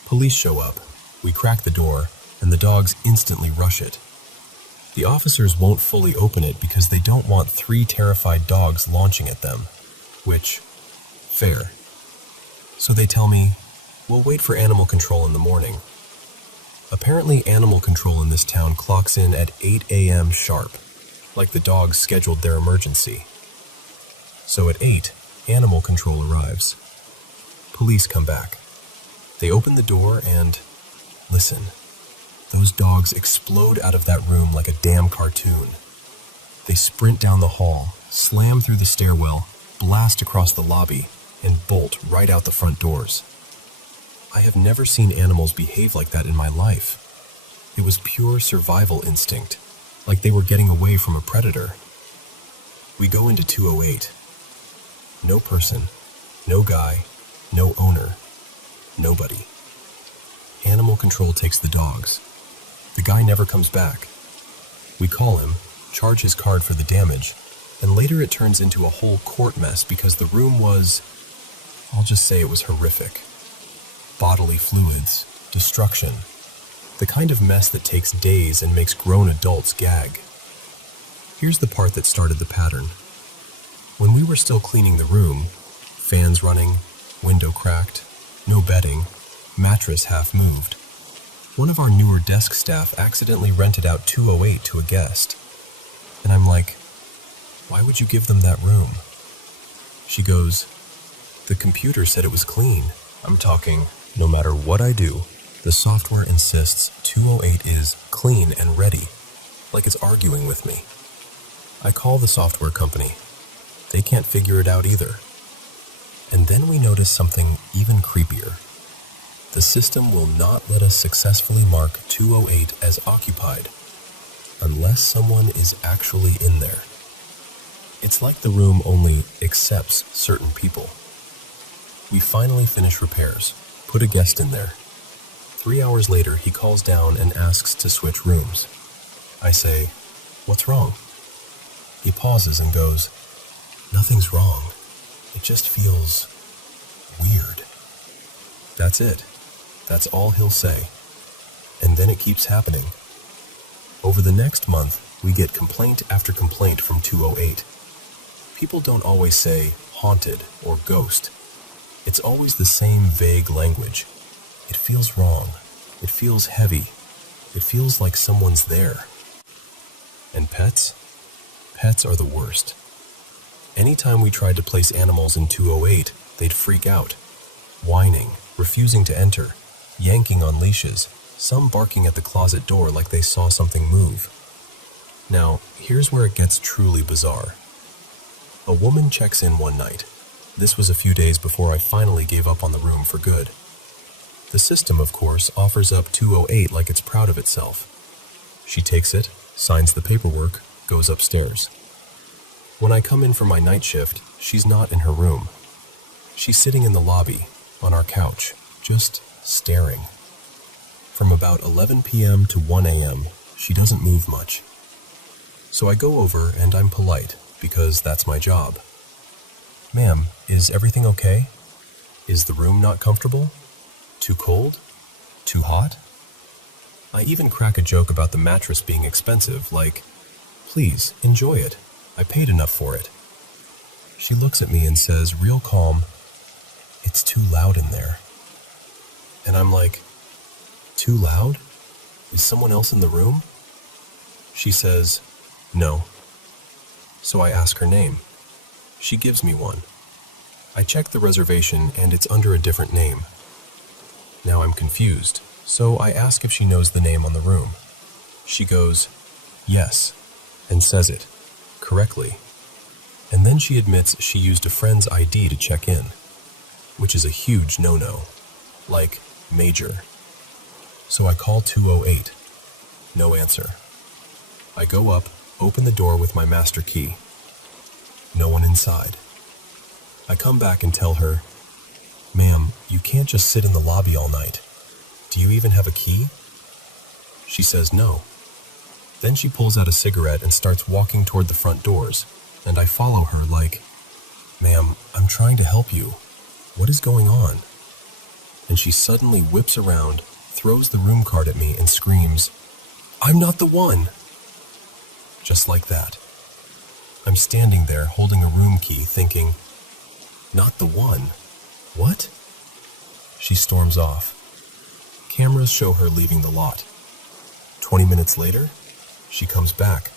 Police show up. We crack the door, and the dogs instantly rush it. The officers won't fully open it because they don't want 3 terrified dogs launching at them, which, fair. So they tell me, we'll wait for animal control in the morning. Apparently animal control in this town clocks in at 8 a.m. sharp, like the dogs scheduled their emergency. So at 8, animal control arrives. Police come back. They open the door and, listen, those dogs explode out of that room like a damn cartoon. They sprint down the hall, slam through the stairwell, blast across the lobby, and bolt right out the front doors. I have never seen animals behave like that in my life. It was pure survival instinct, like they were getting away from a predator. We go into 208. No person, no guy, no owner, nobody. Animal control takes the dogs. The guy never comes back. We call him, charge his card for the damage, and later it turns into a whole court mess because the room was, I'll just say it was horrific. Bodily fluids, destruction, the kind of mess that takes days and makes grown adults gag. Here's the part that started the pattern. When we were still cleaning the room, fans running, window cracked, no bedding, mattress half moved, one of our newer desk staff accidentally rented out 208 to a guest. And I'm like, why would you give them that room? She goes, the computer said it was clean. I'm talking, no matter what I do, the software insists 208 is clean and ready, like it's arguing with me. I call the software company. They can't figure it out either. And then we notice something even creepier. The system will not let us successfully mark 208 as occupied unless someone is actually in there. It's like the room only accepts certain people. We finally finish repairs, put a guest in there. 3 hours later, he calls down and asks to switch rooms. I say, what's wrong? He pauses and goes, nothing's wrong. It just feels weird. That's it. That's all he'll say. And then it keeps happening. Over the next month, we get complaint after complaint from 208. People don't always say haunted or ghost. It's always the same vague language. It feels wrong. It feels heavy. It feels like someone's there. And pets? Pets are the worst. Anytime we tried to place animals in 208, they'd freak out, whining, refusing to enter, yanking on leashes, some barking at the closet door like they saw something move. Now, here's where it gets truly bizarre. A woman checks in one night. This was a few days before I finally gave up on the room for good. The system, of course, offers up 208 like it's proud of itself. She takes it, signs the paperwork, goes upstairs. When I come in for my night shift, she's not in her room. She's sitting in the lobby, on our couch, just staring. From about 11 p.m. to 1 a.m., she doesn't move much. So I go over and I'm polite, because that's my job. Ma'am, is everything okay? Is the room not comfortable? Too cold? Too hot? I even crack a joke about the mattress being expensive, like, please, enjoy it. I paid enough for it. She looks at me and says, real calm, it's too loud in there. And I'm like, too loud? Is someone else in the room? She says, no. So I ask her name. She gives me one. I check the reservation and it's under a different name. Now I'm confused, so I ask if she knows the name on the room. She goes, yes, and says it, correctly. And then she admits she used a friend's ID to check in, which is a huge no-no, like major. So I call 208. No answer. I go up, open the door with my master key. No one inside. I come back and tell her, ma'am, you can't just sit in the lobby all night. Do you even have a key? She says no. Then she pulls out a cigarette and starts walking toward the front doors, and I follow her like, ma'am, I'm trying to help you. What is going on? And she suddenly whips around, throws the room card at me and screams, I'm not the one! Just like that. I'm standing there holding a room key thinking, not the one? What? She storms off. Cameras show her leaving the lot. 20 minutes later, she comes back,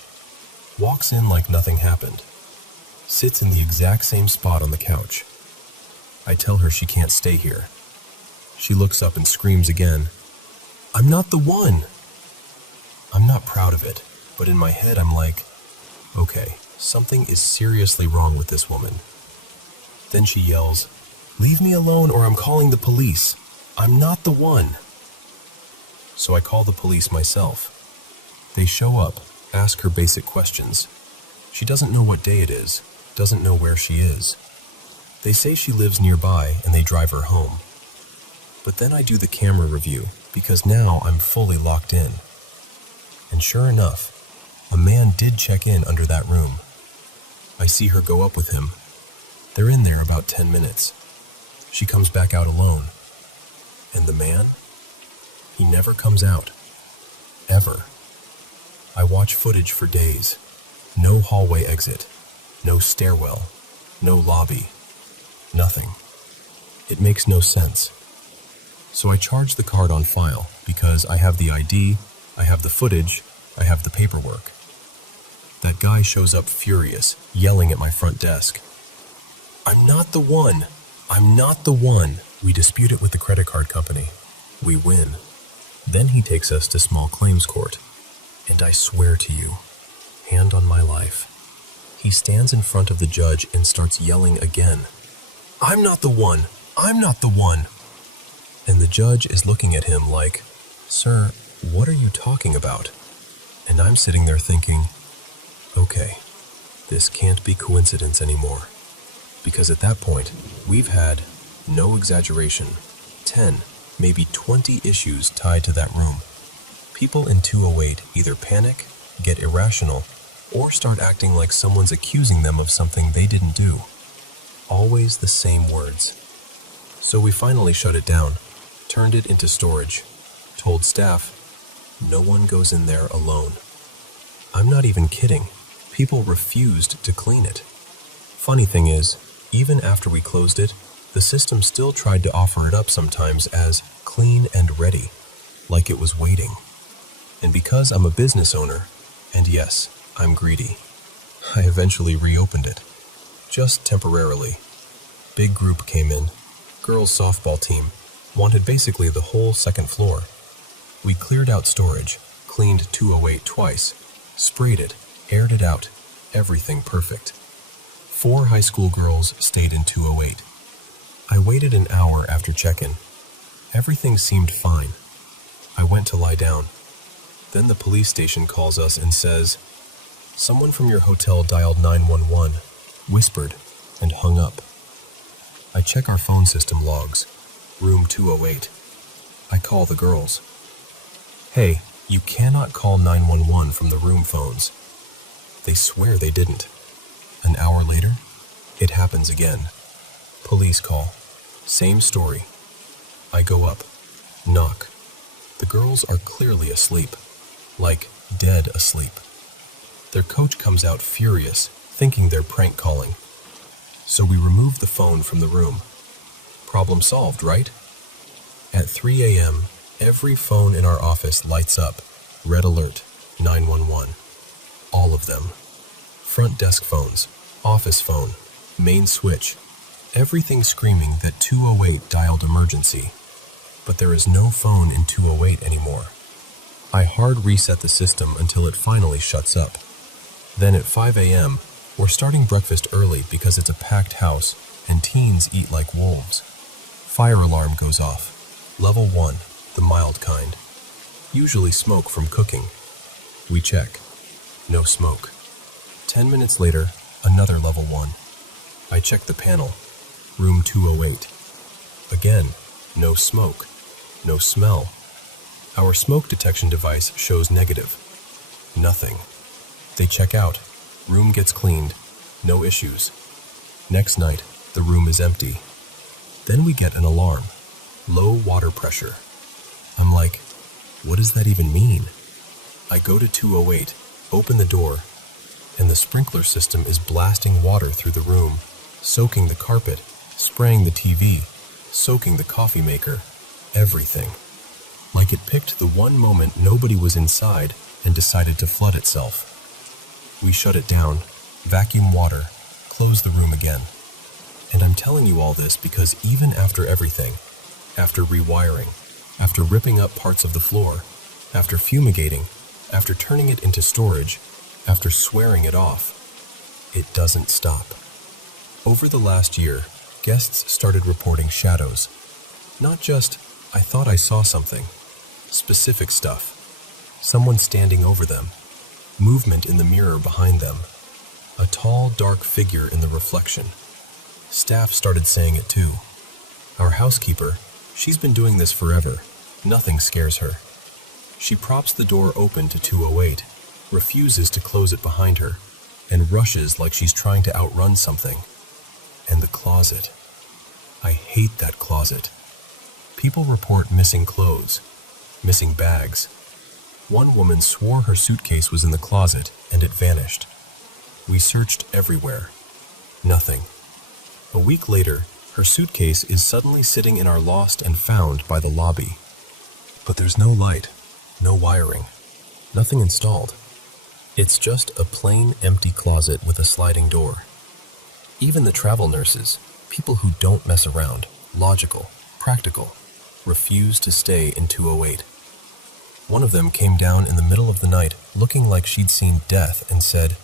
walks in like nothing happened, sits in the exact same spot on the couch. I tell her she can't stay here. She looks up and screams again, I'm not the one! I'm not proud of it, but in my head I'm like, okay, something is seriously wrong with this woman. Then she yells, leave me alone or I'm calling the police. I'm not the one. So I call the police myself. They show up, ask her basic questions. She doesn't know what day it is, doesn't know where she is. They say she lives nearby and they drive her home. But then I do the camera review because now I'm fully locked in. And sure enough, a man did check in under that room. I see her go up with him. They're in there about 10 minutes. She comes back out alone. And the man? He never comes out. Ever. I watch footage for days. No hallway exit, no stairwell, no lobby, nothing. It makes no sense. So I charge the card on file because I have the ID, I have the footage, I have the paperwork. That guy shows up furious, yelling at my front desk. "I'm not the one! I'm not the one!" We dispute it with the credit card company. We win. Then he takes us to small claims court. And I swear to you, hand on my life, he stands in front of the judge and starts yelling again. "I'm not the one! I'm not the one!" And the judge is looking at him like, "Sir, what are you talking about?" And I'm sitting there thinking, okay, this can't be coincidence anymore. Because at that point, we've had, no exaggeration, 10, maybe 20 issues tied to that room. People in 208 either panic, get irrational, or start acting like someone's accusing them of something they didn't do. Always the same words. So we finally shut it down, turned it into storage, told staff, no one goes in there alone. I'm not even kidding. People refused to clean it. Funny thing is, even after we closed it, the system still tried to offer it up sometimes as clean and ready, like it was waiting. And because I'm a business owner, and yes, I'm greedy, I eventually reopened it. Just temporarily. Big group came in. Girls' softball team wanted basically the whole second floor. We cleared out storage, cleaned 208 twice, sprayed it, aired it out, everything perfect. 4 high school girls stayed in 208. I waited an hour after check-in. Everything seemed fine. I went to lie down. Then the police station calls us and says, "Someone from your hotel dialed 911, whispered, and hung up." I check our phone system logs. Room 208. I call the girls. "Hey, you cannot call 911 from the room phones." They swear they didn't. An hour later, it happens again. Police call. Same story. I go up. Knock. The girls are clearly asleep. Like dead asleep. Their coach comes out furious, thinking they're prank calling. So we remove the phone from the room. Problem solved, right? At 3 a.m., every phone in our office lights up. Red alert, 911. All of them. Front desk phones, office phone, main switch. Everything screaming that 208 dialed emergency. But there is no phone in 208 anymore. I hard reset the system until it finally shuts up. Then at 5 a.m., we're starting breakfast early because it's a packed house and teens eat like wolves. Fire alarm goes off. Level 1, the mild kind. Usually smoke from cooking. We check. No smoke. 10 minutes later, another level 1. I check the panel. Room 208. Again, no smoke. No smell. Our smoke detection device shows negative. Nothing. They check out. Room gets cleaned. No issues. Next night, the room is empty. Then we get an alarm. Low water pressure. I'm like, what does that even mean? I go to 208, open the door, and the sprinkler system is blasting water through the room, soaking the carpet, spraying the TV, soaking the coffee maker, everything. Like it picked the one moment nobody was inside and decided to flood itself. We shut it down, vacuum water, close the room again. And I'm telling you all this because even after everything, after rewiring, after ripping up parts of the floor, after fumigating, after turning it into storage, after swearing it off, it doesn't stop. Over the last year, guests started reporting shadows. Not just, I thought I saw something. Specific stuff. Someone standing over them. Movement in the mirror behind them. A tall, dark figure in the reflection. Staff started saying it too. Our housekeeper, she's been doing this forever. Nothing scares her. She props the door open to 208, refuses to close it behind her, and rushes like she's trying to outrun something. And the closet. I hate that closet. People report missing clothes, missing bags. One woman swore her suitcase was in the closet and it vanished. We searched everywhere. Nothing. A week later, her suitcase is suddenly sitting in our lost and found by the lobby. But there's no light, no wiring, nothing installed. It's just a plain, empty closet with a sliding door. Even the travel nurses, people who don't mess around, logical, practical, refuse to stay in 208. One of them came down in the middle of the night looking like she'd seen death and said,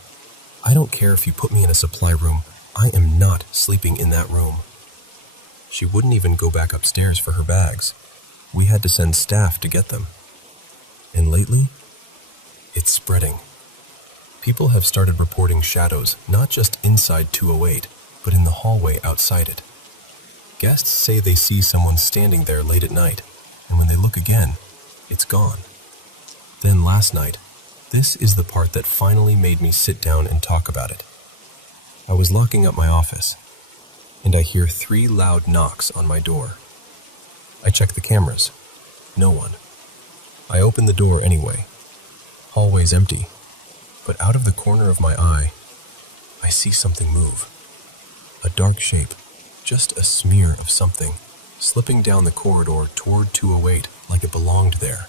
"I don't care if you put me in a supply room, I am not sleeping in that room." She wouldn't even go back upstairs for her bags. We had to send staff to get them. And lately, it's spreading. People have started reporting shadows, not just inside 208, but in the hallway outside it. Guests say they see someone standing there late at night, and when they look again, it's gone. Then last night, this is the part that finally made me sit down and talk about it. I was locking up my office, and I hear 3 loud knocks on my door. I check the cameras. No one. I open the door anyway. Hallway's empty, but out of the corner of my eye, I see something move. A dark shape, just a smear of something, slipping down the corridor toward 208 like it belonged there.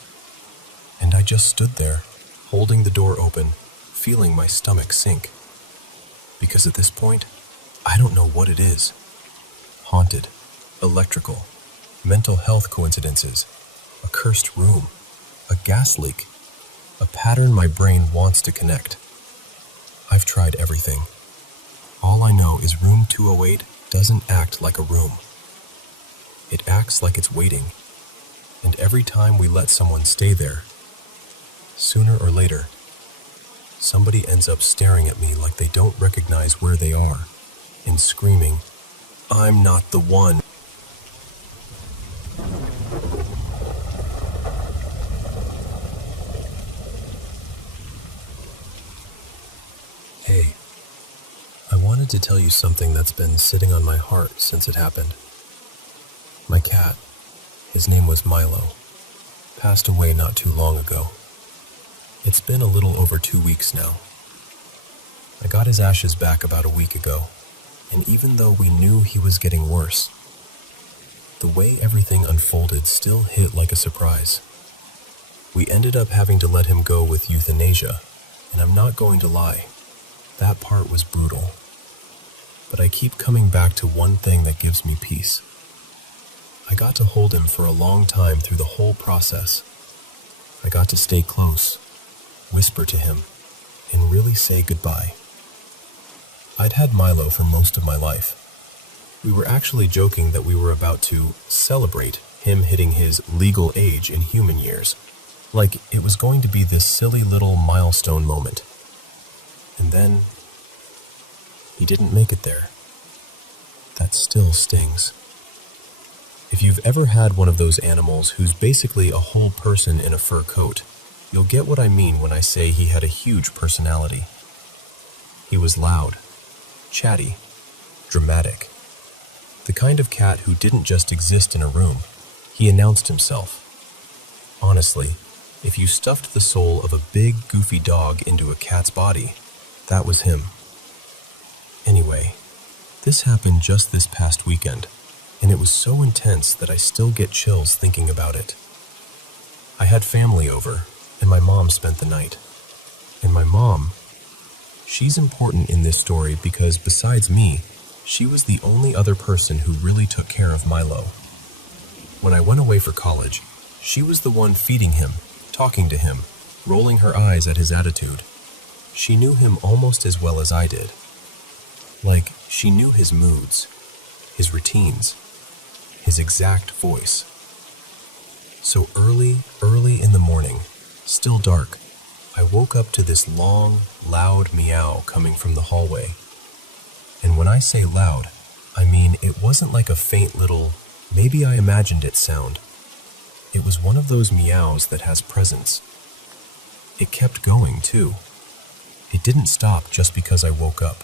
And I just stood there, holding the door open, feeling my stomach sink. Because at this point, I don't know what it is. Haunted, electrical, mental health coincidences, a cursed room, a gas leak, a pattern my brain wants to connect. I've tried everything. All I know is room 208 doesn't act like a room. It acts like it's waiting, and every time we let someone stay there, sooner or later, somebody ends up staring at me like they don't recognize where they are, and screaming, "I'm not the one." Hey, I wanted to tell you something that's been sitting on my heart since it happened. My cat, his name was Milo, passed away not too long ago. It's been a little over 2 weeks now. I got his ashes back about a week ago, and even though we knew he was getting worse, the way everything unfolded still hit like a surprise. We ended up having to let him go with euthanasia, and I'm not going to lie, that part was brutal. But I keep coming back to one thing that gives me peace. I got to hold him for a long time through the whole process. I got to stay close, whisper to him, and really say goodbye. I'd had Milo for most of my life. We were actually joking that we were about to celebrate him hitting his legal age in human years, like it was going to be this silly little milestone moment. And then, he didn't make it there. That still stings. If you've ever had one of those animals who's basically a whole person in a fur coat, you'll get what I mean when I say he had a huge personality. He was loud, chatty, dramatic. The kind of cat who didn't just exist in a room. He announced himself. Honestly, if you stuffed the soul of a big, goofy dog into a cat's body, that was him. Anyway, this happened just this past weekend, and it was so intense that I still get chills thinking about it. I had family over, and my mom spent the night. And my mom, she's important in this story because besides me, she was the only other person who really took care of Milo. When I went away for college, she was the one feeding him, talking to him, rolling her eyes at his attitude. She knew him almost as well as I did. Like, she knew his moods, his routines, his exact voice. So early in the morning, still dark, I woke up to this long, loud meow coming from the hallway. And when I say loud, I mean it wasn't like a faint little, maybe I imagined it sound. It was one of those meows that has presence. It kept going, too. It didn't stop just because I woke up.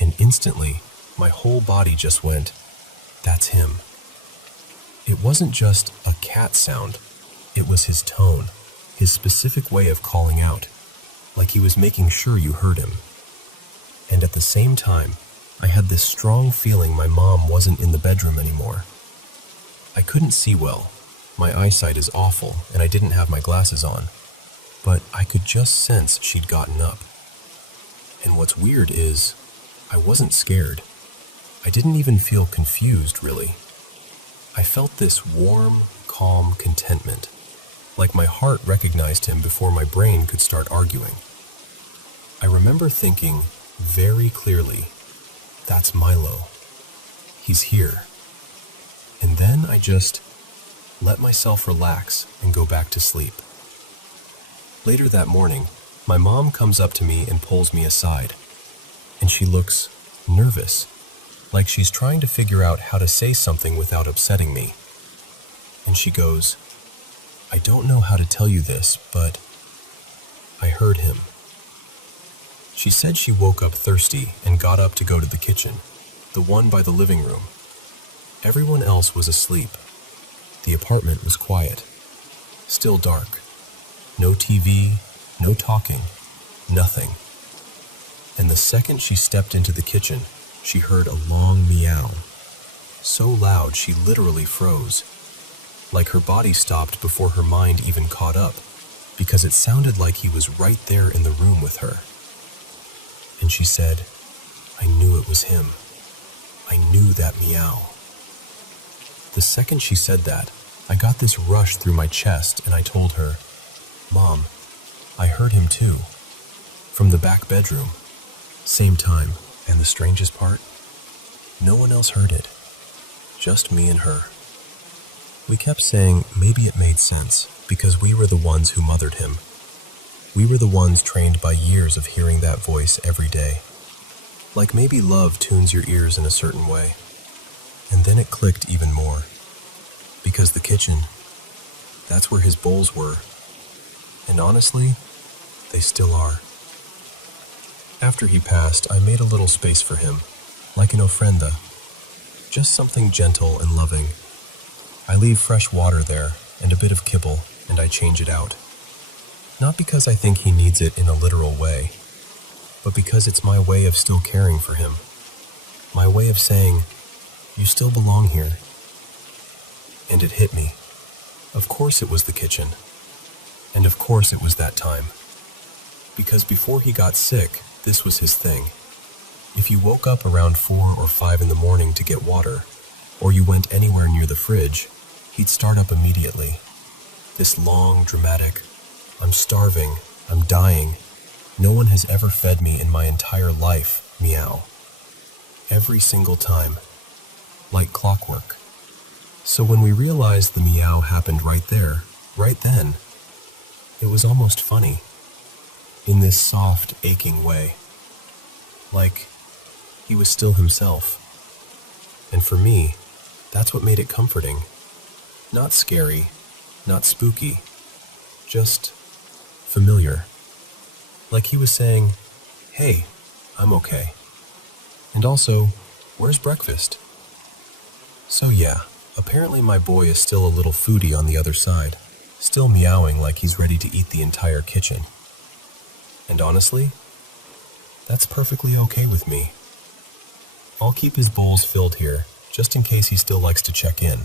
And instantly, my whole body just went, "That's him." It wasn't just a cat sound. It was his tone, his specific way of calling out, like he was making sure you heard him. And at the same time, I had this strong feeling my mom wasn't in the bedroom anymore. I couldn't see well. My eyesight is awful, and I didn't have my glasses on. But I could just sense she'd gotten up. And what's weird is, I wasn't scared. I didn't even feel confused, really. I felt this warm, calm contentment, like my heart recognized him before my brain could start arguing. I remember thinking very clearly, that's Milo. He's here. And then I just let myself relax and go back to sleep. Later that morning, my mom comes up to me and pulls me aside, and she looks nervous, like she's trying to figure out how to say something without upsetting me. And she goes, I don't know how to tell you this, but I heard him. She said she woke up thirsty and got up to go to the kitchen, the one by the living room. Everyone else was asleep. The apartment was quiet, still dark. No TV, no talking, nothing. And the second she stepped into the kitchen, she heard a long meow. So loud she literally froze, like her body stopped before her mind even caught up, because it sounded like he was right there in the room with her. And she said, I knew it was him. I knew that meow. The second she said that, I got this rush through my chest and I told her, Mom, I heard him too. From the back bedroom. Same time. And the strangest part? No one else heard it. Just me and her. We kept saying maybe it made sense because we were the ones who mothered him. We were the ones trained by years of hearing that voice every day. Like maybe love tunes your ears in a certain way. And then it clicked even more. Because the kitchen, that's where his bowls were. And honestly, they still are. After he passed, I made a little space for him, like an ofrenda. Just something gentle and loving. I leave fresh water there, and a bit of kibble, and I change it out. Not because I think he needs it in a literal way, but because it's my way of still caring for him. My way of saying, you still belong here. And it hit me. Of course it was the kitchen. And of course it was that time. Because before he got sick, this was his thing. If you woke up around 4 or 5 in the morning to get water, or you went anywhere near the fridge, he'd start up immediately. This long, dramatic, I'm starving, I'm dying, no one has ever fed me in my entire life, meow. Every single time. Like clockwork. So when we realized the meow happened right there, right then, it was almost funny. In this soft, aching way. Like he was still himself. And for me, that's what made it comforting. Not scary, not spooky, just familiar. Like he was saying, hey, I'm okay. And also, where's breakfast? So yeah, apparently my boy is still a little foodie on the other side, still meowing like he's ready to eat the entire kitchen. And honestly, that's perfectly okay with me. I'll keep his bowls filled here, just in case he still likes to check in.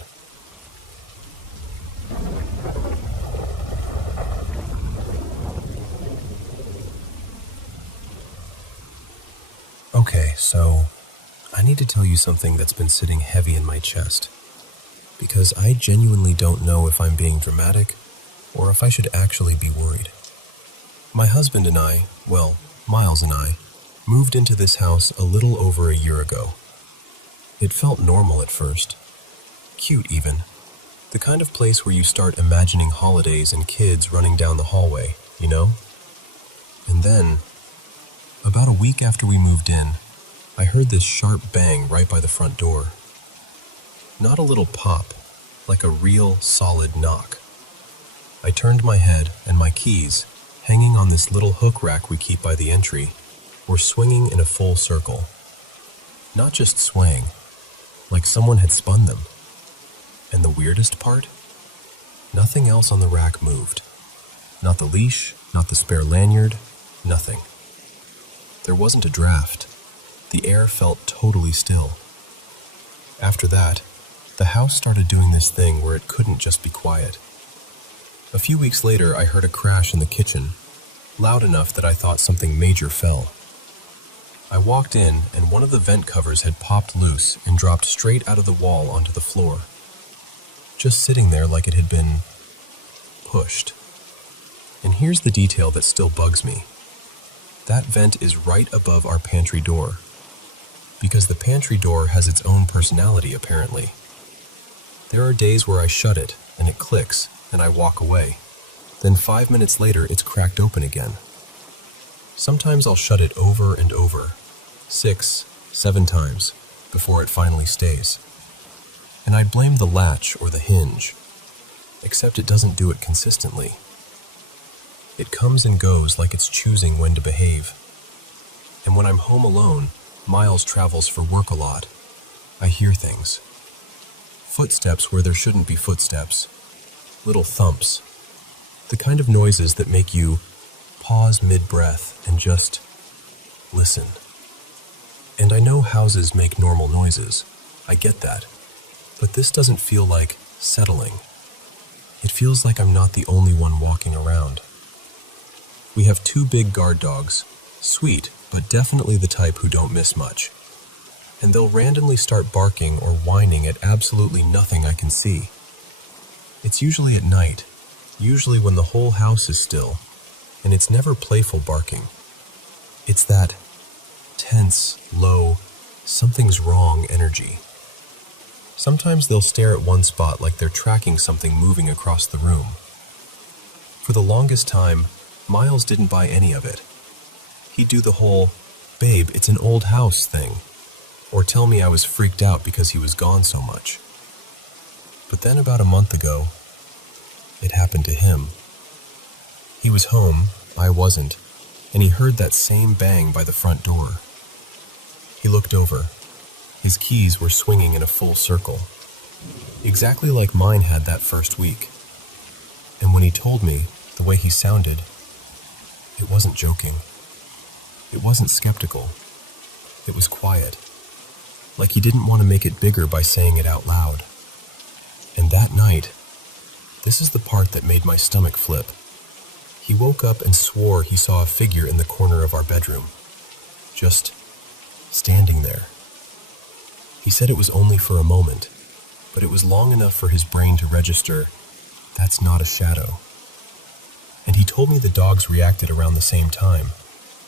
Okay, so I need to tell you something that's been sitting heavy in my chest, because I genuinely don't know if I'm being dramatic or if I should actually be worried. My husband and I, well, Miles and I, moved into this house a little over a year ago. It felt normal at first. Cute even. The kind of place where you start imagining holidays and kids running down the hallway, you know? And then, about a week after we moved in, I heard this sharp bang right by the front door. Not a little pop, like a real solid knock. I turned my head and my keys, hanging on this little hook rack we keep by the entry, were swinging in a full circle. Not just swaying, like someone had spun them. And the weirdest part? Nothing else on the rack moved. Not the leash, not the spare lanyard, nothing. There wasn't a draft, the air felt totally still. After that, the house started doing this thing where it couldn't just be quiet. A few weeks later, I heard a crash in the kitchen, loud enough that I thought something major fell. I walked in, and one of the vent covers had popped loose and dropped straight out of the wall onto the floor, just sitting there like it had been pushed. And here's the detail that still bugs me. That vent is right above our pantry door, because the pantry door has its own personality, apparently. There are days where I shut it, and it clicks, and I walk away. Then 5 minutes later, it's cracked open again. Sometimes I'll shut it over and over, 6, 7 times, before it finally stays. And I blame the latch or the hinge, except it doesn't do it consistently. It comes and goes like it's choosing when to behave. And when I'm home alone, Miles travels for work a lot. I hear things. Footsteps where there shouldn't be footsteps. Little thumps. The kind of noises that make you pause mid-breath and just listen. And I know houses make normal noises. I get that. But this doesn't feel like settling. It feels like I'm not the only one walking around. We have 2 big guard dogs, sweet, but definitely the type who don't miss much. And they'll randomly start barking or whining at absolutely nothing I can see. It's usually at night, usually when the whole house is still, and it's never playful barking. It's that tense, low, something's wrong energy. Sometimes they'll stare at one spot like they're tracking something moving across the room. For the longest time, Miles didn't buy any of it. He'd do the whole, "Babe, it's an old house" thing, or tell me I was freaked out because he was gone so much. But then about a month ago, it happened to him. He was home, I wasn't, and he heard that same bang by the front door. He looked over. His keys were swinging in a full circle, exactly like mine had that first week. And when he told me, the way he sounded, it wasn't joking. It wasn't skeptical. It was quiet, like he didn't want to make it bigger by saying it out loud. And that night, this is the part that made my stomach flip. He woke up and swore he saw a figure in the corner of our bedroom, just standing there. He said it was only for a moment, but it was long enough for his brain to register, that's not a shadow. And he told me the dogs reacted around the same time,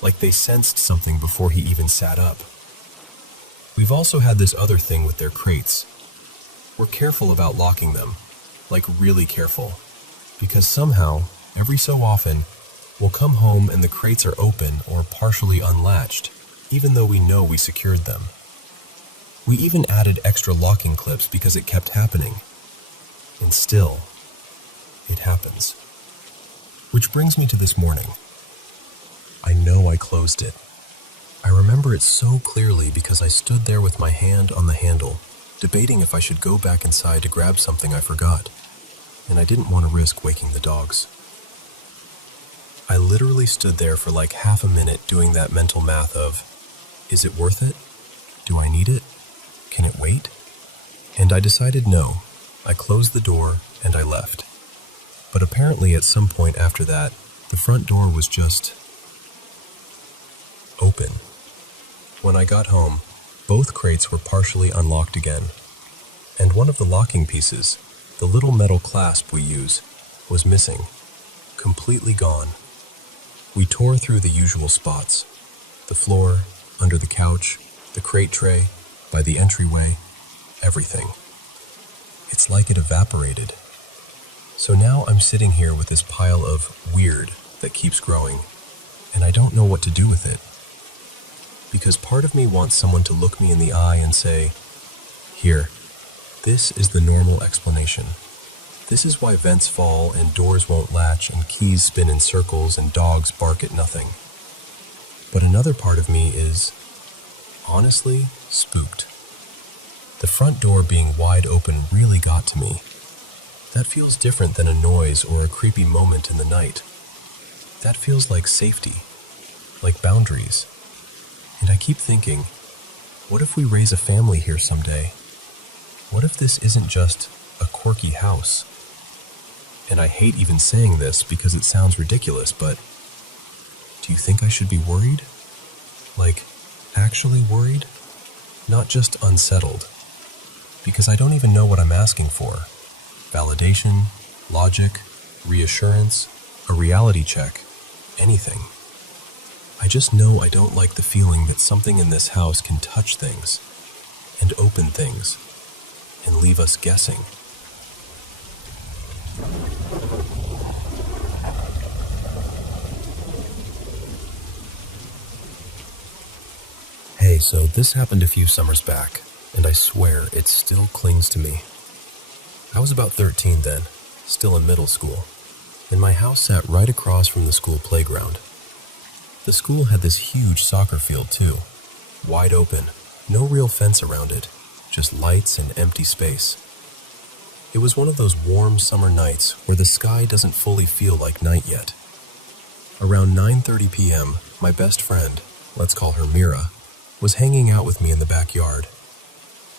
like they sensed something before he even sat up. We've also had this other thing with their crates. We're careful about locking them, like really careful, because somehow, every so often, we'll come home and the crates are open or partially unlatched, even though we know we secured them. We even added extra locking clips because it kept happening. And still, it happens. Which brings me to this morning. I know I closed it. I remember it so clearly because I stood there with my hand on the handle, debating if I should go back inside to grab something I forgot, and I didn't want to risk waking the dogs. I literally stood there for like half a minute doing that mental math of, is it worth it? Do I need it? Can it wait? And I decided no. I closed the door and I left. But apparently at some point after that, the front door was just open. When I got home, both crates were partially unlocked again. And one of the locking pieces, the little metal clasp we use, was missing. Completely gone. We tore through the usual spots. The floor, under the couch, the crate tray, by the entryway, everything. It's like it evaporated. So now I'm sitting here with this pile of weird that keeps growing, and I don't know what to do with it. Because part of me wants someone to look me in the eye and say, here, this is the normal explanation. This is why vents fall and doors won't latch and keys spin in circles and dogs bark at nothing. But another part of me is, honestly, spooked. The front door being wide open really got to me. That feels different than a noise or a creepy moment in the night. That feels like safety, like boundaries. And I keep thinking, What if we raise a family here someday? What if this isn't just a quirky house? And I hate even saying this because it sounds ridiculous, but do you think I should be worried? Like, actually worried? Not just unsettled. Because I don't even know what I'm asking for. Validation, logic, reassurance, a reality check, anything. I just know I don't like the feeling that something in this house can touch things, and open things, and leave us guessing. Hey, so this happened a few summers back, and I swear it still clings to me. I was about 13 then, still in middle school, and my house sat right across from the school playground. The school had this huge soccer field too, wide open, no real fence around it, just lights and empty space. It was one of those warm summer nights where the sky doesn't fully feel like night yet. Around 9:30 p.m., my best friend, let's call her Mira, was hanging out with me in the backyard.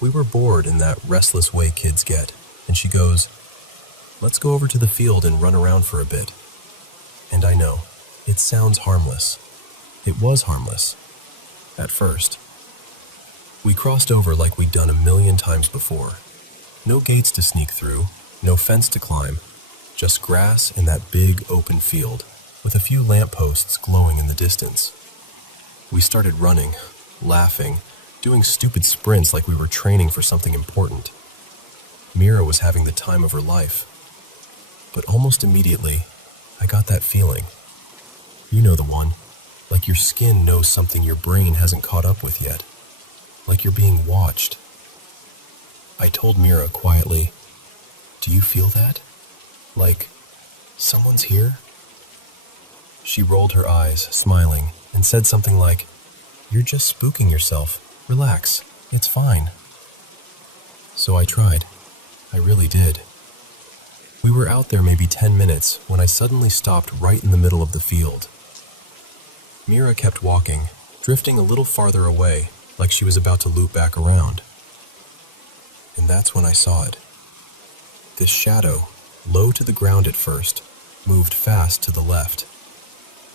We were bored in that restless way kids get, and she goes, "Let's go over to the field and run around for a bit." And I know, it sounds harmless. It was harmless. At first. We crossed over like we'd done a million times before. No gates to sneak through, no fence to climb, just grass in that big open field, with a few lampposts glowing in the distance. We started running, laughing, doing stupid sprints like we were training for something important. Mira was having the time of her life. But almost immediately, I got that feeling. You know the one. Like your skin knows something your brain hasn't caught up with yet. Like you're being watched. I told Mira quietly, "Do you feel that? Like, someone's here?" She rolled her eyes, smiling, and said something like, "You're just spooking yourself. Relax. It's fine." So I tried. I really did. We were out there maybe 10 minutes when I suddenly stopped right in the middle of the field. Mira kept walking, drifting a little farther away, like she was about to loop back around. And that's when I saw it. This shadow, low to the ground at first, moved fast to the left.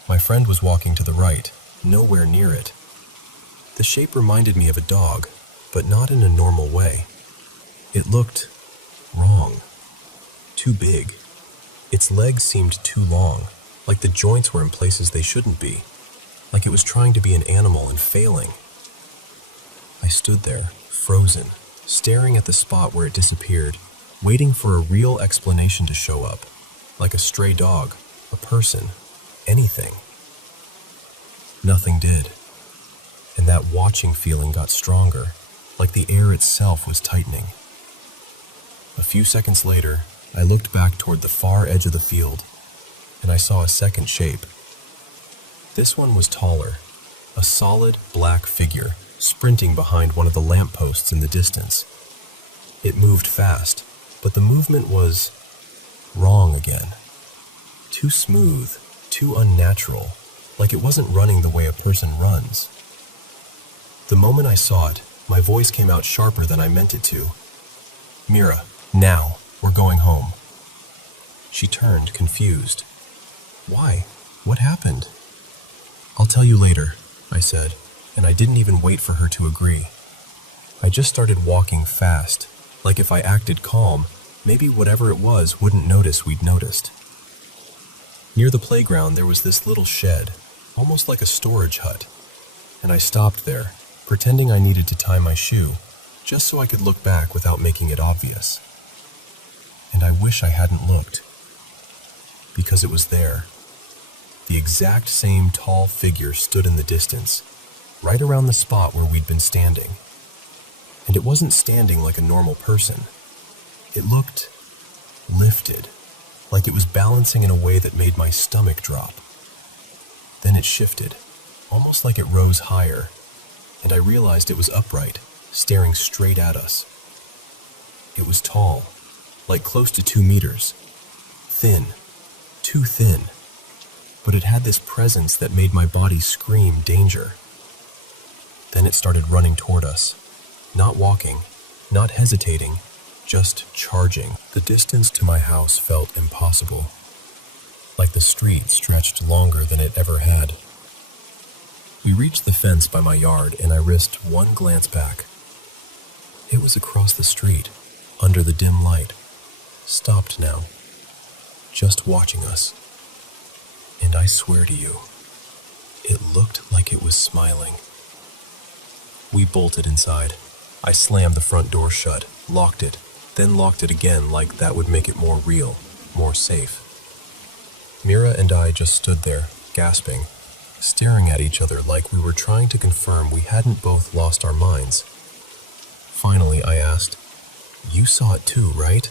My friend was walking to the right, nowhere near it. The shape reminded me of a dog, but not in a normal way. It looked wrong. Too big. Its legs seemed too long, like the joints were in places they shouldn't be, like it was trying to be an animal and failing. I stood there, frozen, staring at the spot where it disappeared, waiting for a real explanation to show up, like a stray dog, a person, anything. Nothing did. And that watching feeling got stronger, like the air itself was tightening. A few seconds later, I looked back toward the far edge of the field, and I saw a second shape. This one was taller, a solid black figure sprinting behind one of the lampposts in the distance. It moved fast, but the movement was wrong again. Too smooth, too unnatural, like it wasn't running the way a person runs. The moment I saw it, my voice came out sharper than I meant it to. "Mira, now, we're going home." She turned, confused. "Why? What happened?" "I'll tell you later," I said, and I didn't even wait for her to agree. I just started walking fast, like if I acted calm, maybe whatever it was wouldn't notice we'd noticed. Near the playground there was this little shed, almost like a storage hut, and I stopped there, pretending I needed to tie my shoe, just so I could look back without making it obvious. And I wish I hadn't looked, because it was there. The exact same tall figure stood in the distance, right around the spot where we'd been standing. And it wasn't standing like a normal person. It looked lifted, like it was balancing in a way that made my stomach drop. Then it shifted, almost like it rose higher, and I realized it was upright, staring straight at us. It was tall, like close to 2 meters. Thin, too thin, but it had this presence that made my body scream danger. Then it started running toward us. Not walking, not hesitating, just charging. The distance to my house felt impossible, like the street stretched longer than it ever had. We reached the fence by my yard, and I risked one glance back. It was across the street, under the dim light, stopped now, just watching us. And I swear to you, it looked like it was smiling. We bolted inside. I slammed the front door shut, locked it, then locked it again like that would make it more real, more safe. Mira and I just stood there, gasping, staring at each other like we were trying to confirm we hadn't both lost our minds. Finally, I asked, "You saw it too, right?"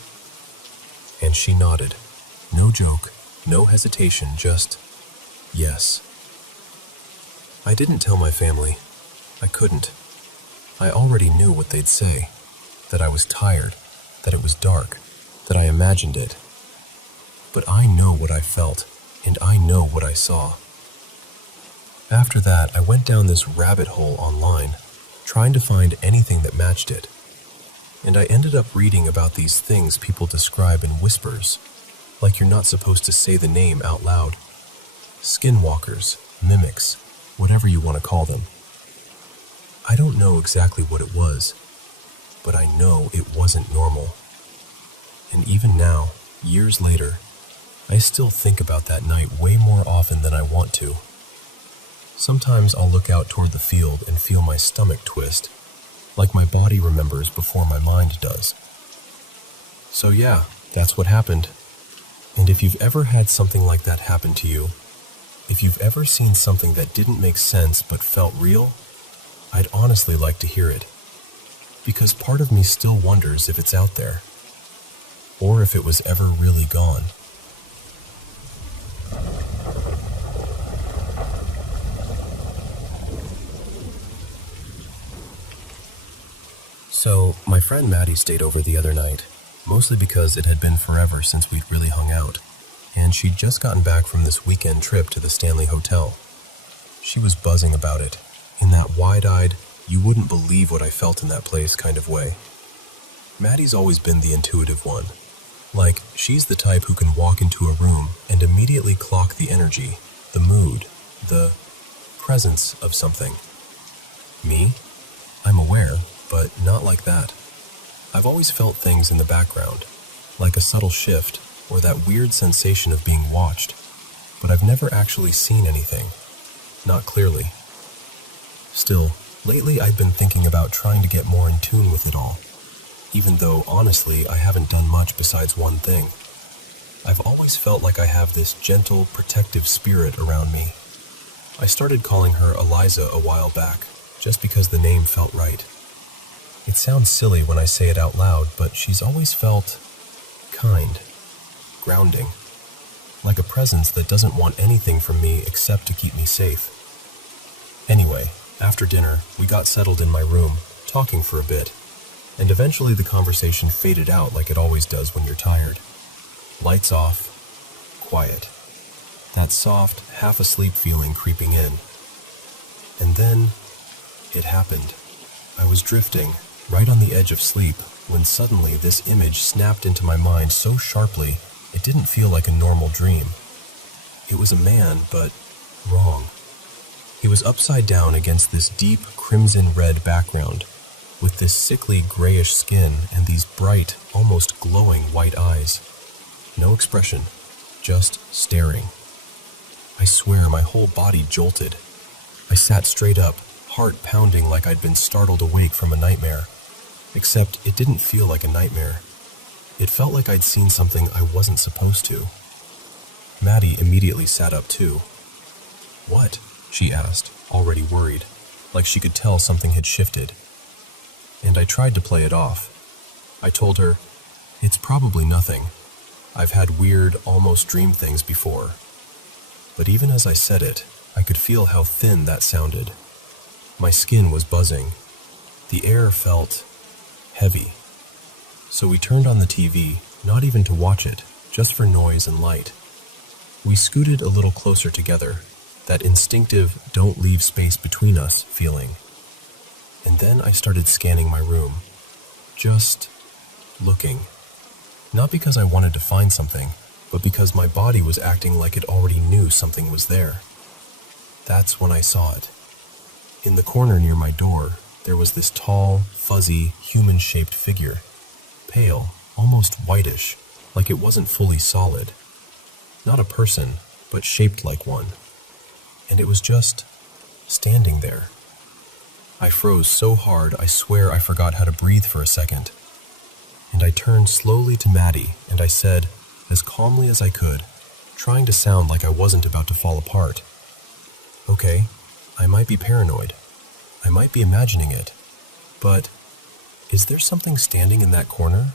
And she nodded. No joke, no hesitation, just, yes. I didn't tell my family. I couldn't. I already knew what they'd say, that I was tired, that it was dark, that I imagined it. But I know what I felt, and I know what I saw. After that, I went down this rabbit hole online, trying to find anything that matched it. And I ended up reading about these things people describe in whispers, like you're not supposed to say the name out loud. Skinwalkers, mimics, whatever you want to call them. I don't know exactly what it was, but I know it wasn't normal. And even now, years later, I still think about that night way more often than I want to. Sometimes I'll look out toward the field and feel my stomach twist, like my body remembers before my mind does. So yeah, that's what happened. And if you've ever had something like that happen to you, if you've ever seen something that didn't make sense but felt real, I'd honestly like to hear it. Because part of me still wonders if it's out there, or if it was ever really gone. So, my friend Maddie stayed over the other night, mostly because it had been forever since we'd really hung out, and she'd just gotten back from this weekend trip to the Stanley Hotel. She was buzzing about it, in that wide-eyed, you wouldn't believe what I felt in that place kind of way. Maddie's always been the intuitive one. Like, she's the type who can walk into a room and immediately clock the energy, the mood, the presence of something. Me? I'm aware, but not like that. I've always felt things in the background, like a subtle shift or that weird sensation of being watched, but I've never actually seen anything, not clearly. Still, lately I've been thinking about trying to get more in tune with it all, even though, honestly, I haven't done much besides one thing. I've always felt like I have this gentle, protective spirit around me. I started calling her Eliza a while back, just because the name felt right. It sounds silly when I say it out loud, but she's always felt kind, grounding, like a presence that doesn't want anything from me except to keep me safe. Anyway, after dinner, we got settled in my room, talking for a bit, and eventually the conversation faded out like it always does when you're tired. Lights off, quiet. That soft, half-asleep feeling creeping in. And then, it happened. I was drifting, right on the edge of sleep, when suddenly this image snapped into my mind so sharply, it didn't feel like a normal dream. It was a man, but wrong. He was upside down against this deep crimson-red background, with this sickly grayish skin and these bright, almost glowing white eyes. No expression, just staring. I swear my whole body jolted. I sat straight up, heart pounding like I'd been startled awake from a nightmare. Except it didn't feel like a nightmare. It felt like I'd seen something I wasn't supposed to. Maddie immediately sat up too. "What?" she asked, already worried, like she could tell something had shifted. And I tried to play it off. I told her, "It's probably nothing. I've had weird, almost dream things before." But even as I said it, I could feel how thin that sounded. My skin was buzzing. The air felt heavy. So we turned on the TV, not even to watch it, just for noise and light. We scooted a little closer together, that instinctive don't leave space between us feeling. And then I started scanning my room, just looking. Not because I wanted to find something, but because my body was acting like it already knew something was there. That's when I saw it. In the corner near my door, there was this tall, fuzzy, human-shaped figure. Pale, almost whitish, like it wasn't fully solid. Not a person, but shaped like one. And it was just standing there. I froze so hard I swear I forgot how to breathe for a second. And I turned slowly to Maddie and I said, as calmly as I could, trying to sound like I wasn't about to fall apart, "Okay, I might be paranoid. I might be imagining it. But is there something standing in that corner?"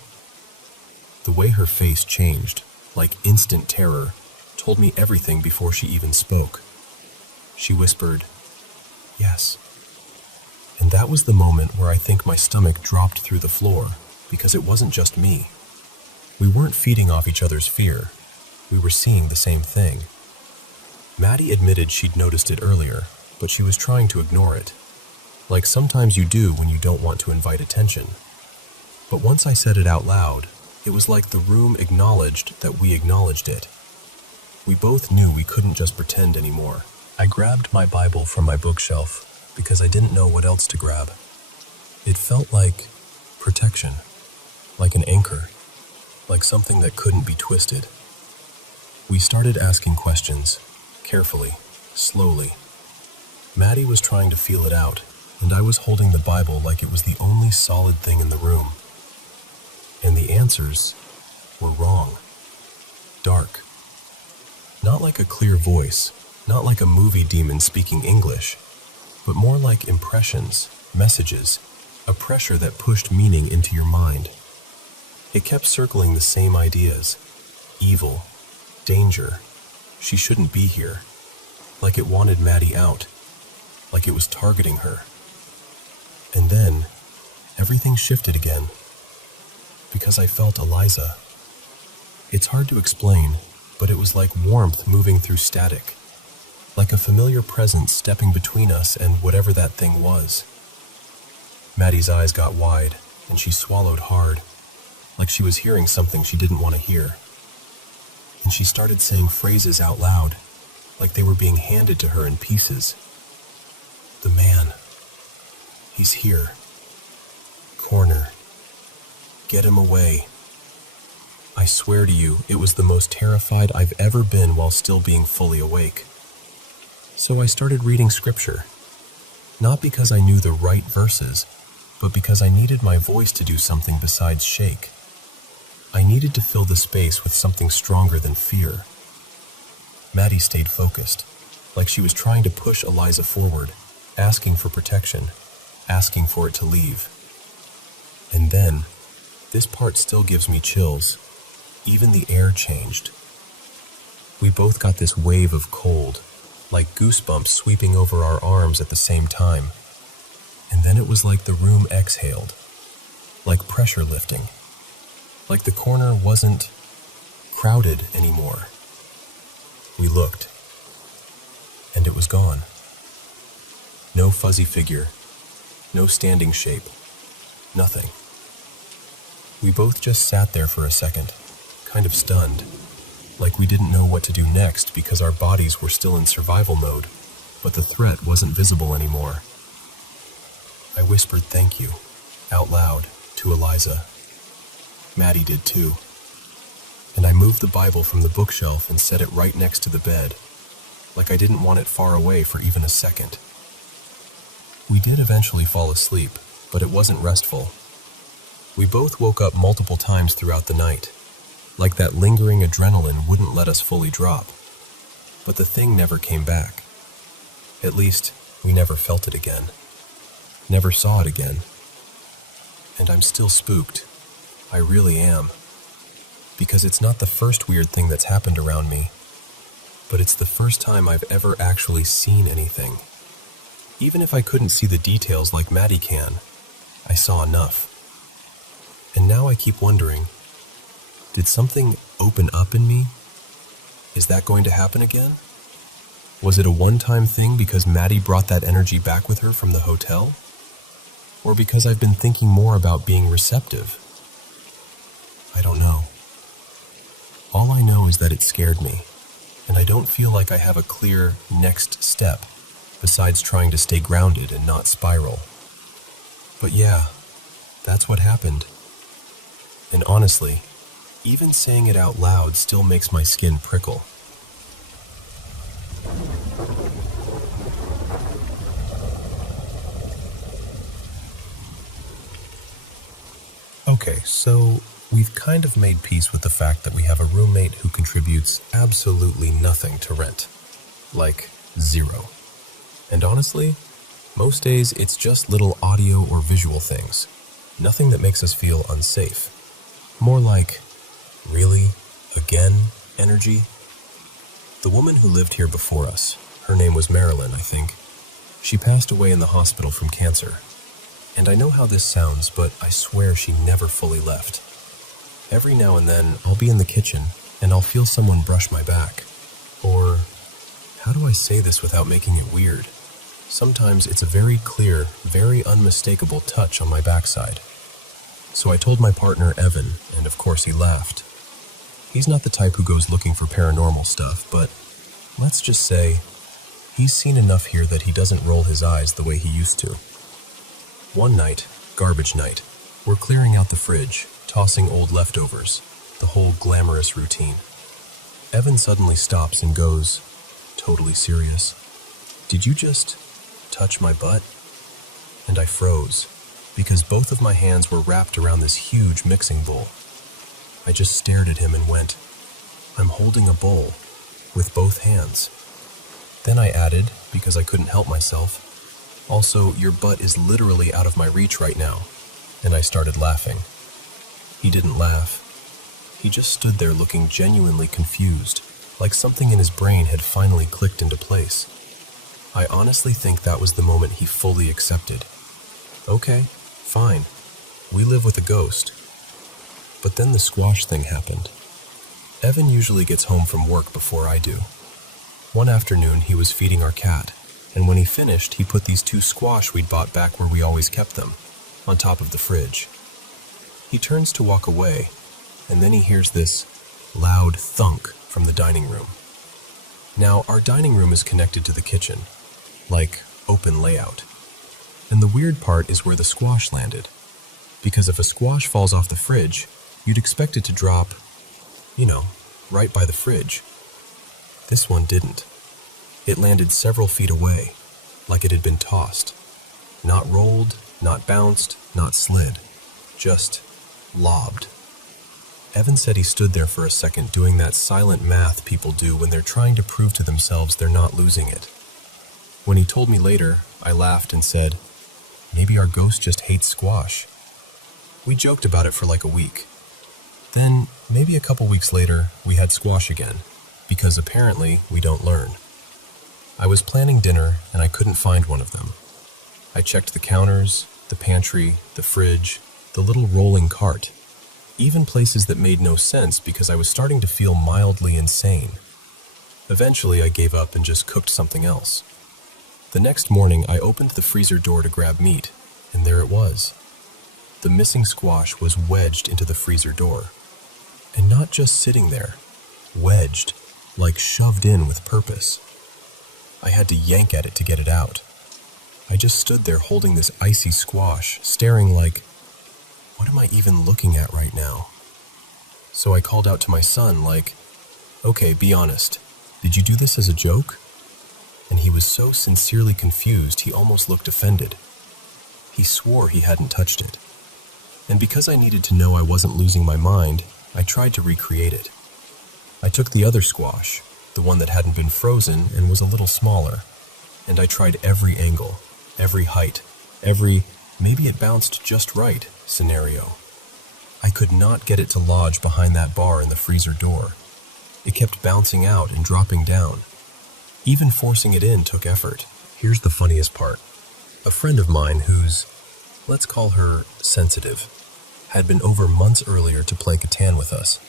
The way her face changed, like instant terror, told me everything before she even spoke. She whispered, "Yes." And that was the moment where I think my stomach dropped through the floor, because it wasn't just me. We weren't feeding off each other's fear. We were seeing the same thing. Maddie admitted she'd noticed it earlier, but she was trying to ignore it, like sometimes you do when you don't want to invite attention. But once I said it out loud, it was like the room acknowledged that we acknowledged it. We both knew we couldn't just pretend anymore. I grabbed my Bible from my bookshelf because I didn't know what else to grab. It felt like protection, like an anchor, like something that couldn't be twisted. We started asking questions, carefully, slowly. Maddie was trying to feel it out, and I was holding the Bible like it was the only solid thing in the room. And the answers were wrong. Dark. Not like a clear voice, not like a movie demon speaking English, but more like impressions, messages, a pressure that pushed meaning into your mind. It kept circling the same ideas. Evil, danger, she shouldn't be here. Like it wanted Maddie out, like it was targeting her. And then, everything shifted again, because I felt Eliza. It's hard to explain, but it was like warmth moving through static, like a familiar presence stepping between us and whatever that thing was. Maddie's eyes got wide, and she swallowed hard, like she was hearing something she didn't want to hear. And she started saying phrases out loud, like they were being handed to her in pieces. "The man. He's here. Corner. Get him away." I swear to you, it was the most terrified I've ever been while still being fully awake. So I started reading scripture. Not because I knew the right verses, but because I needed my voice to do something besides shake. I needed to fill the space with something stronger than fear. Maddie stayed focused, like she was trying to push Eliza forward, asking for protection, asking for it to leave. And then, this part still gives me chills. Even the air changed. We both got this wave of cold, like goosebumps sweeping over our arms at the same time. And then it was like the room exhaled, like pressure lifting, like the corner wasn't crowded anymore. We looked, and it was gone. No fuzzy figure, no standing shape, nothing. We both just sat there for a second, kind of stunned, like we didn't know what to do next because our bodies were still in survival mode, but the threat wasn't visible anymore. I whispered thank you, out loud, to Eliza. Maddie did too. And I moved the Bible from the bookshelf and set it right next to the bed, like I didn't want it far away for even a second. We did eventually fall asleep, but it wasn't restful. We both woke up multiple times throughout the night, like that lingering adrenaline wouldn't let us fully drop. But the thing never came back. At least, we never felt it again. Never saw it again. And I'm still spooked. I really am. Because it's not the first weird thing that's happened around me, but it's the first time I've ever actually seen anything. Even if I couldn't see the details like Maddie can, I saw enough. And now I keep wondering, did something open up in me? Is that going to happen again? Was it a one-time thing because Maddie brought that energy back with her from the hotel? Or because I've been thinking more about being receptive? I don't know. All I know is that it scared me, and I don't feel like I have a clear next step besides trying to stay grounded and not spiral. But yeah, that's what happened. And honestly, even saying it out loud still makes my skin prickle. Okay, so we've kind of made peace with the fact that we have a roommate who contributes absolutely nothing to rent. Like, zero. And honestly, most days it's just little audio or visual things. Nothing that makes us feel unsafe. More like, really? Again? Energy? The woman who lived here before us, her name was Marilyn, I think. She passed away in the hospital from cancer. And I know how this sounds, but I swear she never fully left. Every now and then, I'll be in the kitchen, and I'll feel someone brush my back. Or, how do I say this without making it weird? Sometimes it's a very clear, very unmistakable touch on my backside. So I told my partner, Evan, and of course he laughed. He's not the type who goes looking for paranormal stuff, but let's just say, he's seen enough here that he doesn't roll his eyes the way he used to. One night, garbage night, we're clearing out the fridge, tossing old leftovers, the whole glamorous routine. Evan suddenly stops and goes, totally serious, "Did you just touch my butt?" And I froze, because both of my hands were wrapped around this huge mixing bowl. I just stared at him and went, "I'm holding a bowl, with both hands." Then I added, because I couldn't help myself, "Also, your butt is literally out of my reach right now." And I started laughing. He didn't laugh. He just stood there looking genuinely confused, like something in his brain had finally clicked into place. I honestly think that was the moment he fully accepted. Okay, fine. We live with a ghost. But then the squash thing happened. Evan usually gets home from work before I do. One afternoon, he was feeding our cat, and when he finished, he put these 2 squash we'd bought back where we always kept them, on top of the fridge. He turns to walk away, and then he hears this loud thunk from the dining room. Now, our dining room is connected to the kitchen, like open layout. And the weird part is where the squash landed, because if a squash falls off the fridge, you'd expect it to drop, right by the fridge. This one didn't. It landed several feet away, like it had been tossed. Not rolled, not bounced, not slid. Just lobbed. Evan said he stood there for a second doing that silent math people do when they're trying to prove to themselves they're not losing it. When he told me later, I laughed and said, "Maybe our ghost just hates squash." We joked about it for like a week. Then, maybe a couple weeks later, we had squash again, because apparently we don't learn. I was planning dinner and I couldn't find one of them. I checked the counters, the pantry, the fridge, the little rolling cart, even places that made no sense because I was starting to feel mildly insane. Eventually, I gave up and just cooked something else. The next morning, I opened the freezer door to grab meat, and there it was. The missing squash was wedged into the freezer door. And not just sitting there, wedged, like shoved in with purpose. I had to yank at it to get it out. I just stood there holding this icy squash, staring like, what am I even looking at right now? So I called out to my son like, "Okay, be honest, did you do this as a joke?" And he was so sincerely confused he almost looked offended. He swore he hadn't touched it. And because I needed to know I wasn't losing my mind, I tried to recreate it. I took the other squash, the one that hadn't been frozen and was a little smaller, and I tried every angle, every height, every "maybe it bounced just right" scenario. I could not get it to lodge behind that bar in the freezer door. It kept bouncing out and dropping down. Even forcing it in took effort. Here's the funniest part. A friend of mine who's, let's call her sensitive, had been over months earlier to play Catan with us.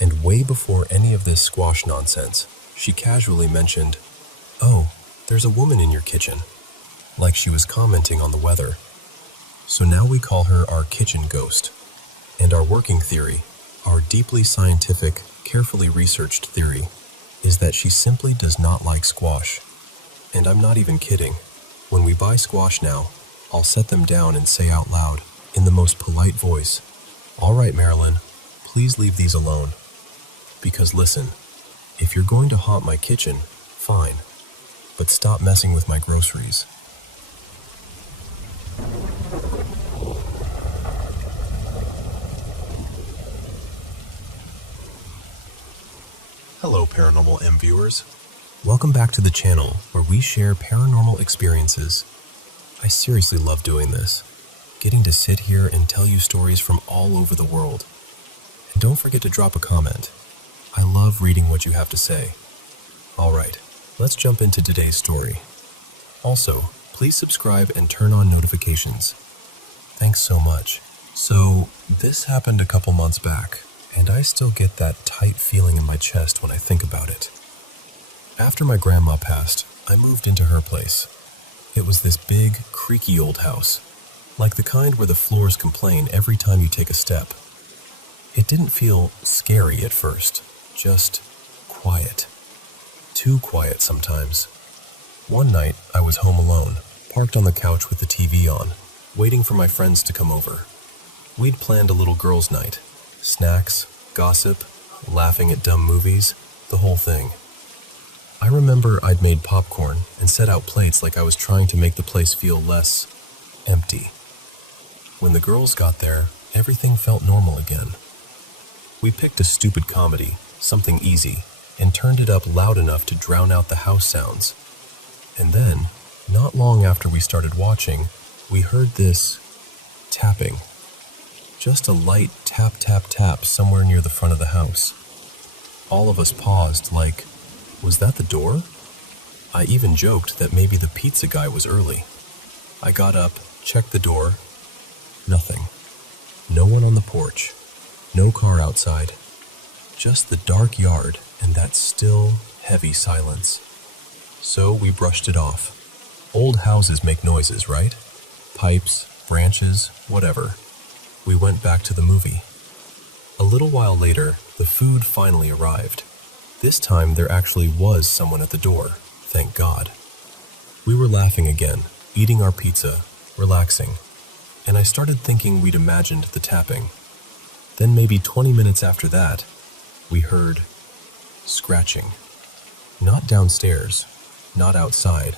And way before any of this squash nonsense, she casually mentioned, "Oh, there's a woman in your kitchen," like she was commenting on the weather. So now we call her our kitchen ghost. And our working theory, our deeply scientific, carefully researched theory, is that she simply does not like squash. And I'm not even kidding. When we buy squash now, I'll set them down and say out loud, in the most polite voice, "All right, Marilyn, please leave these alone." Because listen, if you're going to haunt my kitchen, fine, but stop messing with my groceries. Hello, Paranormal M viewers. Welcome back to the channel where we share paranormal experiences. I seriously love doing this, getting to sit here and tell you stories from all over the world. And don't forget to drop a comment. I love reading what you have to say. Alright, let's jump into today's story. Also, please subscribe and turn on notifications. Thanks so much. So, this happened a couple months back, and I still get that tight feeling in my chest when I think about it. After my grandma passed, I moved into her place. It was this big, creaky old house, like the kind where the floors complain every time you take a step. It didn't feel scary at first, just quiet. Too quiet sometimes. One night, I was home alone, parked on the couch with the TV on, waiting for my friends to come over. We'd planned a little girls' night. Snacks, gossip, laughing at dumb movies, the whole thing. I remember I'd made popcorn and set out plates like I was trying to make the place feel less empty. When the girls got there, everything felt normal again. We picked a stupid comedy, something easy, and turned it up loud enough to drown out the house sounds. And then, not long after we started watching, we heard this tapping. Just a light tap, tap, tap somewhere near the front of the house. All of us paused like, was that the door? I even joked that maybe the pizza guy was early. I got up, checked the door. Nothing. No one on the porch. No car outside. Just the dark yard and that still, heavy silence. So we brushed it off. Old houses make noises, right? Pipes, branches, whatever. We went back to the movie. A little while later, the food finally arrived. This time there actually was someone at the door, thank God. We were laughing again, eating our pizza, relaxing, and I started thinking we'd imagined the tapping. Then maybe 20 minutes after that, we heard scratching. Not downstairs, not outside,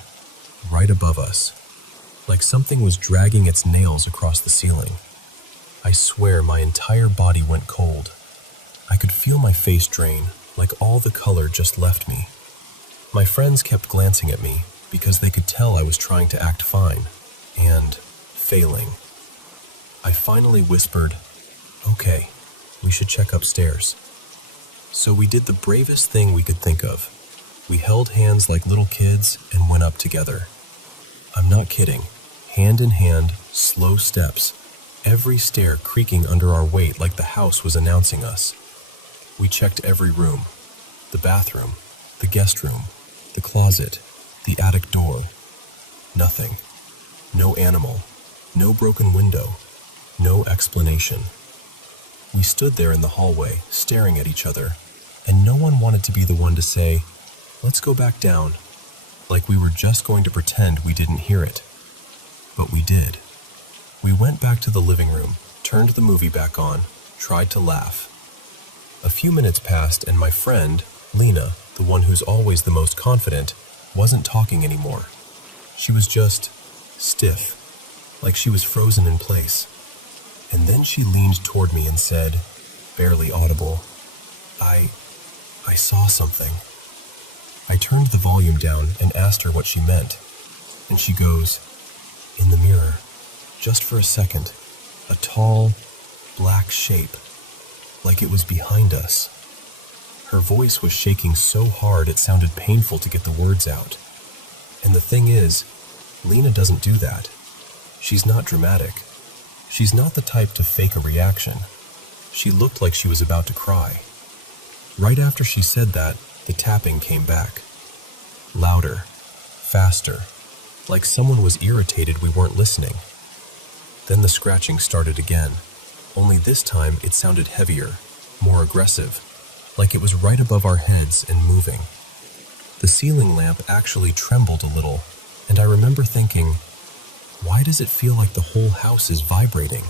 right above us, like something was dragging its nails across the ceiling. I swear my entire body went cold. I could feel my face drain, like all the color just left me. My friends kept glancing at me because they could tell I was trying to act fine, and failing. I finally whispered, "Okay, we should check upstairs." So we did the bravest thing we could think of. We held hands like little kids and went up together. I'm not kidding. Hand in hand, slow steps, every stair creaking under our weight like the house was announcing us. We checked every room. The bathroom, the guest room, the closet, the attic door. Nothing. No animal. No broken window. No explanation. We stood there in the hallway, staring at each other, and no one wanted to be the one to say, "Let's go back down," like we were just going to pretend we didn't hear it. But we did. We went back to the living room, turned the movie back on, tried to laugh. A few minutes passed and my friend, Lena, the one who's always the most confident, wasn't talking anymore. She was just stiff, like she was frozen in place. And then she leaned toward me and said, barely audible, I saw something." I turned the volume down and asked her what she meant. And she goes, "In the mirror, just for a second, a tall, black shape, like it was behind us." Her voice was shaking so hard it sounded painful to get the words out. And the thing is, Lena doesn't do that. She's not dramatic. She's not the type to fake a reaction. She looked like she was about to cry. Right after she said that, the tapping came back. Louder, faster, like someone was irritated we weren't listening. Then the scratching started again, only this time it sounded heavier, more aggressive, like it was right above our heads and moving. The ceiling lamp actually trembled a little, and I remember thinking, why does it feel like the whole house is vibrating?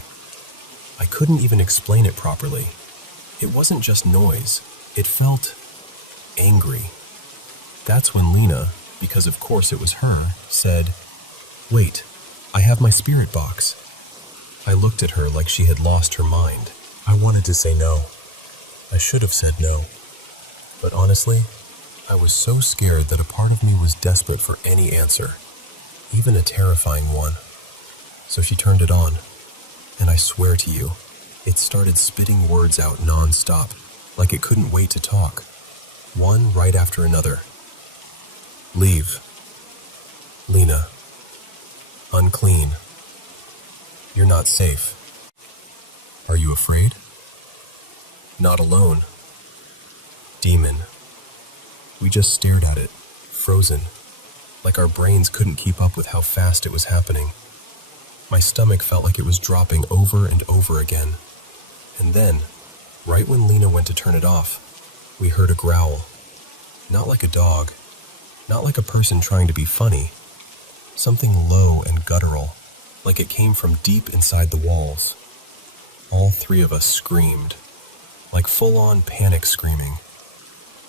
I couldn't even explain it properly. It wasn't just noise, it felt angry. That's when Lena, because of course it was her, said, "Wait, I have my spirit box." I looked at her like she had lost her mind. I wanted to say no. I should have said no. But honestly, I was so scared that a part of me was desperate for any answer, even a terrifying one. So she turned it on, and I swear to you, it started spitting words out non-stop, like it couldn't wait to talk, one right after another. Leave. Lena. Unclean. You're not safe. Are you afraid? Not alone. Demon. We just stared at it, frozen, like our brains couldn't keep up with how fast it was happening. My stomach felt like it was dropping over and over again. And then, right when Lena went to turn it off, we heard a growl. Not like a dog, not like a person trying to be funny. Something low and guttural, like it came from deep inside the walls. All three of us screamed, like full-on panic screaming.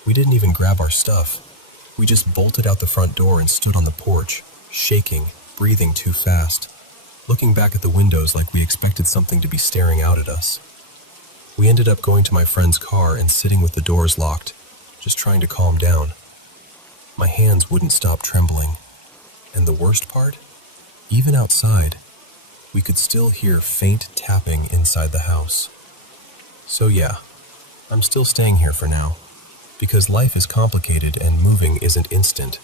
We didn't even grab our stuff. We just bolted out the front door and stood on the porch, shaking, breathing too fast, looking back at the windows like we expected something to be staring out at us. We ended up going to my friend's car and sitting with the doors locked, just trying to calm down. My hands wouldn't stop trembling. And the worst part? Even outside, we could still hear faint tapping inside the house. So yeah, I'm still staying here for now, because life is complicated and moving isn't instant.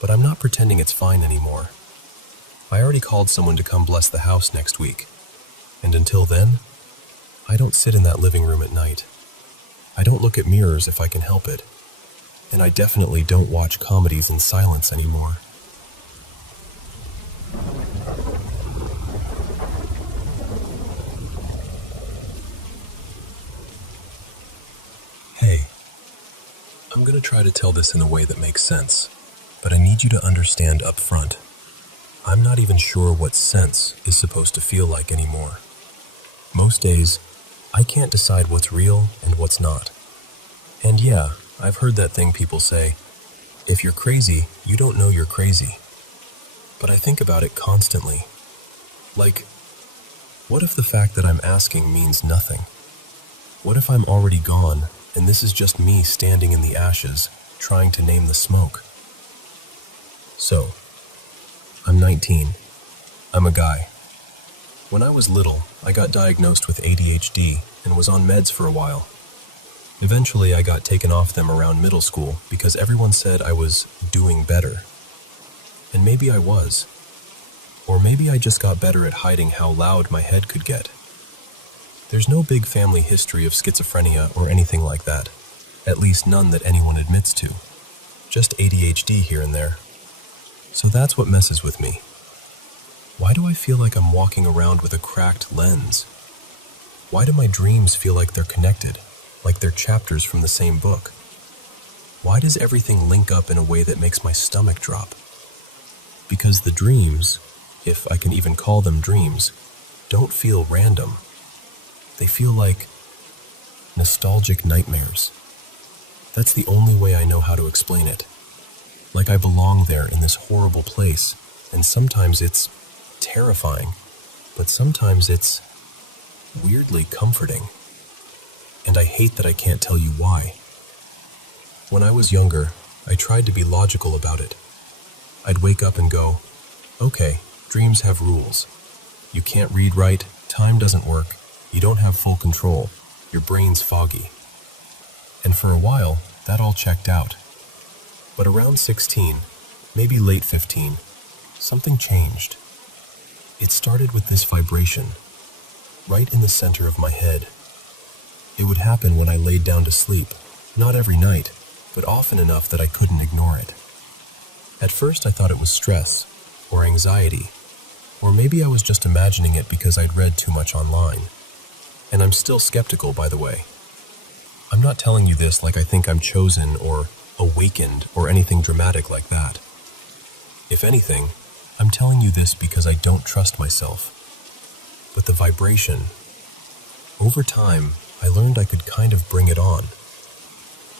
But I'm not pretending it's fine anymore. I already called someone to come bless the house next week. And until then, I don't sit in that living room at night. I don't look at mirrors if I can help it. And I definitely don't watch comedies in silence anymore. Hey, I'm gonna try to tell this in a way that makes sense, but I need you to understand up front. I'm not even sure what sense is supposed to feel like anymore. Most days, I can't decide what's real and what's not. And yeah, I've heard that thing people say, if you're crazy, you don't know you're crazy. But I think about it constantly. Like, what if the fact that I'm asking means nothing? What if I'm already gone and this is just me standing in the ashes, trying to name the smoke? So, I'm 19. I'm a guy. When I was little, I got diagnosed with ADHD and was on meds for a while. Eventually, I got taken off them around middle school because everyone said I was doing better. And maybe I was. Or maybe I just got better at hiding how loud my head could get. There's no big family history of schizophrenia or anything like that. At least none that anyone admits to. Just ADHD here and there. So that's what messes with me. Why do I feel like I'm walking around with a cracked lens? Why do my dreams feel like they're connected, like they're chapters from the same book? Why does everything link up in a way that makes my stomach drop? Because the dreams, if I can even call them dreams, don't feel random. They feel like nostalgic nightmares. That's the only way I know how to explain it. Like I belong there in this horrible place, and sometimes it's terrifying, but sometimes it's weirdly comforting. And I hate that I can't tell you why. When I was younger, I tried to be logical about it. I'd wake up and go, okay, dreams have rules. You can't read right, time doesn't work, you don't have full control, your brain's foggy. And for a while, that all checked out. But around 16, maybe late 15, something changed. It started with this vibration, right in the center of my head. It would happen when I laid down to sleep, not every night, but often enough that I couldn't ignore it. At first I thought it was stress or anxiety, Or maybe I was just imagining it because I'd read too much online. And I'm still skeptical, by the way. I'm not telling you this like I think I'm chosen or awakened or anything dramatic like that. If anything, I'm telling you this because I don't trust myself. But the vibration, over time, I learned I could kind of bring it on.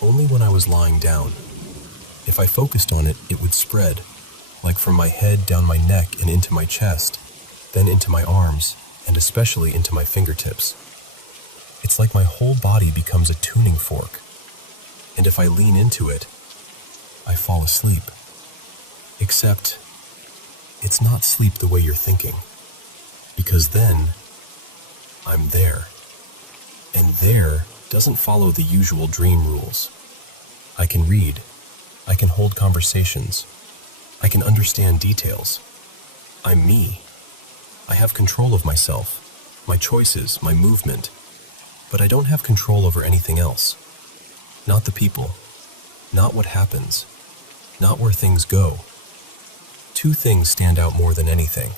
Only when I was lying down. If I focused on it, it would spread, like from my head down my neck and into my chest, then into my arms, and especially into my fingertips. It's like my whole body becomes a tuning fork. And if I lean into it, I fall asleep. Except, it's not sleep the way you're thinking. Because then, I'm there. And there doesn't follow the usual dream rules. I can read. I can hold conversations. I can understand details. I'm me. I have control of myself, my choices, my movement. But I don't have control over anything else. Not the people. Not what happens. Not where things go. Two things stand out more than anything.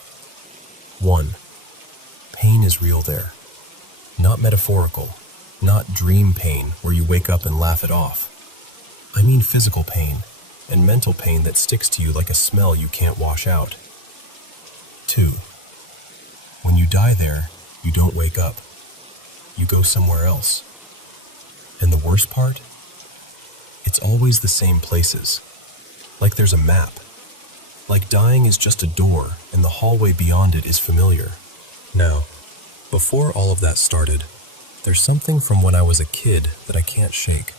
One, pain is real there. Not metaphorical. Not dream pain where you wake up and laugh it off. I mean physical pain and mental pain that sticks to you like a smell you can't wash out. Two, when you die there, you don't wake up. You go somewhere else. And the worst part? It's always the same places. Like there's a map. Like dying is just a door and the hallway beyond it is familiar. Now, before all of that started, there's something from when I was a kid that I can't shake.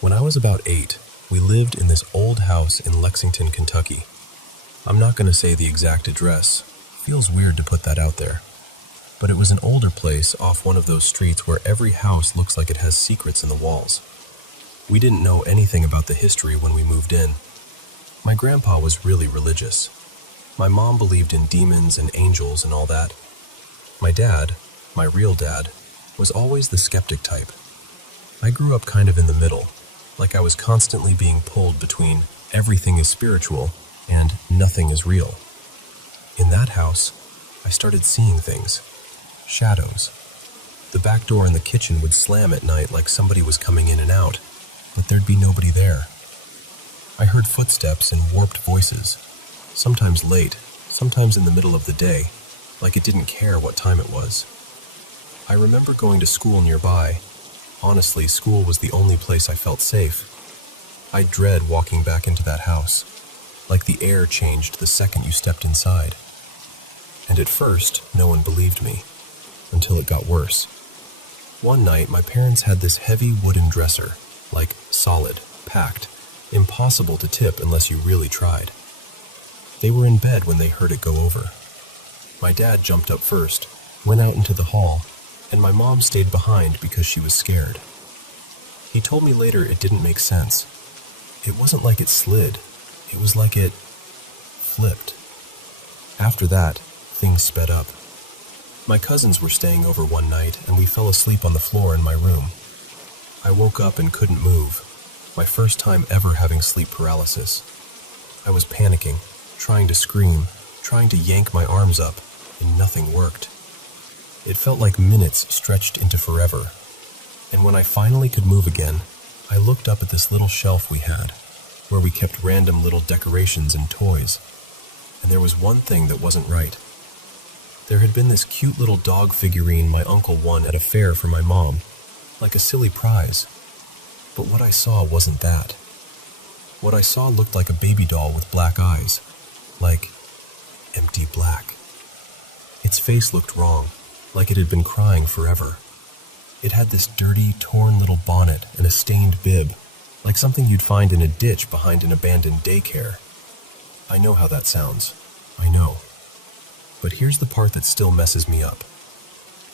When I was about 8, we lived in this old house in Lexington, Kentucky. I'm not going to say the exact address. Feels weird to put that out there. But it was an older place off one of those streets where every house looks like it has secrets in the walls. We didn't know anything about the history when we moved in. My grandpa was really religious. My mom believed in demons and angels and all that. My dad, my real dad, was always the skeptic type. I grew up kind of in the middle, like I was constantly being pulled between everything is spiritual and nothing is real. In that house, I started seeing things. Shadows. The back door in the kitchen would slam at night like somebody was coming in and out, but there'd be nobody there. I heard footsteps and warped voices, sometimes late, sometimes in the middle of the day, like it didn't care what time it was. I remember going to school nearby. Honestly, school was the only place I felt safe. I dread walking back into that house, like the air changed the second you stepped inside. And at first, no one believed me. Until it got worse. One night, my parents had this heavy wooden dresser, like solid, packed, impossible to tip unless you really tried. They were in bed when they heard it go over. My dad jumped up first, went out into the hall, and my mom stayed behind because she was scared. He told me later it didn't make sense. It wasn't like it slid. It was like it flipped. After that, things sped up. My cousins were staying over one night, and we fell asleep on the floor in my room. I woke up and couldn't move, my first time ever having sleep paralysis. I was panicking, trying to scream, trying to yank my arms up, and nothing worked. It felt like minutes stretched into forever. And when I finally could move again, I looked up at this little shelf we had, where we kept random little decorations and toys. And there was one thing that wasn't right. There had been this cute little dog figurine my uncle won at a fair for my mom, like a silly prize. But what I saw wasn't that. What I saw looked like a baby doll with black eyes, like empty black. Its face looked wrong, like it had been crying forever. It had this dirty, torn little bonnet and a stained bib, like something you'd find in a ditch behind an abandoned daycare. I know how that sounds. I know. But here's the part that still messes me up.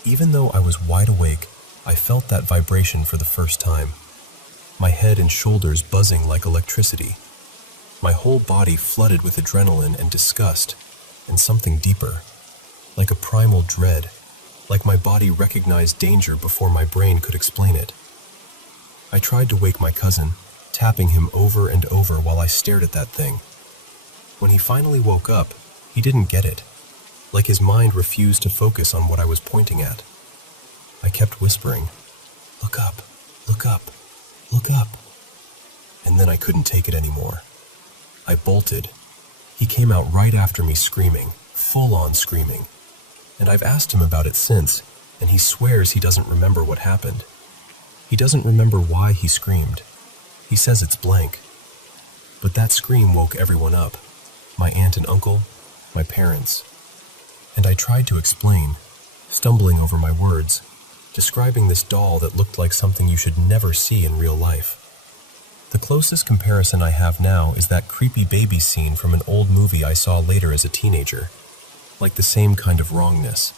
Even though I was wide awake, I felt that vibration for the first time. My head and shoulders buzzing like electricity. My whole body flooded with adrenaline and disgust, and something deeper, like a primal dread, like my body recognized danger before my brain could explain it. I tried to wake my cousin, tapping him over and over while I stared at that thing. When he finally woke up, he didn't get it. like his mind refused to focus on what I was pointing at. I kept whispering, "Look up, look up, look up." And then I couldn't take it anymore. I bolted. He came out right after me screaming, full-on screaming. And I've asked him about it since, and he swears he doesn't remember what happened. He doesn't remember why he screamed. He says it's blank. But that scream woke everyone up. My aunt and uncle, my parents. And I tried to explain, stumbling over my words, describing this doll that looked like something you should never see in real life. The closest comparison I have now is that creepy baby scene from an old movie I saw later as a teenager, like the same kind of wrongness.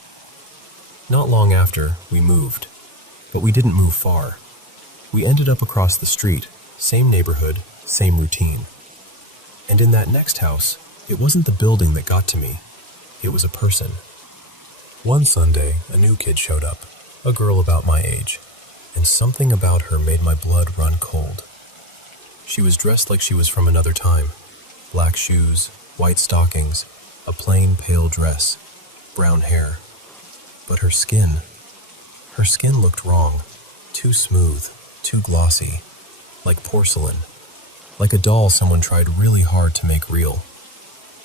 Not long after, we moved, but we didn't move far. We ended up across the street, same neighborhood, same routine. And in that next house, it wasn't the building that got to me, it was a person. One Sunday, a new kid showed up, a girl about my age, and something about her made my blood run cold. She was dressed like she was from another time. Black shoes, white stockings, a plain pale dress, brown hair. But her skin looked wrong, too smooth, too glossy, like porcelain, like a doll someone tried really hard to make real.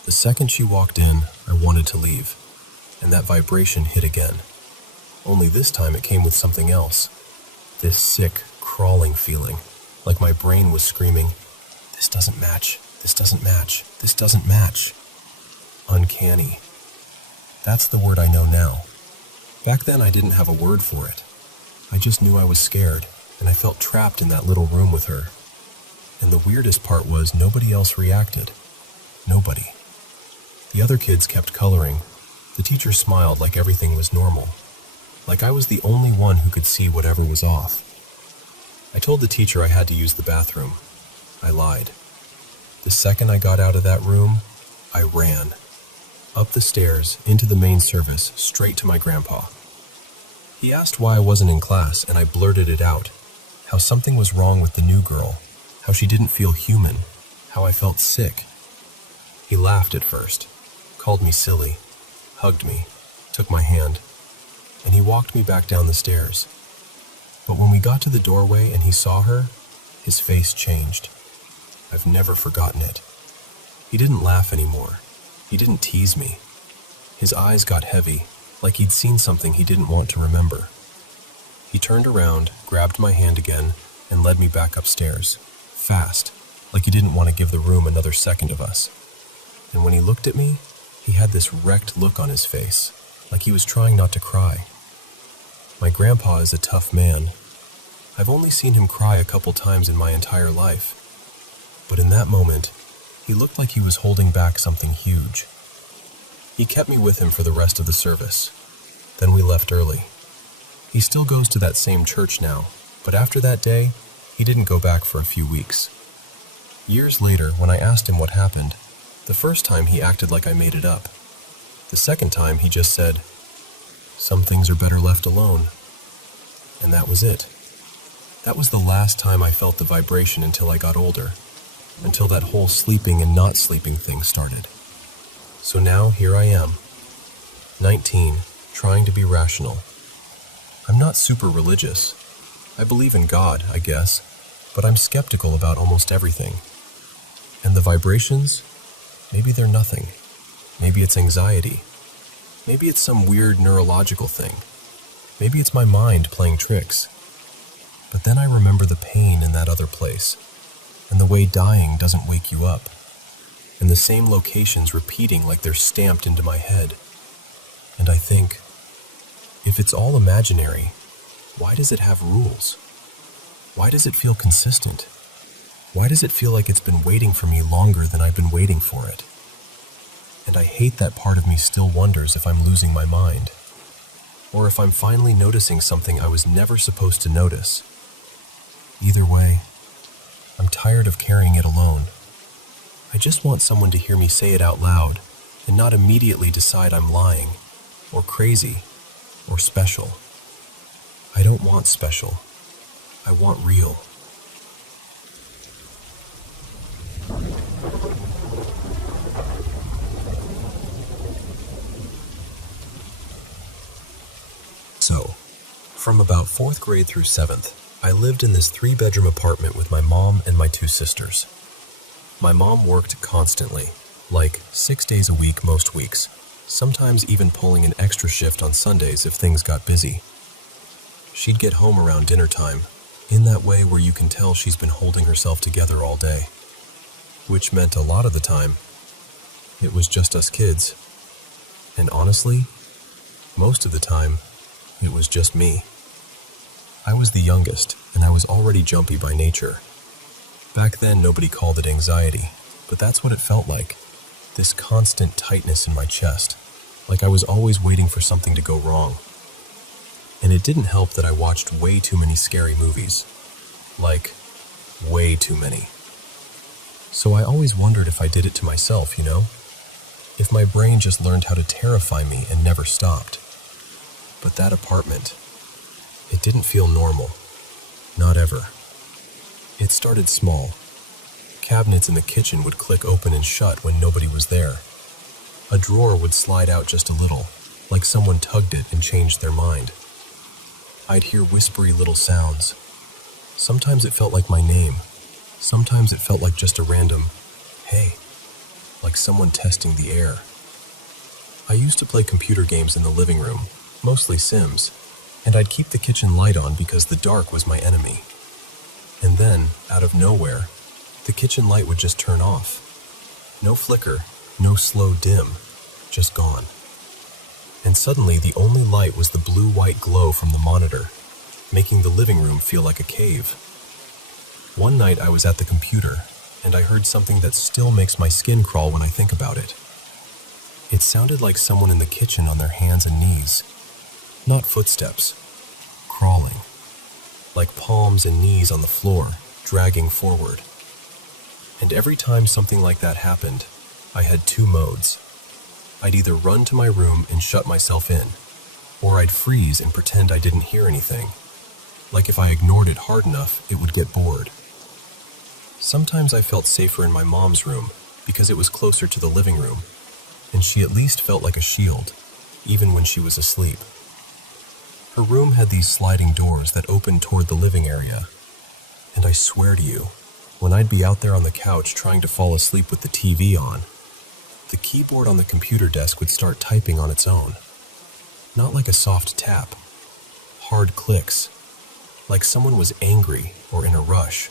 The second she walked in, I wanted to leave, and that vibration hit again. Only this time it came with something else. This sick, crawling feeling, like my brain was screaming, "This doesn't match, this doesn't match, this doesn't match." Uncanny. That's the word I know now. Back then I didn't have a word for it. I just knew I was scared, and I felt trapped in that little room with her. And the weirdest part was nobody else reacted. Nobody. The other kids kept coloring. The teacher smiled like everything was normal. Like I was the only one who could see whatever was off. I told the teacher I had to use the bathroom. I lied. The second I got out of that room, I ran. Up the stairs, into the main service, straight to my grandpa. He asked why I wasn't in class, and I blurted it out. How something was wrong with the new girl. How she didn't feel human. How I felt sick. He laughed at first, called me silly, hugged me, took my hand, and he walked me back down the stairs. But when we got to the doorway and he saw her, his face changed. I've never forgotten it. He didn't laugh anymore. He didn't tease me. His eyes got heavy, like he'd seen something he didn't want to remember. He turned around, grabbed my hand again, and led me back upstairs, fast, like he didn't want to give the room another second of us. And when he looked at me, he had this wrecked look on his face, like he was trying not to cry. My grandpa is a tough man. I've only seen him cry a couple times in my entire life. But in that moment, he looked like he was holding back something huge. He kept me with him for the rest of the service. Then we left early. He still goes to that same church now, but after that day, he didn't go back for a few weeks. Years later, when I asked him what happened, the first time he acted like I made it up. The second time he just said, "Some things are better left alone." And that was it. That was the last time I felt the vibration until I got older, until that whole sleeping and not sleeping thing started. So now here I am, 19, trying to be rational. I'm not super religious. I believe in God, I guess, but I'm skeptical about almost everything. And the vibrations? Maybe they're nothing. Maybe it's anxiety. Maybe it's some weird neurological thing. Maybe it's my mind playing tricks. But then I remember the pain in that other place, and the way dying doesn't wake you up, and the same locations repeating like they're stamped into my head. And I think, if it's all imaginary, why does it have rules? Why does it feel consistent? Why does it feel like it's been waiting for me longer than I've been waiting for it? And I hate that part of me still wonders if I'm losing my mind, or if I'm finally noticing something I was never supposed to notice. Either way, I'm tired of carrying it alone. I just want someone to hear me say it out loud and not immediately decide I'm lying, or crazy, or special. I don't want special. I want real. From about 4th grade through 7th, I lived in this 3-bedroom apartment with my mom and my 2 sisters. My mom worked constantly, like 6 days a week most weeks, sometimes even pulling an extra shift on Sundays if things got busy. She'd get home around dinner time, in that way where you can tell she's been holding herself together all day, which meant a lot of the time, it was just us kids. And honestly, most of the time, it was just me. I was the youngest, and I was already jumpy by nature. Back then, nobody called it anxiety, but that's what it felt like. This constant tightness in my chest, like I was always waiting for something to go wrong. And it didn't help that I watched way too many scary movies. Like, way too many. So I always wondered if I did it to myself, you know? If my brain just learned how to terrify me and never stopped. But that apartment, it didn't feel normal. Not ever. It started small. Cabinets in the kitchen would click open and shut when nobody was there. A drawer would slide out just a little, like someone tugged it and changed their mind. I'd hear whispery little sounds. Sometimes it felt like my name. Sometimes it felt like just a random, hey, like someone testing the air. I used to play computer games in the living room, mostly Sims, and I'd keep the kitchen light on because the dark was my enemy. And then, out of nowhere, the kitchen light would just turn off. No flicker, no slow dim, just gone. And suddenly the only light was the blue-white glow from the monitor, making the living room feel like a cave. One night I was at the computer, and I heard something that still makes my skin crawl when I think about it. It sounded like someone in the kitchen on their hands and knees. Not footsteps, crawling. Like palms and knees on the floor, dragging forward. And every time something like that happened, I had 2 modes. I'd either run to my room and shut myself in, or I'd freeze and pretend I didn't hear anything. Like if I ignored it hard enough, it would get bored. Sometimes I felt safer in my mom's room because it was closer to the living room, and she at least felt like a shield, even when she was asleep. Her room had these sliding doors that opened toward the living area, and I swear to you, when I'd be out there on the couch trying to fall asleep with the TV on, the keyboard on the computer desk would start typing on its own. Not like a soft tap, hard clicks, like someone was angry or in a rush.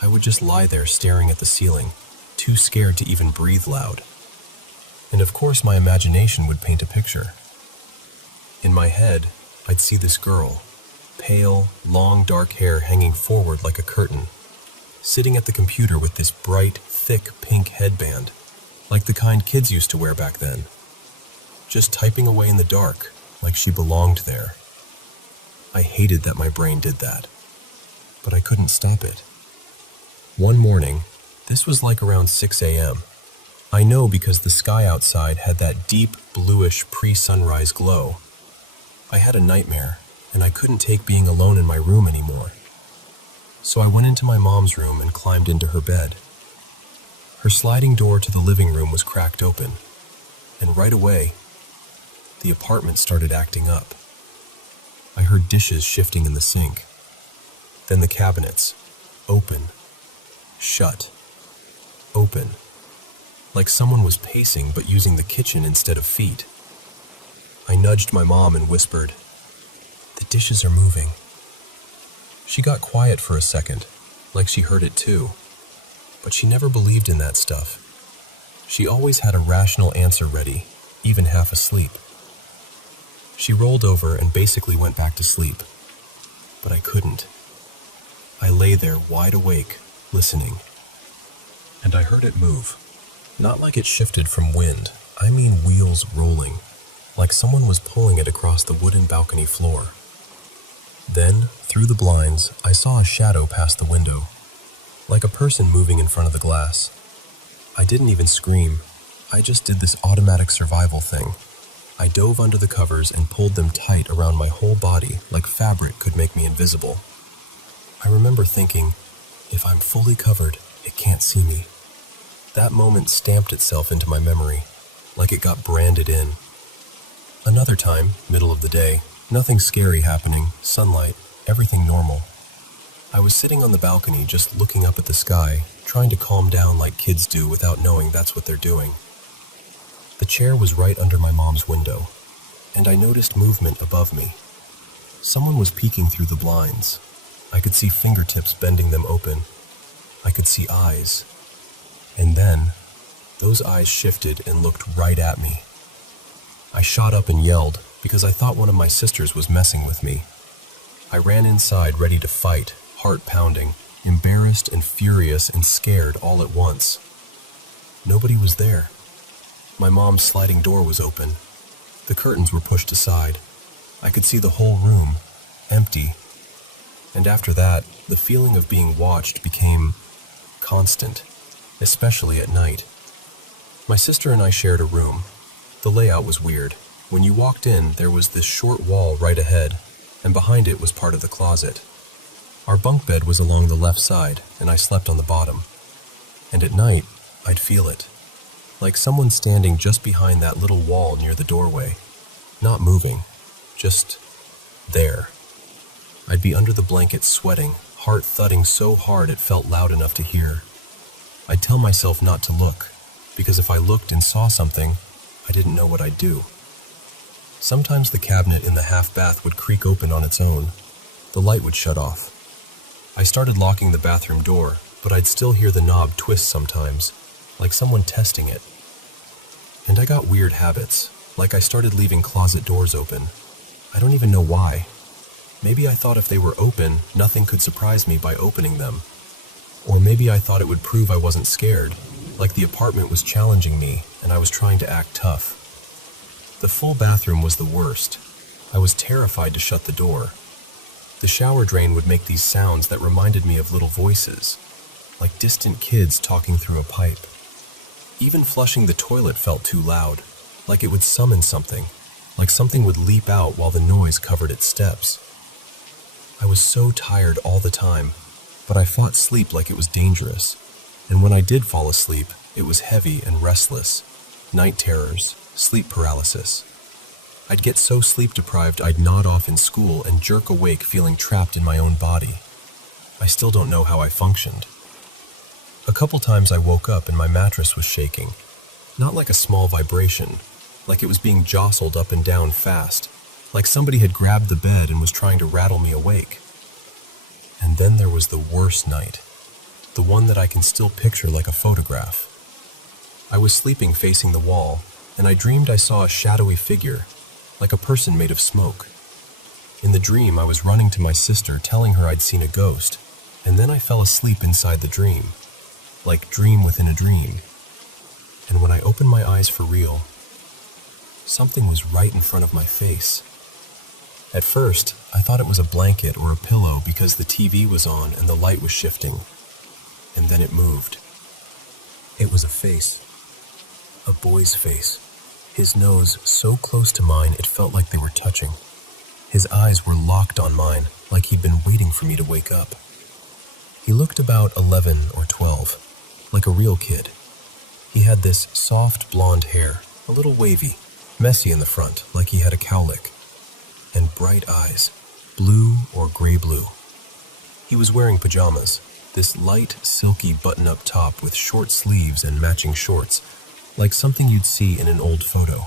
I would just lie there staring at the ceiling, too scared to even breathe loud. And of course my imagination would paint a picture. In my head, I'd see this girl, pale, long dark hair hanging forward like a curtain, sitting at the computer with this bright, thick pink headband, like the kind kids used to wear back then. Just typing away in the dark, like she belonged there. I hated that my brain did that, but I couldn't stop it. One morning, this was like around 6 a.m. I know because the sky outside had that deep, bluish pre-sunrise glow. I had a nightmare, and I couldn't take being alone in my room anymore. So I went into my mom's room and climbed into her bed. Her sliding door to the living room was cracked open, and right away, the apartment started acting up. I heard dishes shifting in the sink. Then the cabinets, open, shut, open, like someone was pacing but using the kitchen instead of feet. I nudged my mom and whispered, "The dishes are moving." She got quiet for a second, like she heard it too, but she never believed in that stuff. She always had a rational answer ready, even half asleep. She rolled over and basically went back to sleep, but I couldn't. I lay there wide awake, listening, and I heard it move. Not like it shifted from wind, I mean wheels rolling, like someone was pulling it across the wooden balcony floor. Then, through the blinds, I saw a shadow pass the window, like a person moving in front of the glass. I didn't even scream, I just did this automatic survival thing. I dove under the covers and pulled them tight around my whole body like fabric could make me invisible. I remember thinking, if I'm fully covered, it can't see me. That moment stamped itself into my memory, like it got branded in. Another time, middle of the day, Nothing scary happening, sunlight, everything normal. I was sitting on the balcony just looking up at the sky, trying to calm down like kids do without knowing that's what they're doing. The chair was right under my mom's window, and I noticed movement above me. Someone was peeking through the blinds. I could see fingertips bending them open. I could see eyes. And then, those eyes shifted and looked right at me. I shot up and yelled because I thought one of my sisters was messing with me. I ran inside ready to fight, heart pounding, embarrassed and furious and scared all at once. Nobody was there. My mom's sliding door was open. The curtains were pushed aside. I could see the whole room, empty. And after that, the feeling of being watched became constant, especially at night. My sister and I shared a room. The layout was weird. When you walked in, there was this short wall right ahead, and behind it was part of the closet. Our bunk bed was along the left side, and I slept on the bottom. And at night, I'd feel it. Like someone standing just behind that little wall near the doorway. Not moving, just there. I'd be under the blanket sweating, heart thudding so hard it felt loud enough to hear. I'd tell myself not to look, because if I looked and saw something, I didn't know what I'd do. Sometimes the cabinet in the half bath would creak open on its own. The light would shut off. I started locking the bathroom door, but I'd still hear the knob twist sometimes, like someone testing it. And I got weird habits, like I started leaving closet doors open. I don't even know why. Maybe I thought if they were open, nothing could surprise me by opening them. Or maybe I thought it would prove I wasn't scared, like the apartment was challenging me and I was trying to act tough. The full bathroom was the worst. I was terrified to shut the door. The shower drain would make these sounds that reminded me of little voices, like distant kids talking through a pipe. Even flushing the toilet felt too loud, like it would summon something, like something would leap out while the noise covered its steps. I was so tired all the time, but I fought sleep like it was dangerous. And when I did fall asleep, it was heavy and restless. Night terrors, sleep paralysis. I'd get so sleep-deprived I'd nod off in school and jerk awake feeling trapped in my own body. I still don't know how I functioned. A couple times I woke up and my mattress was shaking. Not like a small vibration, like it was being jostled up and down fast, like somebody had grabbed the bed and was trying to rattle me awake. And then there was the worst night, the one that I can still picture like a photograph. I was sleeping facing the wall, and I dreamed I saw a shadowy figure, like a person made of smoke. In the dream, I was running to my sister, telling her I'd seen a ghost, and then I fell asleep inside the dream, like dream within a dream. And when I opened my eyes for real, something was right in front of my face. At first, I thought it was a blanket or a pillow because the TV was on and the light was shifting. And then it moved. It was a face. A boy's face. His nose so close to mine it felt like they were touching. His eyes were locked on mine, like he'd been waiting for me to wake up. He looked about 11 or 12, like a real kid. He had this soft blonde hair, a little wavy, messy in the front, like he had a cowlick, and bright eyes, blue or gray blue. He was wearing pajamas, this light, silky button-up top with short sleeves and matching shorts, like something you'd see in an old photo.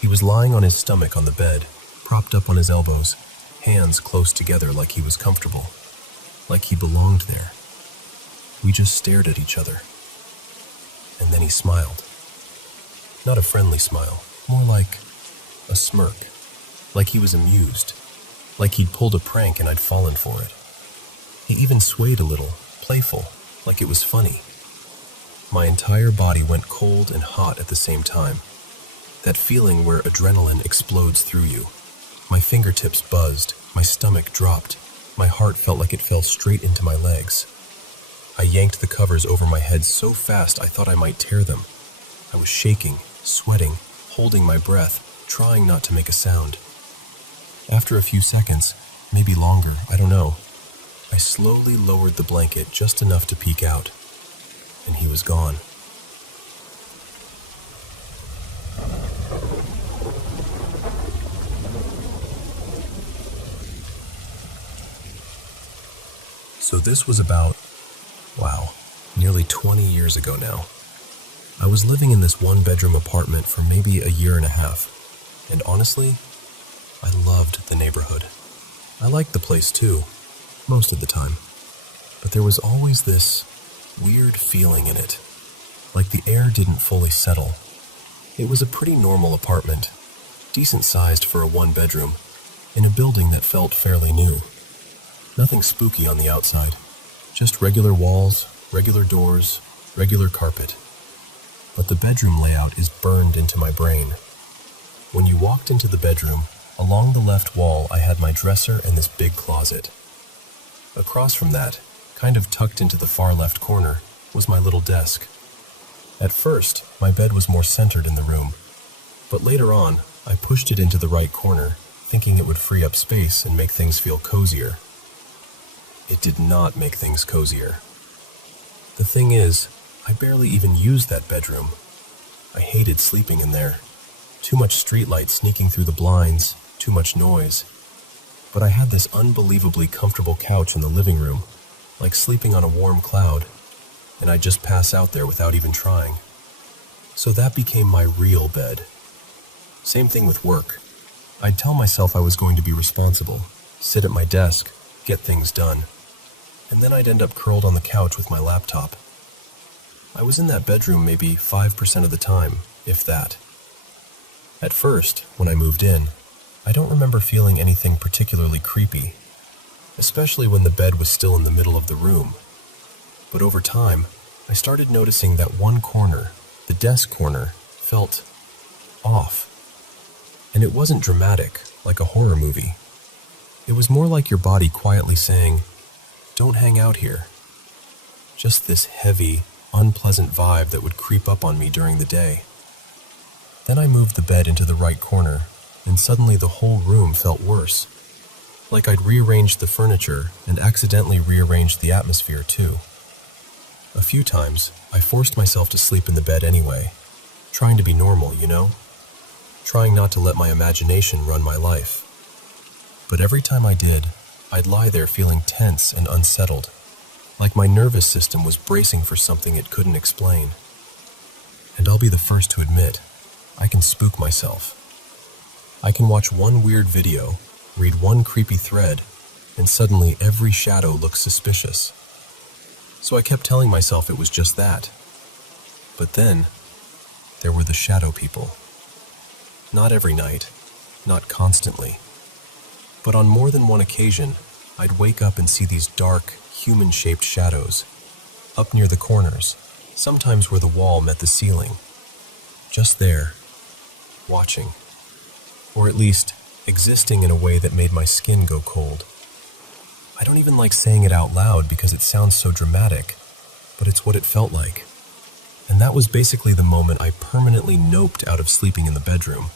He was lying on his stomach on the bed, propped up on his elbows, hands close together like he was comfortable, like he belonged there. We just stared at each other. And then he smiled. Not a friendly smile, more like a smirk, like he was amused, like he'd pulled a prank and I'd fallen for it. He even swayed a little, playful, like it was funny. My entire body went cold and hot at the same time. That feeling where adrenaline explodes through you. My fingertips buzzed, my stomach dropped, my heart felt like it fell straight into my legs. I yanked the covers over my head so fast I thought I might tear them. I was shaking, sweating, holding my breath, trying not to make a sound. After a few seconds, maybe longer, I don't know, I slowly lowered the blanket just enough to peek out, and he was gone. So this was about, wow, nearly 20 years ago now. I was living in this one-bedroom apartment for maybe a year and a half, and honestly, I loved the neighborhood. I liked the place too, most of the time, but there was always this weird feeling in it, like the air didn't fully settle. It was a pretty normal apartment, decent-sized for a one-bedroom, in a building that felt fairly new. Nothing spooky on the outside, just regular walls, regular doors, regular carpet. But the bedroom layout is burned into my brain. When you walked into the bedroom, along the left wall I had my dresser and this big closet. Across from that, kind of tucked into the far left corner, was my little desk. At first, my bed was more centered in the room, but later on, I pushed it into the right corner, thinking it would free up space and make things feel cozier. It did not make things cozier. The thing is, I barely even used that bedroom. I hated sleeping in there. Too much streetlight sneaking through the blinds, too much noise. But I had this unbelievably comfortable couch in the living room, like sleeping on a warm cloud, and I'd just pass out there without even trying. So that became my real bed. Same thing with work. I'd tell myself I was going to be responsible, sit at my desk, get things done, and then I'd end up curled on the couch with my laptop. I was in that bedroom maybe 5% of the time, if that. At first, when I moved in, I don't remember feeling anything particularly creepy, especially when the bed was still in the middle of the room. But over time, I started noticing that one corner, the desk corner, felt off. And it wasn't dramatic, like a horror movie. It was more like your body quietly saying, "Don't hang out here." Just this heavy, unpleasant vibe that would creep up on me during the day. Then I moved the bed into the right corner, and suddenly the whole room felt worse. Like I'd rearranged the furniture and accidentally rearranged the atmosphere too. A few times, I forced myself to sleep in the bed anyway, trying to be normal, you know? Trying not to let my imagination run my life. But every time I did, I'd lie there feeling tense and unsettled, like my nervous system was bracing for something it couldn't explain. And I'll be the first to admit, I can spook myself. I can watch one weird video, read one creepy thread, and suddenly every shadow looks suspicious. So I kept telling myself it was just that. But then, there were the shadow people. Not every night, not constantly. But on more than one occasion, I'd wake up and see these dark, human-shaped shadows, up near the corners, sometimes where the wall met the ceiling. Just there, watching. Or at least, existing in a way that made my skin go cold. I don't even like saying it out loud because it sounds so dramatic, but it's what it felt like. And that was basically the moment I permanently noped out of sleeping in the bedroom.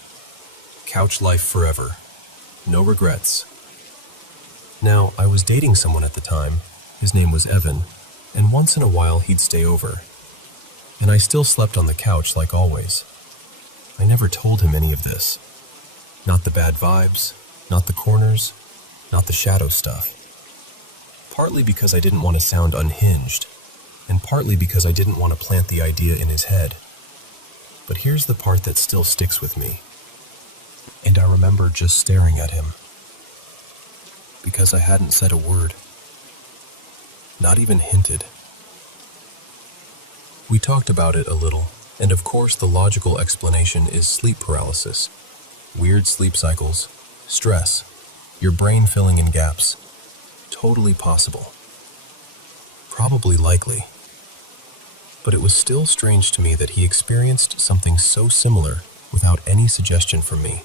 Couch life forever. No regrets. Now, I was dating someone at the time. His name was Evan, and once in a while he'd stay over. And I still slept on the couch like always. I never told him any of this. Not the bad vibes, not the corners, not the shadow stuff. Partly because I didn't want to sound unhinged, and partly because I didn't want to plant the idea in his head. But here's the part that still sticks with me. And I remember just staring at him. Because I hadn't said a word. Not even hinted. We talked about it a little, and of course the logical explanation is sleep paralysis. Weird sleep cycles, stress, your brain filling in gaps. Totally possible. Probably likely. But it was still strange to me that he experienced something so similar without any suggestion from me.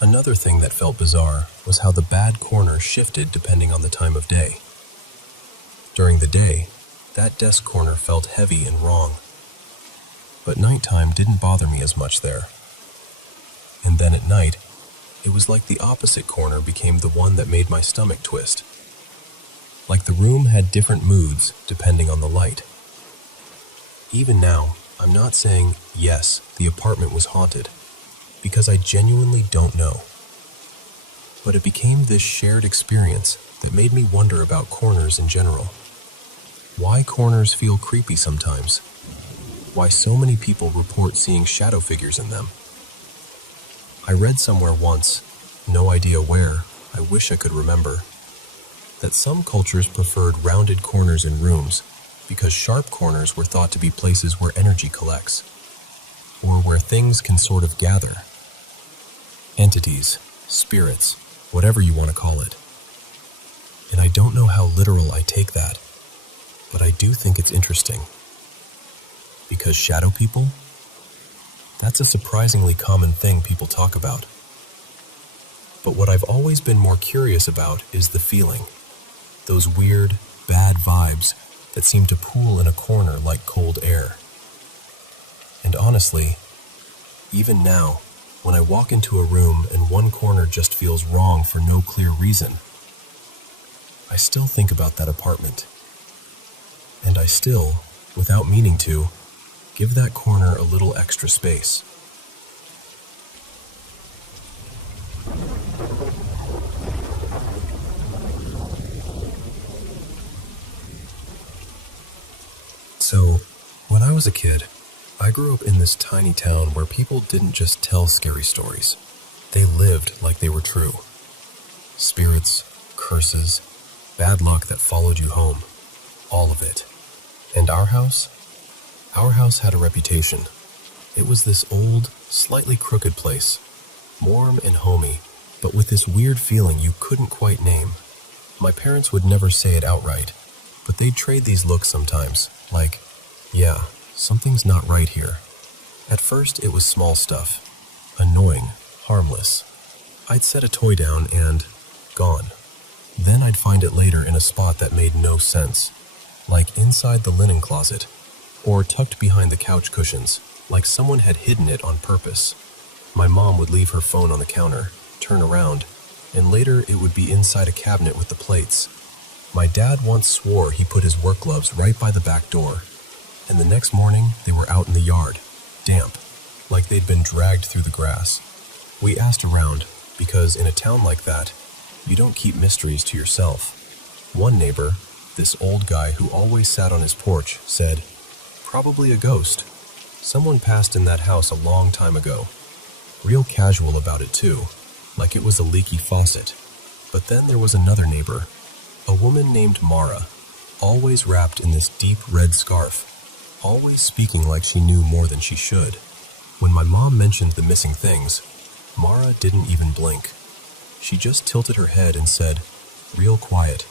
Another thing that felt bizarre was how the bad corner shifted depending on the time of day. During the day, that desk corner felt heavy and wrong. But nighttime didn't bother me as much there. And then at night, it was like the opposite corner became the one that made my stomach twist. Like the room had different moods depending on the light. Even now, I'm not saying, yes, the apartment was haunted, because I genuinely don't know. But it became this shared experience that made me wonder about corners in general. Why corners feel creepy sometimes. Why so many people report seeing shadow figures in them. I read somewhere once, no idea where, I wish I could remember, that some cultures preferred rounded corners in rooms because sharp corners were thought to be places where energy collects, or where things can sort of gather. Entities, spirits, whatever you want to call it. And I don't know how literal I take that, but I do think it's interesting. Because shadow people? That's a surprisingly common thing people talk about. But what I've always been more curious about is the feeling. Those weird, bad vibes that seem to pool in a corner like cold air. And honestly, even now, when I walk into a room and one corner just feels wrong for no clear reason, I still think about that apartment. And I still, without meaning to, give that corner a little extra space. So, when I was a kid, I grew up in this tiny town where people didn't just tell scary stories. They lived like they were true. Spirits, curses, bad luck that followed you home. All of it. And our house? Our house had a reputation. It was this old, slightly crooked place. Warm and homey, but with this weird feeling you couldn't quite name. My parents would never say it outright, but they'd trade these looks sometimes, like, yeah, something's not right here. At first, it was small stuff. Annoying, harmless. I'd set a toy down and gone. Then I'd find it later in a spot that made no sense, like inside the linen closet, or tucked behind the couch cushions, like someone had hidden it on purpose. My mom would leave her phone on the counter, turn around, and later it would be inside a cabinet with the plates. My dad once swore he put his work gloves right by the back door, and the next morning they were out in the yard, damp, like they'd been dragged through the grass. We asked around, because in a town like that, you don't keep mysteries to yourself. One neighbor, this old guy who always sat on his porch, said, "Probably a ghost. Someone passed in that house a long time ago." Real casual about it too, like it was a leaky faucet. But then there was another neighbor, a woman named Mara, always wrapped in this deep red scarf, always speaking like she knew more than she should. When my mom mentioned the missing things, Mara didn't even blink. She just tilted her head and said, real quiet,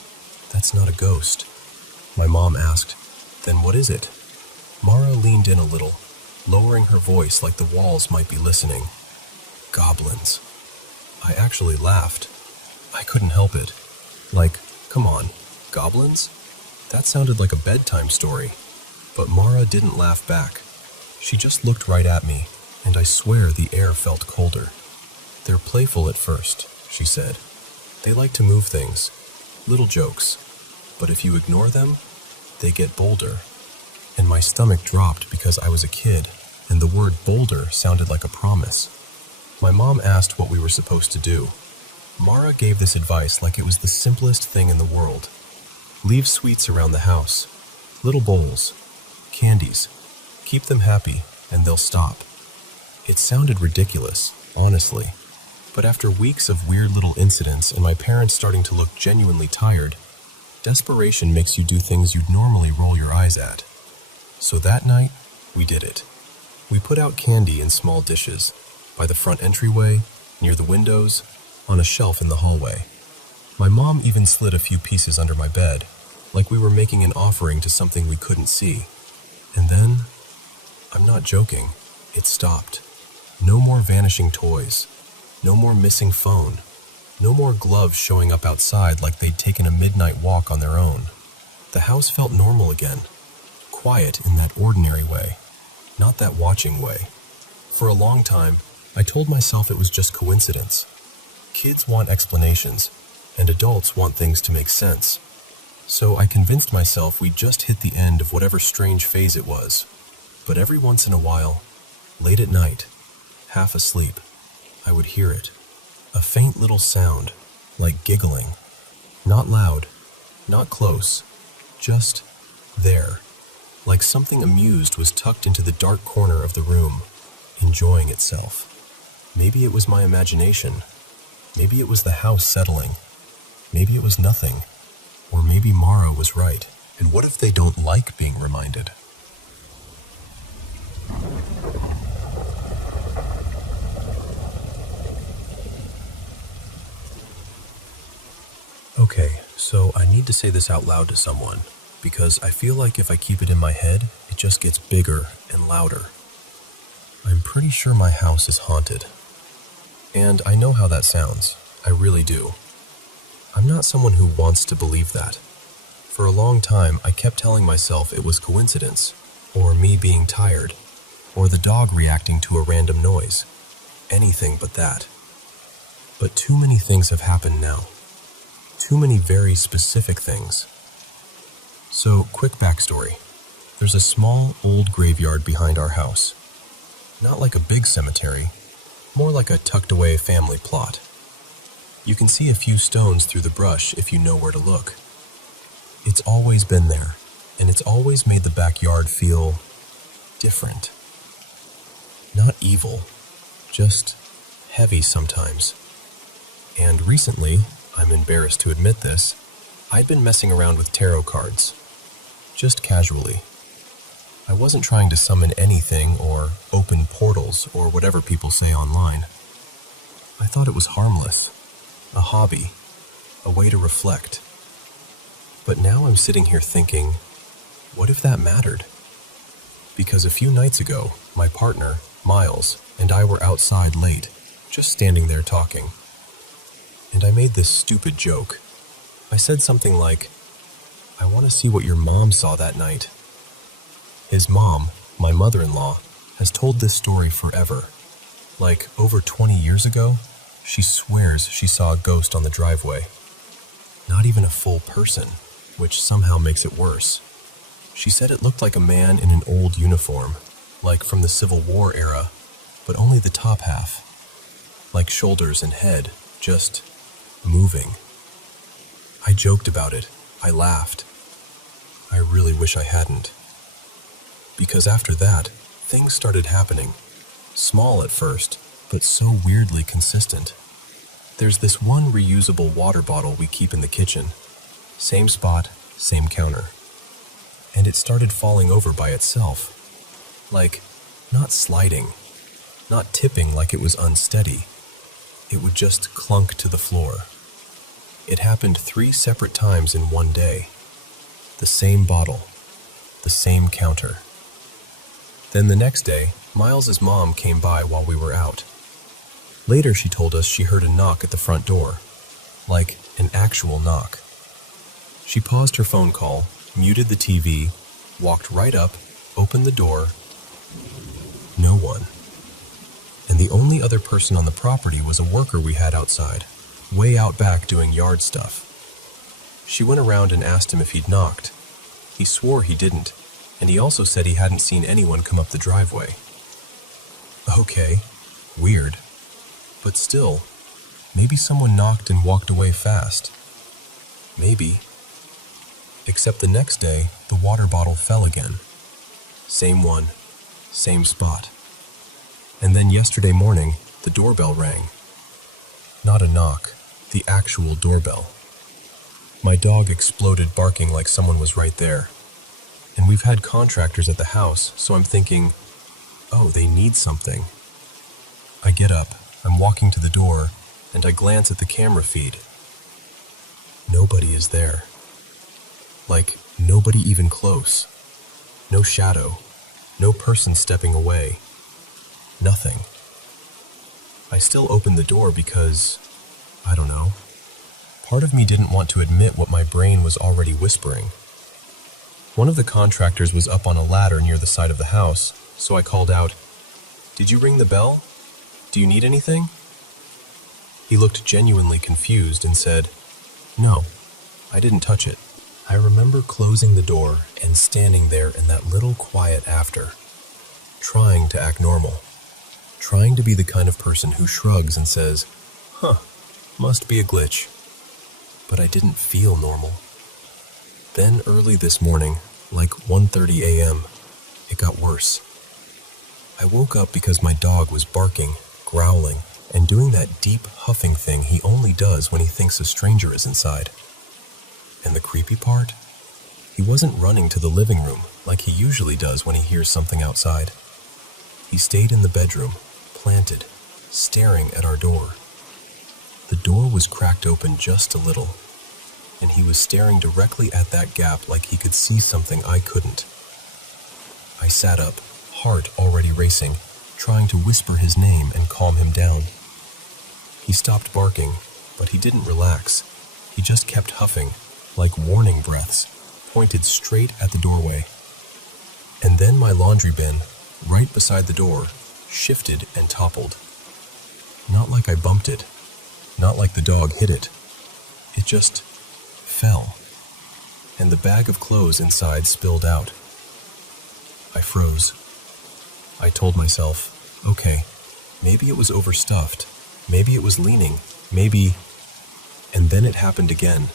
"That's not a ghost." My mom asked, "Then what is it?" Mara leaned in a little, lowering her voice like the walls might be listening. "Goblins." I actually laughed. I couldn't help it. Like, come on, goblins? That sounded like a bedtime story. But Mara didn't laugh back. She just looked right at me, and I swear the air felt colder. "They're playful at first," she said. "They like to move things, little jokes. But if you ignore them, they get bolder." And my stomach dropped because I was a kid, and the word boulder sounded like a promise. My mom asked what we were supposed to do. Mara gave this advice like it was the simplest thing in the world. Leave sweets around the house, little bowls, candies. Keep them happy, and they'll stop. It sounded ridiculous, honestly. But after weeks of weird little incidents and my parents starting to look genuinely tired, desperation makes you do things you'd normally roll your eyes at. So that night, we did it. We put out candy in small dishes, by the front entryway, near the windows, on a shelf in the hallway. My mom even slid a few pieces under my bed, like we were making an offering to something we couldn't see. And then, I'm not joking, it stopped. No more vanishing toys. No more missing phone. No more gloves showing up outside like they'd taken a midnight walk on their own. The house felt normal again. Quiet in that ordinary way, not that watching way. For a long time, I told myself it was just coincidence. Kids want explanations, and adults want things to make sense. So I convinced myself we'd just hit the end of whatever strange phase it was. But every once in a while, late at night, half asleep, I would hear it. A faint little sound, like giggling. Not loud, not close, just there, like something amused was tucked into the dark corner of the room, enjoying itself. Maybe it was my imagination. Maybe it was the house settling. Maybe it was nothing. Or maybe Mara was right. And what if they don't like being reminded? Okay, so I need to say this out loud to someone, because I feel like if I keep it in my head, it just gets bigger and louder. I'm pretty sure my house is haunted. And I know how that sounds. I really do. I'm not someone who wants to believe that. For a long time, I kept telling myself it was coincidence, or me being tired, or the dog reacting to a random noise. Anything but that. But too many things have happened now. Too many very specific things. So, quick backstory. There's a small, old graveyard behind our house. Not like a big cemetery, more like a tucked-away family plot. You can see a few stones through the brush if you know where to look. It's always been there, and it's always made the backyard feel different. Not evil, just heavy sometimes. And recently, I'm embarrassed to admit this, I'd been messing around with tarot cards. Just casually. I wasn't trying to summon anything or open portals or whatever people say online. I thought it was harmless, a hobby, a way to reflect. But now I'm sitting here thinking, what if that mattered? Because a few nights ago, my partner, Miles, and I were outside late, just standing there talking. And I made this stupid joke. I said something like, "I want to see what your mom saw that night." His mom, my mother-in-law, has told this story forever. Like, over 20 years ago, she swears she saw a ghost on the driveway. Not even a full person, which somehow makes it worse. She said it looked like a man in an old uniform, like from the Civil War era, but only the top half. Like shoulders and head, just moving. I joked about it. I laughed. I really wish I hadn't. Because after that, things started happening. Small at first, but so weirdly consistent. There's this one reusable water bottle we keep in the kitchen. Same spot, same counter. And it started falling over by itself. Like, not sliding, not tipping like it was unsteady. It would just clunk to the floor. It happened 3 separate times in one day. The same bottle, the same counter. Then the next day, Miles's mom came by while we were out. Later she told us she heard a knock at the front door, like an actual knock. She paused her phone call, muted the TV, walked right up, opened the door. No one. And the only other person on the property was a worker we had outside, way out back doing yard stuff. She went around and asked him if he'd knocked. He swore he didn't, and he also said he hadn't seen anyone come up the driveway. Okay, weird. But still, maybe someone knocked and walked away fast. Maybe. Except the next day, the water bottle fell again. Same one, same spot. And then yesterday morning, the doorbell rang. Not a knock, the actual doorbell. My dog exploded barking like someone was right there. And we've had contractors at the house, so I'm thinking, oh, they need something. I get up, I'm walking to the door, and I glance at the camera feed. Nobody is there. Like, nobody even close. No shadow. No person stepping away. Nothing. I still opened the door because, I don't know. Part of me didn't want to admit what my brain was already whispering. One of the contractors was up on a ladder near the side of the house, so I called out, "Did you ring the bell? Do you need anything?" He looked genuinely confused and said, "No, I didn't touch it." I remember closing the door and standing there in that little quiet after, trying to act normal, trying to be the kind of person who shrugs and says, "Huh, must be a glitch." but I didn't feel normal. Then early this morning, like 1:30 a.m., it got worse. I woke up because my dog was barking, growling, and doing that deep huffing thing he only does when he thinks a stranger is inside. And the creepy part? He wasn't running to the living room like he usually does when he hears something outside. He stayed in the bedroom, planted, staring at our door. The door was cracked open just a little, and he was staring directly at that gap like he could see something I couldn't. I sat up, heart already racing, trying to whisper his name and calm him down. He stopped barking, but he didn't relax. He just kept huffing, like warning breaths, pointed straight at the doorway. And then my laundry bin, right beside the door, shifted and toppled. Not like I bumped it, not like the dog hit it. It just fell, and the bag of clothes inside spilled out. I froze. I told myself, okay, maybe it was overstuffed, maybe it was leaning, maybe... And then it happened again.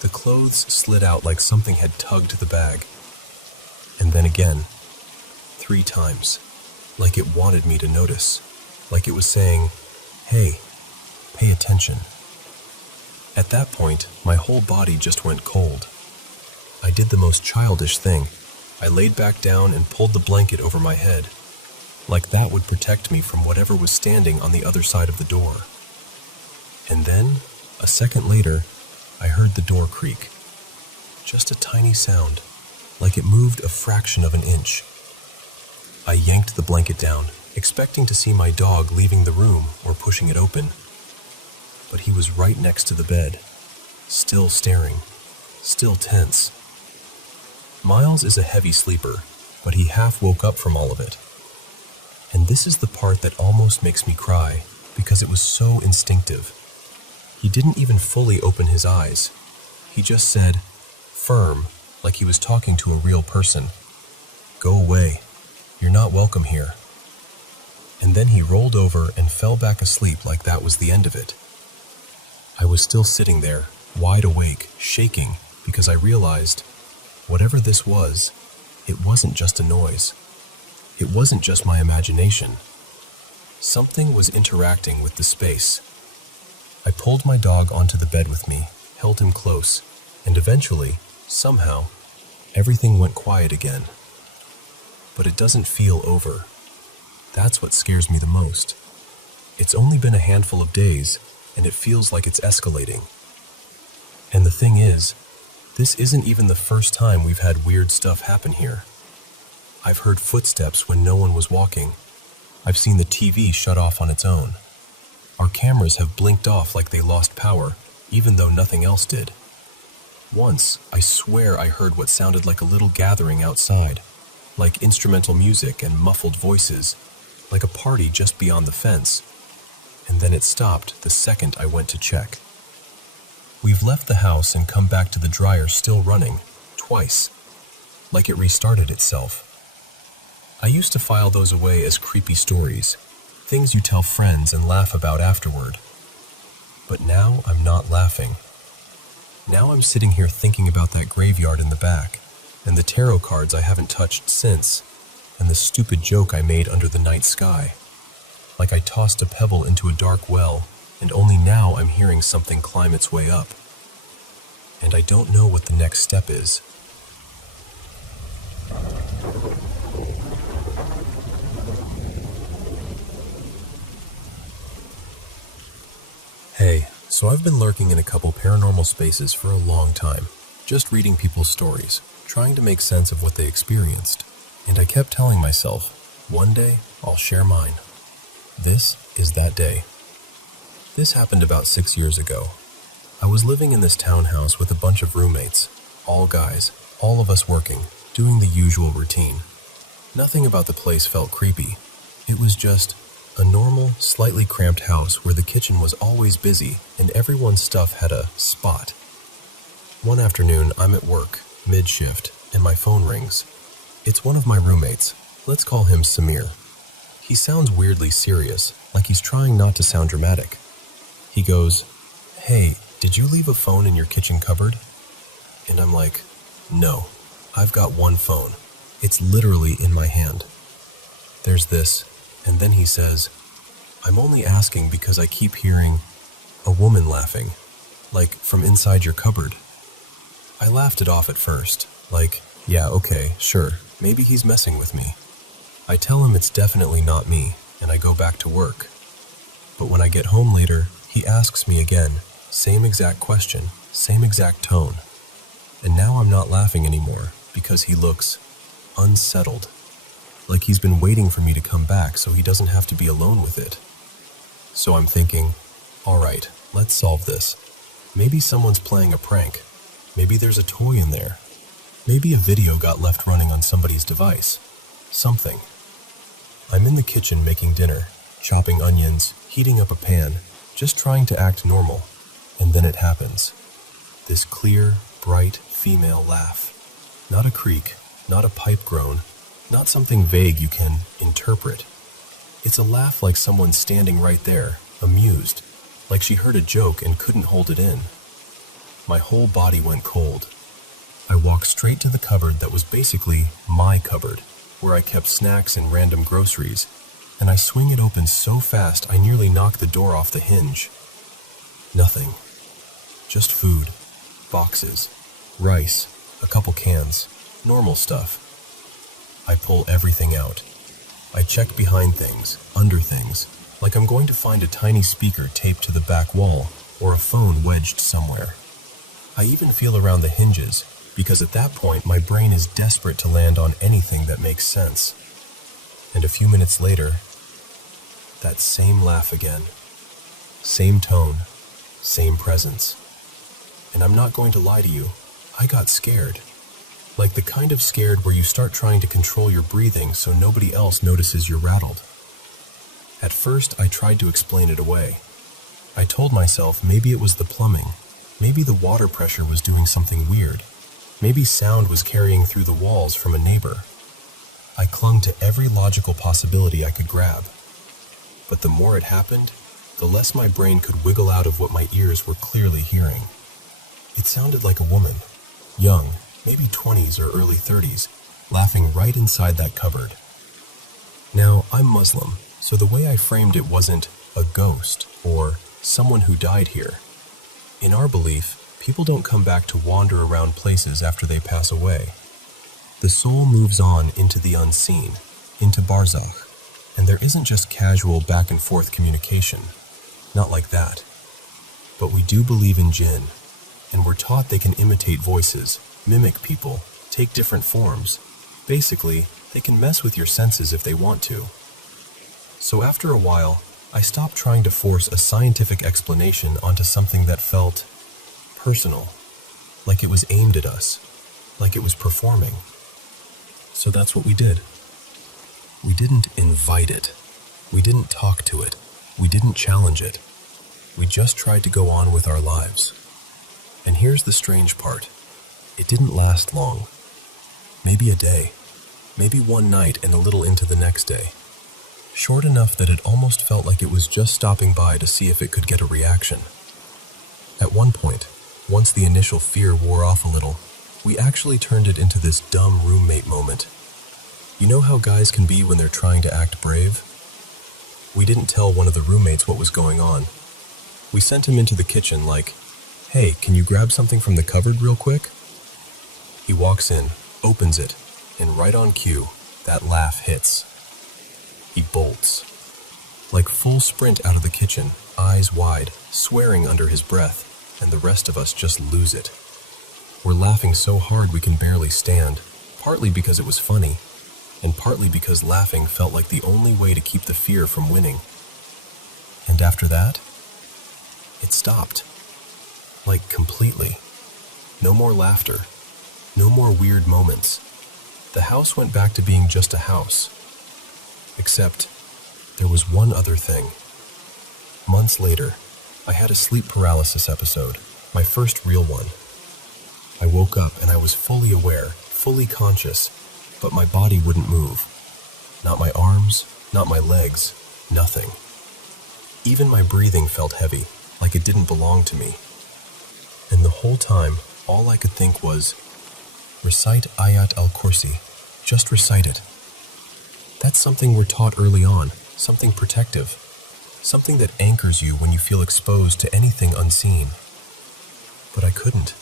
The clothes slid out like something had tugged the bag. And then again, 3 times, like it wanted me to notice, like it was saying, hey, pay attention. At that point, my whole body just went cold. I did the most childish thing. I laid back down and pulled the blanket over my head, like that would protect me from whatever was standing on the other side of the door. And then, a second later, I heard the door creak. Just a tiny sound, like it moved a fraction of an inch. I yanked the blanket down, expecting to see my dog leaving the room or pushing it open. But he was right next to the bed, still staring, still tense. Miles is a heavy sleeper, but he half woke up from all of it. And this is the part that almost makes me cry, because it was so instinctive. He didn't even fully open his eyes. He just said, firm, like he was talking to a real person, "Go away. You're not welcome here." And then he rolled over and fell back asleep like that was the end of it. I was still sitting there, wide awake, shaking, because I realized, whatever this was, it wasn't just a noise. It wasn't just my imagination. Something was interacting with the space. I pulled my dog onto the bed with me, held him close, and eventually, somehow, everything went quiet again. But it doesn't feel over. That's what scares me the most. It's only been a handful of days, and it feels like it's escalating. And the thing is, this isn't even the first time we've had weird stuff happen here. I've heard footsteps when no one was walking. I've seen the TV shut off on its own. Our cameras have blinked off like they lost power, even though nothing else did. Once, I swear I heard what sounded like a little gathering outside, like instrumental music and muffled voices, like a party just beyond the fence. And then it stopped the second I went to check. We've left the house and come back to the dryer still running, twice, like it restarted itself. I used to file those away as creepy stories, things you tell friends and laugh about afterward. But now I'm not laughing. Now I'm sitting here thinking about that graveyard in the back, and the tarot cards I haven't touched since, and the stupid joke I made under the night sky. Like I tossed a pebble into a dark well, and only now I'm hearing something climb its way up. And I don't know what the next step is. Hey, so I've been lurking in a couple paranormal spaces for a long time, just reading people's stories, trying to make sense of what they experienced. And I kept telling myself, one day I'll share mine. This is that day. This happened about 6 years ago. I was living in this townhouse with a bunch of roommates, all guys, all of us working, doing the usual routine. Nothing about the place felt creepy. It was just a normal, slightly cramped house where the kitchen was always busy and everyone's stuff had a spot. One afternoon, I'm at work, mid-shift, and my phone rings. It's one of my roommates. Let's call him Samir. He sounds weirdly serious, like he's trying not to sound dramatic. He goes, "Hey, "Did you leave a phone in your kitchen cupboard?" And I'm like, "No, I've got one phone. It's literally in my hand." There's this, and then he says, "I'm only asking because I keep hearing a woman laughing, like from inside your cupboard." I laughed it off at first, like, yeah, okay, sure, maybe he's messing with me. I tell him it's definitely not me, and I go back to work. But when I get home later, he asks me again, same exact question, same exact tone. And now I'm not laughing anymore, because he looks unsettled, like he's been waiting for me to come back so he doesn't have to be alone with it. So I'm thinking, all right, let's solve this. Maybe someone's playing a prank. Maybe there's a toy in there. Maybe a video got left running on somebody's device. Something. I'm in the kitchen making dinner, chopping onions, heating up a pan, just trying to act normal. And then it happens. This clear, bright female laugh. Not a creak, not a pipe groan, not something vague you can interpret. It's a laugh like someone standing right there, amused, like she heard a joke and couldn't hold it in. My whole body went cold. I walked straight to the cupboard that was basically my cupboard, where I kept snacks and random groceries, and I swing it open so fast I nearly knock the door off the hinge. Nothing. Just food, boxes, rice, a couple cans, normal stuff. I pull everything out. I check behind things, under things, like I'm going to find a tiny speaker taped to the back wall or a phone wedged somewhere. I even feel around the hinges, because at that point my brain is desperate to land on anything that makes sense. And a few minutes later, that same laugh again. Same tone, same presence. And I'm not going to lie to you, I got scared. Like the kind of scared where you start trying to control your breathing so nobody else notices you're rattled. At first, I tried to explain it away. I told myself maybe it was the plumbing. Maybe the water pressure was doing something weird. Maybe sound was carrying through the walls from a neighbor. I clung to every logical possibility I could grab. But the more it happened, the less my brain could wiggle out of what my ears were clearly hearing. It sounded like a woman, young, maybe 20s or early 30s, laughing right inside that cupboard. Now, I'm Muslim, so the way I framed it wasn't a ghost or someone who died here. In our belief, people don't come back to wander around places after they pass away. The soul moves on into the unseen, into barzakh, and there isn't just casual back and forth communication. Not like that. But we do believe in jinn, and we're taught they can imitate voices, mimic people, take different forms. Basically, they can mess with your senses if they want to. So after a while, I stopped trying to force a scientific explanation onto something that felt personal, like it was aimed at us, like it was performing. So that's what we did. We didn't invite it. We didn't talk to it. We didn't challenge it. We just tried to go on with our lives. And here's the strange part. It didn't last long. Maybe a day. Maybe one night and a little into the next day. Short enough that it almost felt like it was just stopping by to see if it could get a reaction. At one point, once the initial fear wore off a little, we actually turned it into this dumb roommate moment. You know how guys can be when they're trying to act brave? We didn't tell one of the roommates what was going on. We sent him into the kitchen like, "Hey, can you grab something from the cupboard real quick?" He walks in, opens it, and right on cue, that laugh hits. He bolts. Like full sprint out of the kitchen, eyes wide, swearing under his breath, and the rest of us just lose it. We're laughing so hard we can barely stand, partly because it was funny, and partly because laughing felt like the only way to keep the fear from winning. And after that, it stopped. Like completely. No more laughter. No more weird moments. The house went back to being just a house. Except, there was one other thing. Months later, I had a sleep paralysis episode, my first real one. I woke up and I was fully aware, fully conscious, but my body wouldn't move. Not my arms, not my legs, nothing. Even my breathing felt heavy, like it didn't belong to me. And the whole time, all I could think was, recite Ayat al-Kursi. Just recite it. That's something we're taught early on, something protective, something that anchors you when you feel exposed to anything unseen. But I couldn't.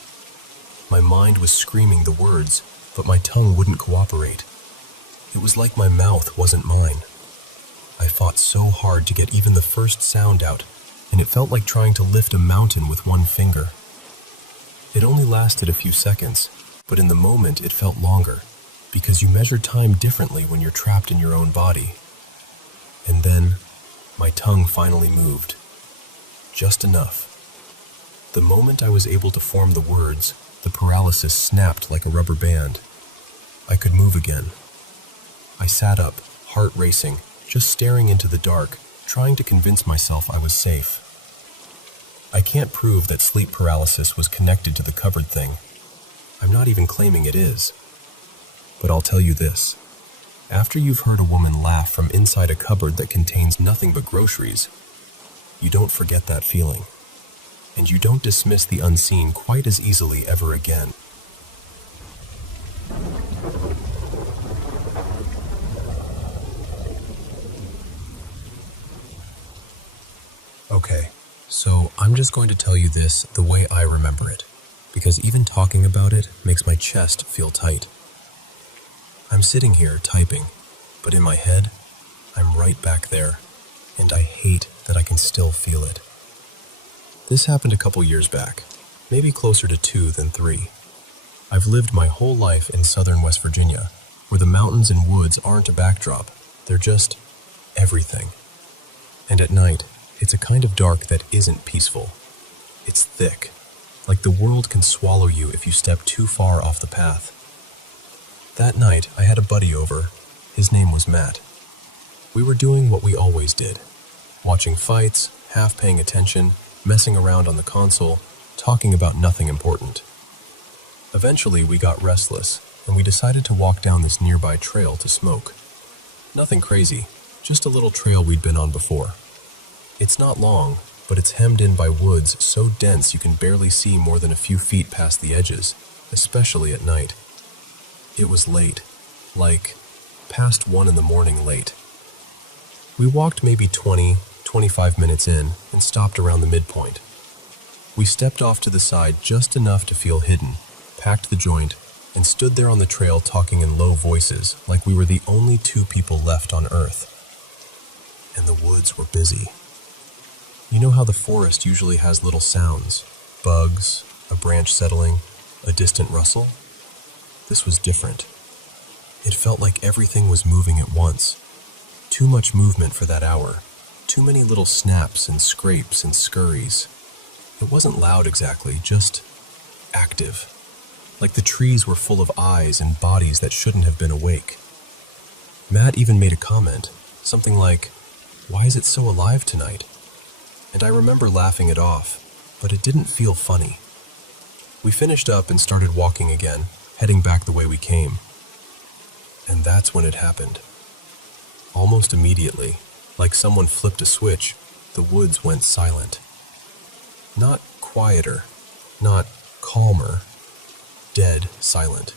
My mind was screaming the words, but my tongue wouldn't cooperate. It was like my mouth wasn't mine. I fought so hard to get even the first sound out, and it felt like trying to lift a mountain with one finger. It only lasted a few seconds, but in the moment it felt longer, because you measure time differently when you're trapped in your own body. And then, my tongue finally moved. Just enough. The moment I was able to form the words, the paralysis snapped like a rubber band. I could move again. I sat up, heart racing, just staring into the dark, trying to convince myself I was safe. I can't prove that sleep paralysis was connected to the cupboard thing. I'm not even claiming it is. But I'll tell you this. After you've heard a woman laugh from inside a cupboard that contains nothing but groceries, you don't forget that feeling. And you don't dismiss the unseen quite as easily ever again. Okay, so I'm just going to tell you this the way I remember it, because even talking about it makes my chest feel tight. I'm sitting here typing, but in my head, I'm right back there, and I hate that I can still feel it. This happened a couple years back, maybe closer to 2 than 3. I've lived my whole life in southern West Virginia, where the mountains and woods aren't a backdrop, they're just everything. And at night, it's a kind of dark that isn't peaceful. It's thick, like the world can swallow you if you step too far off the path. That night, I had a buddy over. His name was Matt. We were doing what we always did, watching fights, half paying attention, messing around on the console, talking about nothing important. Eventually, we got restless, and we decided to walk down this nearby trail to smoke. Nothing crazy, just a little trail we'd been on before. It's not long, but it's hemmed in by woods so dense you can barely see more than a few feet past the edges, especially at night. It was late, like past 1 in the morning late. We walked maybe 25 minutes in and stopped around the midpoint. We stepped off to the side just enough to feel hidden, packed the joint, and stood there on the trail talking in low voices like we were the only 2 people left on Earth. And the woods were busy. You know how the forest usually has little sounds, bugs, a branch settling, a distant rustle? This was different. It felt like everything was moving at once. Too much movement for that hour. Too many little snaps and scrapes and scurries. It wasn't loud exactly, just active. Like the trees were full of eyes and bodies that shouldn't have been awake. Matt even made a comment, something like, "Why is it so alive tonight?" And I remember laughing it off, but it didn't feel funny. We finished up and started walking again, heading back the way we came. And that's when it happened. Almost immediately, like someone flipped a switch, the woods went silent. Not quieter, not calmer, dead silent.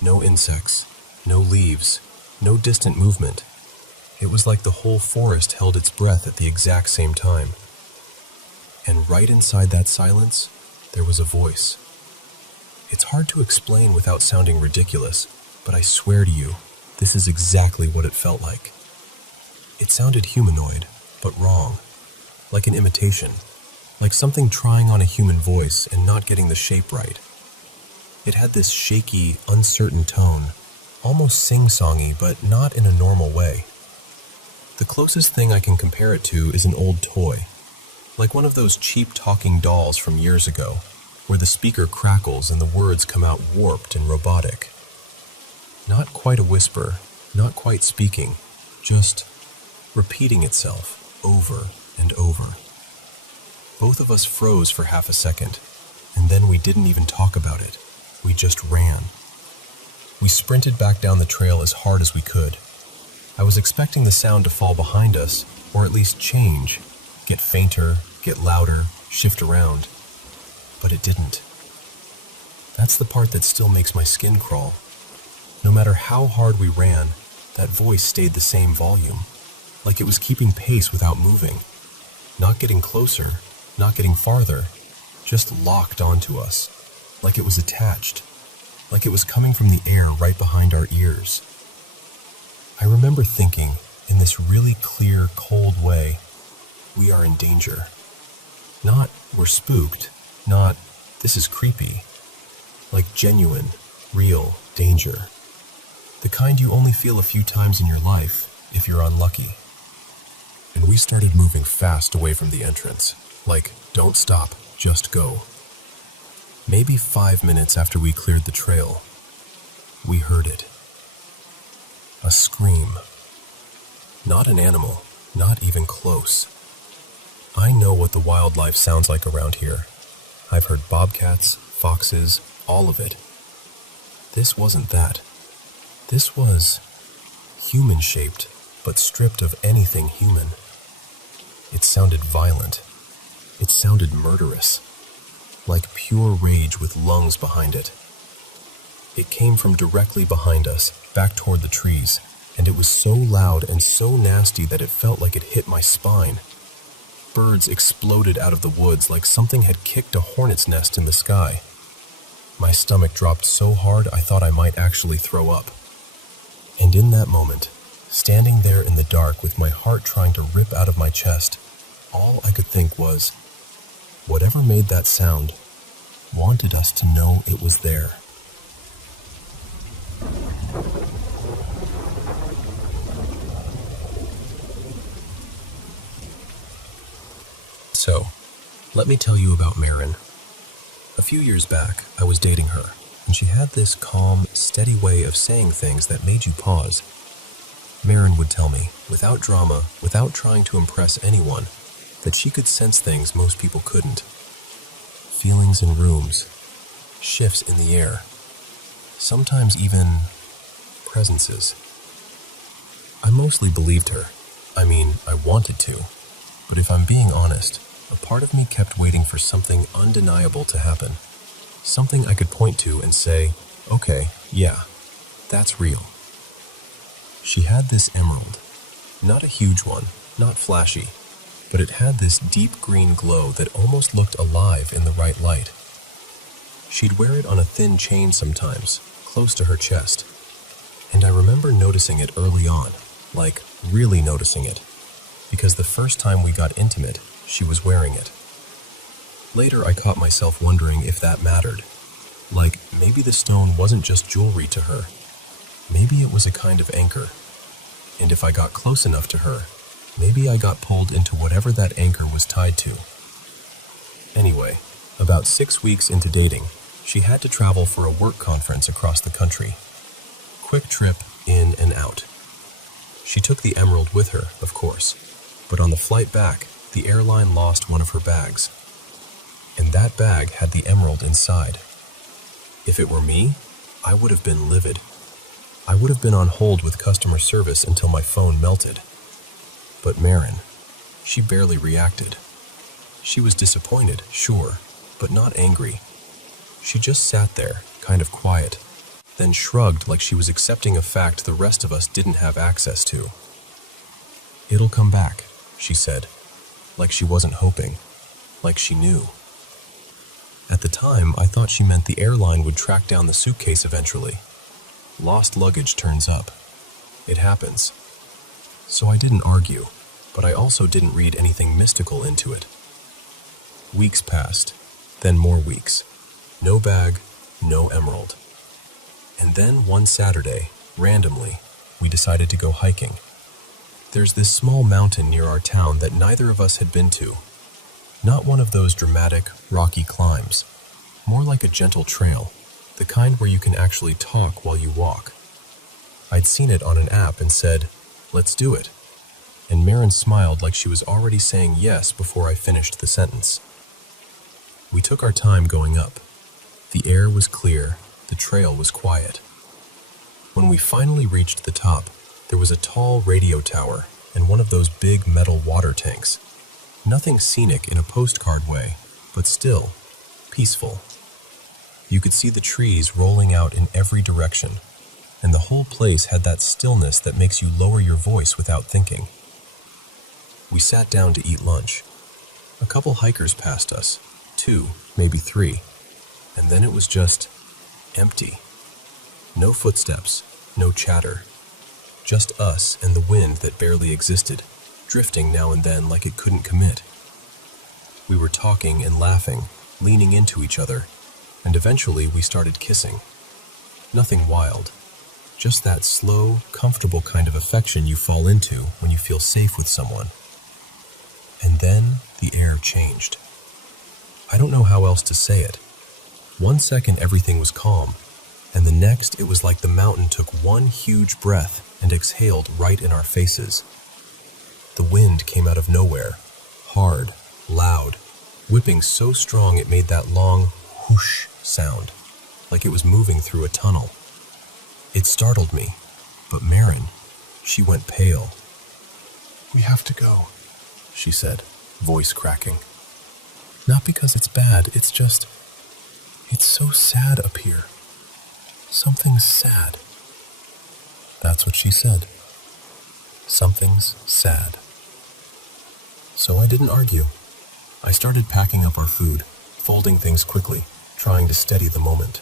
No insects, no leaves, no distant movement. It was like the whole forest held its breath at the exact same time. And right inside that silence, there was a voice. It's hard to explain without sounding ridiculous, but I swear to you, this is exactly what it felt like. It sounded humanoid, but wrong, like an imitation, like something trying on a human voice and not getting the shape right. It had this shaky, uncertain tone, almost sing-songy, but not in a normal way. The closest thing I can compare it to is an old toy, like one of those cheap talking dolls from years ago, where the speaker crackles and the words come out warped and robotic. Not quite a whisper, not quite speaking, just repeating itself over and over. Both of us froze for half a second, and then we didn't even talk about it. We just ran. We sprinted back down the trail as hard as we could. I was expecting the sound to fall behind us, or at least change, get fainter, get louder, shift around. but it didn't. That's the part that still makes my skin crawl. No matter how hard we ran, that voice stayed the same volume, like it was keeping pace without moving, not getting closer, not getting farther, just locked onto us, like it was attached, like it was coming from the air right behind our ears. I remember thinking, in this really clear, cold way, we are in danger. Not, we're spooked, not, this is creepy. Like genuine, real danger. The kind you only feel a few times in your life, if you're unlucky. And we started moving fast away from the entrance. Like, don't stop, just go. Maybe 5 minutes after we cleared the trail, we heard it. A scream. Not an animal, not even close. I know what the wildlife sounds like around here. I've heard bobcats, foxes, all of it. This wasn't that. This was human-shaped, but stripped of anything human. It sounded violent. It sounded murderous, like pure rage with lungs behind it. It came from directly behind us, back toward the trees, and it was so loud and so nasty that it felt like it hit my spine. Birds exploded out of the woods like something had kicked a hornet's nest in the sky. My stomach dropped so hard I thought I might actually throw up. And in that moment, standing there in the dark with my heart trying to rip out of my chest, all I could think was, whatever made that sound wanted us to know it was there. So, let me tell you about Marin. A few years back, I was dating her, and she had this calm, steady way of saying things that made you pause. Marin would tell me, without drama, without trying to impress anyone, that she could sense things most people couldn't. Feelings in rooms, shifts in the air, sometimes even presences. I mostly believed her. I mean, I wanted to. But if I'm being honest, a part of me kept waiting for something undeniable to happen. Something I could point to and say, okay, yeah, that's real. She had this emerald. Not a huge one, not flashy, but it had this deep green glow that almost looked alive in the right light. She'd wear it on a thin chain sometimes, close to her chest. And I remember noticing it early on, like really noticing it, because the first time we got intimate, she was wearing it. Later, I caught myself wondering if that mattered. Like, maybe the stone wasn't just jewelry to her. Maybe it was a kind of anchor. And if I got close enough to her, maybe I got pulled into whatever that anchor was tied to. Anyway, about 6 weeks into dating, she had to travel for a work conference across the country. Quick trip in and out. She took the emerald with her, of course, but on the flight back, the airline lost one of her bags. And that bag had the emerald inside. If it were me, I would have been livid. I would have been on hold with customer service until my phone melted. But Marin, she barely reacted. She was disappointed, sure, but not angry. She just sat there, kind of quiet, then shrugged like she was accepting a fact the rest of us didn't have access to. "It'll come back," she said, like she wasn't hoping, like she knew. At the time, I thought she meant the airline would track down the suitcase eventually. Lost luggage turns up. It happens. So I didn't argue, but I also didn't read anything mystical into it. Weeks passed, then more weeks. No bag, no emerald. And then one Saturday, randomly, we decided to go hiking. There's this small mountain near our town that neither of us had been to. Not one of those dramatic, rocky climbs. More like a gentle trail, the kind where you can actually talk while you walk. I'd seen it on an app and said, "Let's do it." And Marin smiled like she was already saying yes before I finished the sentence. We took our time going up. The air was clear, the trail was quiet. When we finally reached the top, there was a tall radio tower and one of those big metal water tanks. Nothing scenic in a postcard way, but still, peaceful. You could see the trees rolling out in every direction, and the whole place had that stillness that makes you lower your voice without thinking. We sat down to eat lunch. A couple hikers passed us, 2, maybe 3, and then it was just empty. No footsteps, no chatter. Just us and the wind that barely existed, drifting now and then like it couldn't commit. We were talking and laughing, leaning into each other, and eventually we started kissing. Nothing wild, just that slow, comfortable kind of affection you fall into when you feel safe with someone. And then the air changed. I don't know how else to say it. One second everything was calm, and the next it was like the mountain took one huge breath and exhaled right in our faces. The wind came out of nowhere, hard, loud, whipping so strong it made that long whoosh sound, like it was moving through a tunnel. It startled me, but Marin, she went pale. "We have to go," she said, voice cracking. "Not because it's bad, it's so sad up here. Something's sad." That's what she said. Something's sad. So I didn't argue. I started packing up our food, folding things quickly, trying to steady the moment.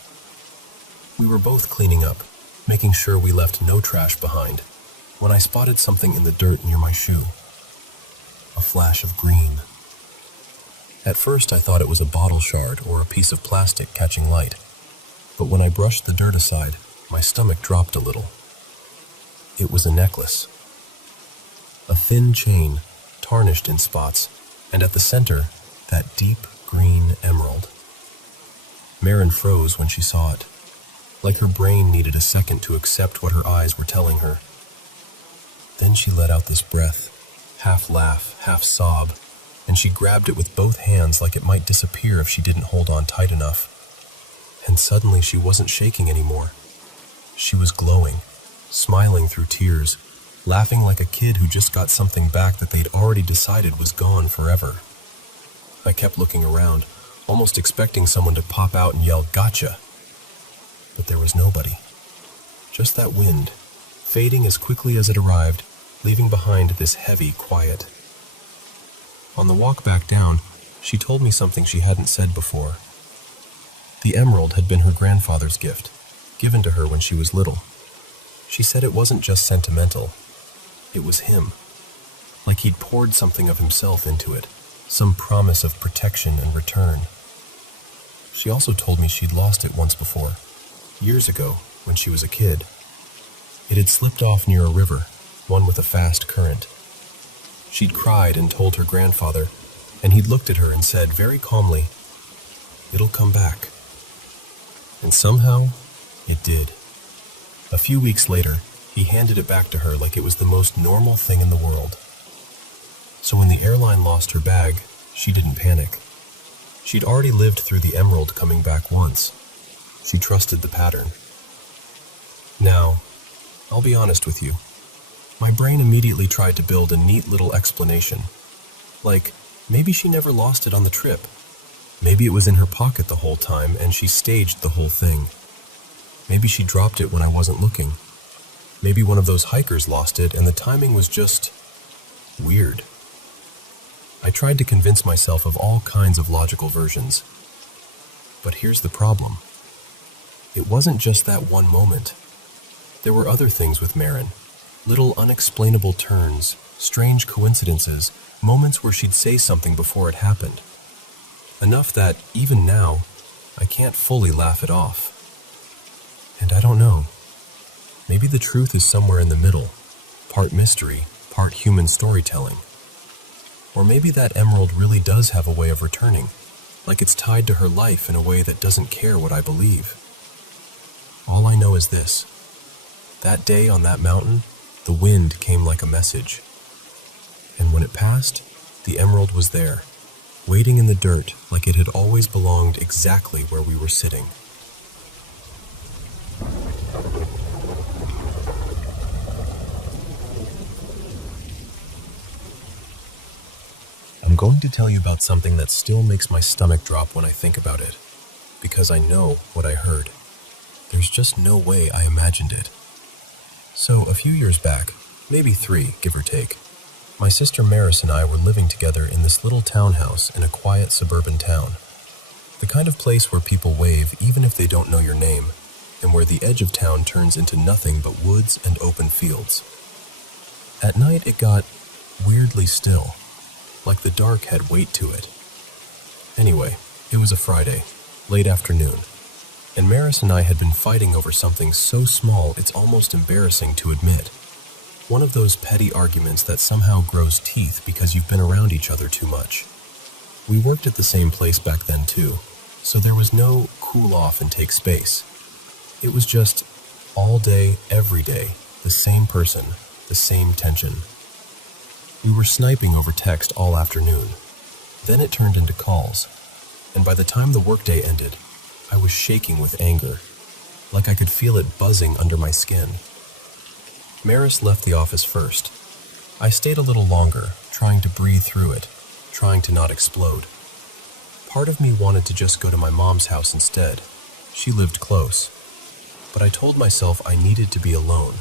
We were both cleaning up, making sure we left no trash behind, when I spotted something in the dirt near my shoe. A flash of green. At first I thought it was a bottle shard or a piece of plastic catching light, but when I brushed the dirt aside, my stomach dropped a little. It was a necklace. A thin chain, tarnished in spots, and at the center, that deep green emerald. Marin froze when she saw it, like her brain needed a second to accept what her eyes were telling her. Then she let out this breath, half laugh, half sob, and she grabbed it with both hands like it might disappear if she didn't hold on tight enough. And suddenly she wasn't shaking anymore. She was glowing, smiling through tears, laughing like a kid who just got something back that they'd already decided was gone forever. I kept looking around, almost expecting someone to pop out and yell, "Gotcha!" But there was nobody. Just that wind, fading as quickly as it arrived, leaving behind this heavy quiet. On the walk back down, she told me something she hadn't said before. The emerald had been her grandfather's gift, given to her when she was little. She said it wasn't just sentimental. It was him. Like he'd poured something of himself into it, some promise of protection and return. She also told me she'd lost it once before, years ago, when she was a kid. It had slipped off near a river, one with a fast current. She'd cried and told her grandfather, and he'd looked at her and said very calmly, "It'll come back." And somehow, it did. A few weeks later, he handed it back to her like it was the most normal thing in the world. So when the airline lost her bag, she didn't panic. She'd already lived through the emerald coming back once. She trusted the pattern. Now, I'll be honest with you. My brain immediately tried to build a neat little explanation. Like, maybe she never lost it on the trip. Maybe it was in her pocket the whole time and she staged the whole thing. Maybe she dropped it when I wasn't looking. Maybe one of those hikers lost it and the timing was just weird. I tried to convince myself of all kinds of logical versions. But here's the problem. It wasn't just that one moment. There were other things with Marin. Little unexplainable turns, strange coincidences, moments where she'd say something before it happened. Enough that, even now, I can't fully laugh it off. And I don't know. Maybe the truth is somewhere in the middle, part mystery, part human storytelling. Or maybe that emerald really does have a way of returning, like it's tied to her life in a way that doesn't care what I believe. All I know is this. That day on that mountain, the wind came like a message. And when it passed, the emerald was there, waiting in the dirt like it had always belonged exactly where we were sitting. I'm going to tell you about something that still makes my stomach drop when I think about it, because I know what I heard. There's just no way I imagined it. So, a few years back, maybe 3, give or take, my sister Maris and I were living together in this little townhouse in a quiet suburban town. The kind of place where people wave even if they don't know your name, and where the edge of town turns into nothing but woods and open fields. At night it got weirdly still, like the dark had weight to it. Anyway, it was a Friday, late afternoon, and Maris and I had been fighting over something so small it's almost embarrassing to admit. One of those petty arguments that somehow grows teeth because you've been around each other too much. We worked at the same place back then too, so there was no cool off and take space. It was just all day, every day, the same person, the same tension. We were sniping over text all afternoon. Then it turned into calls, and by the time the workday ended, I was shaking with anger, like I could feel it buzzing under my skin. Maris left the office first. I stayed a little longer, trying to breathe through it, trying to not explode. Part of me wanted to just go to my mom's house instead. She lived close. But I told myself I needed to be alone.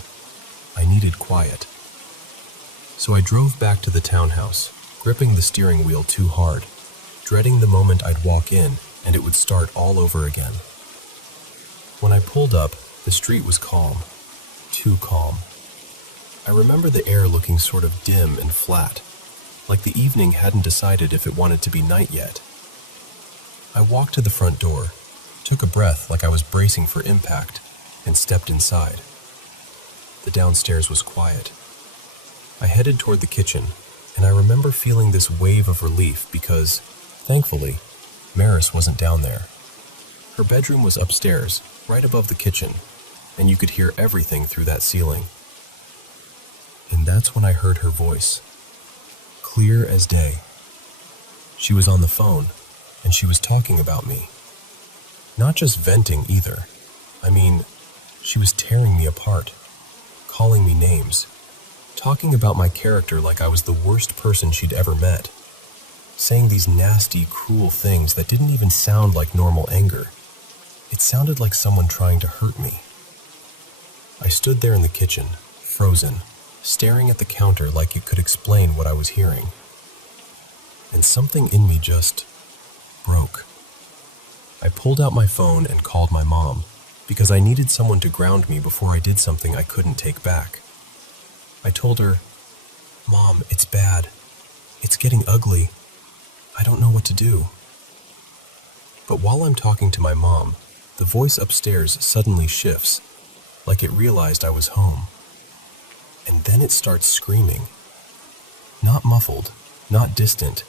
I needed quiet. So I drove back to the townhouse, gripping the steering wheel too hard, dreading the moment I'd walk in and it would start all over again. When I pulled up, the street was calm. Too calm. I remember the air looking sort of dim and flat, like the evening hadn't decided if it wanted to be night yet. I walked to the front door, took a breath like I was bracing for impact, and stepped inside. The downstairs was quiet. I headed toward the kitchen, and I remember feeling this wave of relief because, thankfully, Maris wasn't down there. Her bedroom was upstairs, right above the kitchen, and you could hear everything through that ceiling. And that's when I heard her voice, clear as day. She was on the phone, and she was talking about me. Not just venting either. I mean, she was tearing me apart, calling me names, talking about my character like I was the worst person she'd ever met, saying these nasty, cruel things that didn't even sound like normal anger. It sounded like someone trying to hurt me. I stood there in the kitchen, frozen, staring at the counter like it could explain what I was hearing. And something in me just broke. I pulled out my phone and called my mom, because I needed someone to ground me before I did something I couldn't take back. I told her, "Mom, it's bad. It's getting ugly. I don't know what to do." But while I'm talking to my mom, the voice upstairs suddenly shifts, like it realized I was home. And then it starts screaming. Not muffled, not distant,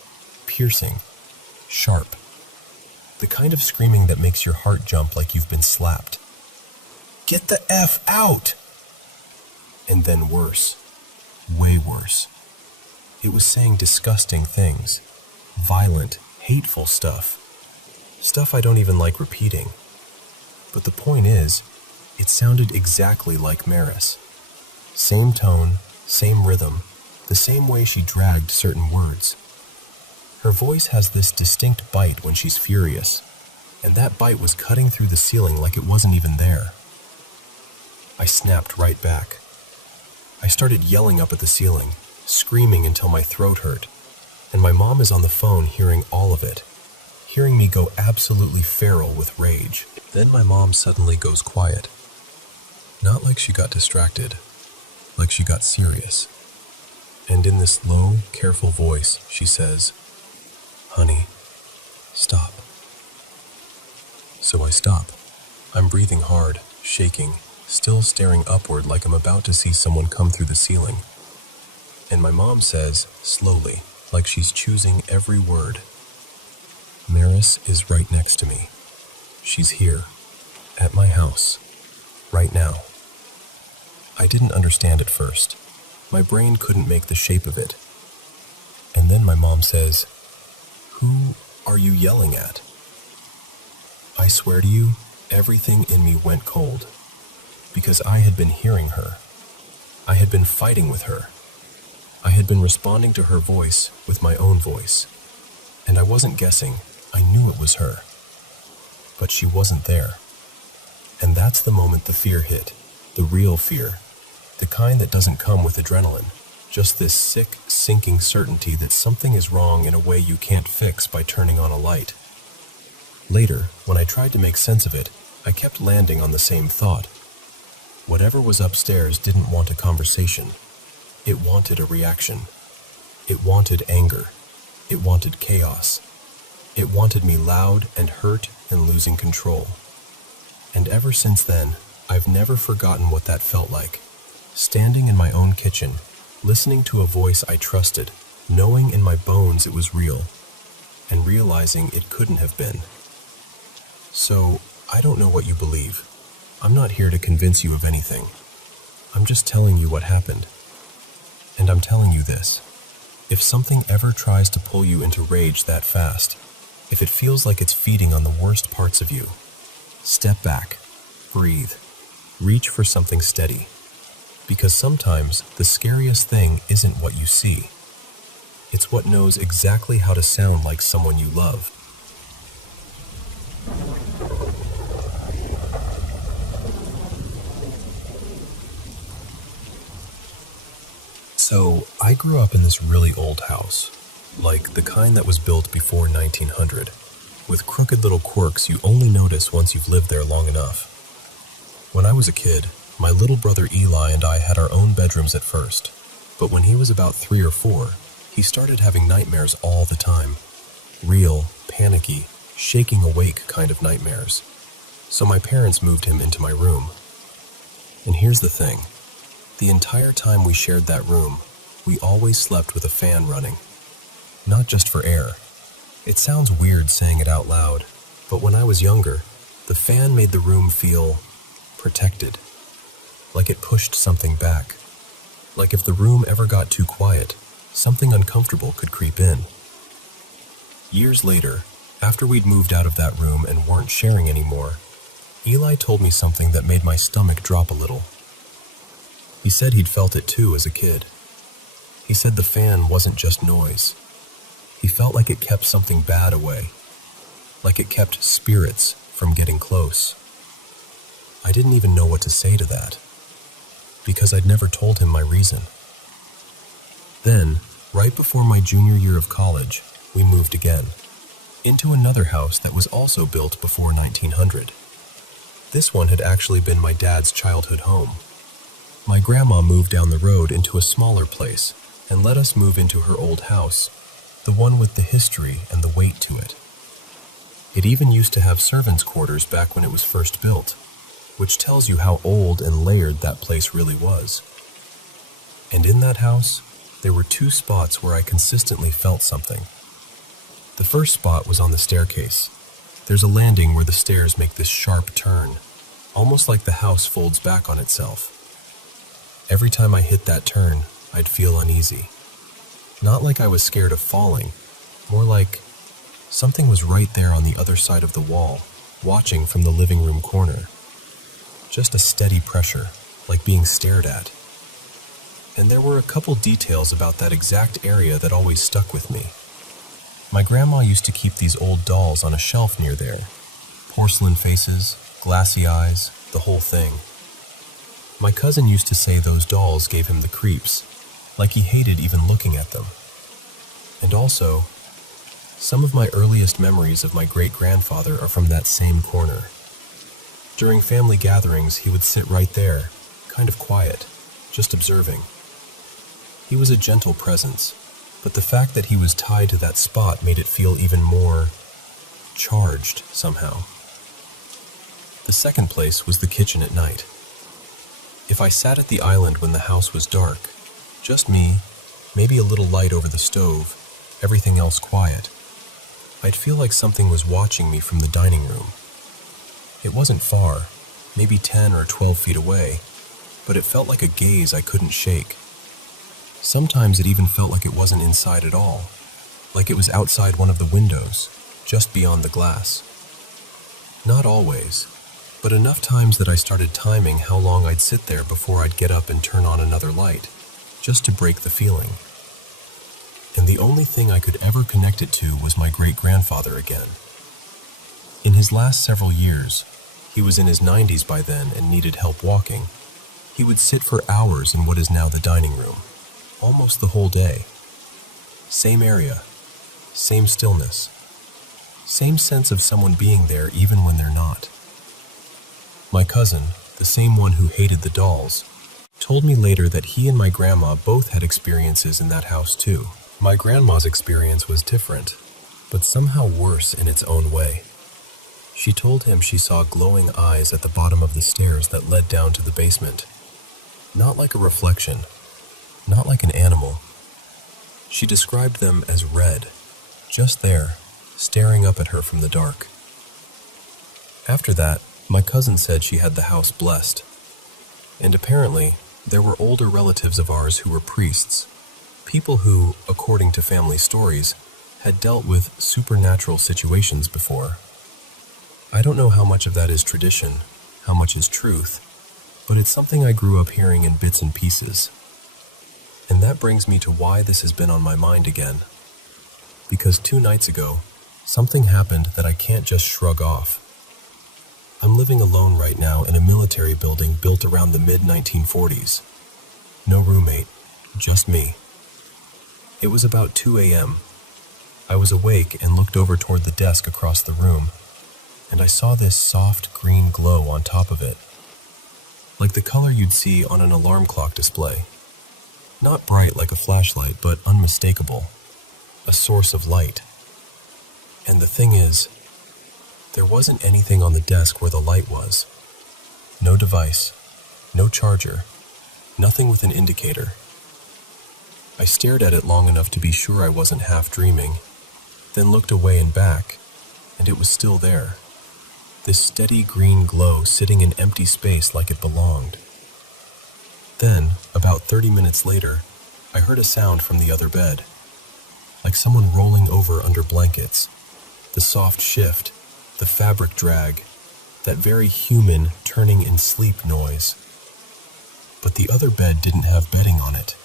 piercing, sharp. The kind of screaming that makes your heart jump like you've been slapped. "Get the F out!" And then worse, way worse. It was saying disgusting things, violent, hateful stuff. Stuff I don't even like repeating. But the point is, it sounded exactly like Maris. Same tone, same rhythm, the same way she dragged certain words. Her voice has this distinct bite when she's furious, and that bite was cutting through the ceiling like it wasn't even there. I snapped right back. I started yelling up at the ceiling, screaming until my throat hurt, and my mom is on the phone hearing all of it, hearing me go absolutely feral with rage. Then my mom suddenly goes quiet. Not like she got distracted, like she got serious. And in this low, careful voice, she says, "Honey, stop." So I stop. I'm breathing hard, shaking, still staring upward like I'm about to see someone come through the ceiling. And my mom says, slowly, like she's choosing every word, "Maris is right next to me. She's here, at my house, right now." I didn't understand at first. My brain couldn't make the shape of it. And then my mom says, "Who are you yelling at?" I swear to you, everything in me went cold. Because I had been hearing her. I had been fighting with her. I had been responding to her voice with my own voice. And I wasn't guessing, I knew it was her. But she wasn't there. And that's the moment the fear hit, the real fear, the kind that doesn't come with adrenaline, just this sick, sinking certainty that something is wrong in a way you can't fix by turning on a light. Later, when I tried to make sense of it, I kept landing on the same thought. Whatever was upstairs didn't want a conversation. It wanted a reaction. It wanted anger. It wanted chaos. It wanted me loud and hurt and losing control. And ever since then, I've never forgotten what that felt like. Standing in my own kitchen, listening to a voice I trusted, knowing in my bones it was real, and realizing it couldn't have been. So, I don't know what you believe. I'm not here to convince you of anything. I'm just telling you what happened. And I'm telling you this. If something ever tries to pull you into rage that fast, if it feels like it's feeding on the worst parts of you, step back, breathe, reach for something steady. Because sometimes the scariest thing isn't what you see. It's what knows exactly how to sound like someone you love. So, I grew up in this really old house, like the kind that was built before 1900, with crooked little quirks you only notice once you've lived there long enough. When I was a kid, my little brother Eli and I had our own bedrooms at first, but when he was about 3 or 4, he started having nightmares all the time. Real, panicky, shaking awake kind of nightmares. So my parents moved him into my room. And here's the thing. The entire time we shared that room, we always slept with a fan running. Not just for air. It sounds weird saying it out loud, but when I was younger, the fan made the room feel protected. Like it pushed something back. Like if the room ever got too quiet, something uncomfortable could creep in. Years later, after we'd moved out of that room and weren't sharing anymore, Eli told me something that made my stomach drop a little. He said he'd felt it too as a kid. He said the fan wasn't just noise. He felt like it kept something bad away. Like it kept spirits from getting close. I didn't even know what to say to that, because I'd never told him my reason. Then, right before my junior year of college, we moved again, into another house that was also built before 1900. This one had actually been my dad's childhood home. My grandma moved down the road into a smaller place and let us move into her old house, the one with the history and the weight to it. It even used to have servants' quarters back when it was first built, which tells you how old and layered that place really was. And in that house, there were 2 spots where I consistently felt something. The first spot was on the staircase. There's a landing where the stairs make this sharp turn, almost like the house folds back on itself. Every time I hit that turn, I'd feel uneasy. Not like I was scared of falling, more like something was right there on the other side of the wall, watching from the living room corner. Just a steady pressure, like being stared at. And there were a couple details about that exact area that always stuck with me. My grandma used to keep these old dolls on a shelf near there. Porcelain faces, glassy eyes, the whole thing. My cousin used to say those dolls gave him the creeps, like he hated even looking at them. And also, some of my earliest memories of my great-grandfather are from that same corner. During family gatherings, he would sit right there, kind of quiet, just observing. He was a gentle presence, but the fact that he was tied to that spot made it feel even more charged somehow. The second place was the kitchen at night. If I sat at the island when the house was dark, just me, maybe a little light over the stove, everything else quiet, I'd feel like something was watching me from the dining room. It wasn't far, maybe 10 or 12 feet away, but it felt like a gaze I couldn't shake. Sometimes it even felt like it wasn't inside at all, like it was outside one of the windows, just beyond the glass. Not always, but enough times that I started timing how long I'd sit there before I'd get up and turn on another light, just to break the feeling. and the only thing I could ever connect it to was my great-grandfather again. In his last several years, he was in his 90s by then and needed help walking. He would sit for hours in what is now the dining room, almost the whole day. Same area, same stillness, same sense of someone being there even when they're not. My cousin, the same one who hated the dolls, told me later that he and my grandma both had experiences in that house too. My grandma's experience was different, but somehow worse in its own way. She told him she saw glowing eyes at the bottom of the stairs that led down to the basement. Not like a reflection, not like an animal. She described them as red, just there, staring up at her from the dark. After that, my cousin said she had the house blessed. And apparently, there were older relatives of ours who were priests, people who, according to family stories, had dealt with supernatural situations before. I don't know how much of that is tradition, how much is truth, but it's something I grew up hearing in bits and pieces. And that brings me to why this has been on my mind again. Because 2 nights ago, something happened that I can't just shrug off. I'm living alone right now in a military building built around the mid-1940s. No roommate, just me. It was about 2 a.m. I was awake and looked over toward the desk across the room, and I saw this soft green glow on top of it, like the color you'd see on an alarm clock display. Not bright like a flashlight, but unmistakable, a source of light. And the thing is, there wasn't anything on the desk where the light was. No device, no charger, nothing with an indicator. I stared at it long enough to be sure I wasn't half dreaming, then looked away and back, and it was still there. This steady green glow sitting in empty space like it belonged. Then, about 30 minutes later, I heard a sound from the other bed, like someone rolling over under blankets. The soft shift, the fabric drag, that very human turning in sleep noise. But the other bed didn't have bedding on it.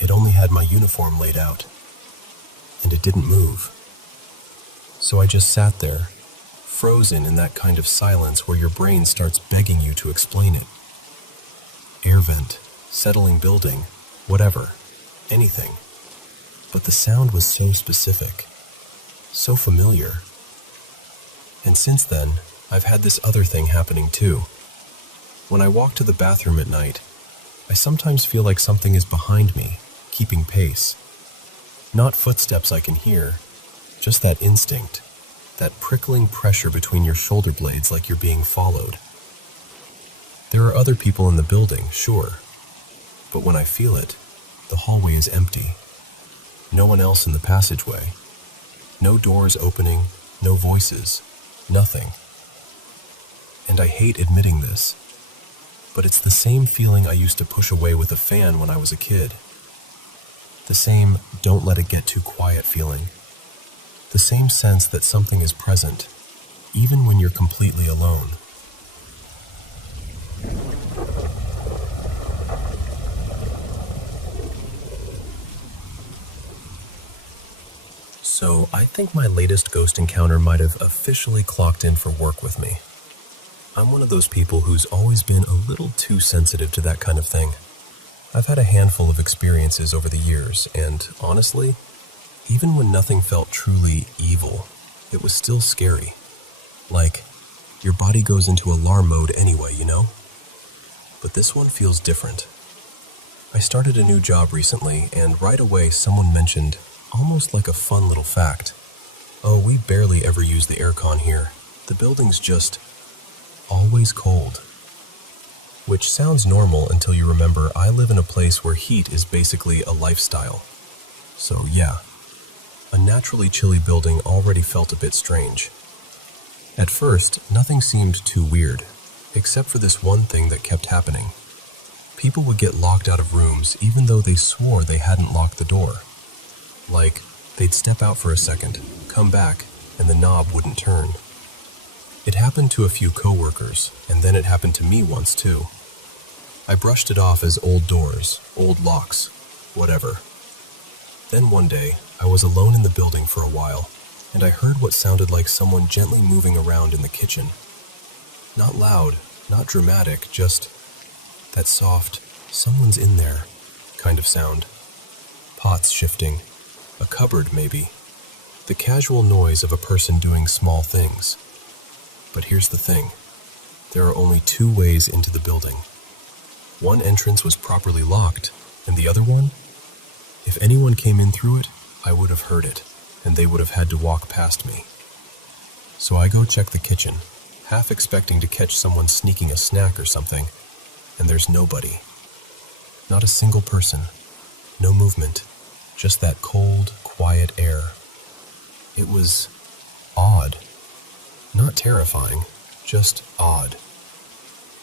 It only had my uniform laid out, and it didn't move. So I just sat there, frozen in that kind of silence where your brain starts begging you to explain it. Air vent, settling building, whatever, anything. But the sound was so specific, so familiar. And since then, I've had this other thing happening too. When I walk to the bathroom at night, I sometimes feel like something is behind me, keeping pace. Not footsteps I can hear, just that instinct, that prickling pressure between your shoulder blades like you're being followed. There are other people in the building, sure, but when I feel it, the hallway is empty. No one else in the passageway. No doors opening, no voices, nothing. And I hate admitting this, but it's the same feeling I used to push away with a fan when I was a kid. The same don't let it get too quiet feeling. The same sense that something is present, even when you're completely alone. So I think my latest ghost encounter might have officially clocked in for work with me. I'm one of those people who's always been a little too sensitive to that kind of thing. I've had a handful of experiences over the years, and honestly, even when nothing felt truly evil, it was still scary. Like, your body goes into alarm mode anyway, you know? But this one feels different. I started a new job recently, and right away someone mentioned, almost like a fun little fact, "Oh, we barely ever use the aircon here. The building's just always cold." Which sounds normal until you remember I live in a place where heat is basically a lifestyle. So yeah, a naturally chilly building already felt a bit strange. At first, nothing seemed too weird, except for this one thing that kept happening. People would get locked out of rooms even though they swore they hadn't locked the door. Like, they'd step out for a second, come back, and the knob wouldn't turn. It happened to a few coworkers, and then it happened to me once too. I brushed it off as old doors, old locks, whatever. Then one day, I was alone in the building for a while, and I heard what sounded like someone gently moving around in the kitchen. Not loud, not dramatic, just that soft, someone's in there kind of sound. Pots shifting, a cupboard maybe, the casual noise of a person doing small things. But here's the thing, there are only two ways into the building. One entrance was properly locked, and the other one? If anyone came in through it, I would have heard it, and they would have had to walk past me. So I go check the kitchen, half expecting to catch someone sneaking a snack or something, and there's nobody. Not a single person, no movement, just that cold, quiet air. It was odd. Not terrifying, just odd.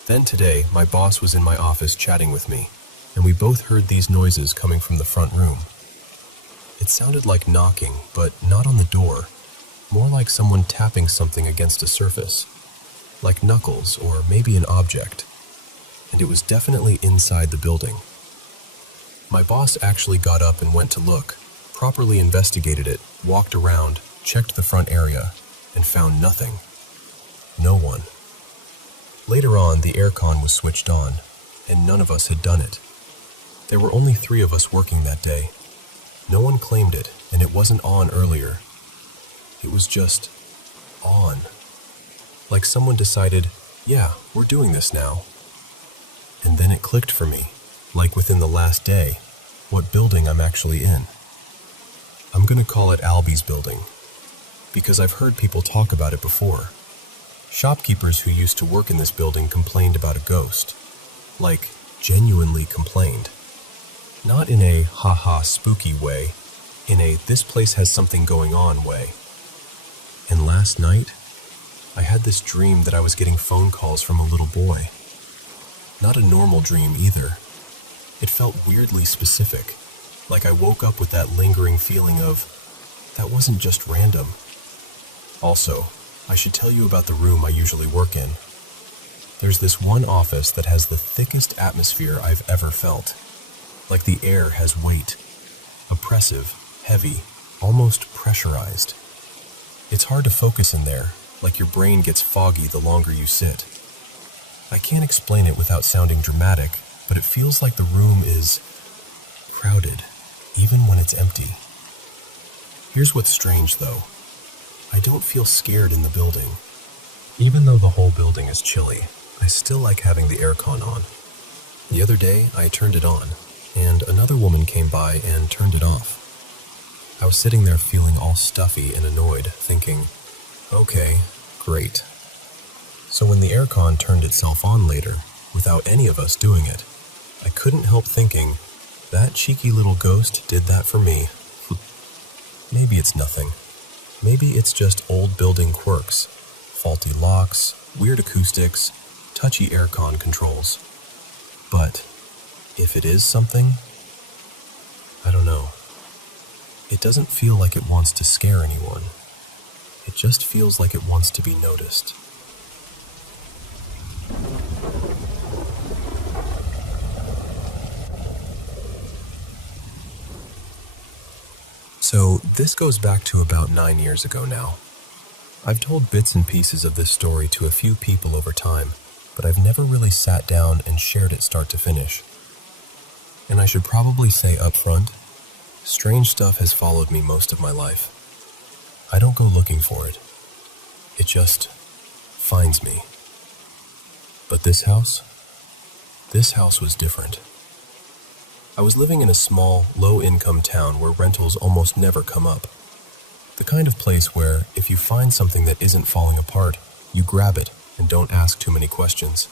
Then today, my boss was in my office chatting with me, and we both heard these noises coming from the front room. It sounded like knocking, but not on the door, more like someone tapping something against a surface, like knuckles or maybe an object, and it was definitely inside the building. My boss actually got up and went to look, properly investigated it, walked around, checked the front area, and found nothing. No one. Later on, the aircon was switched on, and none of us had done it. There were only 3 of us working that day. No one claimed it, and it wasn't on earlier. It was just on. Like someone decided, yeah, we're doing this now. And then it clicked for me, like within the last day, what building I'm actually in. I'm gonna call it Albie's building, because I've heard people talk about it before. Shopkeepers who used to work in this building complained about a ghost. Like, genuinely complained. Not in a ha-ha spooky way, in a this place has something going on way. And last night, I had this dream that I was getting phone calls from a little boy. Not a normal dream either. It felt weirdly specific, like I woke up with that lingering feeling of, that wasn't just random. Also, I should tell you about the room I usually work in. There's this one office that has the thickest atmosphere I've ever felt. Like the air has weight. Oppressive, heavy, almost pressurized. It's hard to focus in there, like your brain gets foggy the longer you sit. I can't explain it without sounding dramatic, but it feels like the room is crowded, even when it's empty. Here's what's strange though. I don't feel scared in the building. Even though the whole building is chilly, I still like having the aircon on. The other day, I turned it on, and another woman came by and turned it off. I was sitting there feeling all stuffy and annoyed, thinking, okay, great. So when the aircon turned itself on later, without any of us doing it, I couldn't help thinking, that cheeky little ghost did that for me. Maybe it's nothing. Maybe it's just old building quirks, faulty locks, weird acoustics, touchy aircon controls. But if it is something, I don't know. It doesn't feel like it wants to scare anyone. It just feels like it wants to be noticed. So this goes back to about 9 years ago now. I've told bits and pieces of this story to a few people over time, but I've never really sat down and shared it start to finish. And I should probably say up front, strange stuff has followed me most of my life. I don't go looking for it. It just finds me. But this house was different. I was living in a small, low-income town where rentals almost never come up. The kind of place where, if you find something that isn't falling apart, you grab it and don't ask too many questions.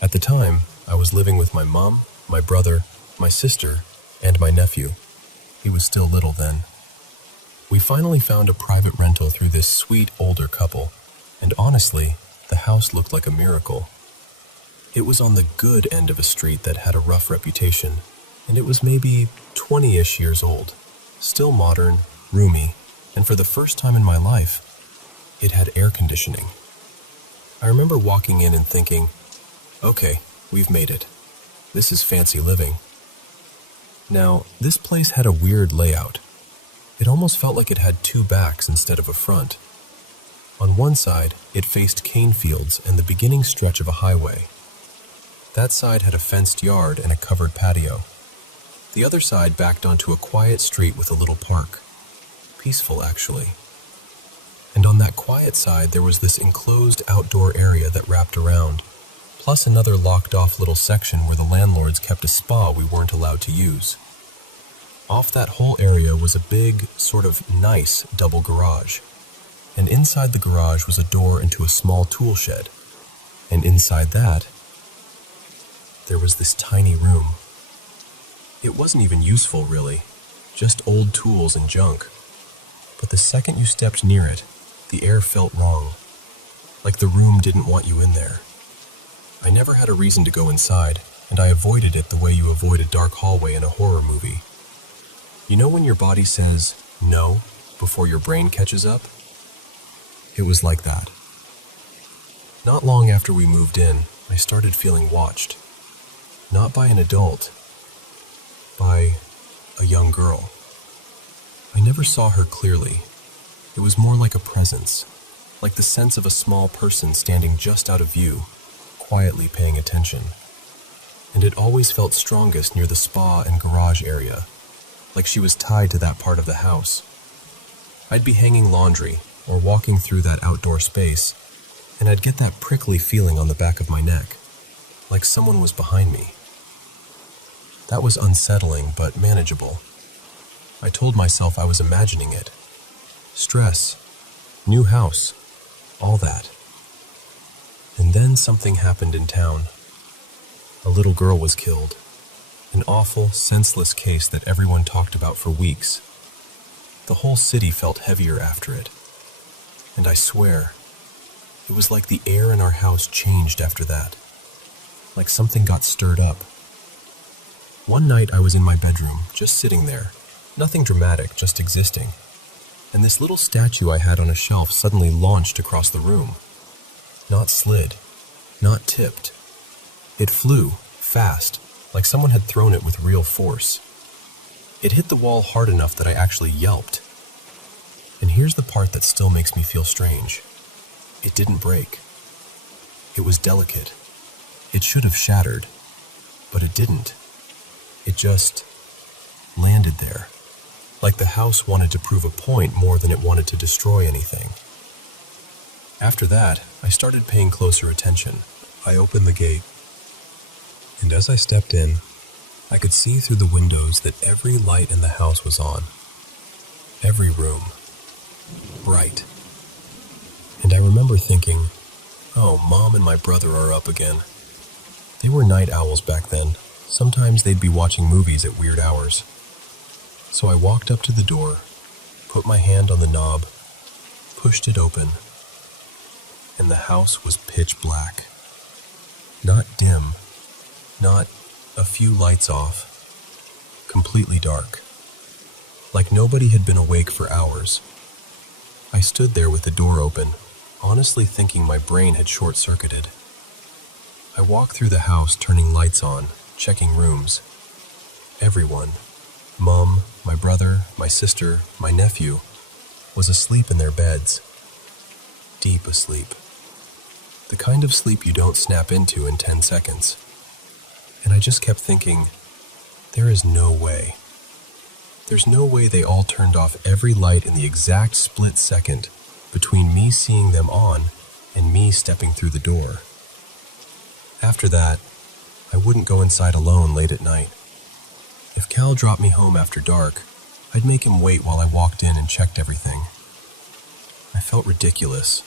At the time, I was living with my mom, my brother, my sister, and my nephew. He was still little then. We finally found a private rental through this sweet older couple, and honestly, the house looked like a miracle. It was on the good end of a street that had a rough reputation, and it was maybe 20-ish years old, still modern, roomy, and for the first time in my life, it had air conditioning. I remember walking in and thinking, okay, we've made it. This is fancy living. Now, this place had a weird layout. It almost felt like it had two backs instead of a front. On one side, it faced cane fields and the beginning stretch of a highway. That side had a fenced yard and a covered patio. The other side backed onto a quiet street with a little park. Peaceful, actually. And on that quiet side, there was this enclosed outdoor area that wrapped around, plus another locked-off little section where the landlords kept a spa we weren't allowed to use. Off that whole area was a big, sort of nice double garage. And inside the garage was a door into a small tool shed. And inside that, there was this tiny room. It wasn't even useful, really, just old tools and junk. But the second you stepped near it, the air felt wrong, like the room didn't want you in there. I never had a reason to go inside, and I avoided it the way you avoid a dark hallway in a horror movie. You know when your body says no before your brain catches up? It was like that. Not long after we moved in, I started feeling watched. Not by an adult, by a young girl. I never saw her clearly. It was more like a presence, like the sense of a small person standing just out of view, quietly paying attention. And it always felt strongest near the spa and garage area, like she was tied to that part of the house. I'd be hanging laundry or walking through that outdoor space, and I'd get that prickly feeling on the back of my neck, like someone was behind me. That was unsettling but manageable. I told myself I was imagining it. Stress, new house, all that. And then something happened in town. A little girl was killed. An awful, senseless case that everyone talked about for weeks. The whole city felt heavier after it. And I swear, it was like the air in our house changed after that. Like something got stirred up. One night I was in my bedroom, just sitting there. Nothing dramatic, just existing. And this little statue I had on a shelf suddenly launched across the room. Not slid, not tipped. It flew, fast, like someone had thrown it with real force. It hit the wall hard enough that I actually yelped. And here's the part that still makes me feel strange. It didn't break. It was delicate. It should have shattered, but it didn't. It just landed there, like the house wanted to prove a point more than it wanted to destroy anything. After that, I started paying closer attention. I opened the gate, and as I stepped in, I could see through the windows that every light in the house was on. Every room. Bright. And I remember thinking, oh, Mom and my brother are up again. They were night owls back then. Sometimes they'd be watching movies at weird hours. So I walked up to the door, put my hand on the knob, pushed it open, and the house was pitch black. Not dim, not a few lights off, completely dark. Like nobody had been awake for hours. I stood there with the door open, honestly thinking my brain had short-circuited. I walked through the house, turning lights on, checking rooms. Everyone, Mom, my brother, my sister, my nephew, was asleep in their beds. Deep asleep. The kind of sleep you don't snap into in 10 seconds. And I just kept thinking, there is no way. There's no way they all turned off every light in the exact split second between me seeing them on and me stepping through the door. After that, I wouldn't go inside alone late at night. If Cal dropped me home after dark, I'd make him wait while I walked in and checked everything. I felt ridiculous,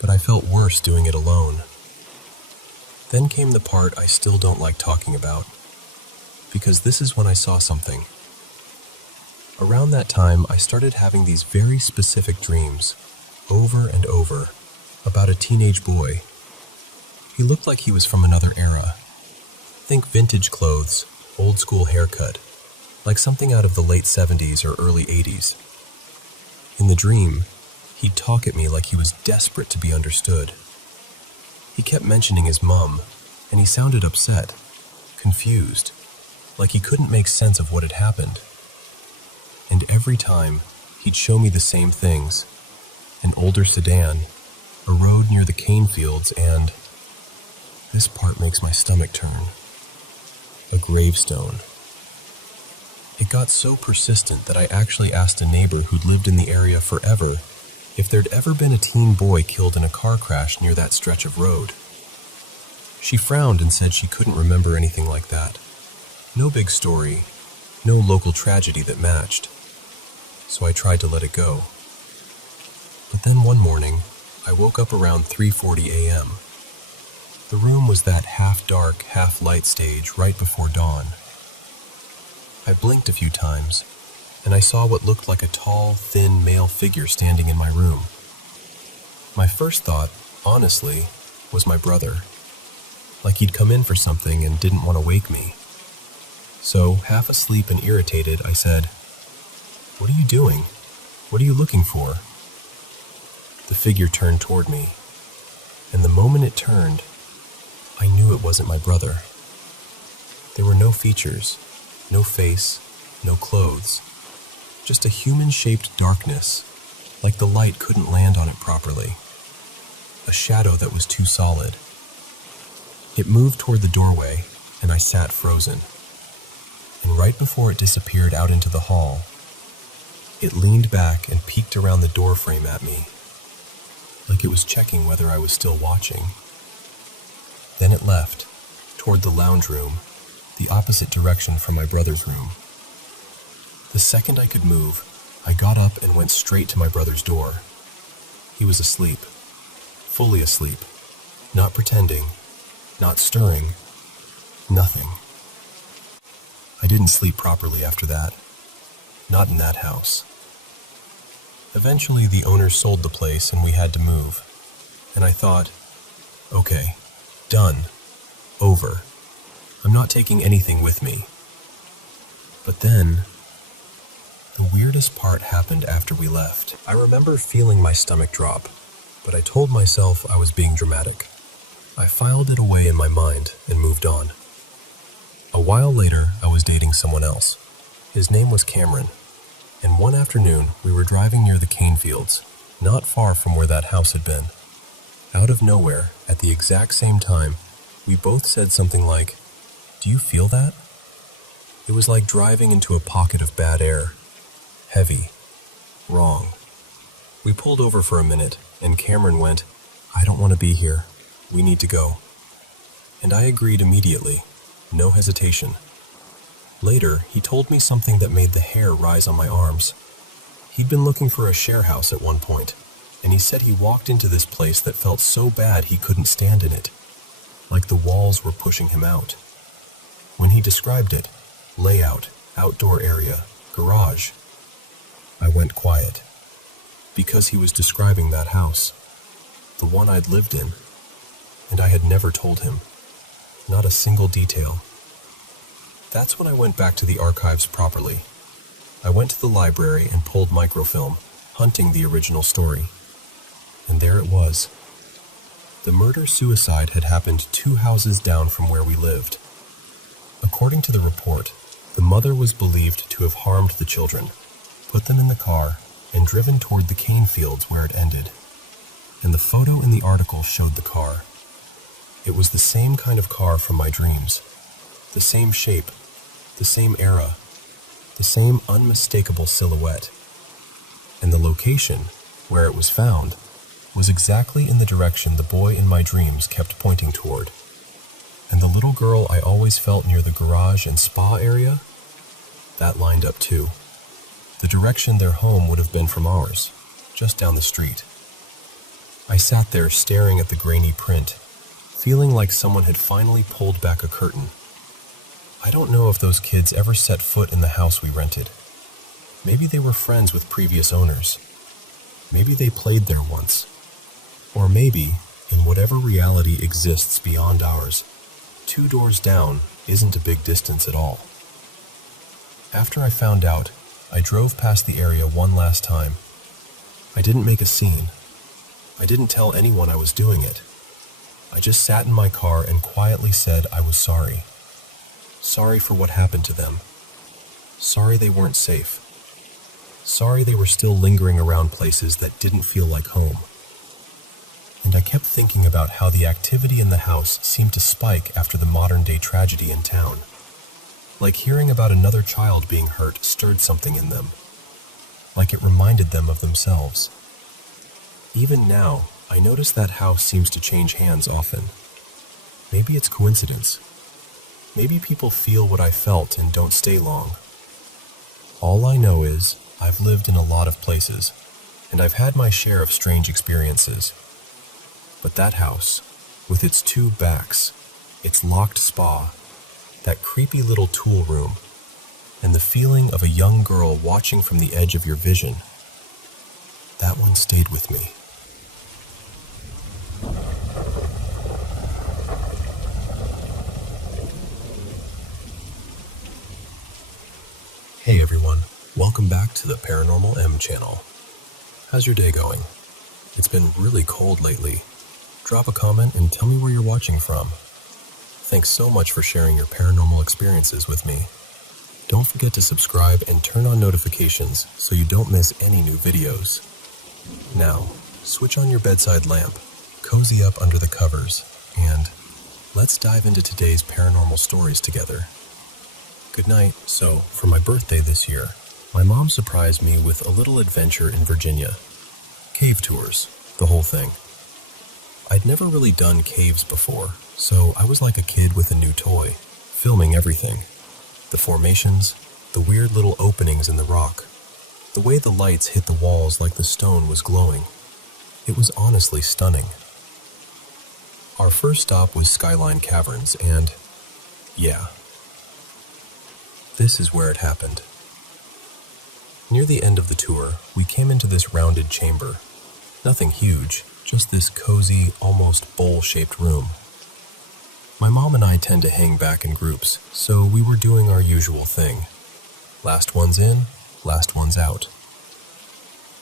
but I felt worse doing it alone. Then came the part I still don't like talking about, because this is when I saw something. Around that time, I started having these very specific dreams, over and over, about a teenage boy. He looked like he was from another era. Think vintage clothes, old school haircut, like something out of the late 70s or early 80s. In the dream, he'd talk at me like he was desperate to be understood. He kept mentioning his mom, and he sounded upset, confused, like he couldn't make sense of what had happened. And every time, he'd show me the same things: an older sedan, a road near the cane fields, and, this part makes my stomach turn, a gravestone. It got so persistent that I actually asked a neighbor who'd lived in the area forever if there'd ever been a teen boy killed in a car crash near that stretch of road. She frowned and said she couldn't remember anything like that. No big story, no local tragedy that matched. So I tried to let it go. But then one morning, I woke up around 3:40 a.m. The room was that half-dark, half-light stage right before dawn. I blinked a few times, and I saw what looked like a tall, thin male figure standing in my room. My first thought, honestly, was my brother. Like he'd come in for something and didn't want to wake me. So, half asleep and irritated, I said, "What are you doing? What are you looking for?" The figure turned toward me, and the moment it turned, I knew it wasn't my brother. There were no features, no face, no clothes, just a human-shaped darkness, like the light couldn't land on it properly. A shadow that was too solid. It moved toward the doorway, and I sat frozen. And right before it disappeared out into the hall, it leaned back and peeked around the door frame at me, like it was checking whether I was still watching. Then it left, toward the lounge room, the opposite direction from my brother's room. The second I could move, I got up and went straight to my brother's door. He was asleep, fully asleep, not pretending, not stirring, nothing. I didn't sleep properly after that, not in that house. Eventually, the owners sold the place and we had to move. And I thought, okay, done, over. I'm not taking anything with me. But then, the weirdest part happened after we left. I remember feeling my stomach drop, but I told myself I was being dramatic. I filed it away in my mind and moved on. A while later, I was dating someone else. His name was Cameron, and one afternoon we were driving near the cane fields, not far from where that house had been. Out of nowhere, at the exact same time, we both said something like, "Do you feel that?" It was like driving into a pocket of bad air. Heavy. Wrong. We pulled over for a minute, and Cameron went, "I don't want to be here. We need to go." And I agreed immediately. No hesitation. Later, he told me something that made the hair rise on my arms. He'd been looking for a share house at one point, and he said he walked into this place that felt so bad he couldn't stand in it, like the walls were pushing him out. When he described it, layout, outdoor area, garage, I went quiet, because he was describing that house, the one I'd lived in, and I had never told him. Not a single detail. That's when I went back to the archives properly. I went to the library and pulled microfilm, hunting the original story. And there it was. The murder-suicide had happened 2 houses down from where we lived. According to the report, the mother was believed to have harmed the children, put them in the car, and driven toward the cane fields where it ended. And the photo in the article showed the car. It was the same kind of car from my dreams. The same shape, the same era, the same unmistakable silhouette. And the location, where it was found, was exactly in the direction the boy in my dreams kept pointing toward. And the little girl I always felt near the garage and spa area, that lined up too. The direction their home would have been from ours, just down the street. I sat there staring at the grainy print, feeling like someone had finally pulled back a curtain. I don't know if those kids ever set foot in the house we rented. Maybe they were friends with previous owners. Maybe they played there once. Or maybe, in whatever reality exists beyond ours, 2 doors down isn't a big distance at all. After I found out, I drove past the area one last time. I didn't make a scene. I didn't tell anyone I was doing it. I just sat in my car and quietly said I was sorry. Sorry for what happened to them. Sorry they weren't safe. Sorry they were still lingering around places that didn't feel like home. And I kept thinking about how the activity in the house seemed to spike after the modern-day tragedy in town. Like hearing about another child being hurt stirred something in them. Like it reminded them of themselves. Even now, I notice that house seems to change hands often. Maybe it's coincidence. Maybe people feel what I felt and don't stay long. All I know is I've lived in a lot of places, and I've had my share of strange experiences. But that house, with its two backs, its locked spa, that creepy little tool room, and the feeling of a young girl watching from the edge of your vision, that one stayed with me. Hey everyone, welcome back to the Paranormal M channel. How's your day going? It's been really cold lately. Drop a comment and tell me where you're watching from. Thanks so much for sharing your paranormal experiences with me. Don't forget to subscribe and turn on notifications so you don't miss any new videos. Now, switch on your bedside lamp, cozy up under the covers, and let's dive into today's paranormal stories together. Good night. So, for my birthday this year, my mom surprised me with a little adventure in Virginia. Cave tours, the whole thing. I'd never really done caves before, so I was like a kid with a new toy, filming everything. The formations, the weird little openings in the rock, the way the lights hit the walls like the stone was glowing. It was honestly stunning. Our first stop was Skyline Caverns, and yeah, this is where it happened. Near the end of the tour, we came into this rounded chamber. Nothing huge, just this cozy, almost bowl-shaped room. My mom and I tend to hang back in groups, so we were doing our usual thing. Last one's in, last one's out.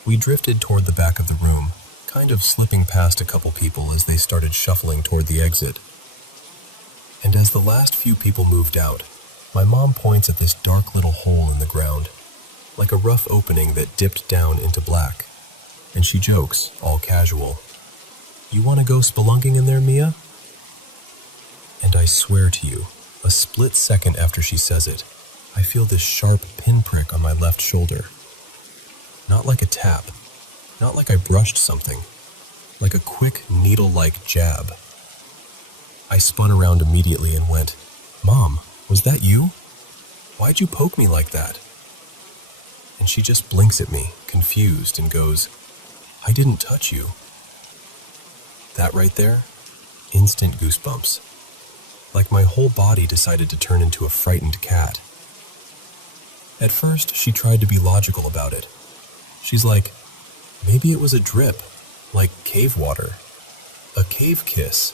We drifted toward the back of the room, kind of slipping past a couple people as they started shuffling toward the exit. And as the last few people moved out, my mom points at this dark little hole in the ground, like a rough opening that dipped down into black. And she jokes, all casual, "You want to go spelunking in there, Mia?" And I swear to you, a split second after she says it, I feel this sharp pinprick on my left shoulder. Not like a tap, not like I brushed something, like a quick needle-like jab. I spun around immediately and went, "Mom, was that you? Why'd you poke me like that?" And she just blinks at me, confused, and goes, "I didn't touch you." That right there, instant goosebumps. Like my whole body decided to turn into a frightened cat. At first, she tried to be logical about it. She's like, maybe it was a drip, like cave water, a cave kiss.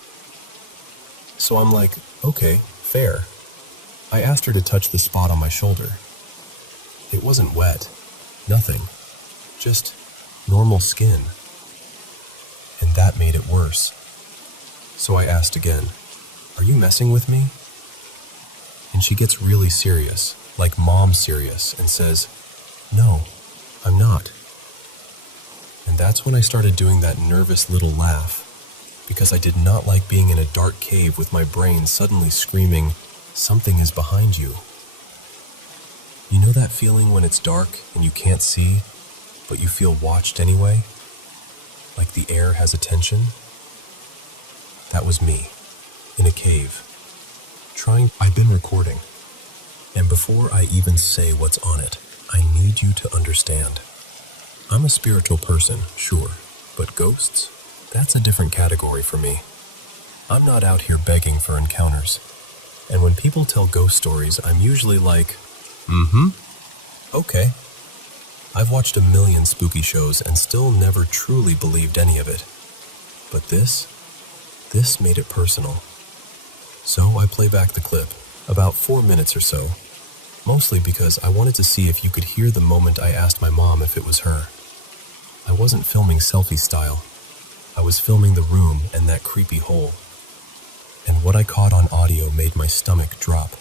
So I'm like, okay, fair. I asked her to touch the spot on my shoulder. It wasn't wet, nothing, just normal skin. And that made it worse. So I asked again, "Are you messing with me?" And she gets really serious, like mom serious, and says, "No, I'm not." And that's when I started doing that nervous little laugh, because I did not like being in a dark cave with my brain suddenly screaming, "Something is behind you." You know that feeling when it's dark and you can't see, but you feel watched anyway? Like the air has attention? That was me, in a cave. I've been recording, and before I even say what's on it, I need you to understand. I'm a spiritual person, sure, but ghosts? That's a different category for me. I'm not out here begging for encounters, and when people tell ghost stories, I'm usually like, okay. I've watched a million spooky shows and still never truly believed any of it. But this made it personal. So I play back the clip, about 4 minutes or so, mostly because I wanted to see if you could hear the moment I asked my mom if it was her. I wasn't filming selfie style. I was filming the room and that creepy hole. And what I caught on audio made my stomach drop.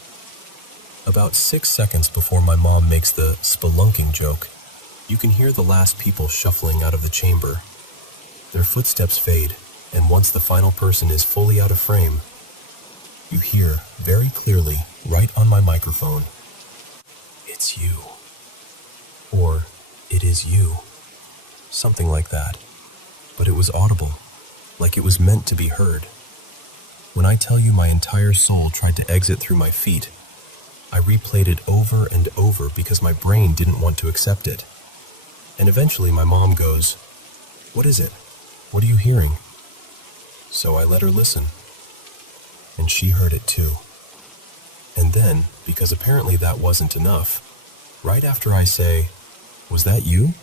About 6 seconds before my mom makes the spelunking joke, you can hear the last people shuffling out of the chamber. Their footsteps fade, and once the final person is fully out of frame, you hear very clearly, right on my microphone, "It's you." Or, "It is you." Something like that. But it was audible, like it was meant to be heard. When I tell you my entire soul tried to exit through my feet, I replayed it over and over because my brain didn't want to accept it. And eventually my mom goes, "What is it? What are you hearing?" So I let her listen. And she heard it too. And then, because apparently that wasn't enough, right after I say, "Was that you?"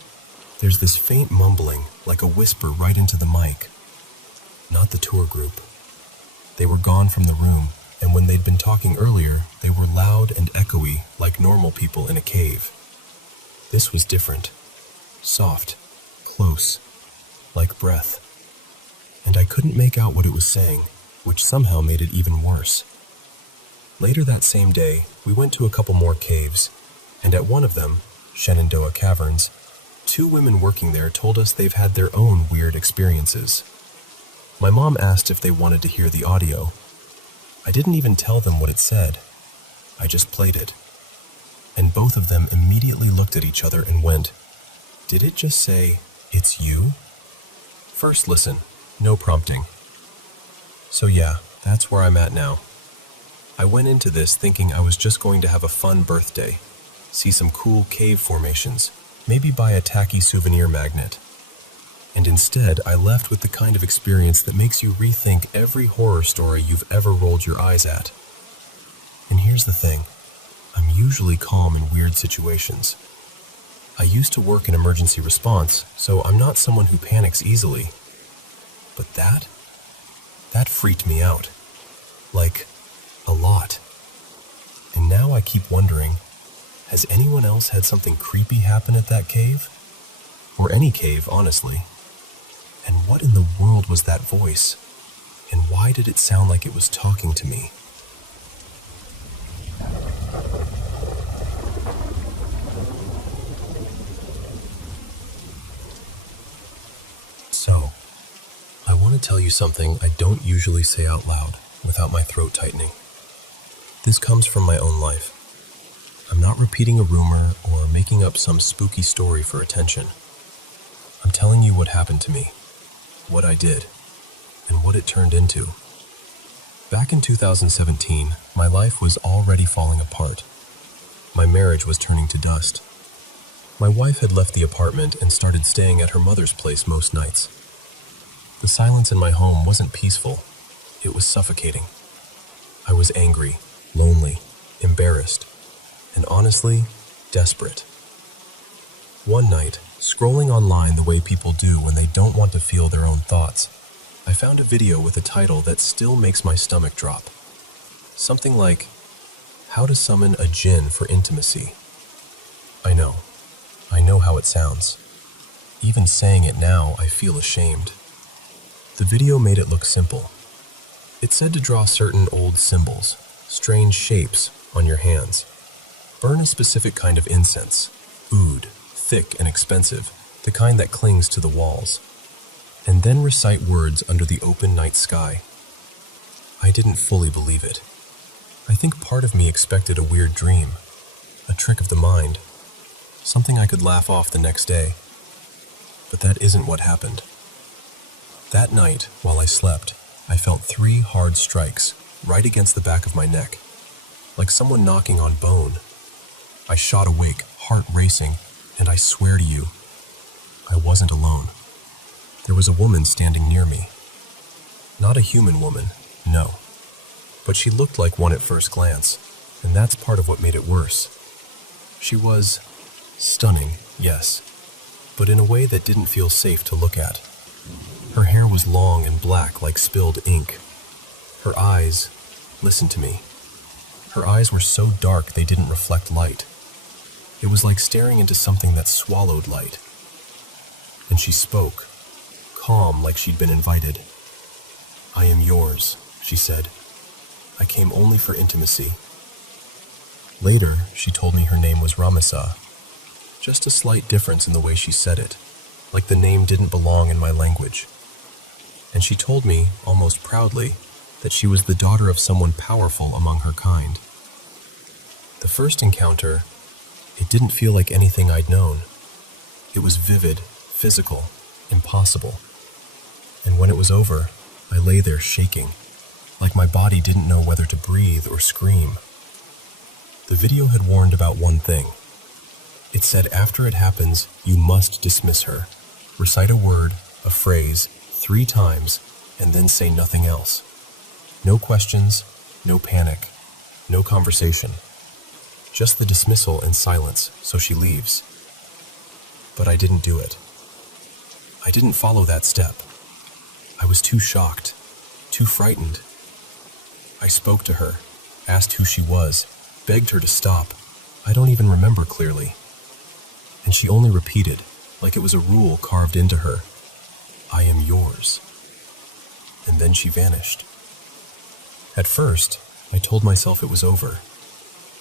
there's this faint mumbling, like a whisper right into the mic. Not the tour group. They were gone from the room, and when they'd been talking earlier, they were loud and echoey, like normal people in a cave. This was different. Soft, close, like breath. And I couldn't make out what it was saying, which somehow made it even worse. Later that same day, we went to a couple more caves, and at one of them, Shenandoah Caverns, 2 women working there told us they've had their own weird experiences. My mom asked if they wanted to hear the audio. I didn't even tell them what it said. I just played it. And both of them immediately looked at each other and went, "Did it just say, 'It's you'?" First listen, no prompting. So yeah, that's where I'm at now. I went into this thinking I was just going to have a fun birthday, see some cool cave formations, maybe buy a tacky souvenir magnet. And instead, I left with the kind of experience that makes you rethink every horror story you've ever rolled your eyes at. And here's the thing, I'm usually calm in weird situations. I used to work in emergency response, so I'm not someone who panics easily. But that freaked me out. Like, a lot. And now I keep wondering, has anyone else had something creepy happen at that cave? Or any cave, honestly. And what in the world was that voice? And why did it sound like it was talking to me? So, I want to tell you something I don't usually say out loud without my throat tightening. This comes from my own life. I'm not repeating a rumor or making up some spooky story for attention. I'm telling you what happened to me, what I did, and what it turned into. Back in 2017, my life was already falling apart. My marriage was turning to dust. My wife had left the apartment and started staying at her mother's place most nights. The silence in my home wasn't peaceful. It was suffocating. I was angry, lonely, embarrassed, and honestly, desperate. One night, scrolling online the way people do when they don't want to feel their own thoughts, I found a video with a title that still makes my stomach drop. Something like, "How to Summon a Djinn for Intimacy." I know how it sounds. Even saying it now, I feel ashamed. The video made it look simple. It said to draw certain old symbols, strange shapes, on your hands. Burn a specific kind of incense, oud, thick and expensive, the kind that clings to the walls. And then recite words under the open night sky. I didn't fully believe it. I think part of me expected a weird dream, a trick of the mind, something I could laugh off the next day. But that isn't what happened. That night, while I slept, I felt 3 hard strikes right against the back of my neck, like someone knocking on bone. I shot awake, heart racing, and I swear to you, I wasn't alone. There was a woman standing near me. Not a human woman, no. But she looked like one at first glance, and that's part of what made it worse. She was stunning, yes, but in a way that didn't feel safe to look at. Her hair was long and black like spilled ink. Her eyes, listen to me. Her eyes were so dark they didn't reflect light. It was like staring into something that swallowed light. And she spoke, calm like she'd been invited. "I am yours," she said. "I came only for intimacy." Later, she told me her name was Ramisa. Just a slight difference in the way she said it, like the name didn't belong in my language. And she told me, almost proudly, that she was the daughter of someone powerful among her kind. The first encounter, it didn't feel like anything I'd known. It was vivid, physical, impossible. And when it was over, I lay there shaking, like my body didn't know whether to breathe or scream. The video had warned about one thing. It said after it happens, you must dismiss her. Recite a word, a phrase, 3 times, and then say nothing else. No questions, no panic, no conversation. Just the dismissal and silence, so she leaves. But I didn't do it. I didn't follow that step. I was too shocked, too frightened. I spoke to her, asked who she was, begged her to stop. I don't even remember clearly. And she only repeated, like it was a rule carved into her, "I am yours." And then she vanished. At first, I told myself it was over,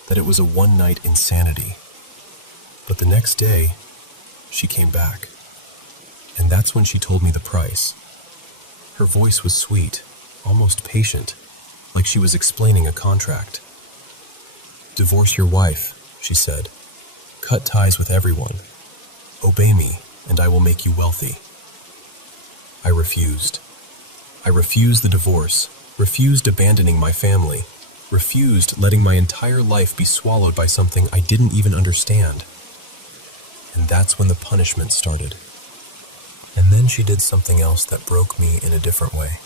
that it was a one-night insanity. But the next day, she came back. And that's when she told me the price. Her voice was sweet, almost patient, like she was explaining a contract. "Divorce your wife," she said. "Cut ties with everyone. Obey me, and I will make you wealthy." I refused. I refused the divorce, refused abandoning my family, refused letting my entire life be swallowed by something I didn't even understand. And that's when the punishment started. And then she did something else that broke me in a different way.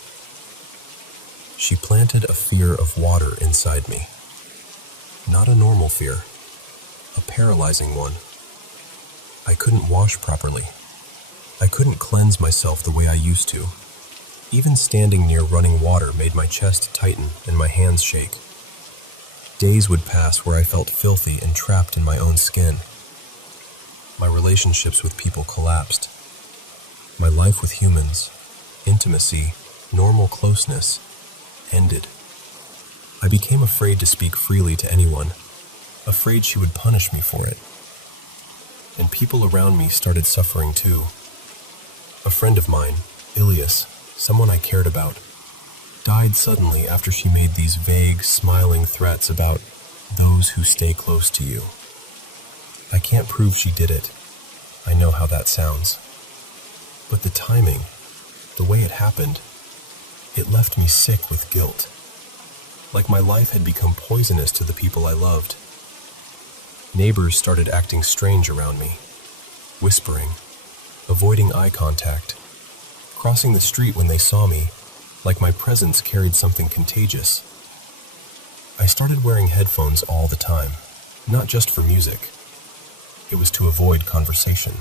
She planted a fear of water inside me. Not a normal fear, a paralyzing one. I couldn't wash properly. I couldn't cleanse myself the way I used to. Even standing near running water made my chest tighten and my hands shake. Days would pass where I felt filthy and trapped in my own skin. My relationships with people collapsed. My life with humans, intimacy, normal closeness, ended. I became afraid to speak freely to anyone, afraid she would punish me for it. And people around me started suffering too. A friend of mine, Ilias, someone I cared about, died suddenly after she made these vague, smiling threats about those who stay close to you. I can't prove she did it. I know how that sounds. But the timing, the way it happened, it left me sick with guilt. Like my life had become poisonous to the people I loved. Neighbors started acting strange around me, whispering, avoiding eye contact, crossing the street when they saw me, like my presence carried something contagious. I started wearing headphones all the time, not just for music. It was to avoid conversation,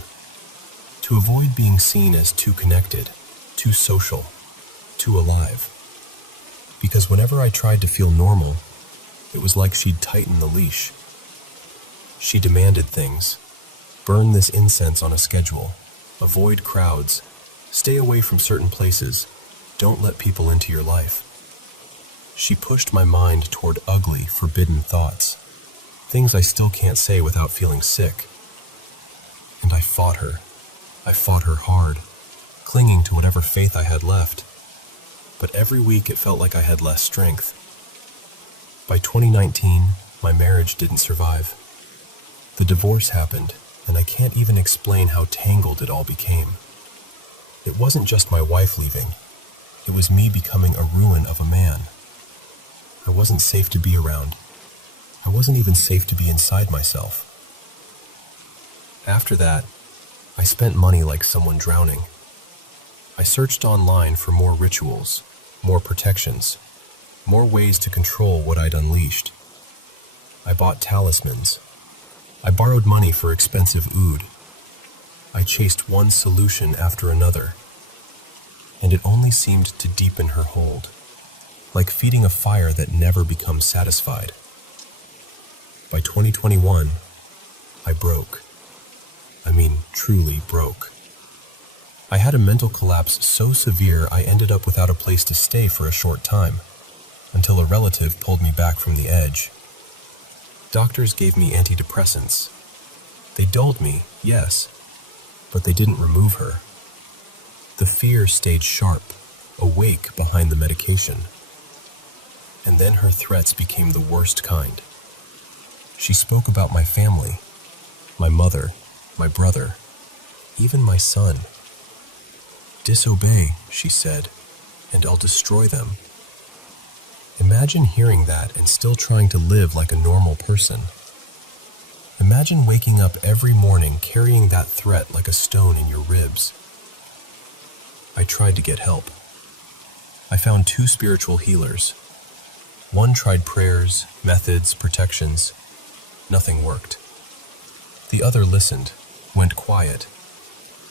to avoid being seen as too connected, too social, too alive. Because whenever I tried to feel normal, it was like she'd tighten the leash. She demanded things. Burn this incense on a schedule. Avoid crowds. Stay away from certain places. Don't let people into your life. She pushed my mind toward ugly, forbidden thoughts. Things I still can't say without feeling sick. And I fought her. I fought her hard, clinging to whatever faith I had left. But every week it felt like I had less strength. By 2019, my marriage didn't survive. The divorce happened, and I can't even explain how tangled it all became. It wasn't just my wife leaving. It was me becoming a ruin of a man. I wasn't safe to be around. I wasn't even safe to be inside myself. After that, I spent money like someone drowning. I searched online for more rituals, more protections, more ways to control what I'd unleashed. I bought talismans. I borrowed money for expensive oud. I chased one solution after another. And it only seemed to deepen her hold, like feeding a fire that never becomes satisfied. By 2021, I broke. I mean, truly broke. I had a mental collapse so severe I ended up without a place to stay for a short time, until a relative pulled me back from the edge. Doctors gave me antidepressants. They dulled me, yes, but they didn't remove her. The fear stayed sharp, awake behind the medication. And then her threats became the worst kind. She spoke about my family, my mother, my brother, even my son. "Disobey," she said, "and I'll destroy them." Imagine hearing that and still trying to live like a normal person. Imagine waking up every morning carrying that threat like a stone in your ribs. I tried to get help. I found 2 spiritual healers. One tried prayers, methods, protections. Nothing worked. The other listened, went quiet,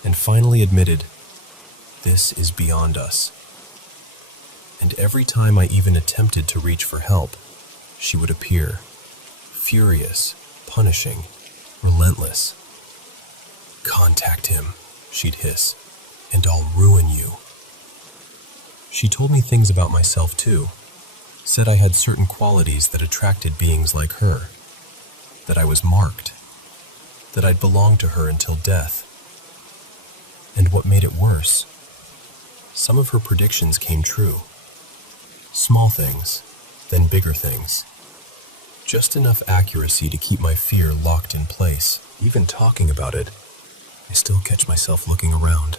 and finally admitted, "This is beyond us." And every time I even attempted to reach for help, she would appear, furious, punishing, relentless. "Contact him," she'd hiss, "and I'll ruin you." She told me things about myself too, said I had certain qualities that attracted beings like her, that I was marked, that I'd belong to her until death. And what made it worse, some of her predictions came true. Small things, then bigger things. Just enough accuracy to keep my fear locked in place. Even talking about it, I still catch myself looking around,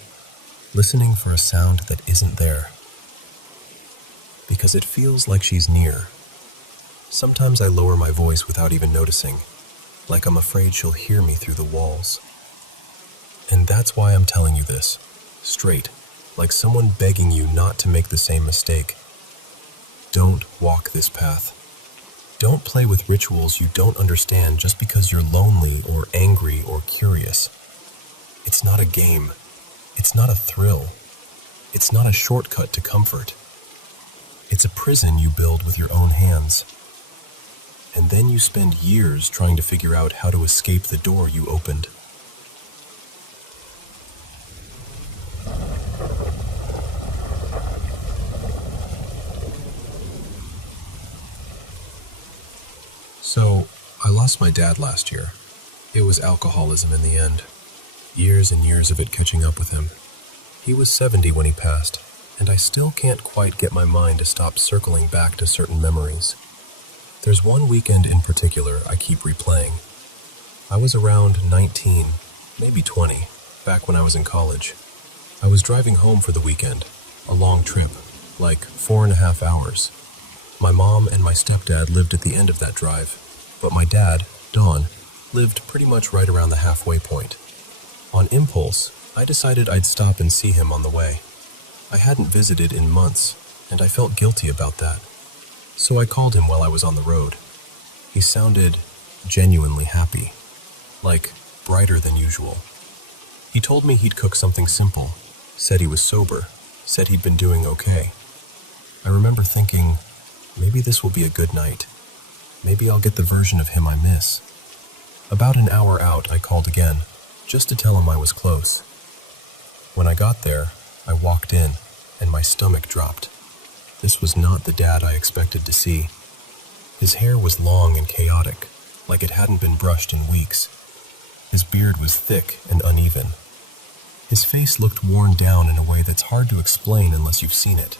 listening for a sound that isn't there. Because it feels like she's near. Sometimes I lower my voice without even noticing, like I'm afraid she'll hear me through the walls. And that's why I'm telling you this, straight, like someone begging you not to make the same mistake. Don't walk this path. Don't play with rituals you don't understand just because you're lonely or angry or curious. It's not a game. It's not a thrill. It's not a shortcut to comfort. It's a prison you build with your own hands. And then you spend years trying to figure out how to escape the door you opened. So, I lost my dad last year. It was alcoholism in the end. Years and years of it catching up with him. He was 70 when he passed, and I still can't quite get my mind to stop circling back to certain memories. There's one weekend in particular I keep replaying. I was around 19, maybe 20, back when I was in college. I was driving home for the weekend, a long trip, like 4.5 hours. My mom and my stepdad lived at the end of that drive, but my dad, Don, lived pretty much right around the halfway point. On impulse, I decided I'd stop and see him on the way. I hadn't visited in months, and I felt guilty about that. So I called him while I was on the road. He sounded genuinely happy, like brighter than usual. He told me he'd cook something simple, said he was sober, said he'd been doing okay. I remember thinking, maybe this will be a good night. Maybe I'll get the version of him I miss. About an hour out, I called again, just to tell him I was close. When I got there, I walked in, and my stomach dropped. This was not the dad I expected to see. His hair was long and chaotic, like it hadn't been brushed in weeks. His beard was thick and uneven. His face looked worn down in a way that's hard to explain unless you've seen it,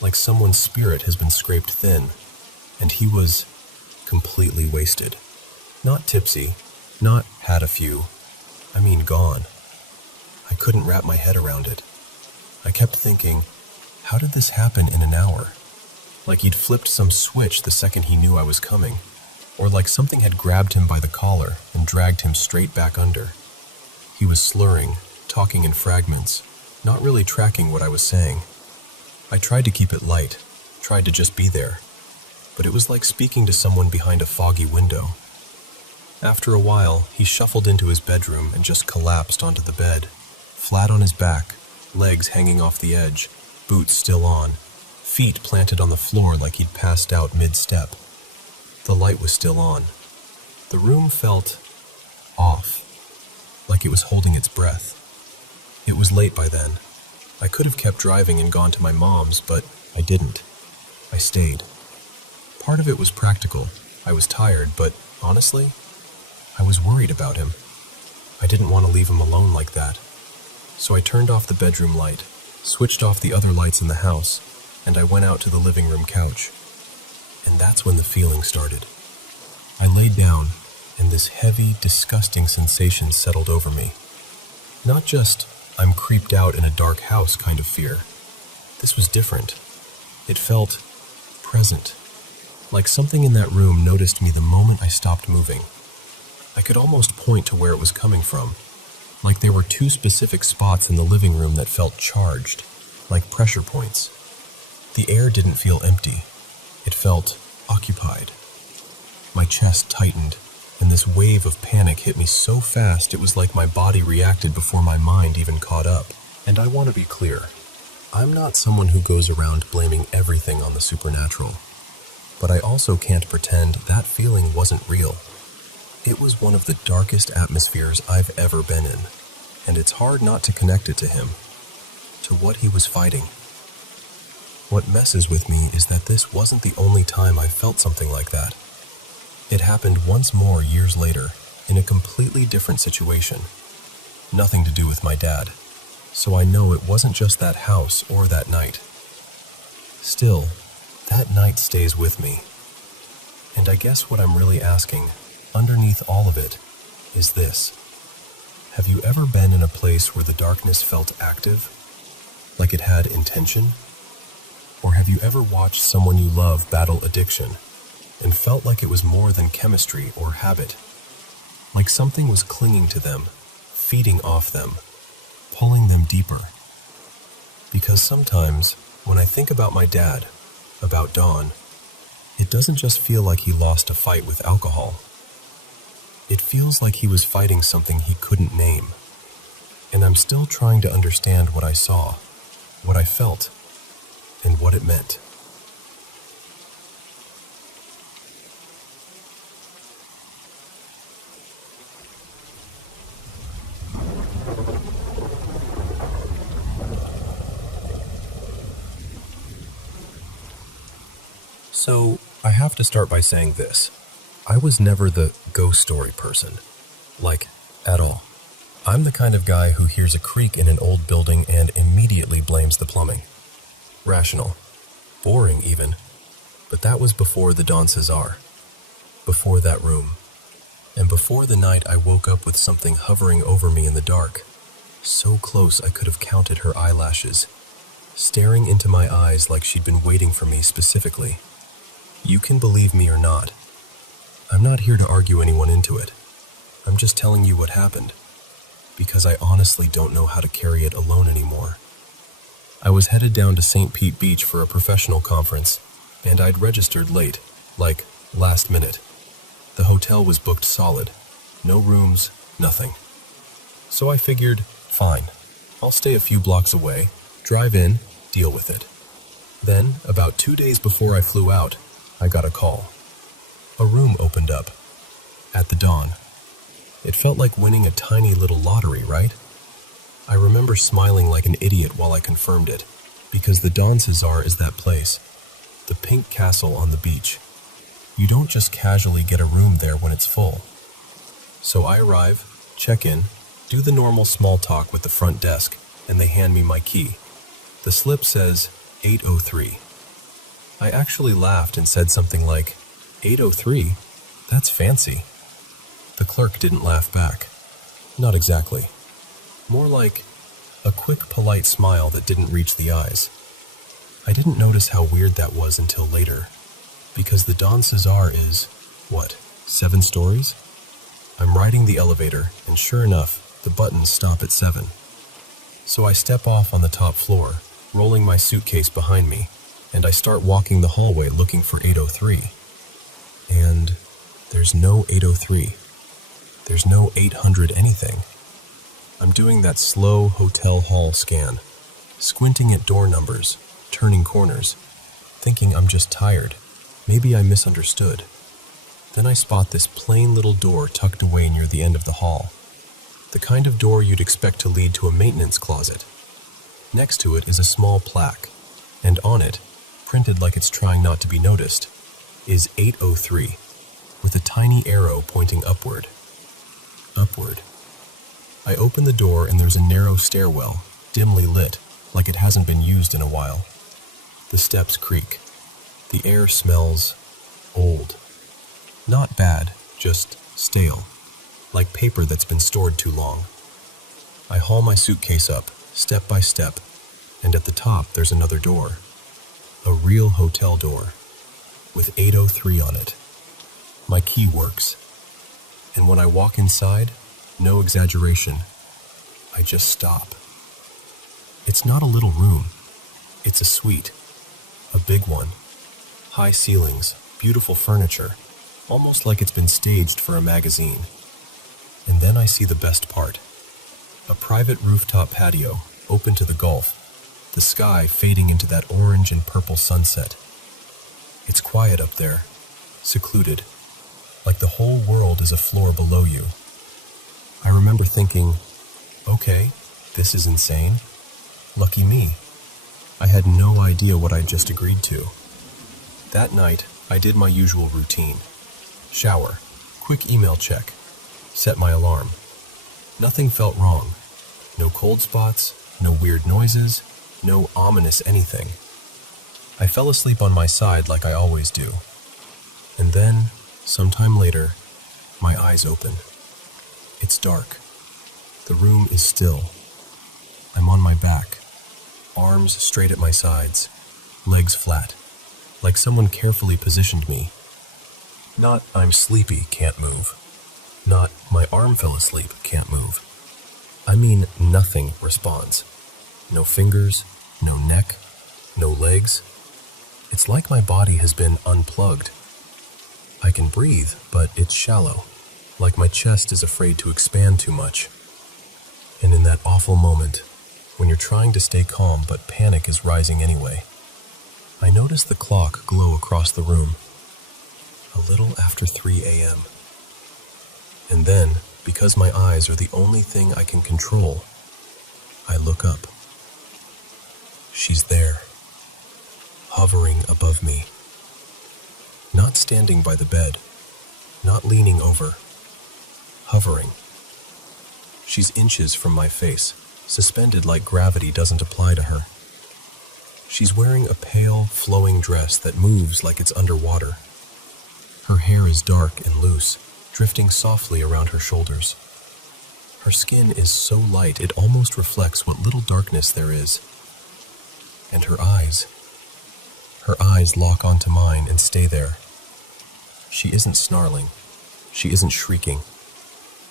like someone's spirit has been scraped thin, and he was completely wasted. Not tipsy, not had a few, I mean gone. I couldn't wrap my head around it. I kept thinking, how did this happen in an hour? Like he'd flipped some switch the second he knew I was coming, or like something had grabbed him by the collar and dragged him straight back under. He was slurring, talking in fragments, not really tracking what I was saying. I tried to keep it light, tried to just be there, but it was like speaking to someone behind a foggy window. After a while, he shuffled into his bedroom and just collapsed onto the bed, flat on his back, legs hanging off the edge, boots still on, feet planted on the floor like he'd passed out mid-step. The light was still on. The room felt off, like it was holding its breath. It was late by then. I could have kept driving and gone to my mom's, but I didn't. I stayed. Part of it was practical. I was tired, but Honestly, I was worried about him. I didn't want to leave him alone like that. So I turned off the bedroom light, switched off the other lights in the house, and I went out to the living room couch. And that's when the feeling started. I laid down, and this heavy, disgusting sensation settled over me. Not just, I'm creeped out in a dark house kind of fear. This was different. It felt present. Like something in that room noticed me the moment I stopped moving. I could almost point to where it was coming from. Like there were two specific spots in the living room that felt charged, like pressure points. The air didn't feel empty. It felt occupied. My chest tightened, and this wave of panic hit me so fast it was like my body reacted before my mind even caught up. And I want to be clear. I'm not someone who goes around blaming everything on the supernatural. But I also can't pretend that feeling wasn't real. It was one of the darkest atmospheres I've ever been in, and it's hard not to connect it to him, to what he was fighting. What messes with me is that this wasn't the only time I felt something like that. It happened once more years later, in a completely different situation. Nothing to do with my dad, so I know it wasn't just that house or that night. Still, that night stays with me. And I guess what I'm really asking, underneath all of it, is this. Have you ever been in a place where the darkness felt active? Like it had intention? Or have you ever watched someone you love battle addiction and felt like it was more than chemistry or habit? Like something was clinging to them, feeding off them, pulling them deeper. Because sometimes, when I think about my dad, about Don, it doesn't just feel like he lost a fight with alcohol. It feels like he was fighting something he couldn't name. And I'm still trying to understand what I saw, what I felt, and what it meant. So, I have to start by saying this. I was never the ghost story person. Like, at all. I'm the kind of guy who hears a creak in an old building and immediately blames the plumbing. Rational. Boring, even. But that was before the Don Cesar. Before that room. And before the night I woke up with something hovering over me in the dark. So close I could have counted her eyelashes. Staring into my eyes like she'd been waiting for me specifically. You can believe me or not. I'm not here to argue anyone into it. I'm just telling you what happened. Because I honestly don't know how to carry it alone anymore. I was headed down to St. Pete Beach for a professional conference, and I'd registered late, like last minute. The hotel was booked solid. No rooms, nothing. So I figured, fine, I'll stay a few blocks away, drive in, deal with it. Then, about 2 days before I flew out, I got a call. A room opened up. At the Dawn. It felt like winning a tiny little lottery, right? I remember smiling like an idiot while I confirmed it, because the Don Cesar is that place. The pink castle on the beach. You don't just casually get a room there when it's full. So I arrive, check in, do the normal small talk with the front desk, and they hand me my key. The slip says 803. I actually laughed and said something like, 803? That's fancy. The clerk didn't laugh back. Not exactly. More like a quick, polite smile that didn't reach the eyes. I didn't notice how weird that was until later, because the Don Cesar is, what, 7 stories? I'm riding the elevator, and sure enough, the buttons stop at 7. So I step off on the top floor, rolling my suitcase behind me, and I start walking the hallway looking for 803. And there's no 803. There's no 800 anything. I'm doing that slow hotel hall scan, squinting at door numbers, turning corners, thinking I'm just tired. Maybe I misunderstood. Then I spot this plain little door tucked away near the end of the hall. The kind of door you'd expect to lead to a maintenance closet. Next to it is a small plaque, and on it, printed like it's trying not to be noticed, is 803. with a tiny arrow pointing upward. Upward. I open the door and there's a narrow stairwell, dimly lit, like it hasn't been used in a while. The steps creak. The air smells old. Not bad, just stale, like paper that's been stored too long. I haul my suitcase up, step by step, and at the top there's another door. A real hotel door, with 803 on it. My key works, and when I walk inside, no exaggeration, I just stop. It's not a little room, it's a suite, a big one. High ceilings, beautiful furniture, almost like it's been staged for a magazine. And then I see the best part. A private rooftop patio, open to the Gulf, the sky fading into that orange and purple sunset. It's quiet up there, secluded, like the whole world is a floor below you. I remember thinking, okay, this is insane. Lucky me. I had no idea what I'd just agreed to. That night, I did my usual routine. Shower, quick email check, set my alarm. Nothing felt wrong. No cold spots, no weird noises, no ominous anything. I fell asleep on my side like I always do. And then, sometime later, my eyes open. It's dark. The room is still. I'm on my back, arms straight at my sides, legs flat, like someone carefully positioned me. Not I'm sleepy, can't move. Not my arm fell asleep, can't move. I mean nothing responds. No fingers, no neck, no legs. It's like my body has been unplugged. I can breathe, but it's shallow, like my chest is afraid to expand too much. And in that awful moment, when you're trying to stay calm but panic is rising anyway, I notice the clock glow across the room. A little after 3 a.m. And then, because my eyes are the only thing I can control, I look up. She's there, hovering above me. Not standing by the bed, not leaning over, hovering. She's inches from my face, suspended like gravity doesn't apply to her. She's wearing a pale, flowing dress that moves like it's underwater. Her hair is dark and loose, drifting softly around her shoulders. Her skin is so light it almost reflects what little darkness there is. And her eyes lock onto mine and stay there. She isn't snarling. She isn't shrieking.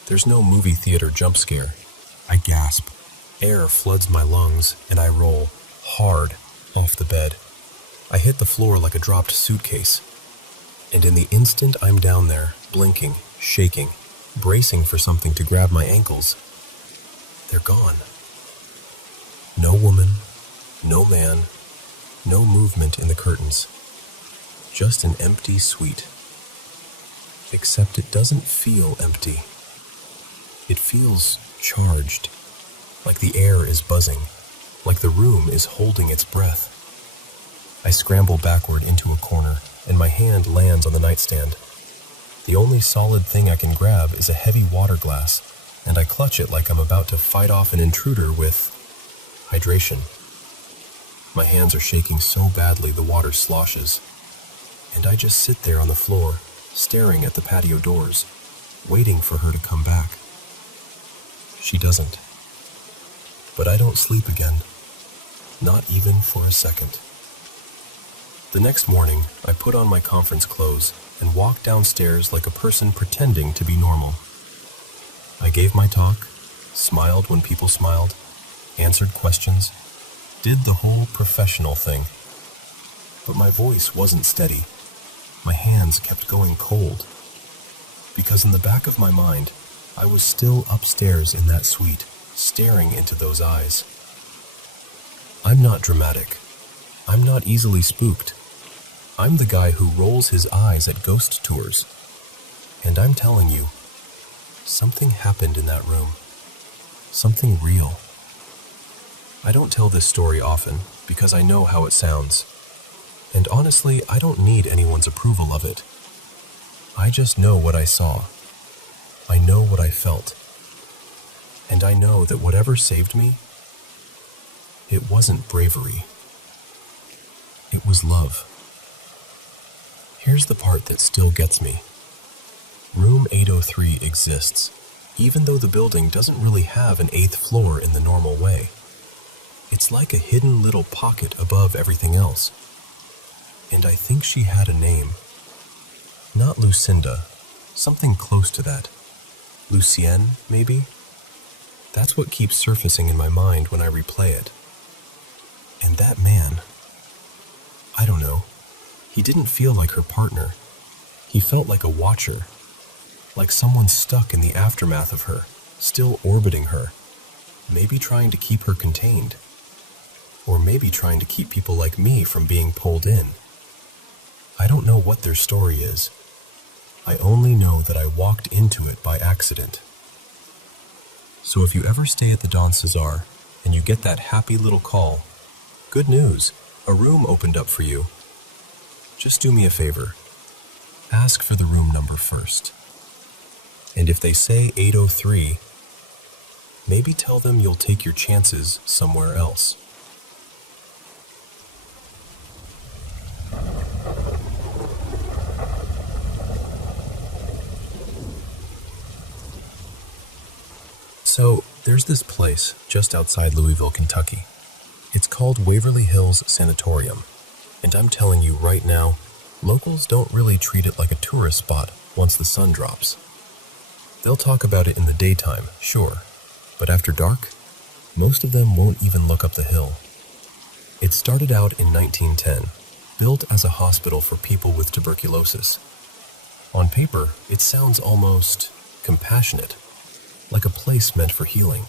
There's no movie theater jump scare. I gasp. Air floods my lungs, and I roll, hard, off the bed. I hit the floor like a dropped suitcase. And in the instant I'm down there, blinking, shaking, bracing for something to grab my ankles, they're gone. No woman, no man, no movement in the curtains. Just an empty suite. Except it doesn't feel empty. It feels charged, like the air is buzzing, like the room is holding its breath. I scramble backward into a corner, and my hand lands on the nightstand. The only solid thing I can grab is a heavy water glass, and I clutch it like I'm about to fight off an intruder with hydration. My hands are shaking so badly the water sloshes, and I just sit there on the floor, staring at the patio doors, waiting for her to come back. She doesn't. But I don't sleep again. Not even for a second. The next morning, I put on my conference clothes and walked downstairs like a person pretending to be normal. I gave my talk, smiled when people smiled, answered questions, did the whole professional thing. But my voice wasn't steady. My hands kept going cold. Because in the back of my mind, I was still upstairs in that suite, staring into those eyes. I'm not dramatic. I'm not easily spooked. I'm the guy who rolls his eyes at ghost tours. And I'm telling you, something happened in that room. Something real. I don't tell this story often because I know how it sounds. And honestly, I don't need anyone's approval of it. I just know what I saw. I know what I felt. And I know that whatever saved me, it wasn't bravery. It was love. Here's the part that still gets me. Room 803 exists, even though the building doesn't really have an 8th floor in the normal way. It's like a hidden little pocket above everything else. And I think she had a name. Not Lucinda, something close to that. Lucienne, maybe? That's what keeps surfacing in my mind when I replay it. And that man, I don't know, he didn't feel like her partner. He felt like a watcher, like someone stuck in the aftermath of her, still orbiting her, maybe trying to keep her contained, or maybe trying to keep people like me from being pulled in. I don't know what their story is. I only know that I walked into it by accident. So if you ever stay at the Don Cesar and you get that happy little call, good news, a room opened up for you. Just do me a favor. Ask for the room number first. And if they say 803, maybe tell them you'll take your chances somewhere else. So, there's this place just outside Louisville, Kentucky. It's called Waverly Hills Sanatorium, and I'm telling you right now, locals don't really treat it like a tourist spot once the sun drops. They'll talk about it in the daytime, sure, but after dark, most of them won't even look up the hill. It started out in 1910, built as a hospital for people with tuberculosis. On paper, it sounds almost compassionate, like a place meant for healing.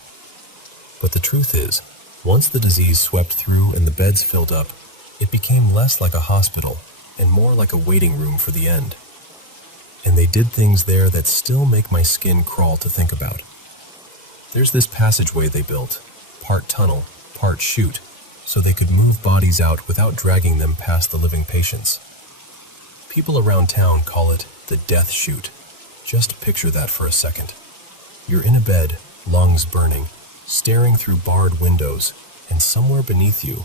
But the truth is, once the disease swept through and the beds filled up, it became less like a hospital and more like a waiting room for the end. And they did things there that still make my skin crawl to think about. There's this passageway they built, part tunnel, part chute, so they could move bodies out without dragging them past the living patients. People around town call it the death chute. Just picture that for a second. You're in a bed, lungs burning, staring through barred windows, and somewhere beneath you,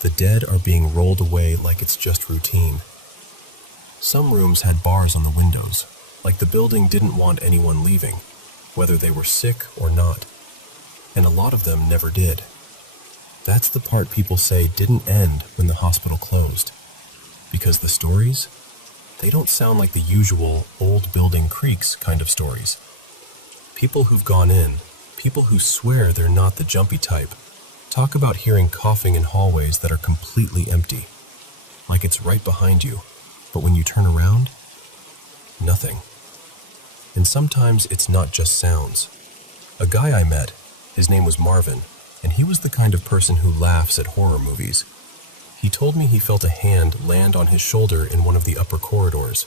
the dead are being rolled away like it's just routine. Some rooms had bars on the windows, like the building didn't want anyone leaving, whether they were sick or not. And a lot of them never did. That's the part people say didn't end when the hospital closed. Because the stories, they don't sound like the usual old building creaks kind of stories. People who've gone in, people who swear they're not the jumpy type, talk about hearing coughing in hallways that are completely empty, like it's right behind you, but when you turn around, nothing. And sometimes it's not just sounds. A guy I met, his name was Marvin, and he was the kind of person who laughs at horror movies. He told me he felt a hand land on his shoulder in one of the upper corridors.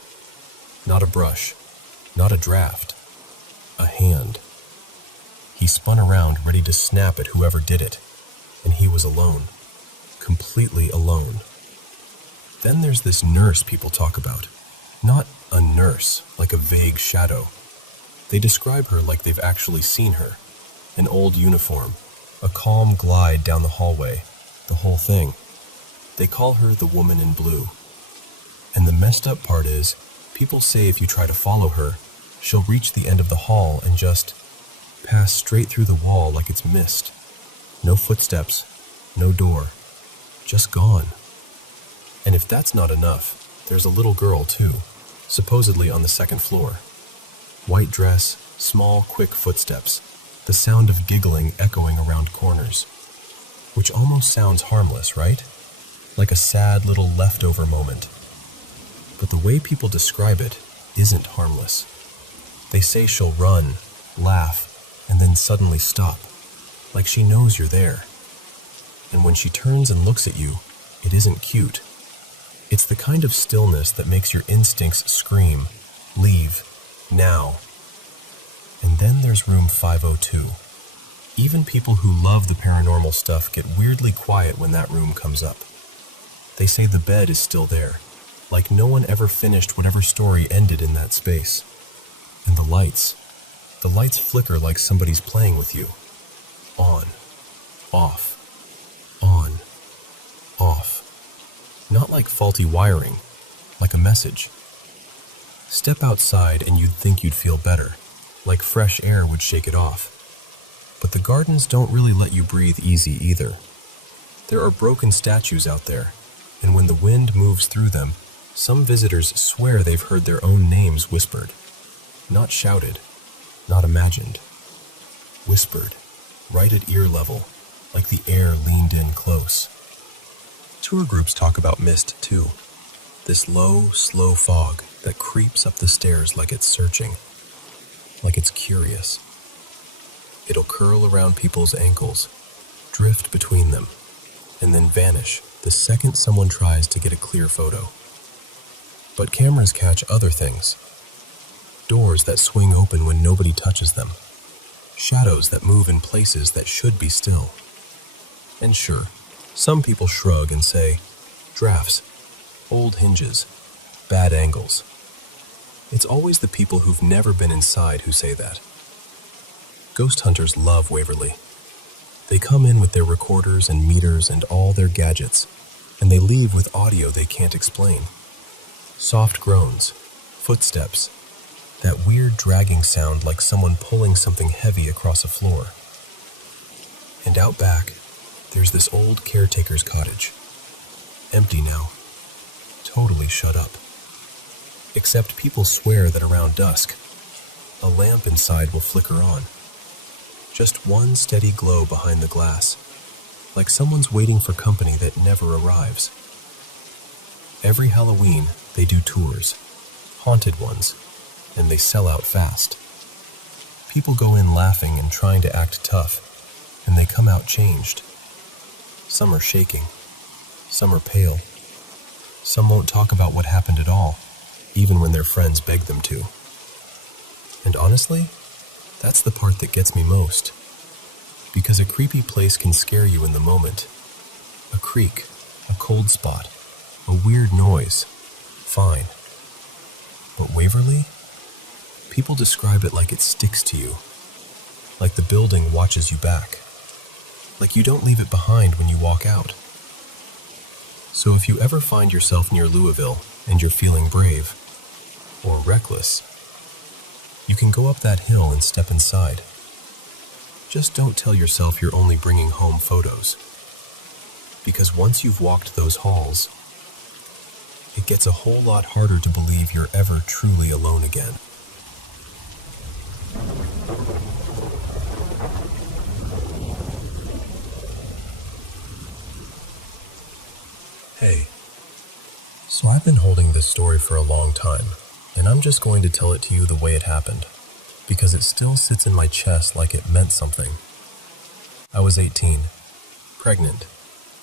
Not a brush, not a draft. A hand. He spun around ready to snap at whoever did it, and he was alone. Completely alone. Then there's this nurse people talk about. Not a nurse, like a vague shadow. They describe her like they've actually seen her. An old uniform, a calm glide down the hallway, the whole thing. They call her the woman in blue. And the messed up part is, people say if you try to follow her, she'll reach the end of the hall and just pass straight through the wall like it's mist. No footsteps, no door, just gone. And if that's not enough, there's a little girl too, supposedly on the 2nd floor. White dress, small, quick footsteps, the sound of giggling echoing around corners. Which almost sounds harmless, right? Like a sad little leftover moment. But the way people describe it isn't harmless. They say she'll run, laugh, and then suddenly stop, like she knows you're there. And when she turns and looks at you, it isn't cute. It's the kind of stillness that makes your instincts scream, leave, now. And then there's room 502. Even people who love the paranormal stuff get weirdly quiet when that room comes up. They say the bed is still there, like no one ever finished whatever story ended in that space. And the lights flicker like somebody's playing with you. On, off, on, off. Not like faulty wiring, like a message. Step outside and you'd think you'd feel better, like fresh air would shake it off. But the gardens don't really let you breathe easy either. There are broken statues out there, and when the wind moves through them, some visitors swear they've heard their own names whispered. Not shouted, not imagined. Whispered, right at ear level, like the air leaned in close. Tour groups talk about mist too. This low, slow fog that creeps up the stairs like it's searching, like it's curious. It'll curl around people's ankles, drift between them, and then vanish the second someone tries to get a clear photo. But cameras catch other things. Doors that swing open when nobody touches them. Shadows that move in places that should be still. And sure, some people shrug and say, drafts, old hinges, bad angles. It's always the people who've never been inside who say that. Ghost hunters love Waverly. They come in with their recorders and meters and all their gadgets, and they leave with audio they can't explain. Soft groans, footsteps, that weird dragging sound like someone pulling something heavy across a floor. And out back, there's this old caretaker's cottage. Empty now. Totally shut up. Except people swear that around dusk, a lamp inside will flicker on. Just one steady glow behind the glass, like someone's waiting for company that never arrives. Every Halloween, they do tours, haunted ones, and they sell out fast. People go in laughing and trying to act tough, and they come out changed. Some are shaking, some are pale. Some won't talk about what happened at all, even when their friends beg them to. And honestly, that's the part that gets me most. Because a creepy place can scare you in the moment. A creak, a cold spot, a weird noise. Fine. But Waverly? People describe it like it sticks to you. Like the building watches you back. Like you don't leave it behind when you walk out. So if you ever find yourself near Louisville and you're feeling brave, or reckless, you can go up that hill and step inside. Just don't tell yourself you're only bringing home photos. Because once you've walked those halls, it gets a whole lot harder to believe you're ever truly alone again. Hey, so I've been holding this story for a long time, and I'm just going to tell it to you the way it happened, because it still sits in my chest like it meant something. I was 18, pregnant,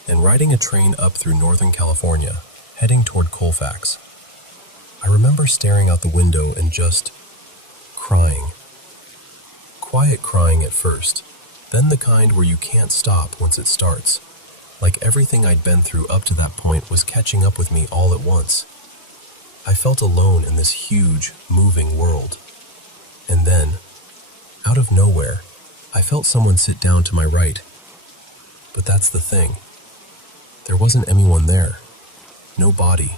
and riding a train up through Northern California, heading toward Colfax. I remember staring out the window and just crying. Quiet crying at first, then the kind where you can't stop once it starts. Like everything I'd been through up to that point was catching up with me all at once. I felt alone in this huge, moving world. And then, out of nowhere, I felt someone sit down to my right. But that's the thing. There wasn't anyone there. No body,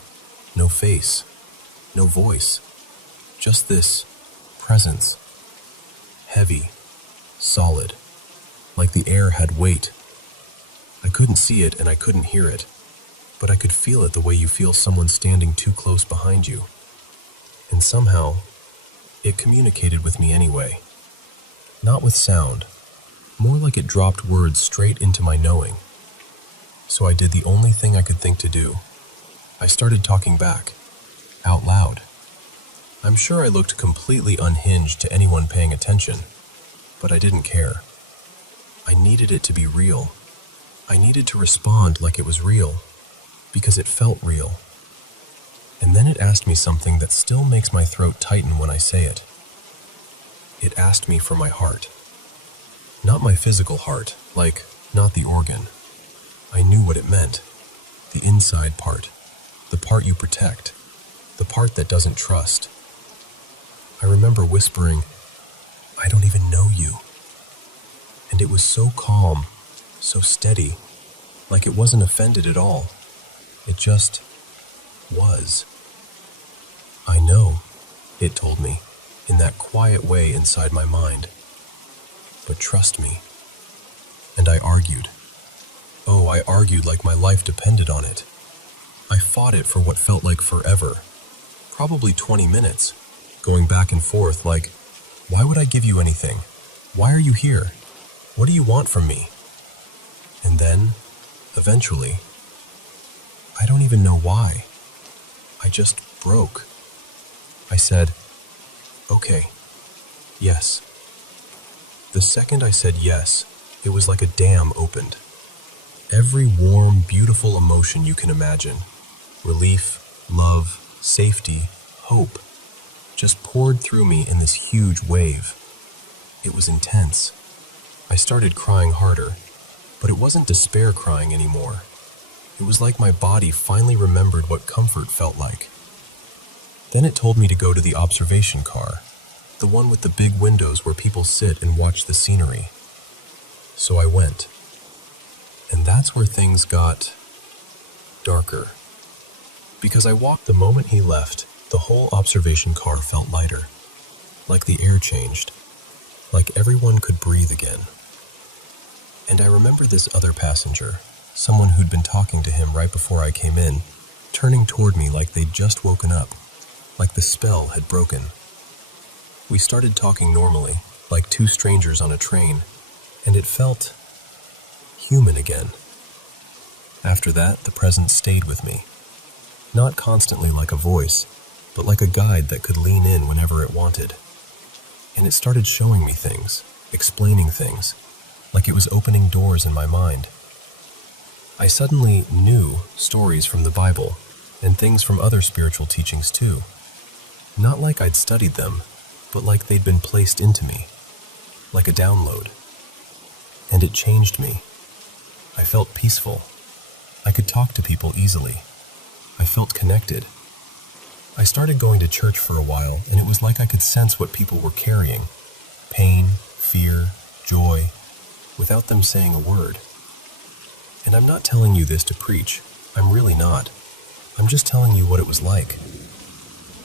no face, no voice. Just this presence. Heavy, solid, like the air had weight. I couldn't see it and I couldn't hear it, but I could feel it the way you feel someone standing too close behind you. And somehow, it communicated with me anyway. Not with sound, more like it dropped words straight into my knowing. So I did the only thing I could think to do. I started talking back, out loud. I'm sure I looked completely unhinged to anyone paying attention, but I didn't care. I needed it to be real. I needed to respond like it was real, because it felt real. And then it asked me something that still makes my throat tighten when I say it. It asked me for my heart. Not my physical heart, like, not the organ. I knew what it meant. The inside part. The part you protect. the part that doesn't trust. I remember whispering, "I don't even know you." And it was so calm, so steady, like it wasn't offended at all. It just was. "I know," it told me, in that quiet way inside my mind. "But trust me." And I argued. Oh, I argued like my life depended on it. I fought it for what felt like forever, probably 20 minutes, going back and forth like, "Why would I give you anything? Why are you here? What do you want from me?" And then, eventually, I don't even know why. I just broke. I said, "Okay, yes." The second I said yes, it was like a dam opened. Every warm, beautiful emotion you can imagine, relief, love, safety, hope, just poured through me in this huge wave. It was intense. I started crying harder, but it wasn't despair crying anymore. It was like my body finally remembered what comfort felt like. Then it told me to go to the observation car, the one with the big windows where people sit and watch the scenery. So I went. And that's where things got darker. Because I walked the moment he left, the whole observation car felt lighter. Like the air changed. Like everyone could breathe again. And I remember this other passenger, someone who'd been talking to him right before I came in, turning toward me like they'd just woken up, like the spell had broken. We started talking normally, like two strangers on a train, and it felt human again. After that, the presence stayed with me. Not constantly like a voice, but like a guide that could lean in whenever it wanted. And it started showing me things, explaining things, like it was opening doors in my mind. I suddenly knew stories from the Bible and things from other spiritual teachings too. Not like I'd studied them, but like they'd been placed into me, like a download. And it changed me. I felt peaceful. I could talk to people easily. I felt connected. I started going to church for a while, and it was like I could sense what people were carrying. Pain, fear, joy, without them saying a word. And I'm not telling you this to preach. I'm really not. I'm just telling you what it was like.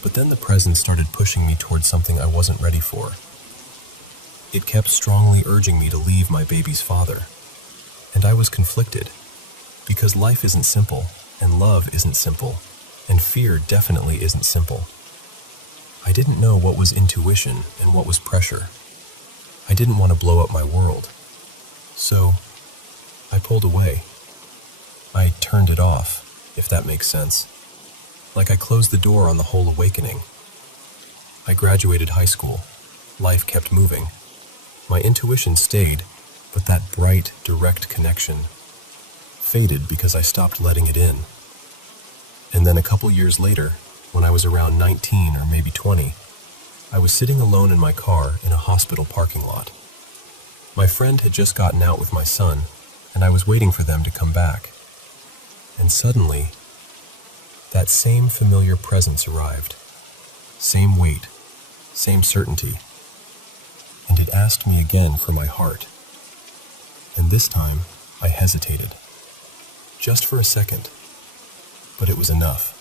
But then the presence started pushing me towards something I wasn't ready for. It kept strongly urging me to leave my baby's father. And I was conflicted, because life isn't simple, and love isn't simple, and fear definitely isn't simple. I didn't know what was intuition and what was pressure. I didn't want to blow up my world. So, I pulled away. I turned it off, if that makes sense. Like I closed the door on the whole awakening. I graduated high school. Life kept moving. My intuition stayed, but that bright, direct connection faded because I stopped letting it in. And then a couple years later, when I was around 19 or maybe 20, I was sitting alone in my car in a hospital parking lot. My friend had just gotten out with my son, and I was waiting for them to come back. And suddenly, that same familiar presence arrived. Same weight, same certainty. And it asked me again for my heart. And this time, I hesitated. Just for a second. But it was enough.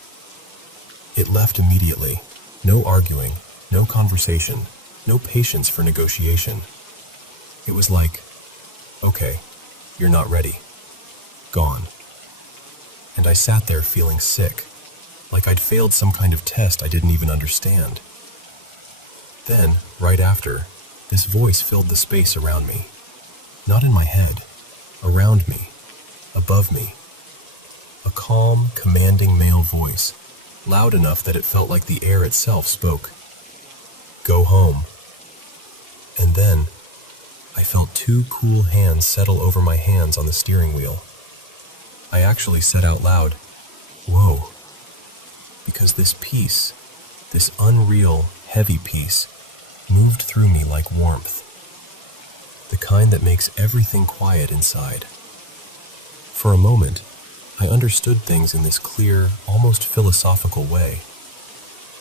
It left immediately. No arguing, no conversation, no patience for negotiation. It was like, "Okay, you're not ready." Gone. And I sat there feeling sick, like I'd failed some kind of test I didn't even understand. Then, right after, this voice filled the space around me. Not in my head, around me, above me. A calm, commanding male voice, loud enough that it felt like the air itself spoke. "Go home." And then, I felt two cool hands settle over my hands on the steering wheel. I actually said out loud, "Whoa," because this peace, this unreal, heavy peace, moved through me like warmth. The kind that makes everything quiet inside. For a moment, I understood things in this clear, almost philosophical way.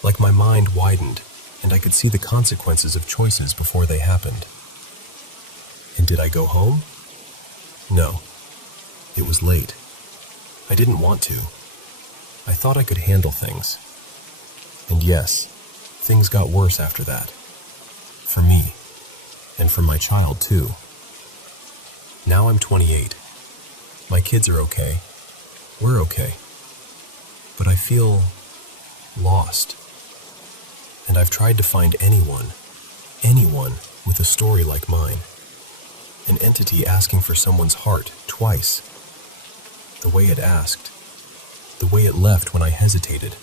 Like my mind widened, and I could see the consequences of choices before they happened. And did I go home? No. It was late. I didn't want to. I thought I could handle things. And yes, things got worse after that. For me. And for my child, too. Now I'm 28. My kids are okay. We're okay. But I feel lost. And I've tried to find anyone with a story like mine. An entity asking for someone's heart twice. The way it asked. The way it left when I hesitated.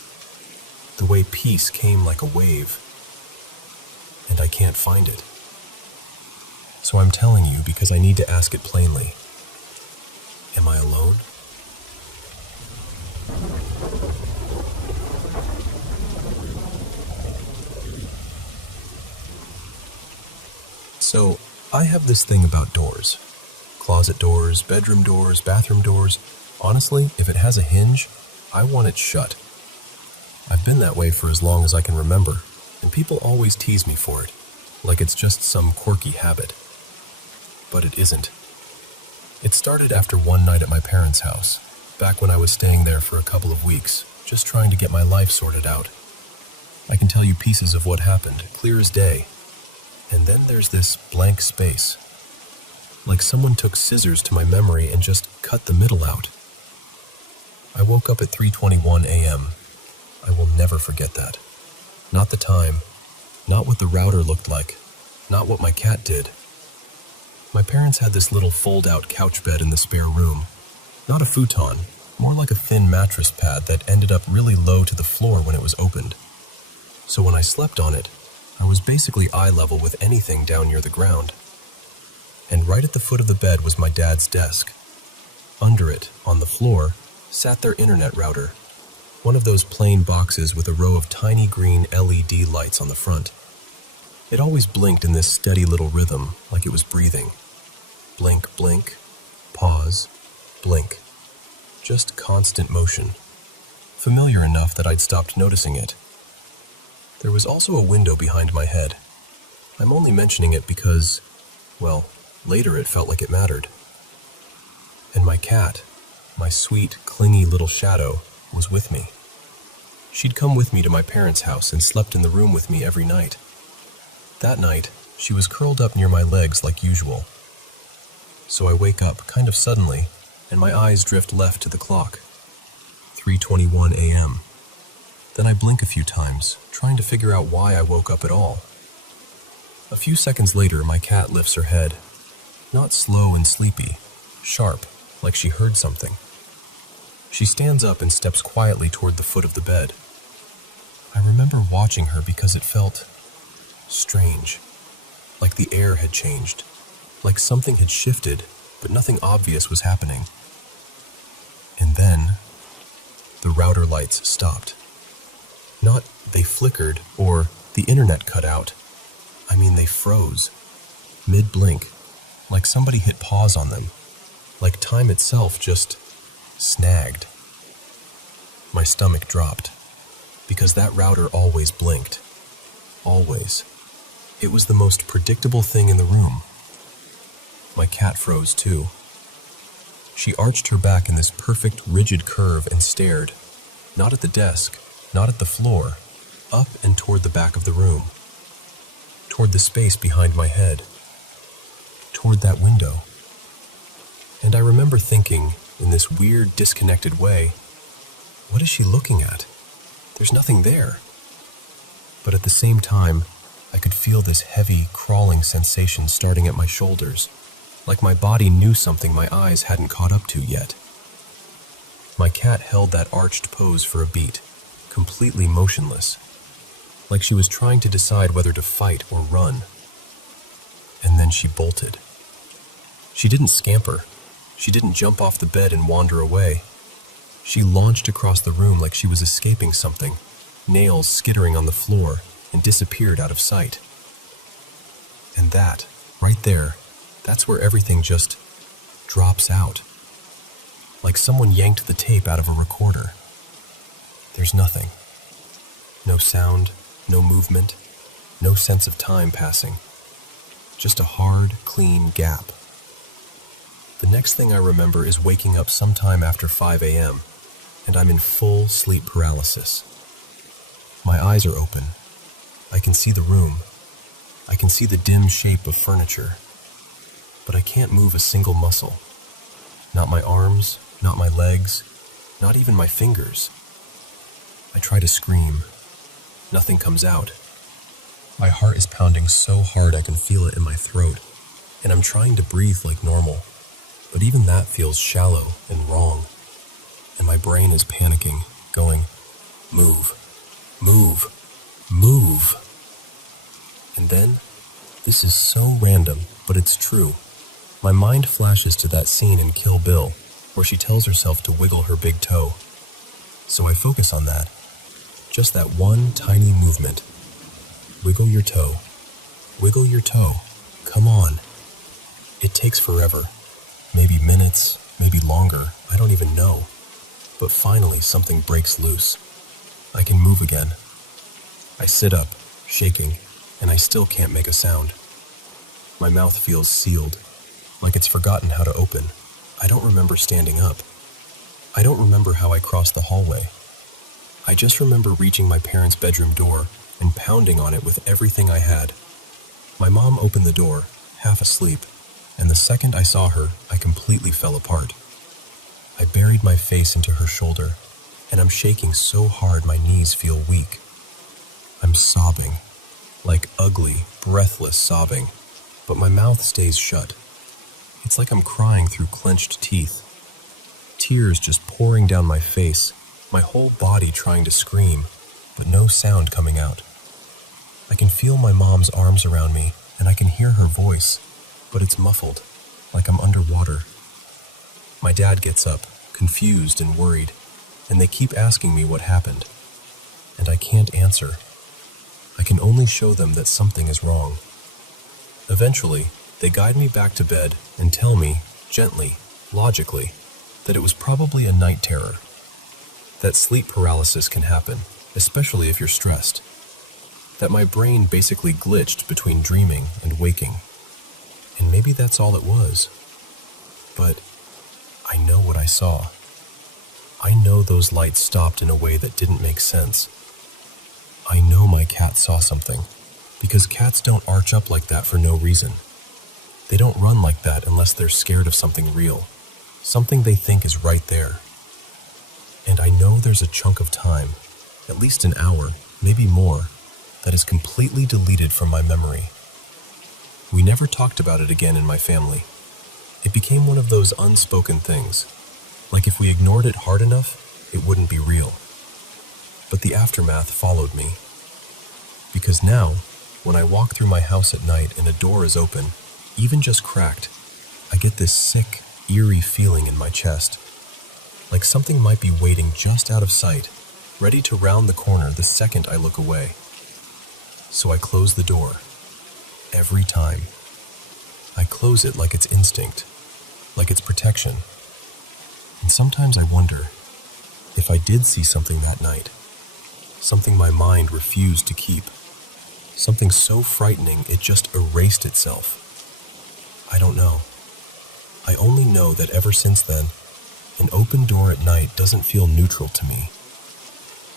The way peace came like a wave. And I can't find it. So I'm telling you because I need to ask it plainly. Am I alone? So, I have this thing about doors. Closet doors, bedroom doors, bathroom doors. Honestly, if it has a hinge, I want it shut. I've been that way for as long as I can remember, and people always tease me for it, like it's just some quirky habit. But it isn't. It started after one night at my parents' house, back when I was staying there for a couple of weeks, just trying to get my life sorted out. I can tell you pieces of what happened, clear as day. And then there's this blank space. Like someone took scissors to my memory and just cut the middle out. I woke up at 3:21 a.m. I will never forget that. Not the time, not what the router looked like, not what my cat did. My parents had this little fold-out couch bed in the spare room. Not a futon, more like a thin mattress pad that ended up really low to the floor when it was opened. So when I slept on it, I was basically eye level with anything down near the ground. And right at the foot of the bed was my dad's desk. Under it, on the floor, sat their internet router, one of those plain boxes with a row of tiny green LED lights on the front. It always blinked in this steady little rhythm, like it was breathing. Blink, blink, pause, blink. Just constant motion. Familiar enough that I'd stopped noticing it. There was also a window behind my head. I'm only mentioning it because, well, later it felt like it mattered. And my cat, my sweet, clingy little shadow, was with me. She'd come with me to my parents' house and slept in the room with me every night. That night, she was curled up near my legs like usual. So I wake up kind of suddenly, and my eyes drift left to the clock. 3:21 a.m. Then I blink a few times, trying to figure out why I woke up at all. A few seconds later, my cat lifts her head. Not slow and sleepy, sharp, like she heard something. She stands up and steps quietly toward the foot of the bed. I remember watching her because it felt strange, like the air had changed, like something had shifted, but nothing obvious was happening. And then, the router lights stopped. Not they flickered or the internet cut out. I mean, they froze. Mid-blink, like somebody hit pause on them, like time itself just snagged. My stomach dropped, because that router always blinked. Always. It was the most predictable thing in the room. My cat froze too. She arched her back in this perfect, rigid curve and stared, not at the desk, not at the floor, up and toward the back of the room, toward the space behind my head, toward that window. And I remember thinking, in this weird, disconnected way, what is she looking at? There's nothing there. But at the same time, I could feel this heavy, crawling sensation starting at my shoulders, like my body knew something my eyes hadn't caught up to yet. My cat held that arched pose for a beat, completely motionless, like she was trying to decide whether to fight or run. And then she bolted. She didn't scamper. She didn't jump off the bed and wander away. She launched across the room like she was escaping something, nails skittering on the floor, and disappeared out of sight. And that, right there, that's where everything just drops out. Like someone yanked the tape out of a recorder. There's nothing. No sound, no movement, no sense of time passing. Just a hard, clean gap. The next thing I remember is waking up sometime after 5 a.m., and I'm in full sleep paralysis. My eyes are open. I can see the room. I can see the dim shape of furniture. But I can't move a single muscle. Not my arms, not my legs, not even my fingers. I try to scream. Nothing comes out. My heart is pounding so hard I can feel it in my throat, and I'm trying to breathe like normal, but even that feels shallow and wrong. And my brain is panicking, going, move, move, move. And then, this is so random, but it's true. My mind flashes to that scene in Kill Bill, where she tells herself to wiggle her big toe. So I focus on that. Just that one tiny movement. Wiggle your toe. Wiggle your toe. Come on. It takes forever. Maybe minutes, maybe longer, I don't even know. But finally something breaks loose. I can move again. I sit up, shaking, and I still can't make a sound. My mouth feels sealed, like it's forgotten how to open. I don't remember standing up. I don't remember how I crossed the hallway. I just remember reaching my parents' bedroom door and pounding on it with everything I had. My mom opened the door, half asleep, and the second I saw her, I completely fell apart. I buried my face into her shoulder, and I'm shaking so hard my knees feel weak. I'm sobbing, like ugly, breathless sobbing, but my mouth stays shut. It's like I'm crying through clenched teeth. Tears just pouring down my face, my whole body trying to scream, but no sound coming out. I can feel my mom's arms around me, and I can hear her voice, but it's muffled, like I'm underwater. My dad gets up, confused and worried, and they keep asking me what happened. And I can't answer. I can only show them that something is wrong. Eventually, they guide me back to bed and tell me, gently, logically, that it was probably a night terror. That sleep paralysis can happen, especially if you're stressed. That my brain basically glitched between dreaming and waking. And maybe that's all it was. But I know what I saw. I know those lights stopped in a way that didn't make sense. I know my cat saw something, because cats don't arch up like that for no reason. They don't run like that unless they're scared of something real, something they think is right there. And I know there's a chunk of time, at least an hour, maybe more, that is completely deleted from my memory. We never talked about it again in my family. It became one of those unspoken things, like if we ignored it hard enough, it wouldn't be real. But the aftermath followed me. Because now, when I walk through my house at night and a door is open, even just cracked, I get this sick, eerie feeling in my chest. Like something might be waiting just out of sight, ready to round the corner the second I look away. So I close the door. Every time. I close it like it's instinct, like it's protection. And sometimes I wonder if I did see something that night, something my mind refused to keep, something so frightening it just erased itself. I don't know. I only know that ever since then, an open door at night doesn't feel neutral to me.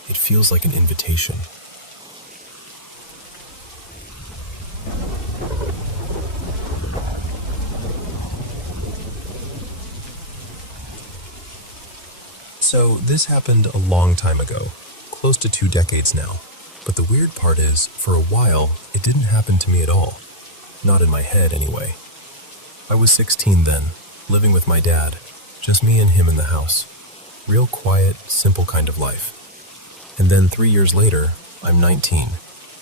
It feels like an invitation. So this happened a long time ago, close to 2 decades now. But the weird part is, for a while, it didn't happen to me at all. Not in my head, anyway. I was 16 then, living with my dad, just me and him in the house. Real quiet, simple kind of life. And then 3 years later, I'm 19,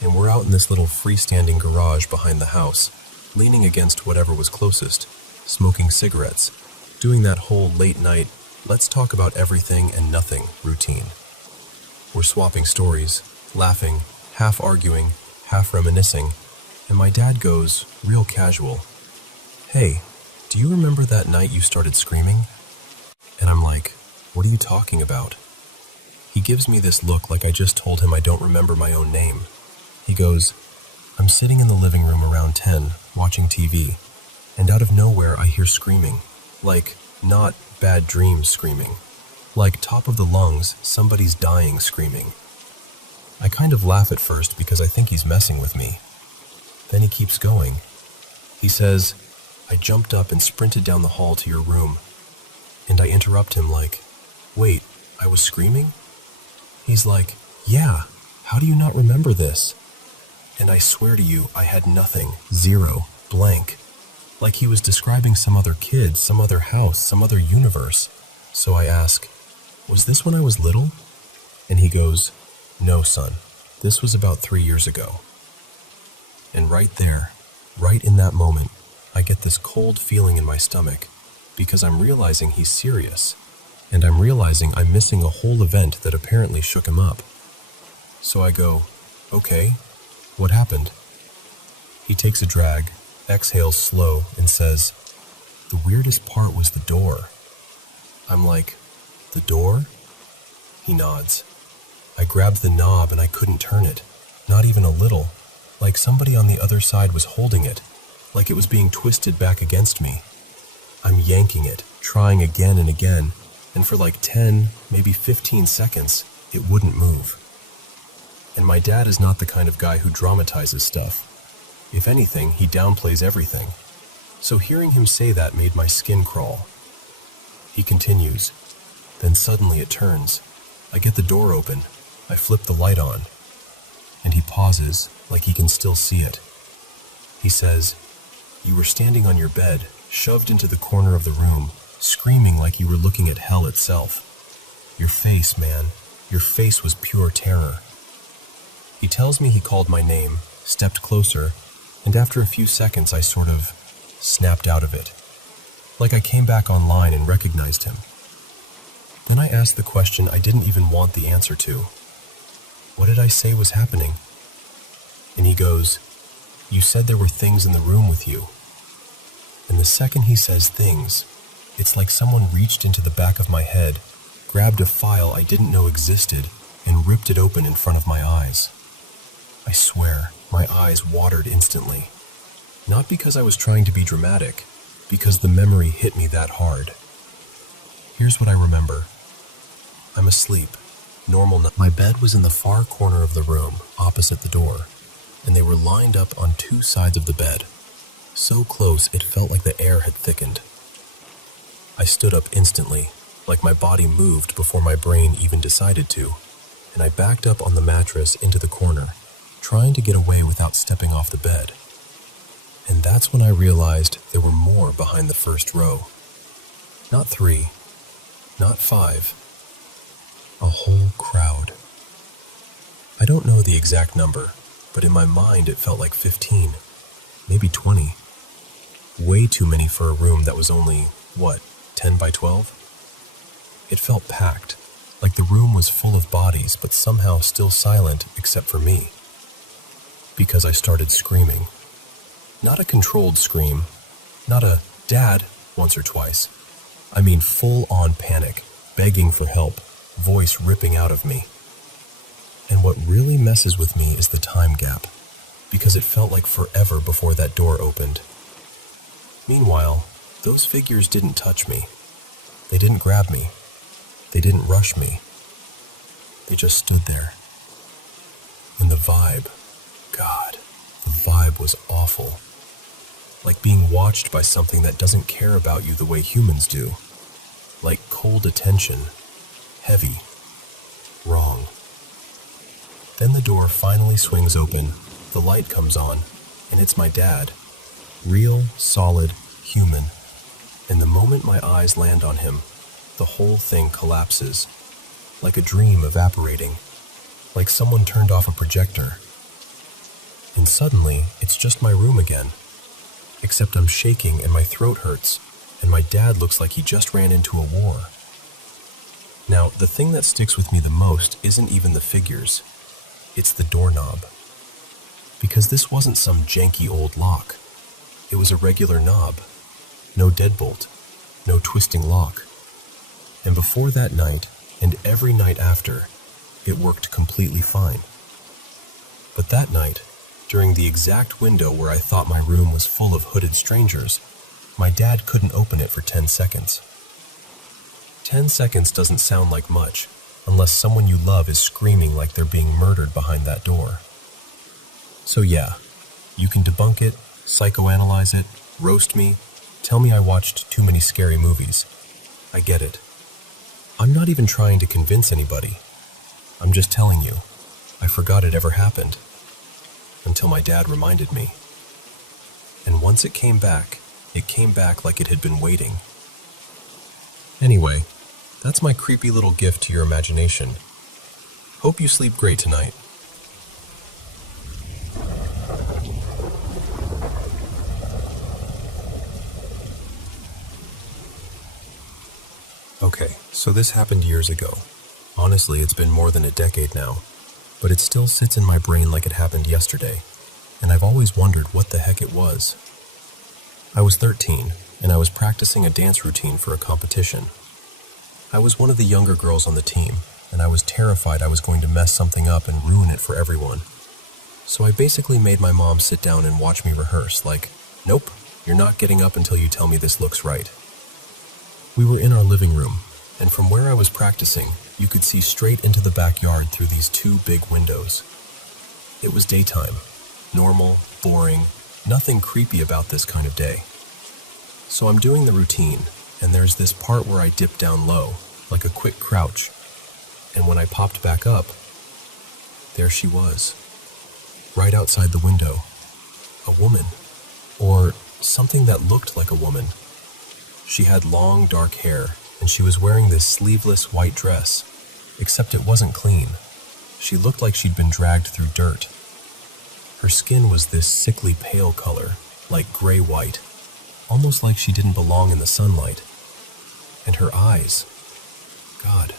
and we're out in this little freestanding garage behind the house, leaning against whatever was closest, smoking cigarettes, doing that whole late night, let's talk about everything and nothing routine. We're swapping stories, laughing, half arguing, half reminiscing, and my dad goes, real casual, "Hey, do you remember that night you started screaming?" And I'm like, "What are you talking about?" He gives me this look like I just told him I don't remember my own name. He goes, "I'm sitting in the living room around 10, watching TV, and out of nowhere I hear screaming. Like, not bad dreams screaming. Like top of the lungs, somebody's dying screaming." I kind of laugh at first because I think he's messing with me. Then he keeps going. He says, "I jumped up and sprinted down the hall to your room." And I interrupt him like, "Wait, I was screaming?" He's like, "Yeah, how do you not remember this?" And I swear to you, I had nothing, zero, blank. Like he was describing some other kid, some other house, some other universe. So I ask, "Was this when I was little?" And he goes, "No, son, this was about 3 years ago." And right there, right in that moment, I get this cold feeling in my stomach because I'm realizing he's serious, and I'm realizing I'm missing a whole event that apparently shook him up. So I go, "Okay, what happened?" He takes a drag, exhales slow, and says, "The weirdest part was the door." I'm like, "The door?" He nods. I grabbed the knob and I couldn't turn it, not even a little, like somebody on the other side was holding it, like it was being twisted back against me. I'm yanking it, trying again and again, and for like 10, maybe 15 seconds, it wouldn't move. And my dad is not the kind of guy who dramatizes stuff. If anything, he downplays everything. So hearing him say that made my skin crawl. He continues. Then suddenly it turns. I get the door open. I flip the light on. And he pauses, like he can still see it. He says, "You were standing on your bed, shoved into the corner of the room, screaming like you were looking at hell itself. Your face, man, your face was pure terror." He tells me he called my name, stepped closer, and after a few seconds I sort of snapped out of it. Like I came back online and recognized him. Then I asked the question I didn't even want the answer to. What did I say was happening? And he goes, "You said there were things in the room with you." And the second he says things, it's like someone reached into the back of my head, grabbed a file I didn't know existed, and ripped it open in front of my eyes. I swear, my eyes watered instantly. Not because I was trying to be dramatic, because the memory hit me that hard. Here's what I remember. I'm asleep. Normal. My bed was in the far corner of the room, opposite the door, and they were lined up on two sides of the bed. So close it felt like the air had thickened. I stood up instantly, like my body moved before my brain even decided to, and I backed up on the mattress into the corner, trying to get away without stepping off the bed. And that's when I realized there were more behind the first row. Not 3, not 5, a whole crowd. I don't know the exact number, but in my mind it felt like 15, maybe 20. Way too many for a room that was only, 10 by 12? It felt packed, like the room was full of bodies but somehow still silent except for me. Because I started screaming. Not a controlled scream, not a "Dad" once or twice. I mean full-on panic, begging for help, voice ripping out of me. And what really messes with me is the time gap, because it felt like forever before that door opened. Meanwhile, those figures didn't touch me. They didn't grab me. They didn't rush me. They just stood there. And the vibe, God, the vibe was awful. Like being watched by something that doesn't care about you the way humans do. Like cold attention. Heavy. Wrong. Then the door finally swings open, the light comes on, and it's my dad. Real, solid, human. And the moment my eyes land on him, the whole thing collapses. Like a dream evaporating. Like someone turned off a projector. And suddenly, it's just my room again. Except I'm shaking and my throat hurts, and my dad looks like he just ran into a war. Now, the thing that sticks with me the most isn't even the figures. It's the doorknob. Because this wasn't some janky old lock. It was a regular knob. No deadbolt. No twisting lock. And before that night, and every night after, it worked completely fine. But that night, during the exact window where I thought my room was full of hooded strangers, my dad couldn't open it for 10 seconds. 10 seconds doesn't sound like much, unless someone you love is screaming like they're being murdered behind that door. So yeah, you can debunk it, psychoanalyze it, roast me, tell me I watched too many scary movies. I get it. I'm not even trying to convince anybody. I'm just telling you, I forgot it ever happened. Until my dad reminded me. And once it came back like it had been waiting. Anyway, that's my creepy little gift to your imagination. Hope you sleep great tonight. Okay, so this happened years ago. Honestly, it's been more than a decade now, but it still sits in my brain like it happened yesterday, and I've always wondered what the heck it was. I was 13, and I was practicing a dance routine for a competition. I was one of the younger girls on the team, and I was terrified I was going to mess something up and ruin it for everyone. So I basically made my mom sit down and watch me rehearse, like, nope, you're not getting up until you tell me this looks right. We were in our living room, and from where I was practicing, you could see straight into the backyard through these two big windows. It was daytime. Normal, boring, nothing creepy about this kind of day. So I'm doing the routine, and there's this part where I dip down low, like a quick crouch. And when I popped back up, there she was, right outside the window. A woman, or something that looked like a woman. She had long, dark hair, and she was wearing this sleeveless white dress, except it wasn't clean. She looked like she'd been dragged through dirt. Her skin was this sickly pale color, like gray-white, almost like she didn't belong in the sunlight. And her eyes, God.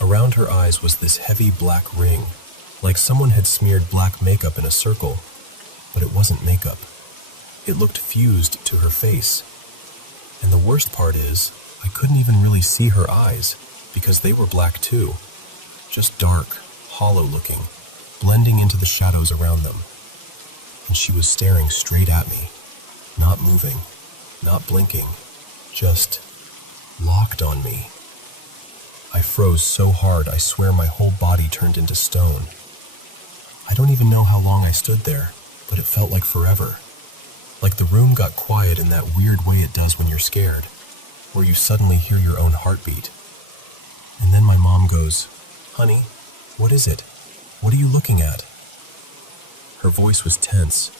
Around her eyes was this heavy black ring, like someone had smeared black makeup in a circle, but it wasn't makeup. It looked fused to her face. And the worst part is, I couldn't even really see her eyes, because they were black too. Just dark, hollow looking, blending into the shadows around them. And she was staring straight at me, not moving, not blinking, just locked on me. I froze so hard I swear my whole body turned into stone. I don't even know how long I stood there, but it felt like forever. Like the room got quiet in that weird way it does when you're scared, where you suddenly hear your own heartbeat. And then my mom goes, "Honey, what is it? What are you looking at?" Her voice was tense,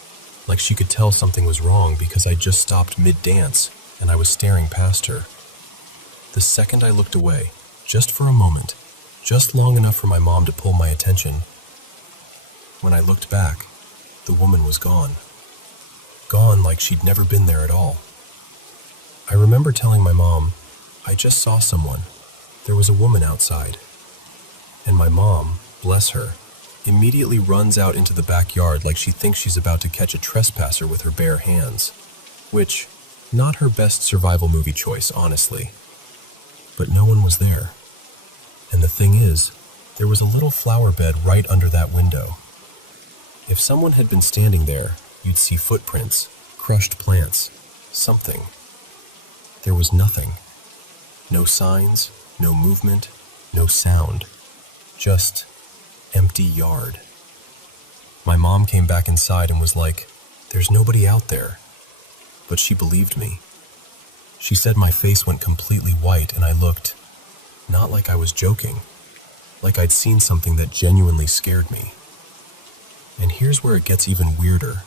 like she could tell something was wrong because I just stopped mid-dance and I was staring past her. The second I looked away, just for a moment, just long enough for my mom to pull my attention, when I looked back, the woman was gone. Gone like she'd never been there at all. I remember telling my mom, "I just saw someone. There was a woman outside." And my mom, bless her, immediately runs out into the backyard like she thinks she's about to catch a trespasser with her bare hands. Which, not her best survival movie choice, honestly. But no one was there. And the thing is, there was a little flower bed right under that window. If someone had been standing there, you'd see footprints, crushed plants, something. There was nothing. No signs, no movement, no sound. Just empty yard. My mom came back inside and was like, "There's nobody out there." But she believed me. She said my face went completely white and I looked, not like I was joking, like I'd seen something that genuinely scared me. And here's where it gets even weirder,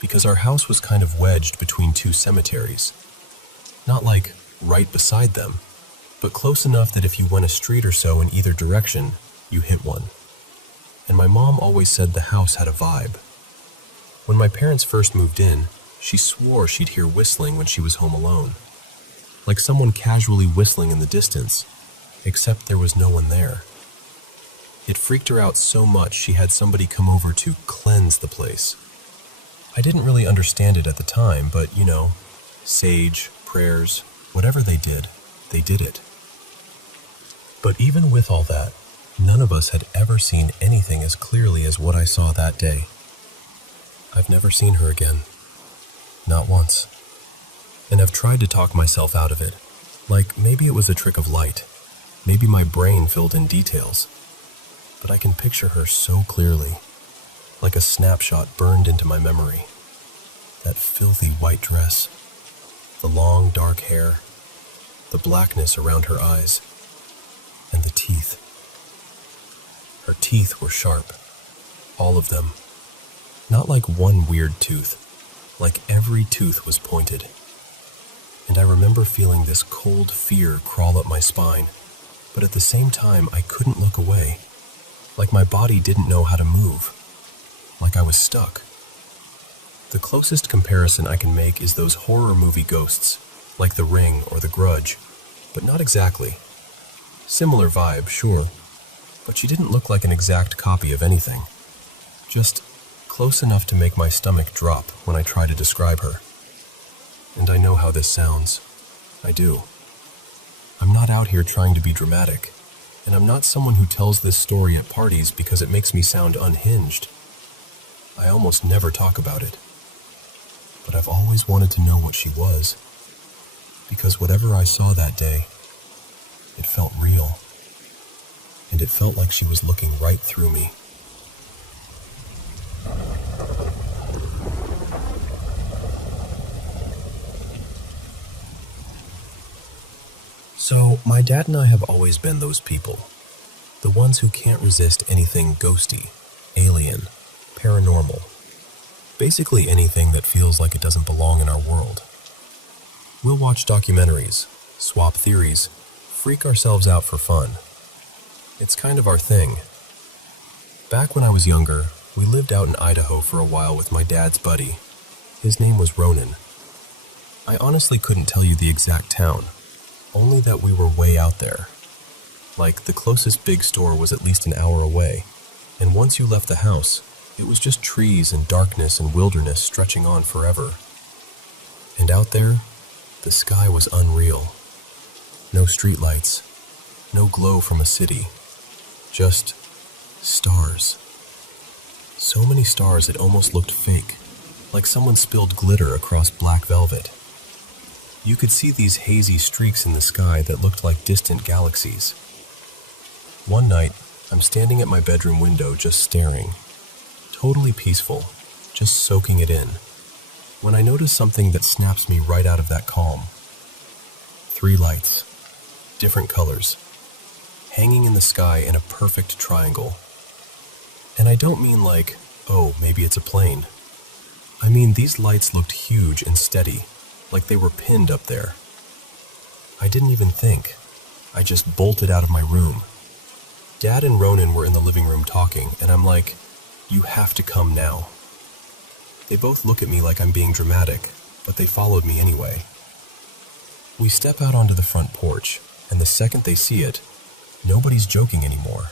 because our house was kind of wedged between two cemeteries. Not like right beside them, but close enough that if you went a street or so in either direction, you hit one. And my mom always said the house had a vibe. When my parents first moved in, she swore she'd hear whistling when she was home alone. Like someone casually whistling in the distance, except there was no one there. It freaked her out so much she had somebody come over to cleanse the place. I didn't really understand it at the time, but you know, sage, prayers, whatever they did it. But even with all that, None of us had ever seen anything as clearly as what I saw that day. I've never seen her again. Not once. And I've tried to talk myself out of it. Like maybe it was a trick of light. Maybe my brain filled in details. But I can picture her so clearly. Like a snapshot burned into my memory. That filthy white dress. The long dark hair. The blackness around her eyes. And the teeth. Her teeth were sharp. All of them. Not like one weird tooth. Like every tooth was pointed. And I remember feeling this cold fear crawl up my spine, but at the same time I couldn't look away. Like my body didn't know how to move. Like I was stuck. The closest comparison I can make is those horror movie ghosts, like The Ring or The Grudge, but not exactly. Similar vibe, sure, but she didn't look like an exact copy of anything. Just close enough to make my stomach drop when I try to describe her. And I know how this sounds. I do. I'm not out here trying to be dramatic, and I'm not someone who tells this story at parties because it makes me sound unhinged. I almost never talk about it. But I've always wanted to know what she was, because whatever I saw that day, it felt real, and it felt like she was looking right through me. So, my dad and I have always been those people. The ones who can't resist anything ghosty, alien, paranormal. Basically anything that feels like it doesn't belong in our world. We'll watch documentaries, swap theories, freak ourselves out for fun. It's kind of our thing. Back when I was younger, we lived out in Idaho for a while with my dad's buddy. His name was Ronan. I honestly couldn't tell you the exact town. Only that we were way out there. Like, the closest big store was at least an hour away, and once you left the house, it was just trees and darkness and wilderness stretching on forever. And out there, the sky was unreal. No streetlights, no glow from a city, just stars. So many stars it almost looked fake, like someone spilled glitter across black velvet. You could see these hazy streaks in the sky that looked like distant galaxies. One night, I'm standing at my bedroom window just staring. Totally peaceful, just soaking it in. When I notice something that snaps me right out of that calm. 3 lights, different colors, hanging in the sky in a perfect triangle. And I don't mean like, oh, maybe it's a plane. I mean, these lights looked huge and steady, like they were pinned up there. I didn't even think. I just bolted out of my room. Dad and Ronan were in the living room talking, and I'm like, you have to come now. They both look at me like I'm being dramatic, but they followed me anyway. We step out onto the front porch, and the second they see it, nobody's joking anymore.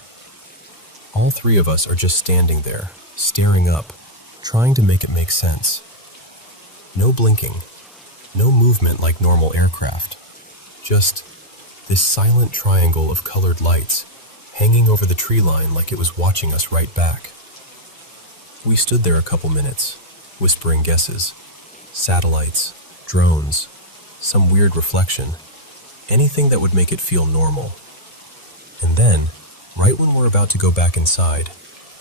All 3 of us are just standing there, staring up, trying to make it make sense. No blinking. No movement like normal aircraft. Just this silent triangle of colored lights hanging over the tree line like it was watching us right back. We stood there a couple minutes, whispering guesses. Satellites, drones, some weird reflection, anything that would make it feel normal. And then, right when we're about to go back inside,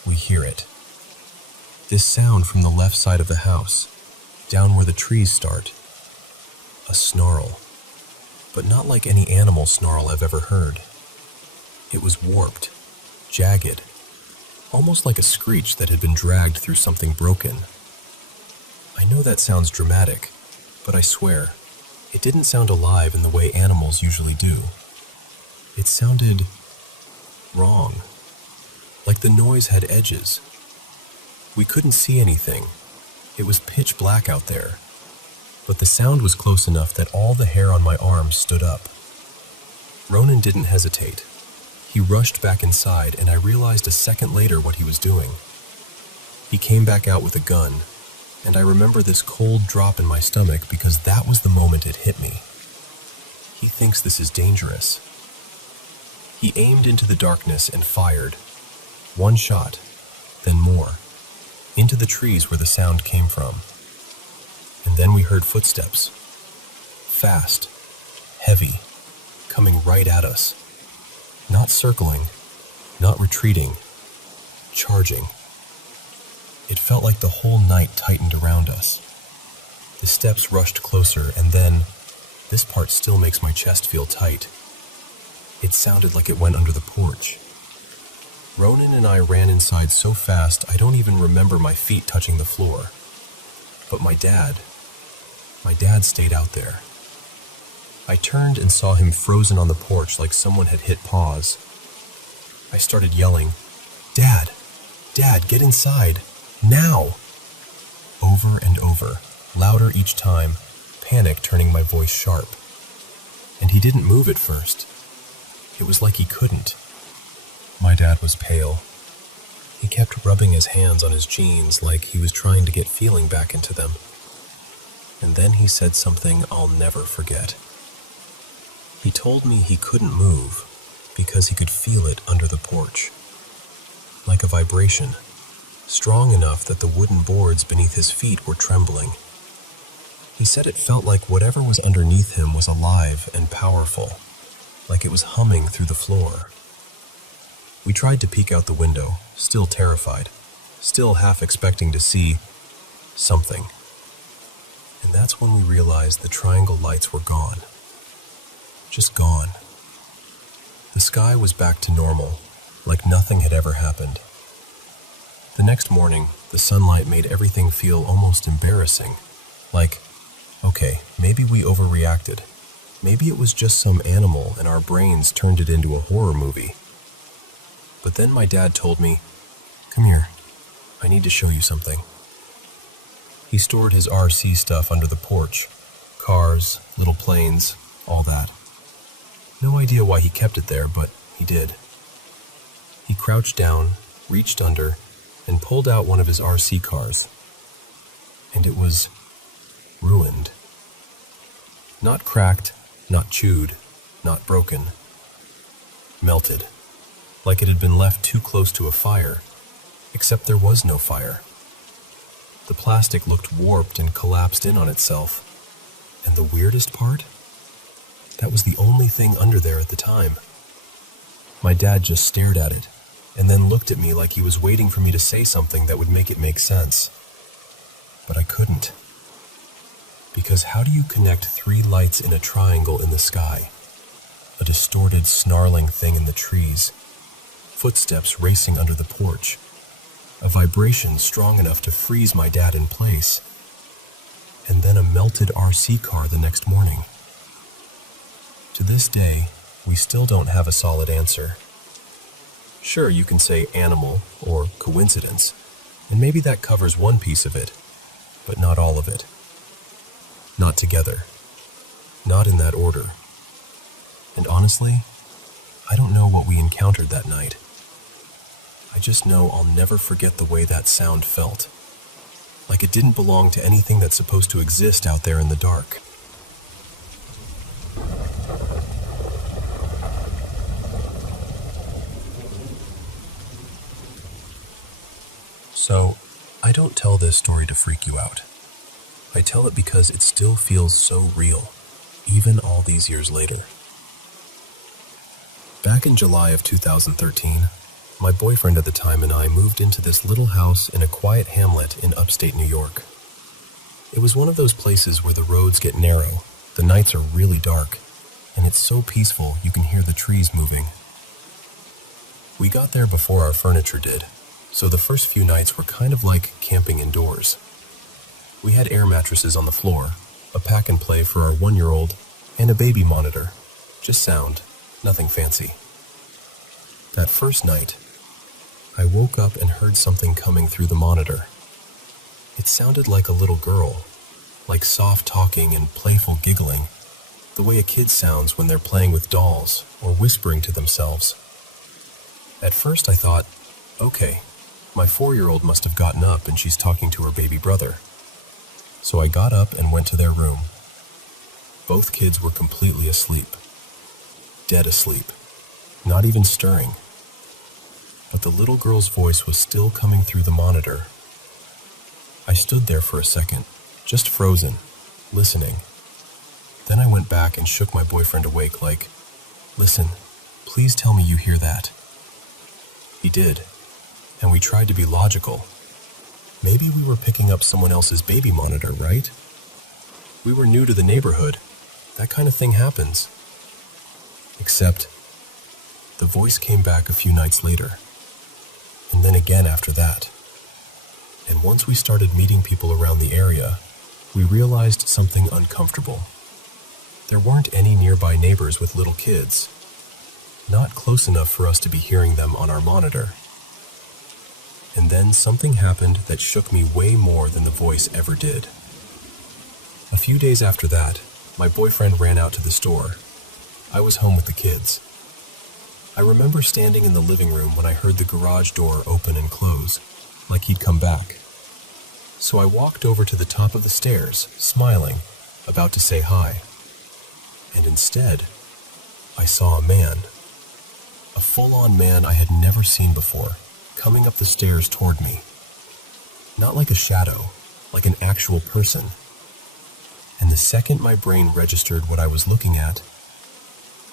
we hear it. This sound from the left side of the house, down where the trees start. A snarl, but not like any animal snarl I've ever heard. It was warped, jagged, almost like a screech that had been dragged through something broken. I know that sounds dramatic, but I swear, it didn't sound alive in the way animals usually do. It sounded wrong, like the noise had edges. We couldn't see anything. It was pitch black out there. But the sound was close enough that all the hair on my arms stood up. Ronan didn't hesitate. He rushed back inside, and I realized a second later what he was doing. He came back out with a gun, and I remember this cold drop in my stomach because that was the moment it hit me. He thinks this is dangerous. He aimed into the darkness and fired. One shot, then more, into the trees where the sound came from. And then we heard footsteps. Fast, heavy, coming right at us. Not circling, not retreating, charging. It felt like the whole night tightened around us. The steps rushed closer, and then, this part still makes my chest feel tight. It sounded like it went under the porch. Ronan and I ran inside so fast I don't even remember my feet touching the floor. But my dad stayed out there. I turned and saw him frozen on the porch like someone had hit pause. I started yelling, "Dad! Dad, get inside! Now!" Over and over, louder each time, panic turning my voice sharp. And he didn't move at first. It was like he couldn't. My dad was pale. He kept rubbing his hands on his jeans like he was trying to get feeling back into them. And then he said something I'll never forget. He told me he couldn't move because he could feel it under the porch. Like a vibration, strong enough that the wooden boards beneath his feet were trembling. He said it felt like whatever was underneath him was alive and powerful, like it was humming through the floor. We tried to peek out the window, still terrified, still half expecting to see something. And that's when we realized the triangle lights were gone. Just gone. The sky was back to normal, like nothing had ever happened. The next morning, the sunlight made everything feel almost embarrassing, like, okay, maybe we overreacted. Maybe it was just some animal and our brains turned it into a horror movie. But then my dad told me, "Come here, I need to show you something." He stored his RC stuff under the porch, cars, little planes, all that. No idea why he kept it there, but he did. He crouched down, reached under, and pulled out one of his RC cars. And it was ruined. Not cracked, not chewed, not broken. Melted, like it had been left too close to a fire, except there was no fire. The plastic looked warped and collapsed in on itself. And the weirdest part? That was the only thing under there at the time. My dad just stared at it, and then looked at me like he was waiting for me to say something that would make it make sense. But I couldn't. Because how do you connect three lights in a triangle in the sky? A distorted, snarling thing in the trees. Footsteps racing under the porch. A vibration strong enough to freeze my dad in place. And then a melted RC car the next morning. To this day, we still don't have a solid answer. Sure, you can say animal or coincidence, and maybe that covers one piece of it, but not all of it. Not together. Not in that order. And honestly, I don't know what we encountered that night. I just know I'll never forget the way that sound felt. Like it didn't belong to anything that's supposed to exist out there in the dark. So, I don't tell this story to freak you out. I tell it because it still feels so real, even all these years later. Back in July of 2013, my boyfriend at the time and I moved into this little house in a quiet hamlet in upstate New York. It was one of those places where the roads get narrow, the nights are really dark, and it's so peaceful you can hear the trees moving. We got there before our furniture did, so the first few nights were kind of like camping indoors. We had air mattresses on the floor, a pack-and-play for our 1-year-old, and a baby monitor. Just sound, nothing fancy. That first night, I woke up and heard something coming through the monitor. It sounded like a little girl, like soft talking and playful giggling, the way a kid sounds when they're playing with dolls or whispering to themselves. At first I thought, okay, my 4-year-old must have gotten up and she's talking to her baby brother. So I got up and went to their room. Both kids were completely asleep. Dead asleep. not even stirring. But the little girl's voice was still coming through the monitor. I stood there for a second, just frozen, listening. Then I went back and shook my boyfriend awake like, "Listen, please tell me you hear that." He did, and we tried to be logical. Maybe we were picking up someone else's baby monitor, right? We were new to the neighborhood. That kind of thing happens. Except, the voice came back a few nights later, and then again after that. And once we started meeting people around the area, we realized something uncomfortable. There weren't any nearby neighbors with little kids, not close enough for us to be hearing them on our monitor. And then something happened that shook me way more than the voice ever did. A few days after that, my boyfriend ran out to the store. I was home with the kids. I remember standing in the living room when I heard the garage door open and close, like he'd come back. So I walked over to the top of the stairs, smiling, about to say hi. And instead, I saw a man. A full-on man I had never seen before, coming up the stairs toward me. Not like a shadow, like an actual person. And the second my brain registered what I was looking at,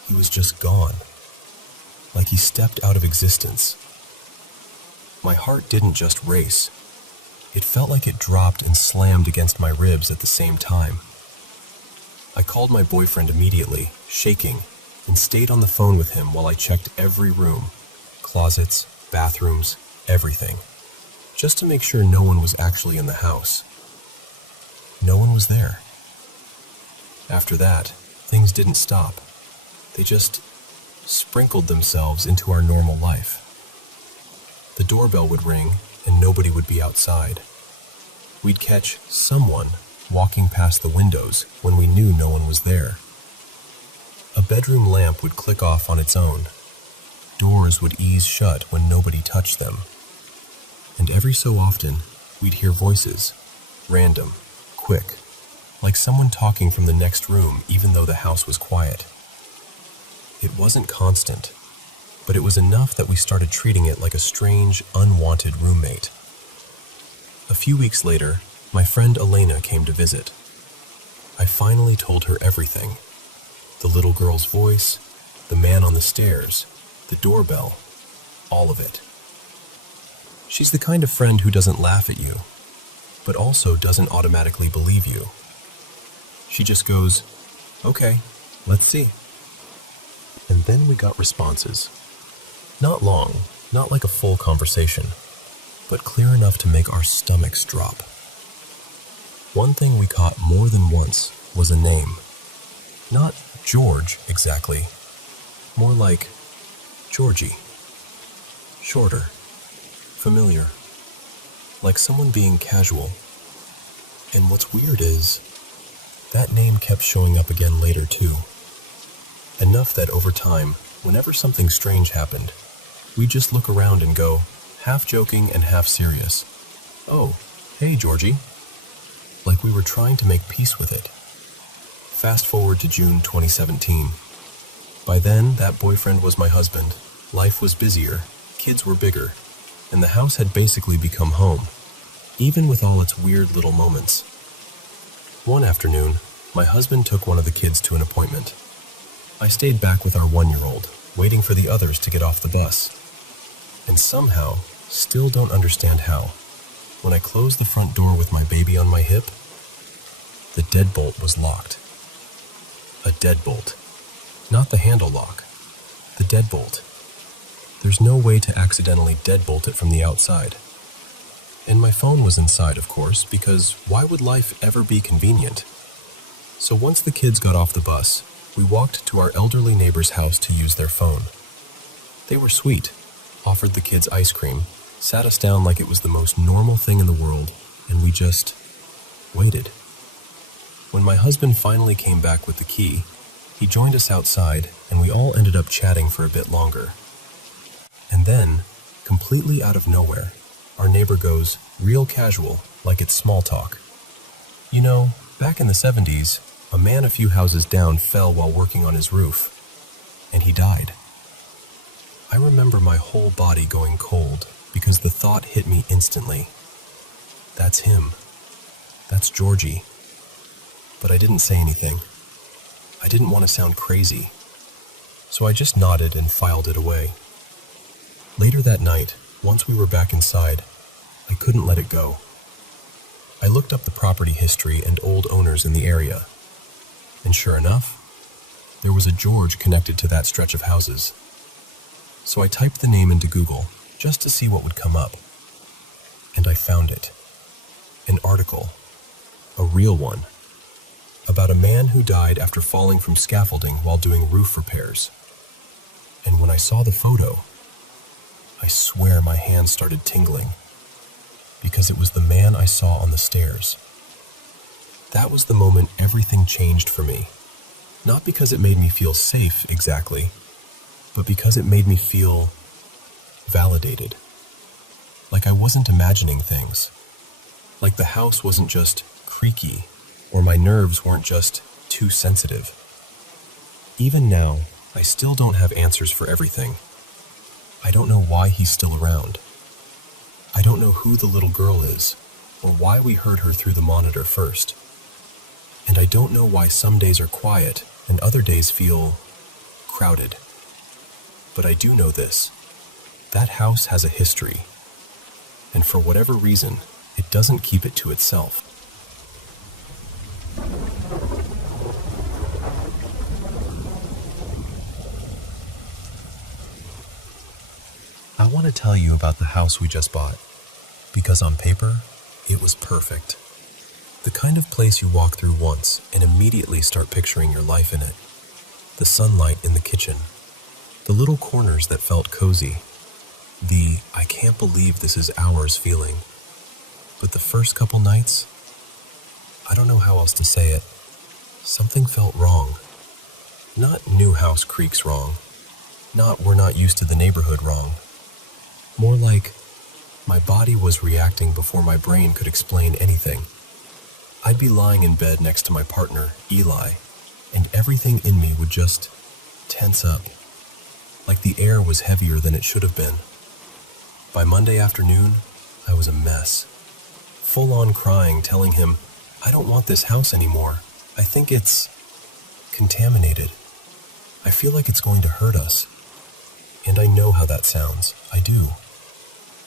he was just gone. Like he stepped out of existence. My heart didn't just race. It felt like it dropped and slammed against my ribs at the same time. I called my boyfriend immediately, shaking, and stayed on the phone with him while I checked every room, closets, bathrooms, everything, just to make sure no one was actually in the house. No one was there. After that, things didn't stop. They just sprinkled themselves into our normal life. The doorbell would ring and nobody would be outside. We'd catch someone walking past the windows when we knew no one was there. A bedroom lamp would click off on its own. Doors would ease shut when nobody touched them. And every so often, we'd hear voices, random, quick, like someone talking from the next room even though the house was quiet. It wasn't constant, but it was enough that we started treating it like a strange, unwanted roommate. A few weeks later, my friend Elena came to visit. I finally told her everything. The little girl's voice, the man on the stairs, the doorbell, all of it. She's the kind of friend who doesn't laugh at you, but also doesn't automatically believe you. She just goes, "Okay, let's see." And then we got responses. Not long, not like a full conversation, but clear enough to make our stomachs drop. One thing we caught more than once was a name. Not George exactly, more like Georgie. Shorter, familiar, like someone being casual. And what's weird is, that name kept showing up again later too. Enough that over time, whenever something strange happened, we'd just look around and go, half joking and half serious, "Oh, hey Georgie," like we were trying to make peace with it. Fast forward to June 2017. By then, that boyfriend was my husband, life was busier, kids were bigger, and the house had basically become home, even with all its weird little moments. One afternoon, my husband took one of the kids to an appointment. I stayed back with our 1-year-old, waiting for the others to get off the bus. And somehow, still don't understand how, when I closed the front door with my baby on my hip, the deadbolt was locked. A deadbolt. Not the handle lock. The deadbolt. There's no way to accidentally deadbolt it from the outside. And my phone was inside, of course, because why would life ever be convenient? So once the kids got off the bus, we walked to our elderly neighbor's house to use their phone. They were sweet, offered the kids ice cream, sat us down like it was the most normal thing in the world, and we just waited. When my husband finally came back with the key, he joined us outside, and we all ended up chatting for a bit longer. And then, completely out of nowhere, our neighbor goes, real casual, like it's small talk. "You know, back in the 70s, a man a few houses down fell while working on his roof, and he died." I remember my whole body going cold because the thought hit me instantly. That's him. That's Georgie. But I didn't say anything. I didn't want to sound crazy, so I just nodded and filed it away. Later that night, once we were back inside, I couldn't let it go. I looked up the property history and old owners in the area, and sure enough, there was a George connected to that stretch of houses. So I typed the name into Google just to see what would come up, and I found it. An article, a real one, about a man who died after falling from scaffolding while doing roof repairs. And when I saw the photo, I swear my hands started tingling, because it was the man I saw on the stairs. That was the moment everything changed for me. Not because it made me feel safe exactly, but because it made me feel validated. Like I wasn't imagining things. Like the house wasn't just creaky, or my nerves weren't just too sensitive. Even now, I still don't have answers for everything. I don't know why he's still around. I don't know who the little girl is, or why we heard her through the monitor first. And I don't know why some days are quiet and other days feel crowded. But I do know this. That house has a history. And for whatever reason, it doesn't keep it to itself. I want to tell you about the house we just bought, because on paper, it was perfect. The kind of place you walk through once and immediately start picturing your life in it. The sunlight in the kitchen, the little corners that felt cozy, the I can't believe this is ours feeling. But the first couple nights, I don't know how else to say it, something felt wrong. Not new house creaks wrong, not we're not used to the neighborhood wrong. More like my body was reacting before my brain could explain anything. I'd be lying in bed next to my partner, Eli, and everything in me would just tense up, like the air was heavier than it should have been. By Monday afternoon, I was a mess. Full on crying, telling him, I don't want this house anymore. I think it's contaminated. I feel like it's going to hurt us. And I know how that sounds. I do.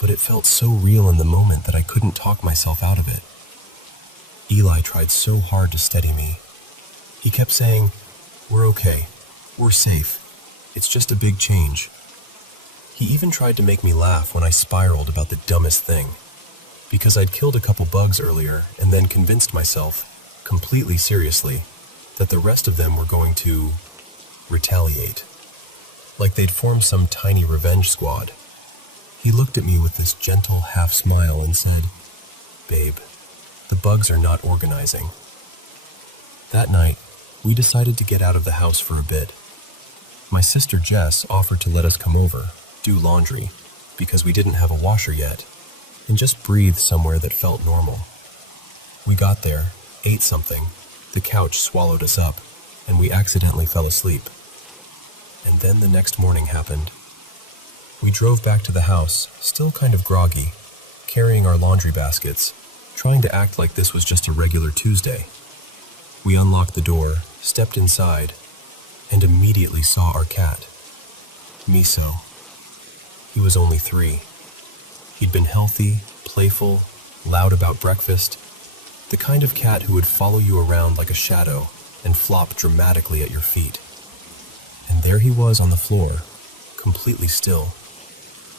But it felt so real in the moment that I couldn't talk myself out of it. Eli tried so hard to steady me. He kept saying, we're okay. We're safe. It's just a big change. He even tried to make me laugh when I spiraled about the dumbest thing. Because I'd killed a couple bugs earlier and then convinced myself, completely seriously, that the rest of them were going to retaliate. Like they'd formed some tiny revenge squad. He looked at me with this gentle half smile and said, Babe, the bugs are not organizing. That night, we decided to get out of the house for a bit. My sister Jess offered to let us come over, do laundry, because we didn't have a washer yet, and just breathe somewhere that felt normal. We got there, ate something, the couch swallowed us up, and we accidentally fell asleep. And then the next morning happened. We drove back to the house, still kind of groggy, carrying our laundry baskets, trying to act like this was just a regular Tuesday. We unlocked the door, stepped inside, and immediately saw our cat, Miso. He was only 3. He'd been healthy, playful, loud about breakfast, the kind of cat who would follow you around like a shadow and flop dramatically at your feet. And there he was on the floor, completely still,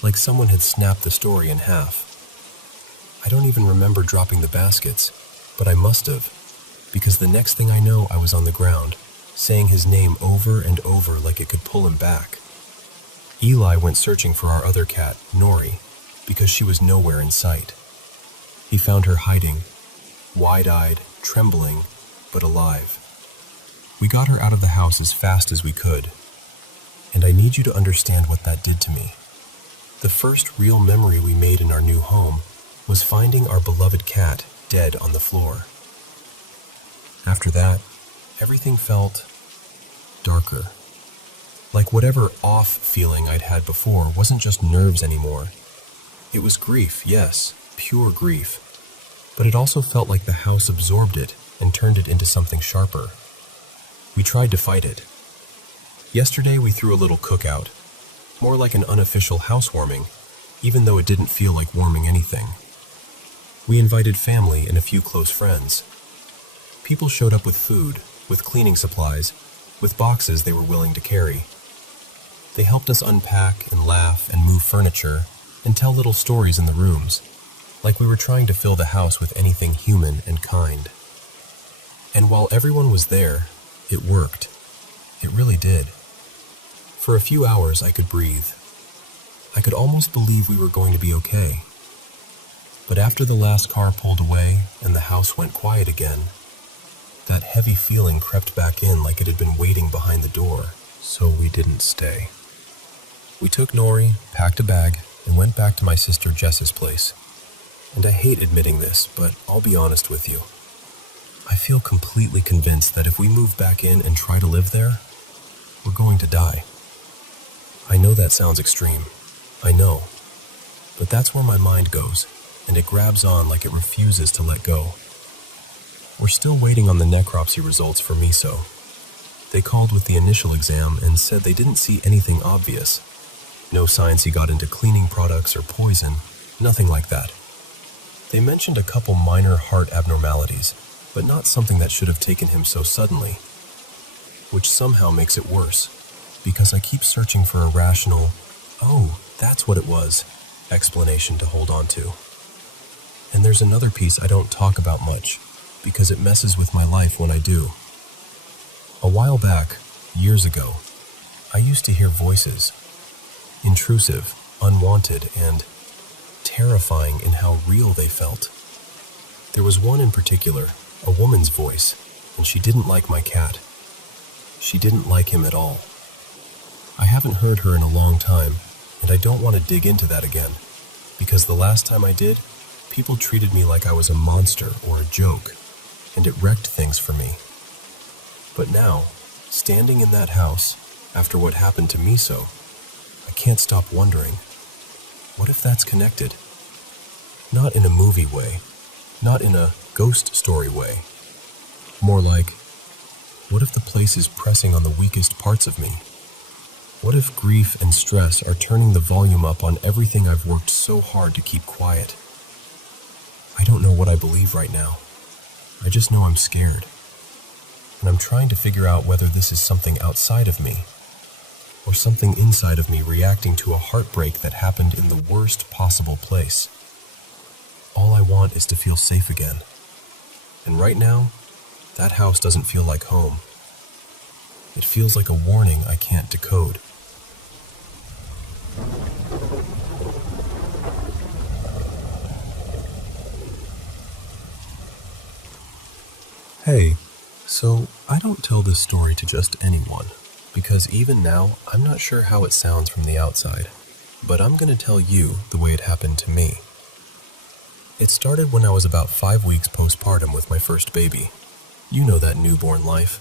like someone had snapped the story in half. I don't even remember dropping the baskets, but I must have, because the next thing I know I was on the ground, saying his name over and over like it could pull him back. Eli went searching for our other cat, Nori, because she was nowhere in sight. He found her hiding, wide-eyed, trembling, but alive. We got her out of the house as fast as we could, and I need you to understand what that did to me. The first real memory we made in our new home was finding our beloved cat dead on the floor. After that, everything felt darker, Like whatever off feeling I'd had before wasn't just nerves anymore. It was grief, yes, pure grief. But it also felt like the house absorbed it and turned it into something sharper. We tried to fight it. Yesterday we threw a little cookout, more like an unofficial housewarming, even though it didn't feel like warming anything. We invited family and a few close friends. People showed up with food, with cleaning supplies, with boxes they were willing to carry. They helped us unpack and laugh and move furniture and tell little stories in the rooms, like we were trying to fill the house with anything human and kind. And while everyone was there, it worked. It really did. For a few hours I could breathe. I could almost believe we were going to be okay. But after the last car pulled away and the house went quiet again, that heavy feeling crept back in like it had been waiting behind the door, so we didn't stay. We took Nori, packed a bag, and went back to my sister Jess's place. And I hate admitting this, but I'll be honest with you. I feel completely convinced that if we move back in and try to live there, we're going to die. I know that sounds extreme. I know. But that's where my mind goes, and it grabs on like it refuses to let go. We're still waiting on the necropsy results for Miso. They called with the initial exam and said they didn't see anything obvious. No signs he got into cleaning products or poison, nothing like that. They mentioned a couple minor heart abnormalities, but not something that should have taken him so suddenly. Which somehow makes it worse, because I keep searching for a rational, "Oh, that's what it was," explanation to hold on to. And there's another piece I don't talk about much, because it messes with my life when I do. A while back, years ago, I used to hear voices. Intrusive, unwanted, and terrifying in how real they felt. There was one in particular, a woman's voice, and she didn't like my cat. She didn't like him at all. I haven't heard her in a long time, and I don't want to dig into that again, because the last time I did, people treated me like I was a monster or a joke, and it wrecked things for me. But now, standing in that house, after what happened to Miso, I can't stop wondering, what if that's connected? Not in a movie way, not in a ghost story way. More like, what if the place is pressing on the weakest parts of me? What if grief and stress are turning the volume up on everything I've worked so hard to keep quiet? I don't know what I believe right now. I just know I'm scared. And I'm trying to figure out whether this is something outside of me, or something inside of me reacting to a heartbreak that happened in the worst possible place. All I want is to feel safe again. And right now, that house doesn't feel like home. It feels like a warning I can't decode. Hey, so I don't tell this story to just anyone, because even now, I'm not sure how it sounds from the outside, but I'm going to tell you the way it happened to me. It started when I was about 5 weeks postpartum with my first baby. You know that newborn life.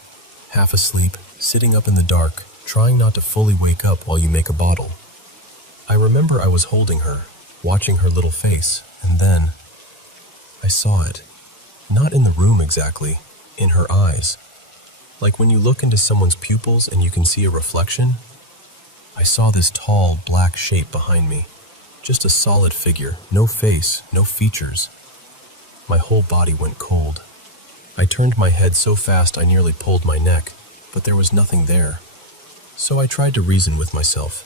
Half asleep, sitting up in the dark, trying not to fully wake up while you make a bottle. I remember I was holding her, watching her little face, and then I saw it. Not in the room exactly, in her eyes. Like when you look into someone's pupils and you can see a reflection. I saw this tall, black shape behind me. Just a solid figure, no face, no features. My whole body went cold. I turned my head so fast I nearly pulled my neck, but there was nothing there. So I tried to reason with myself.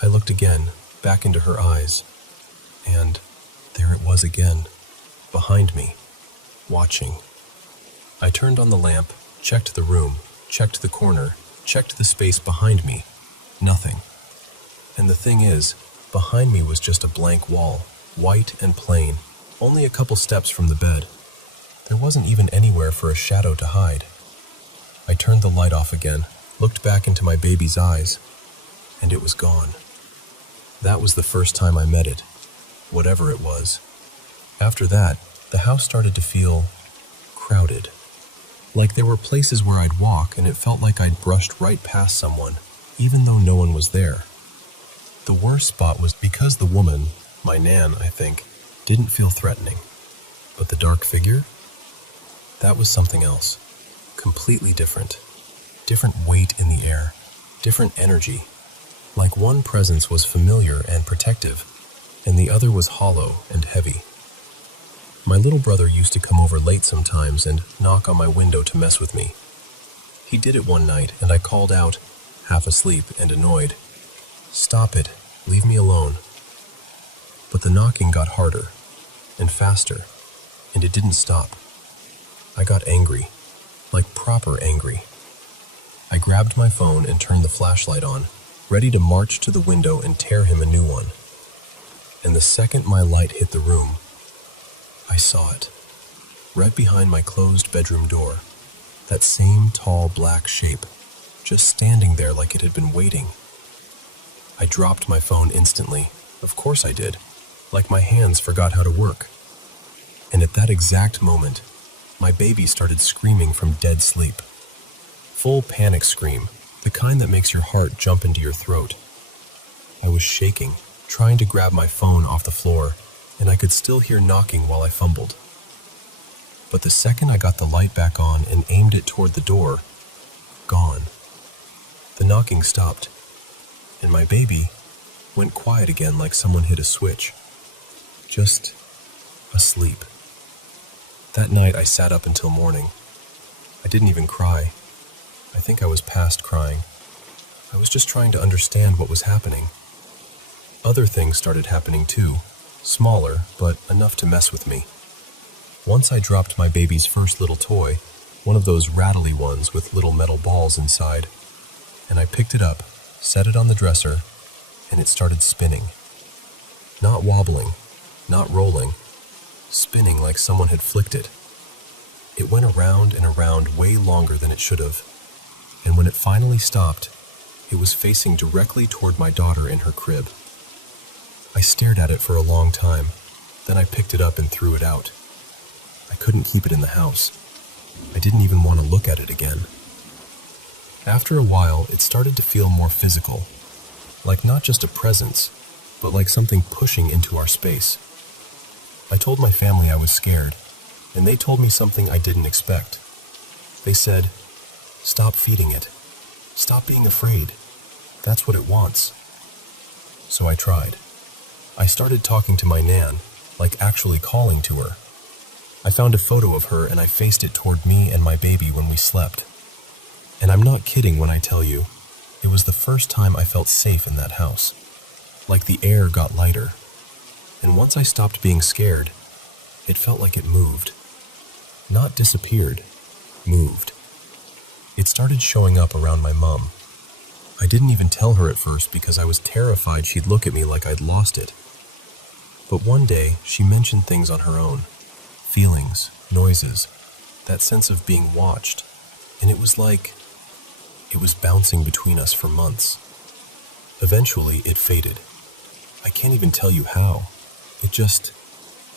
I looked again, back into her eyes, and there it was again, behind me, watching. I turned on the lamp, checked the room, checked the corner, checked the space behind me. Nothing. And the thing is, behind me was just a blank wall, white and plain, only a couple steps from the bed. There wasn't even anywhere for a shadow to hide. I turned the light off again, looked back into my baby's eyes, and it was gone. That was the first time I met it, whatever it was. After that, the house started to feel crowded. Like there were places where I'd walk and it felt like I'd brushed right past someone, even though no one was there. The worst spot was because the woman, my Nan, I think, didn't feel threatening. But the dark figure? That was something else. Completely different. Different weight in the air. Different energy. Like one presence was familiar and protective, and the other was hollow and heavy. My little brother used to come over late sometimes and knock on my window to mess with me. He did it one night, and I called out, half asleep and annoyed, "Stop it, leave me alone." But the knocking got harder and faster, and it didn't stop. I got angry, like proper angry. I grabbed my phone and turned the flashlight on, ready to march to the window and tear him a new one. And the second my light hit the room, I saw it, right behind my closed bedroom door, that same tall black shape, just standing there like it had been waiting. I dropped my phone instantly. Of course I did, like my hands forgot how to work. And at that exact moment, my baby started screaming from dead sleep. Full panic scream, the kind that makes your heart jump into your throat. I was shaking, trying to grab my phone off the floor, and I could still hear knocking while I fumbled. But the second I got the light back on and aimed it toward the door, gone. The knocking stopped, and my baby went quiet again like someone hit a switch. Just asleep. That night I sat up until morning. I didn't even cry. I think I was past crying. I was just trying to understand what was happening. Other things started happening too, smaller, but enough to mess with me. Once I dropped my baby's first little toy, one of those rattly ones with little metal balls inside, and I picked it up, set it on the dresser, and it started spinning. Not wobbling, not rolling, spinning like someone had flicked it. It went around and around way longer than it should have, and when it finally stopped, it was facing directly toward my daughter in her crib. I stared at it for a long time, then I picked it up and threw it out. I couldn't keep it in the house. I didn't even want to look at it again. After a while, it started to feel more physical, like not just a presence, but like something pushing into our space. I told my family I was scared, and they told me something I didn't expect. They said, "Stop feeding it. Stop being afraid. That's what it wants." So I tried. I started talking to my Nan, like actually calling to her. I found a photo of her and I faced it toward me and my baby when we slept. And I'm not kidding when I tell you, it was the first time I felt safe in that house. Like the air got lighter. And once I stopped being scared, it felt like it moved. Not disappeared, moved. It started showing up around my mom. I didn't even tell her at first because I was terrified she'd look at me like I'd lost it. But one day, she mentioned things on her own. Feelings, noises, that sense of being watched. And it was like it was bouncing between us for months. Eventually, it faded. I can't even tell you how. It just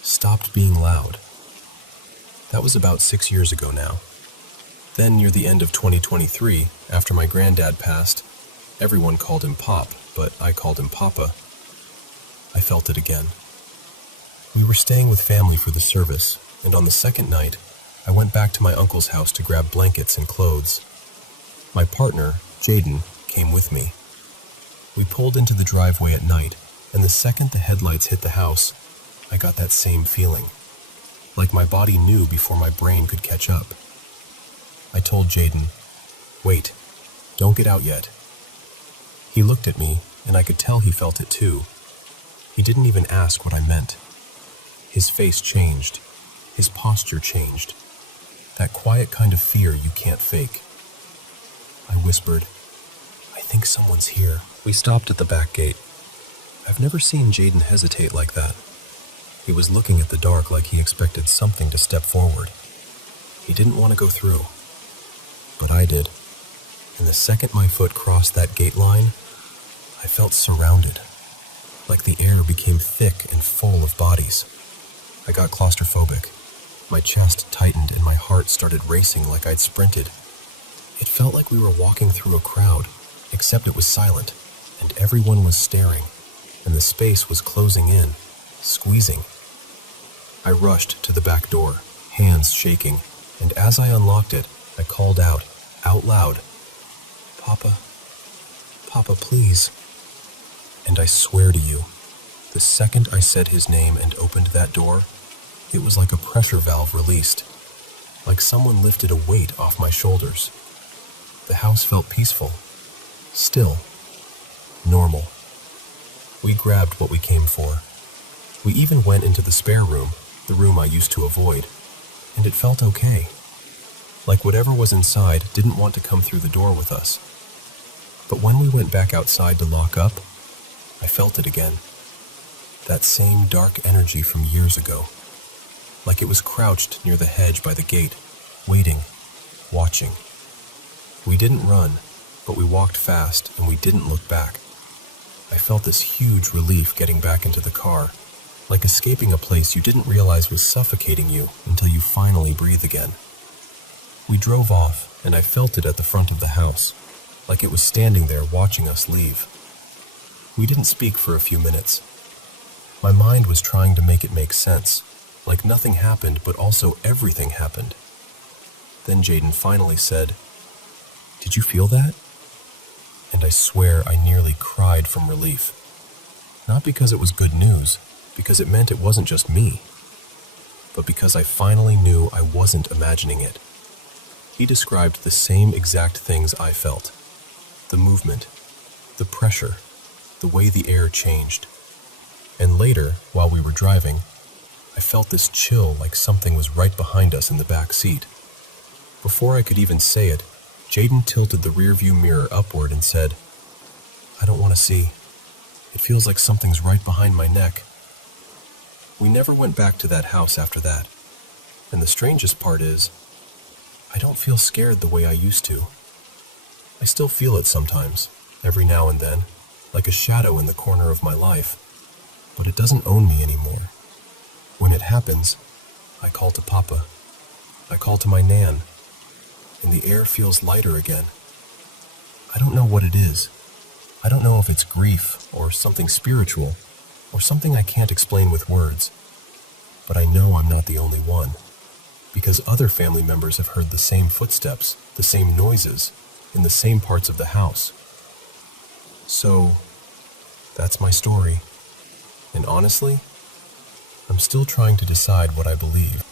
stopped being loud. That was about 6 years ago now. Then, near the end of 2023, after my granddad passed, everyone called him Pop, but I called him Papa. I felt it again. We were staying with family for the service, and on the second night, I went back to my uncle's house to grab blankets and clothes. My partner, Jaden, came with me. We pulled into the driveway at night, and the second the headlights hit the house, I got that same feeling. Like my body knew before my brain could catch up. I told Jaden, "Wait, don't get out yet." He looked at me, and I could tell he felt it too. He didn't even ask what I meant. His face changed. His posture changed. That quiet kind of fear you can't fake. I whispered, "I think someone's here." We stopped at the back gate. I've never seen Jaden hesitate like that. He was looking at the dark like he expected something to step forward. He didn't want to go through. But I did. And the second my foot crossed that gate line, I felt surrounded. Like the air became thick and full of bodies. I got claustrophobic. My chest tightened and my heart started racing like I'd sprinted. It felt like we were walking through a crowd, except it was silent, and everyone was staring, and the space was closing in, squeezing. I rushed to the back door, hands shaking, and as I unlocked it, I called out loud, "Papa, Papa, please." And I swear to you, the second I said his name and opened that door, it was like a pressure valve released, like someone lifted a weight off my shoulders. The house felt peaceful, still, normal. We grabbed what we came for. We even went into the spare room, the room I used to avoid, and it felt okay. Like whatever was inside didn't want to come through the door with us. But when we went back outside to lock up, I felt it again. That same dark energy from years ago. Like it was crouched near the hedge by the gate, waiting, watching. We didn't run, but we walked fast and we didn't look back. I felt this huge relief getting back into the car, like escaping a place you didn't realize was suffocating you until you finally breathe again. We drove off, and I felt it at the front of the house, like it was standing there watching us leave. We didn't speak for a few minutes. My mind was trying to make it make sense, like nothing happened, but also everything happened. Then Jaden finally said, "Did you feel that?" And I swear I nearly cried from relief. Not because it was good news, because it meant it wasn't just me, but because I finally knew I wasn't imagining it. He described the same exact things I felt. The movement, the pressure, the way the air changed. And later, while we were driving, I felt this chill like something was right behind us in the back seat. Before I could even say it, Jaden tilted the rearview mirror upward and said, "I don't want to see. It feels like something's right behind my neck." We never went back to that house after that. And the strangest part is, I don't feel scared the way I used to. I still feel it sometimes, every now and then, like a shadow in the corner of my life. But it doesn't own me anymore. When it happens, I call to Papa. I call to my Nan. And the air feels lighter again. I don't know what it is. I don't know if it's grief or something spiritual or something I can't explain with words. But I know I'm not the only one, because other family members have heard the same footsteps, the same noises, in the same parts of the house. So, that's my story. And honestly, I'm still trying to decide what I believe.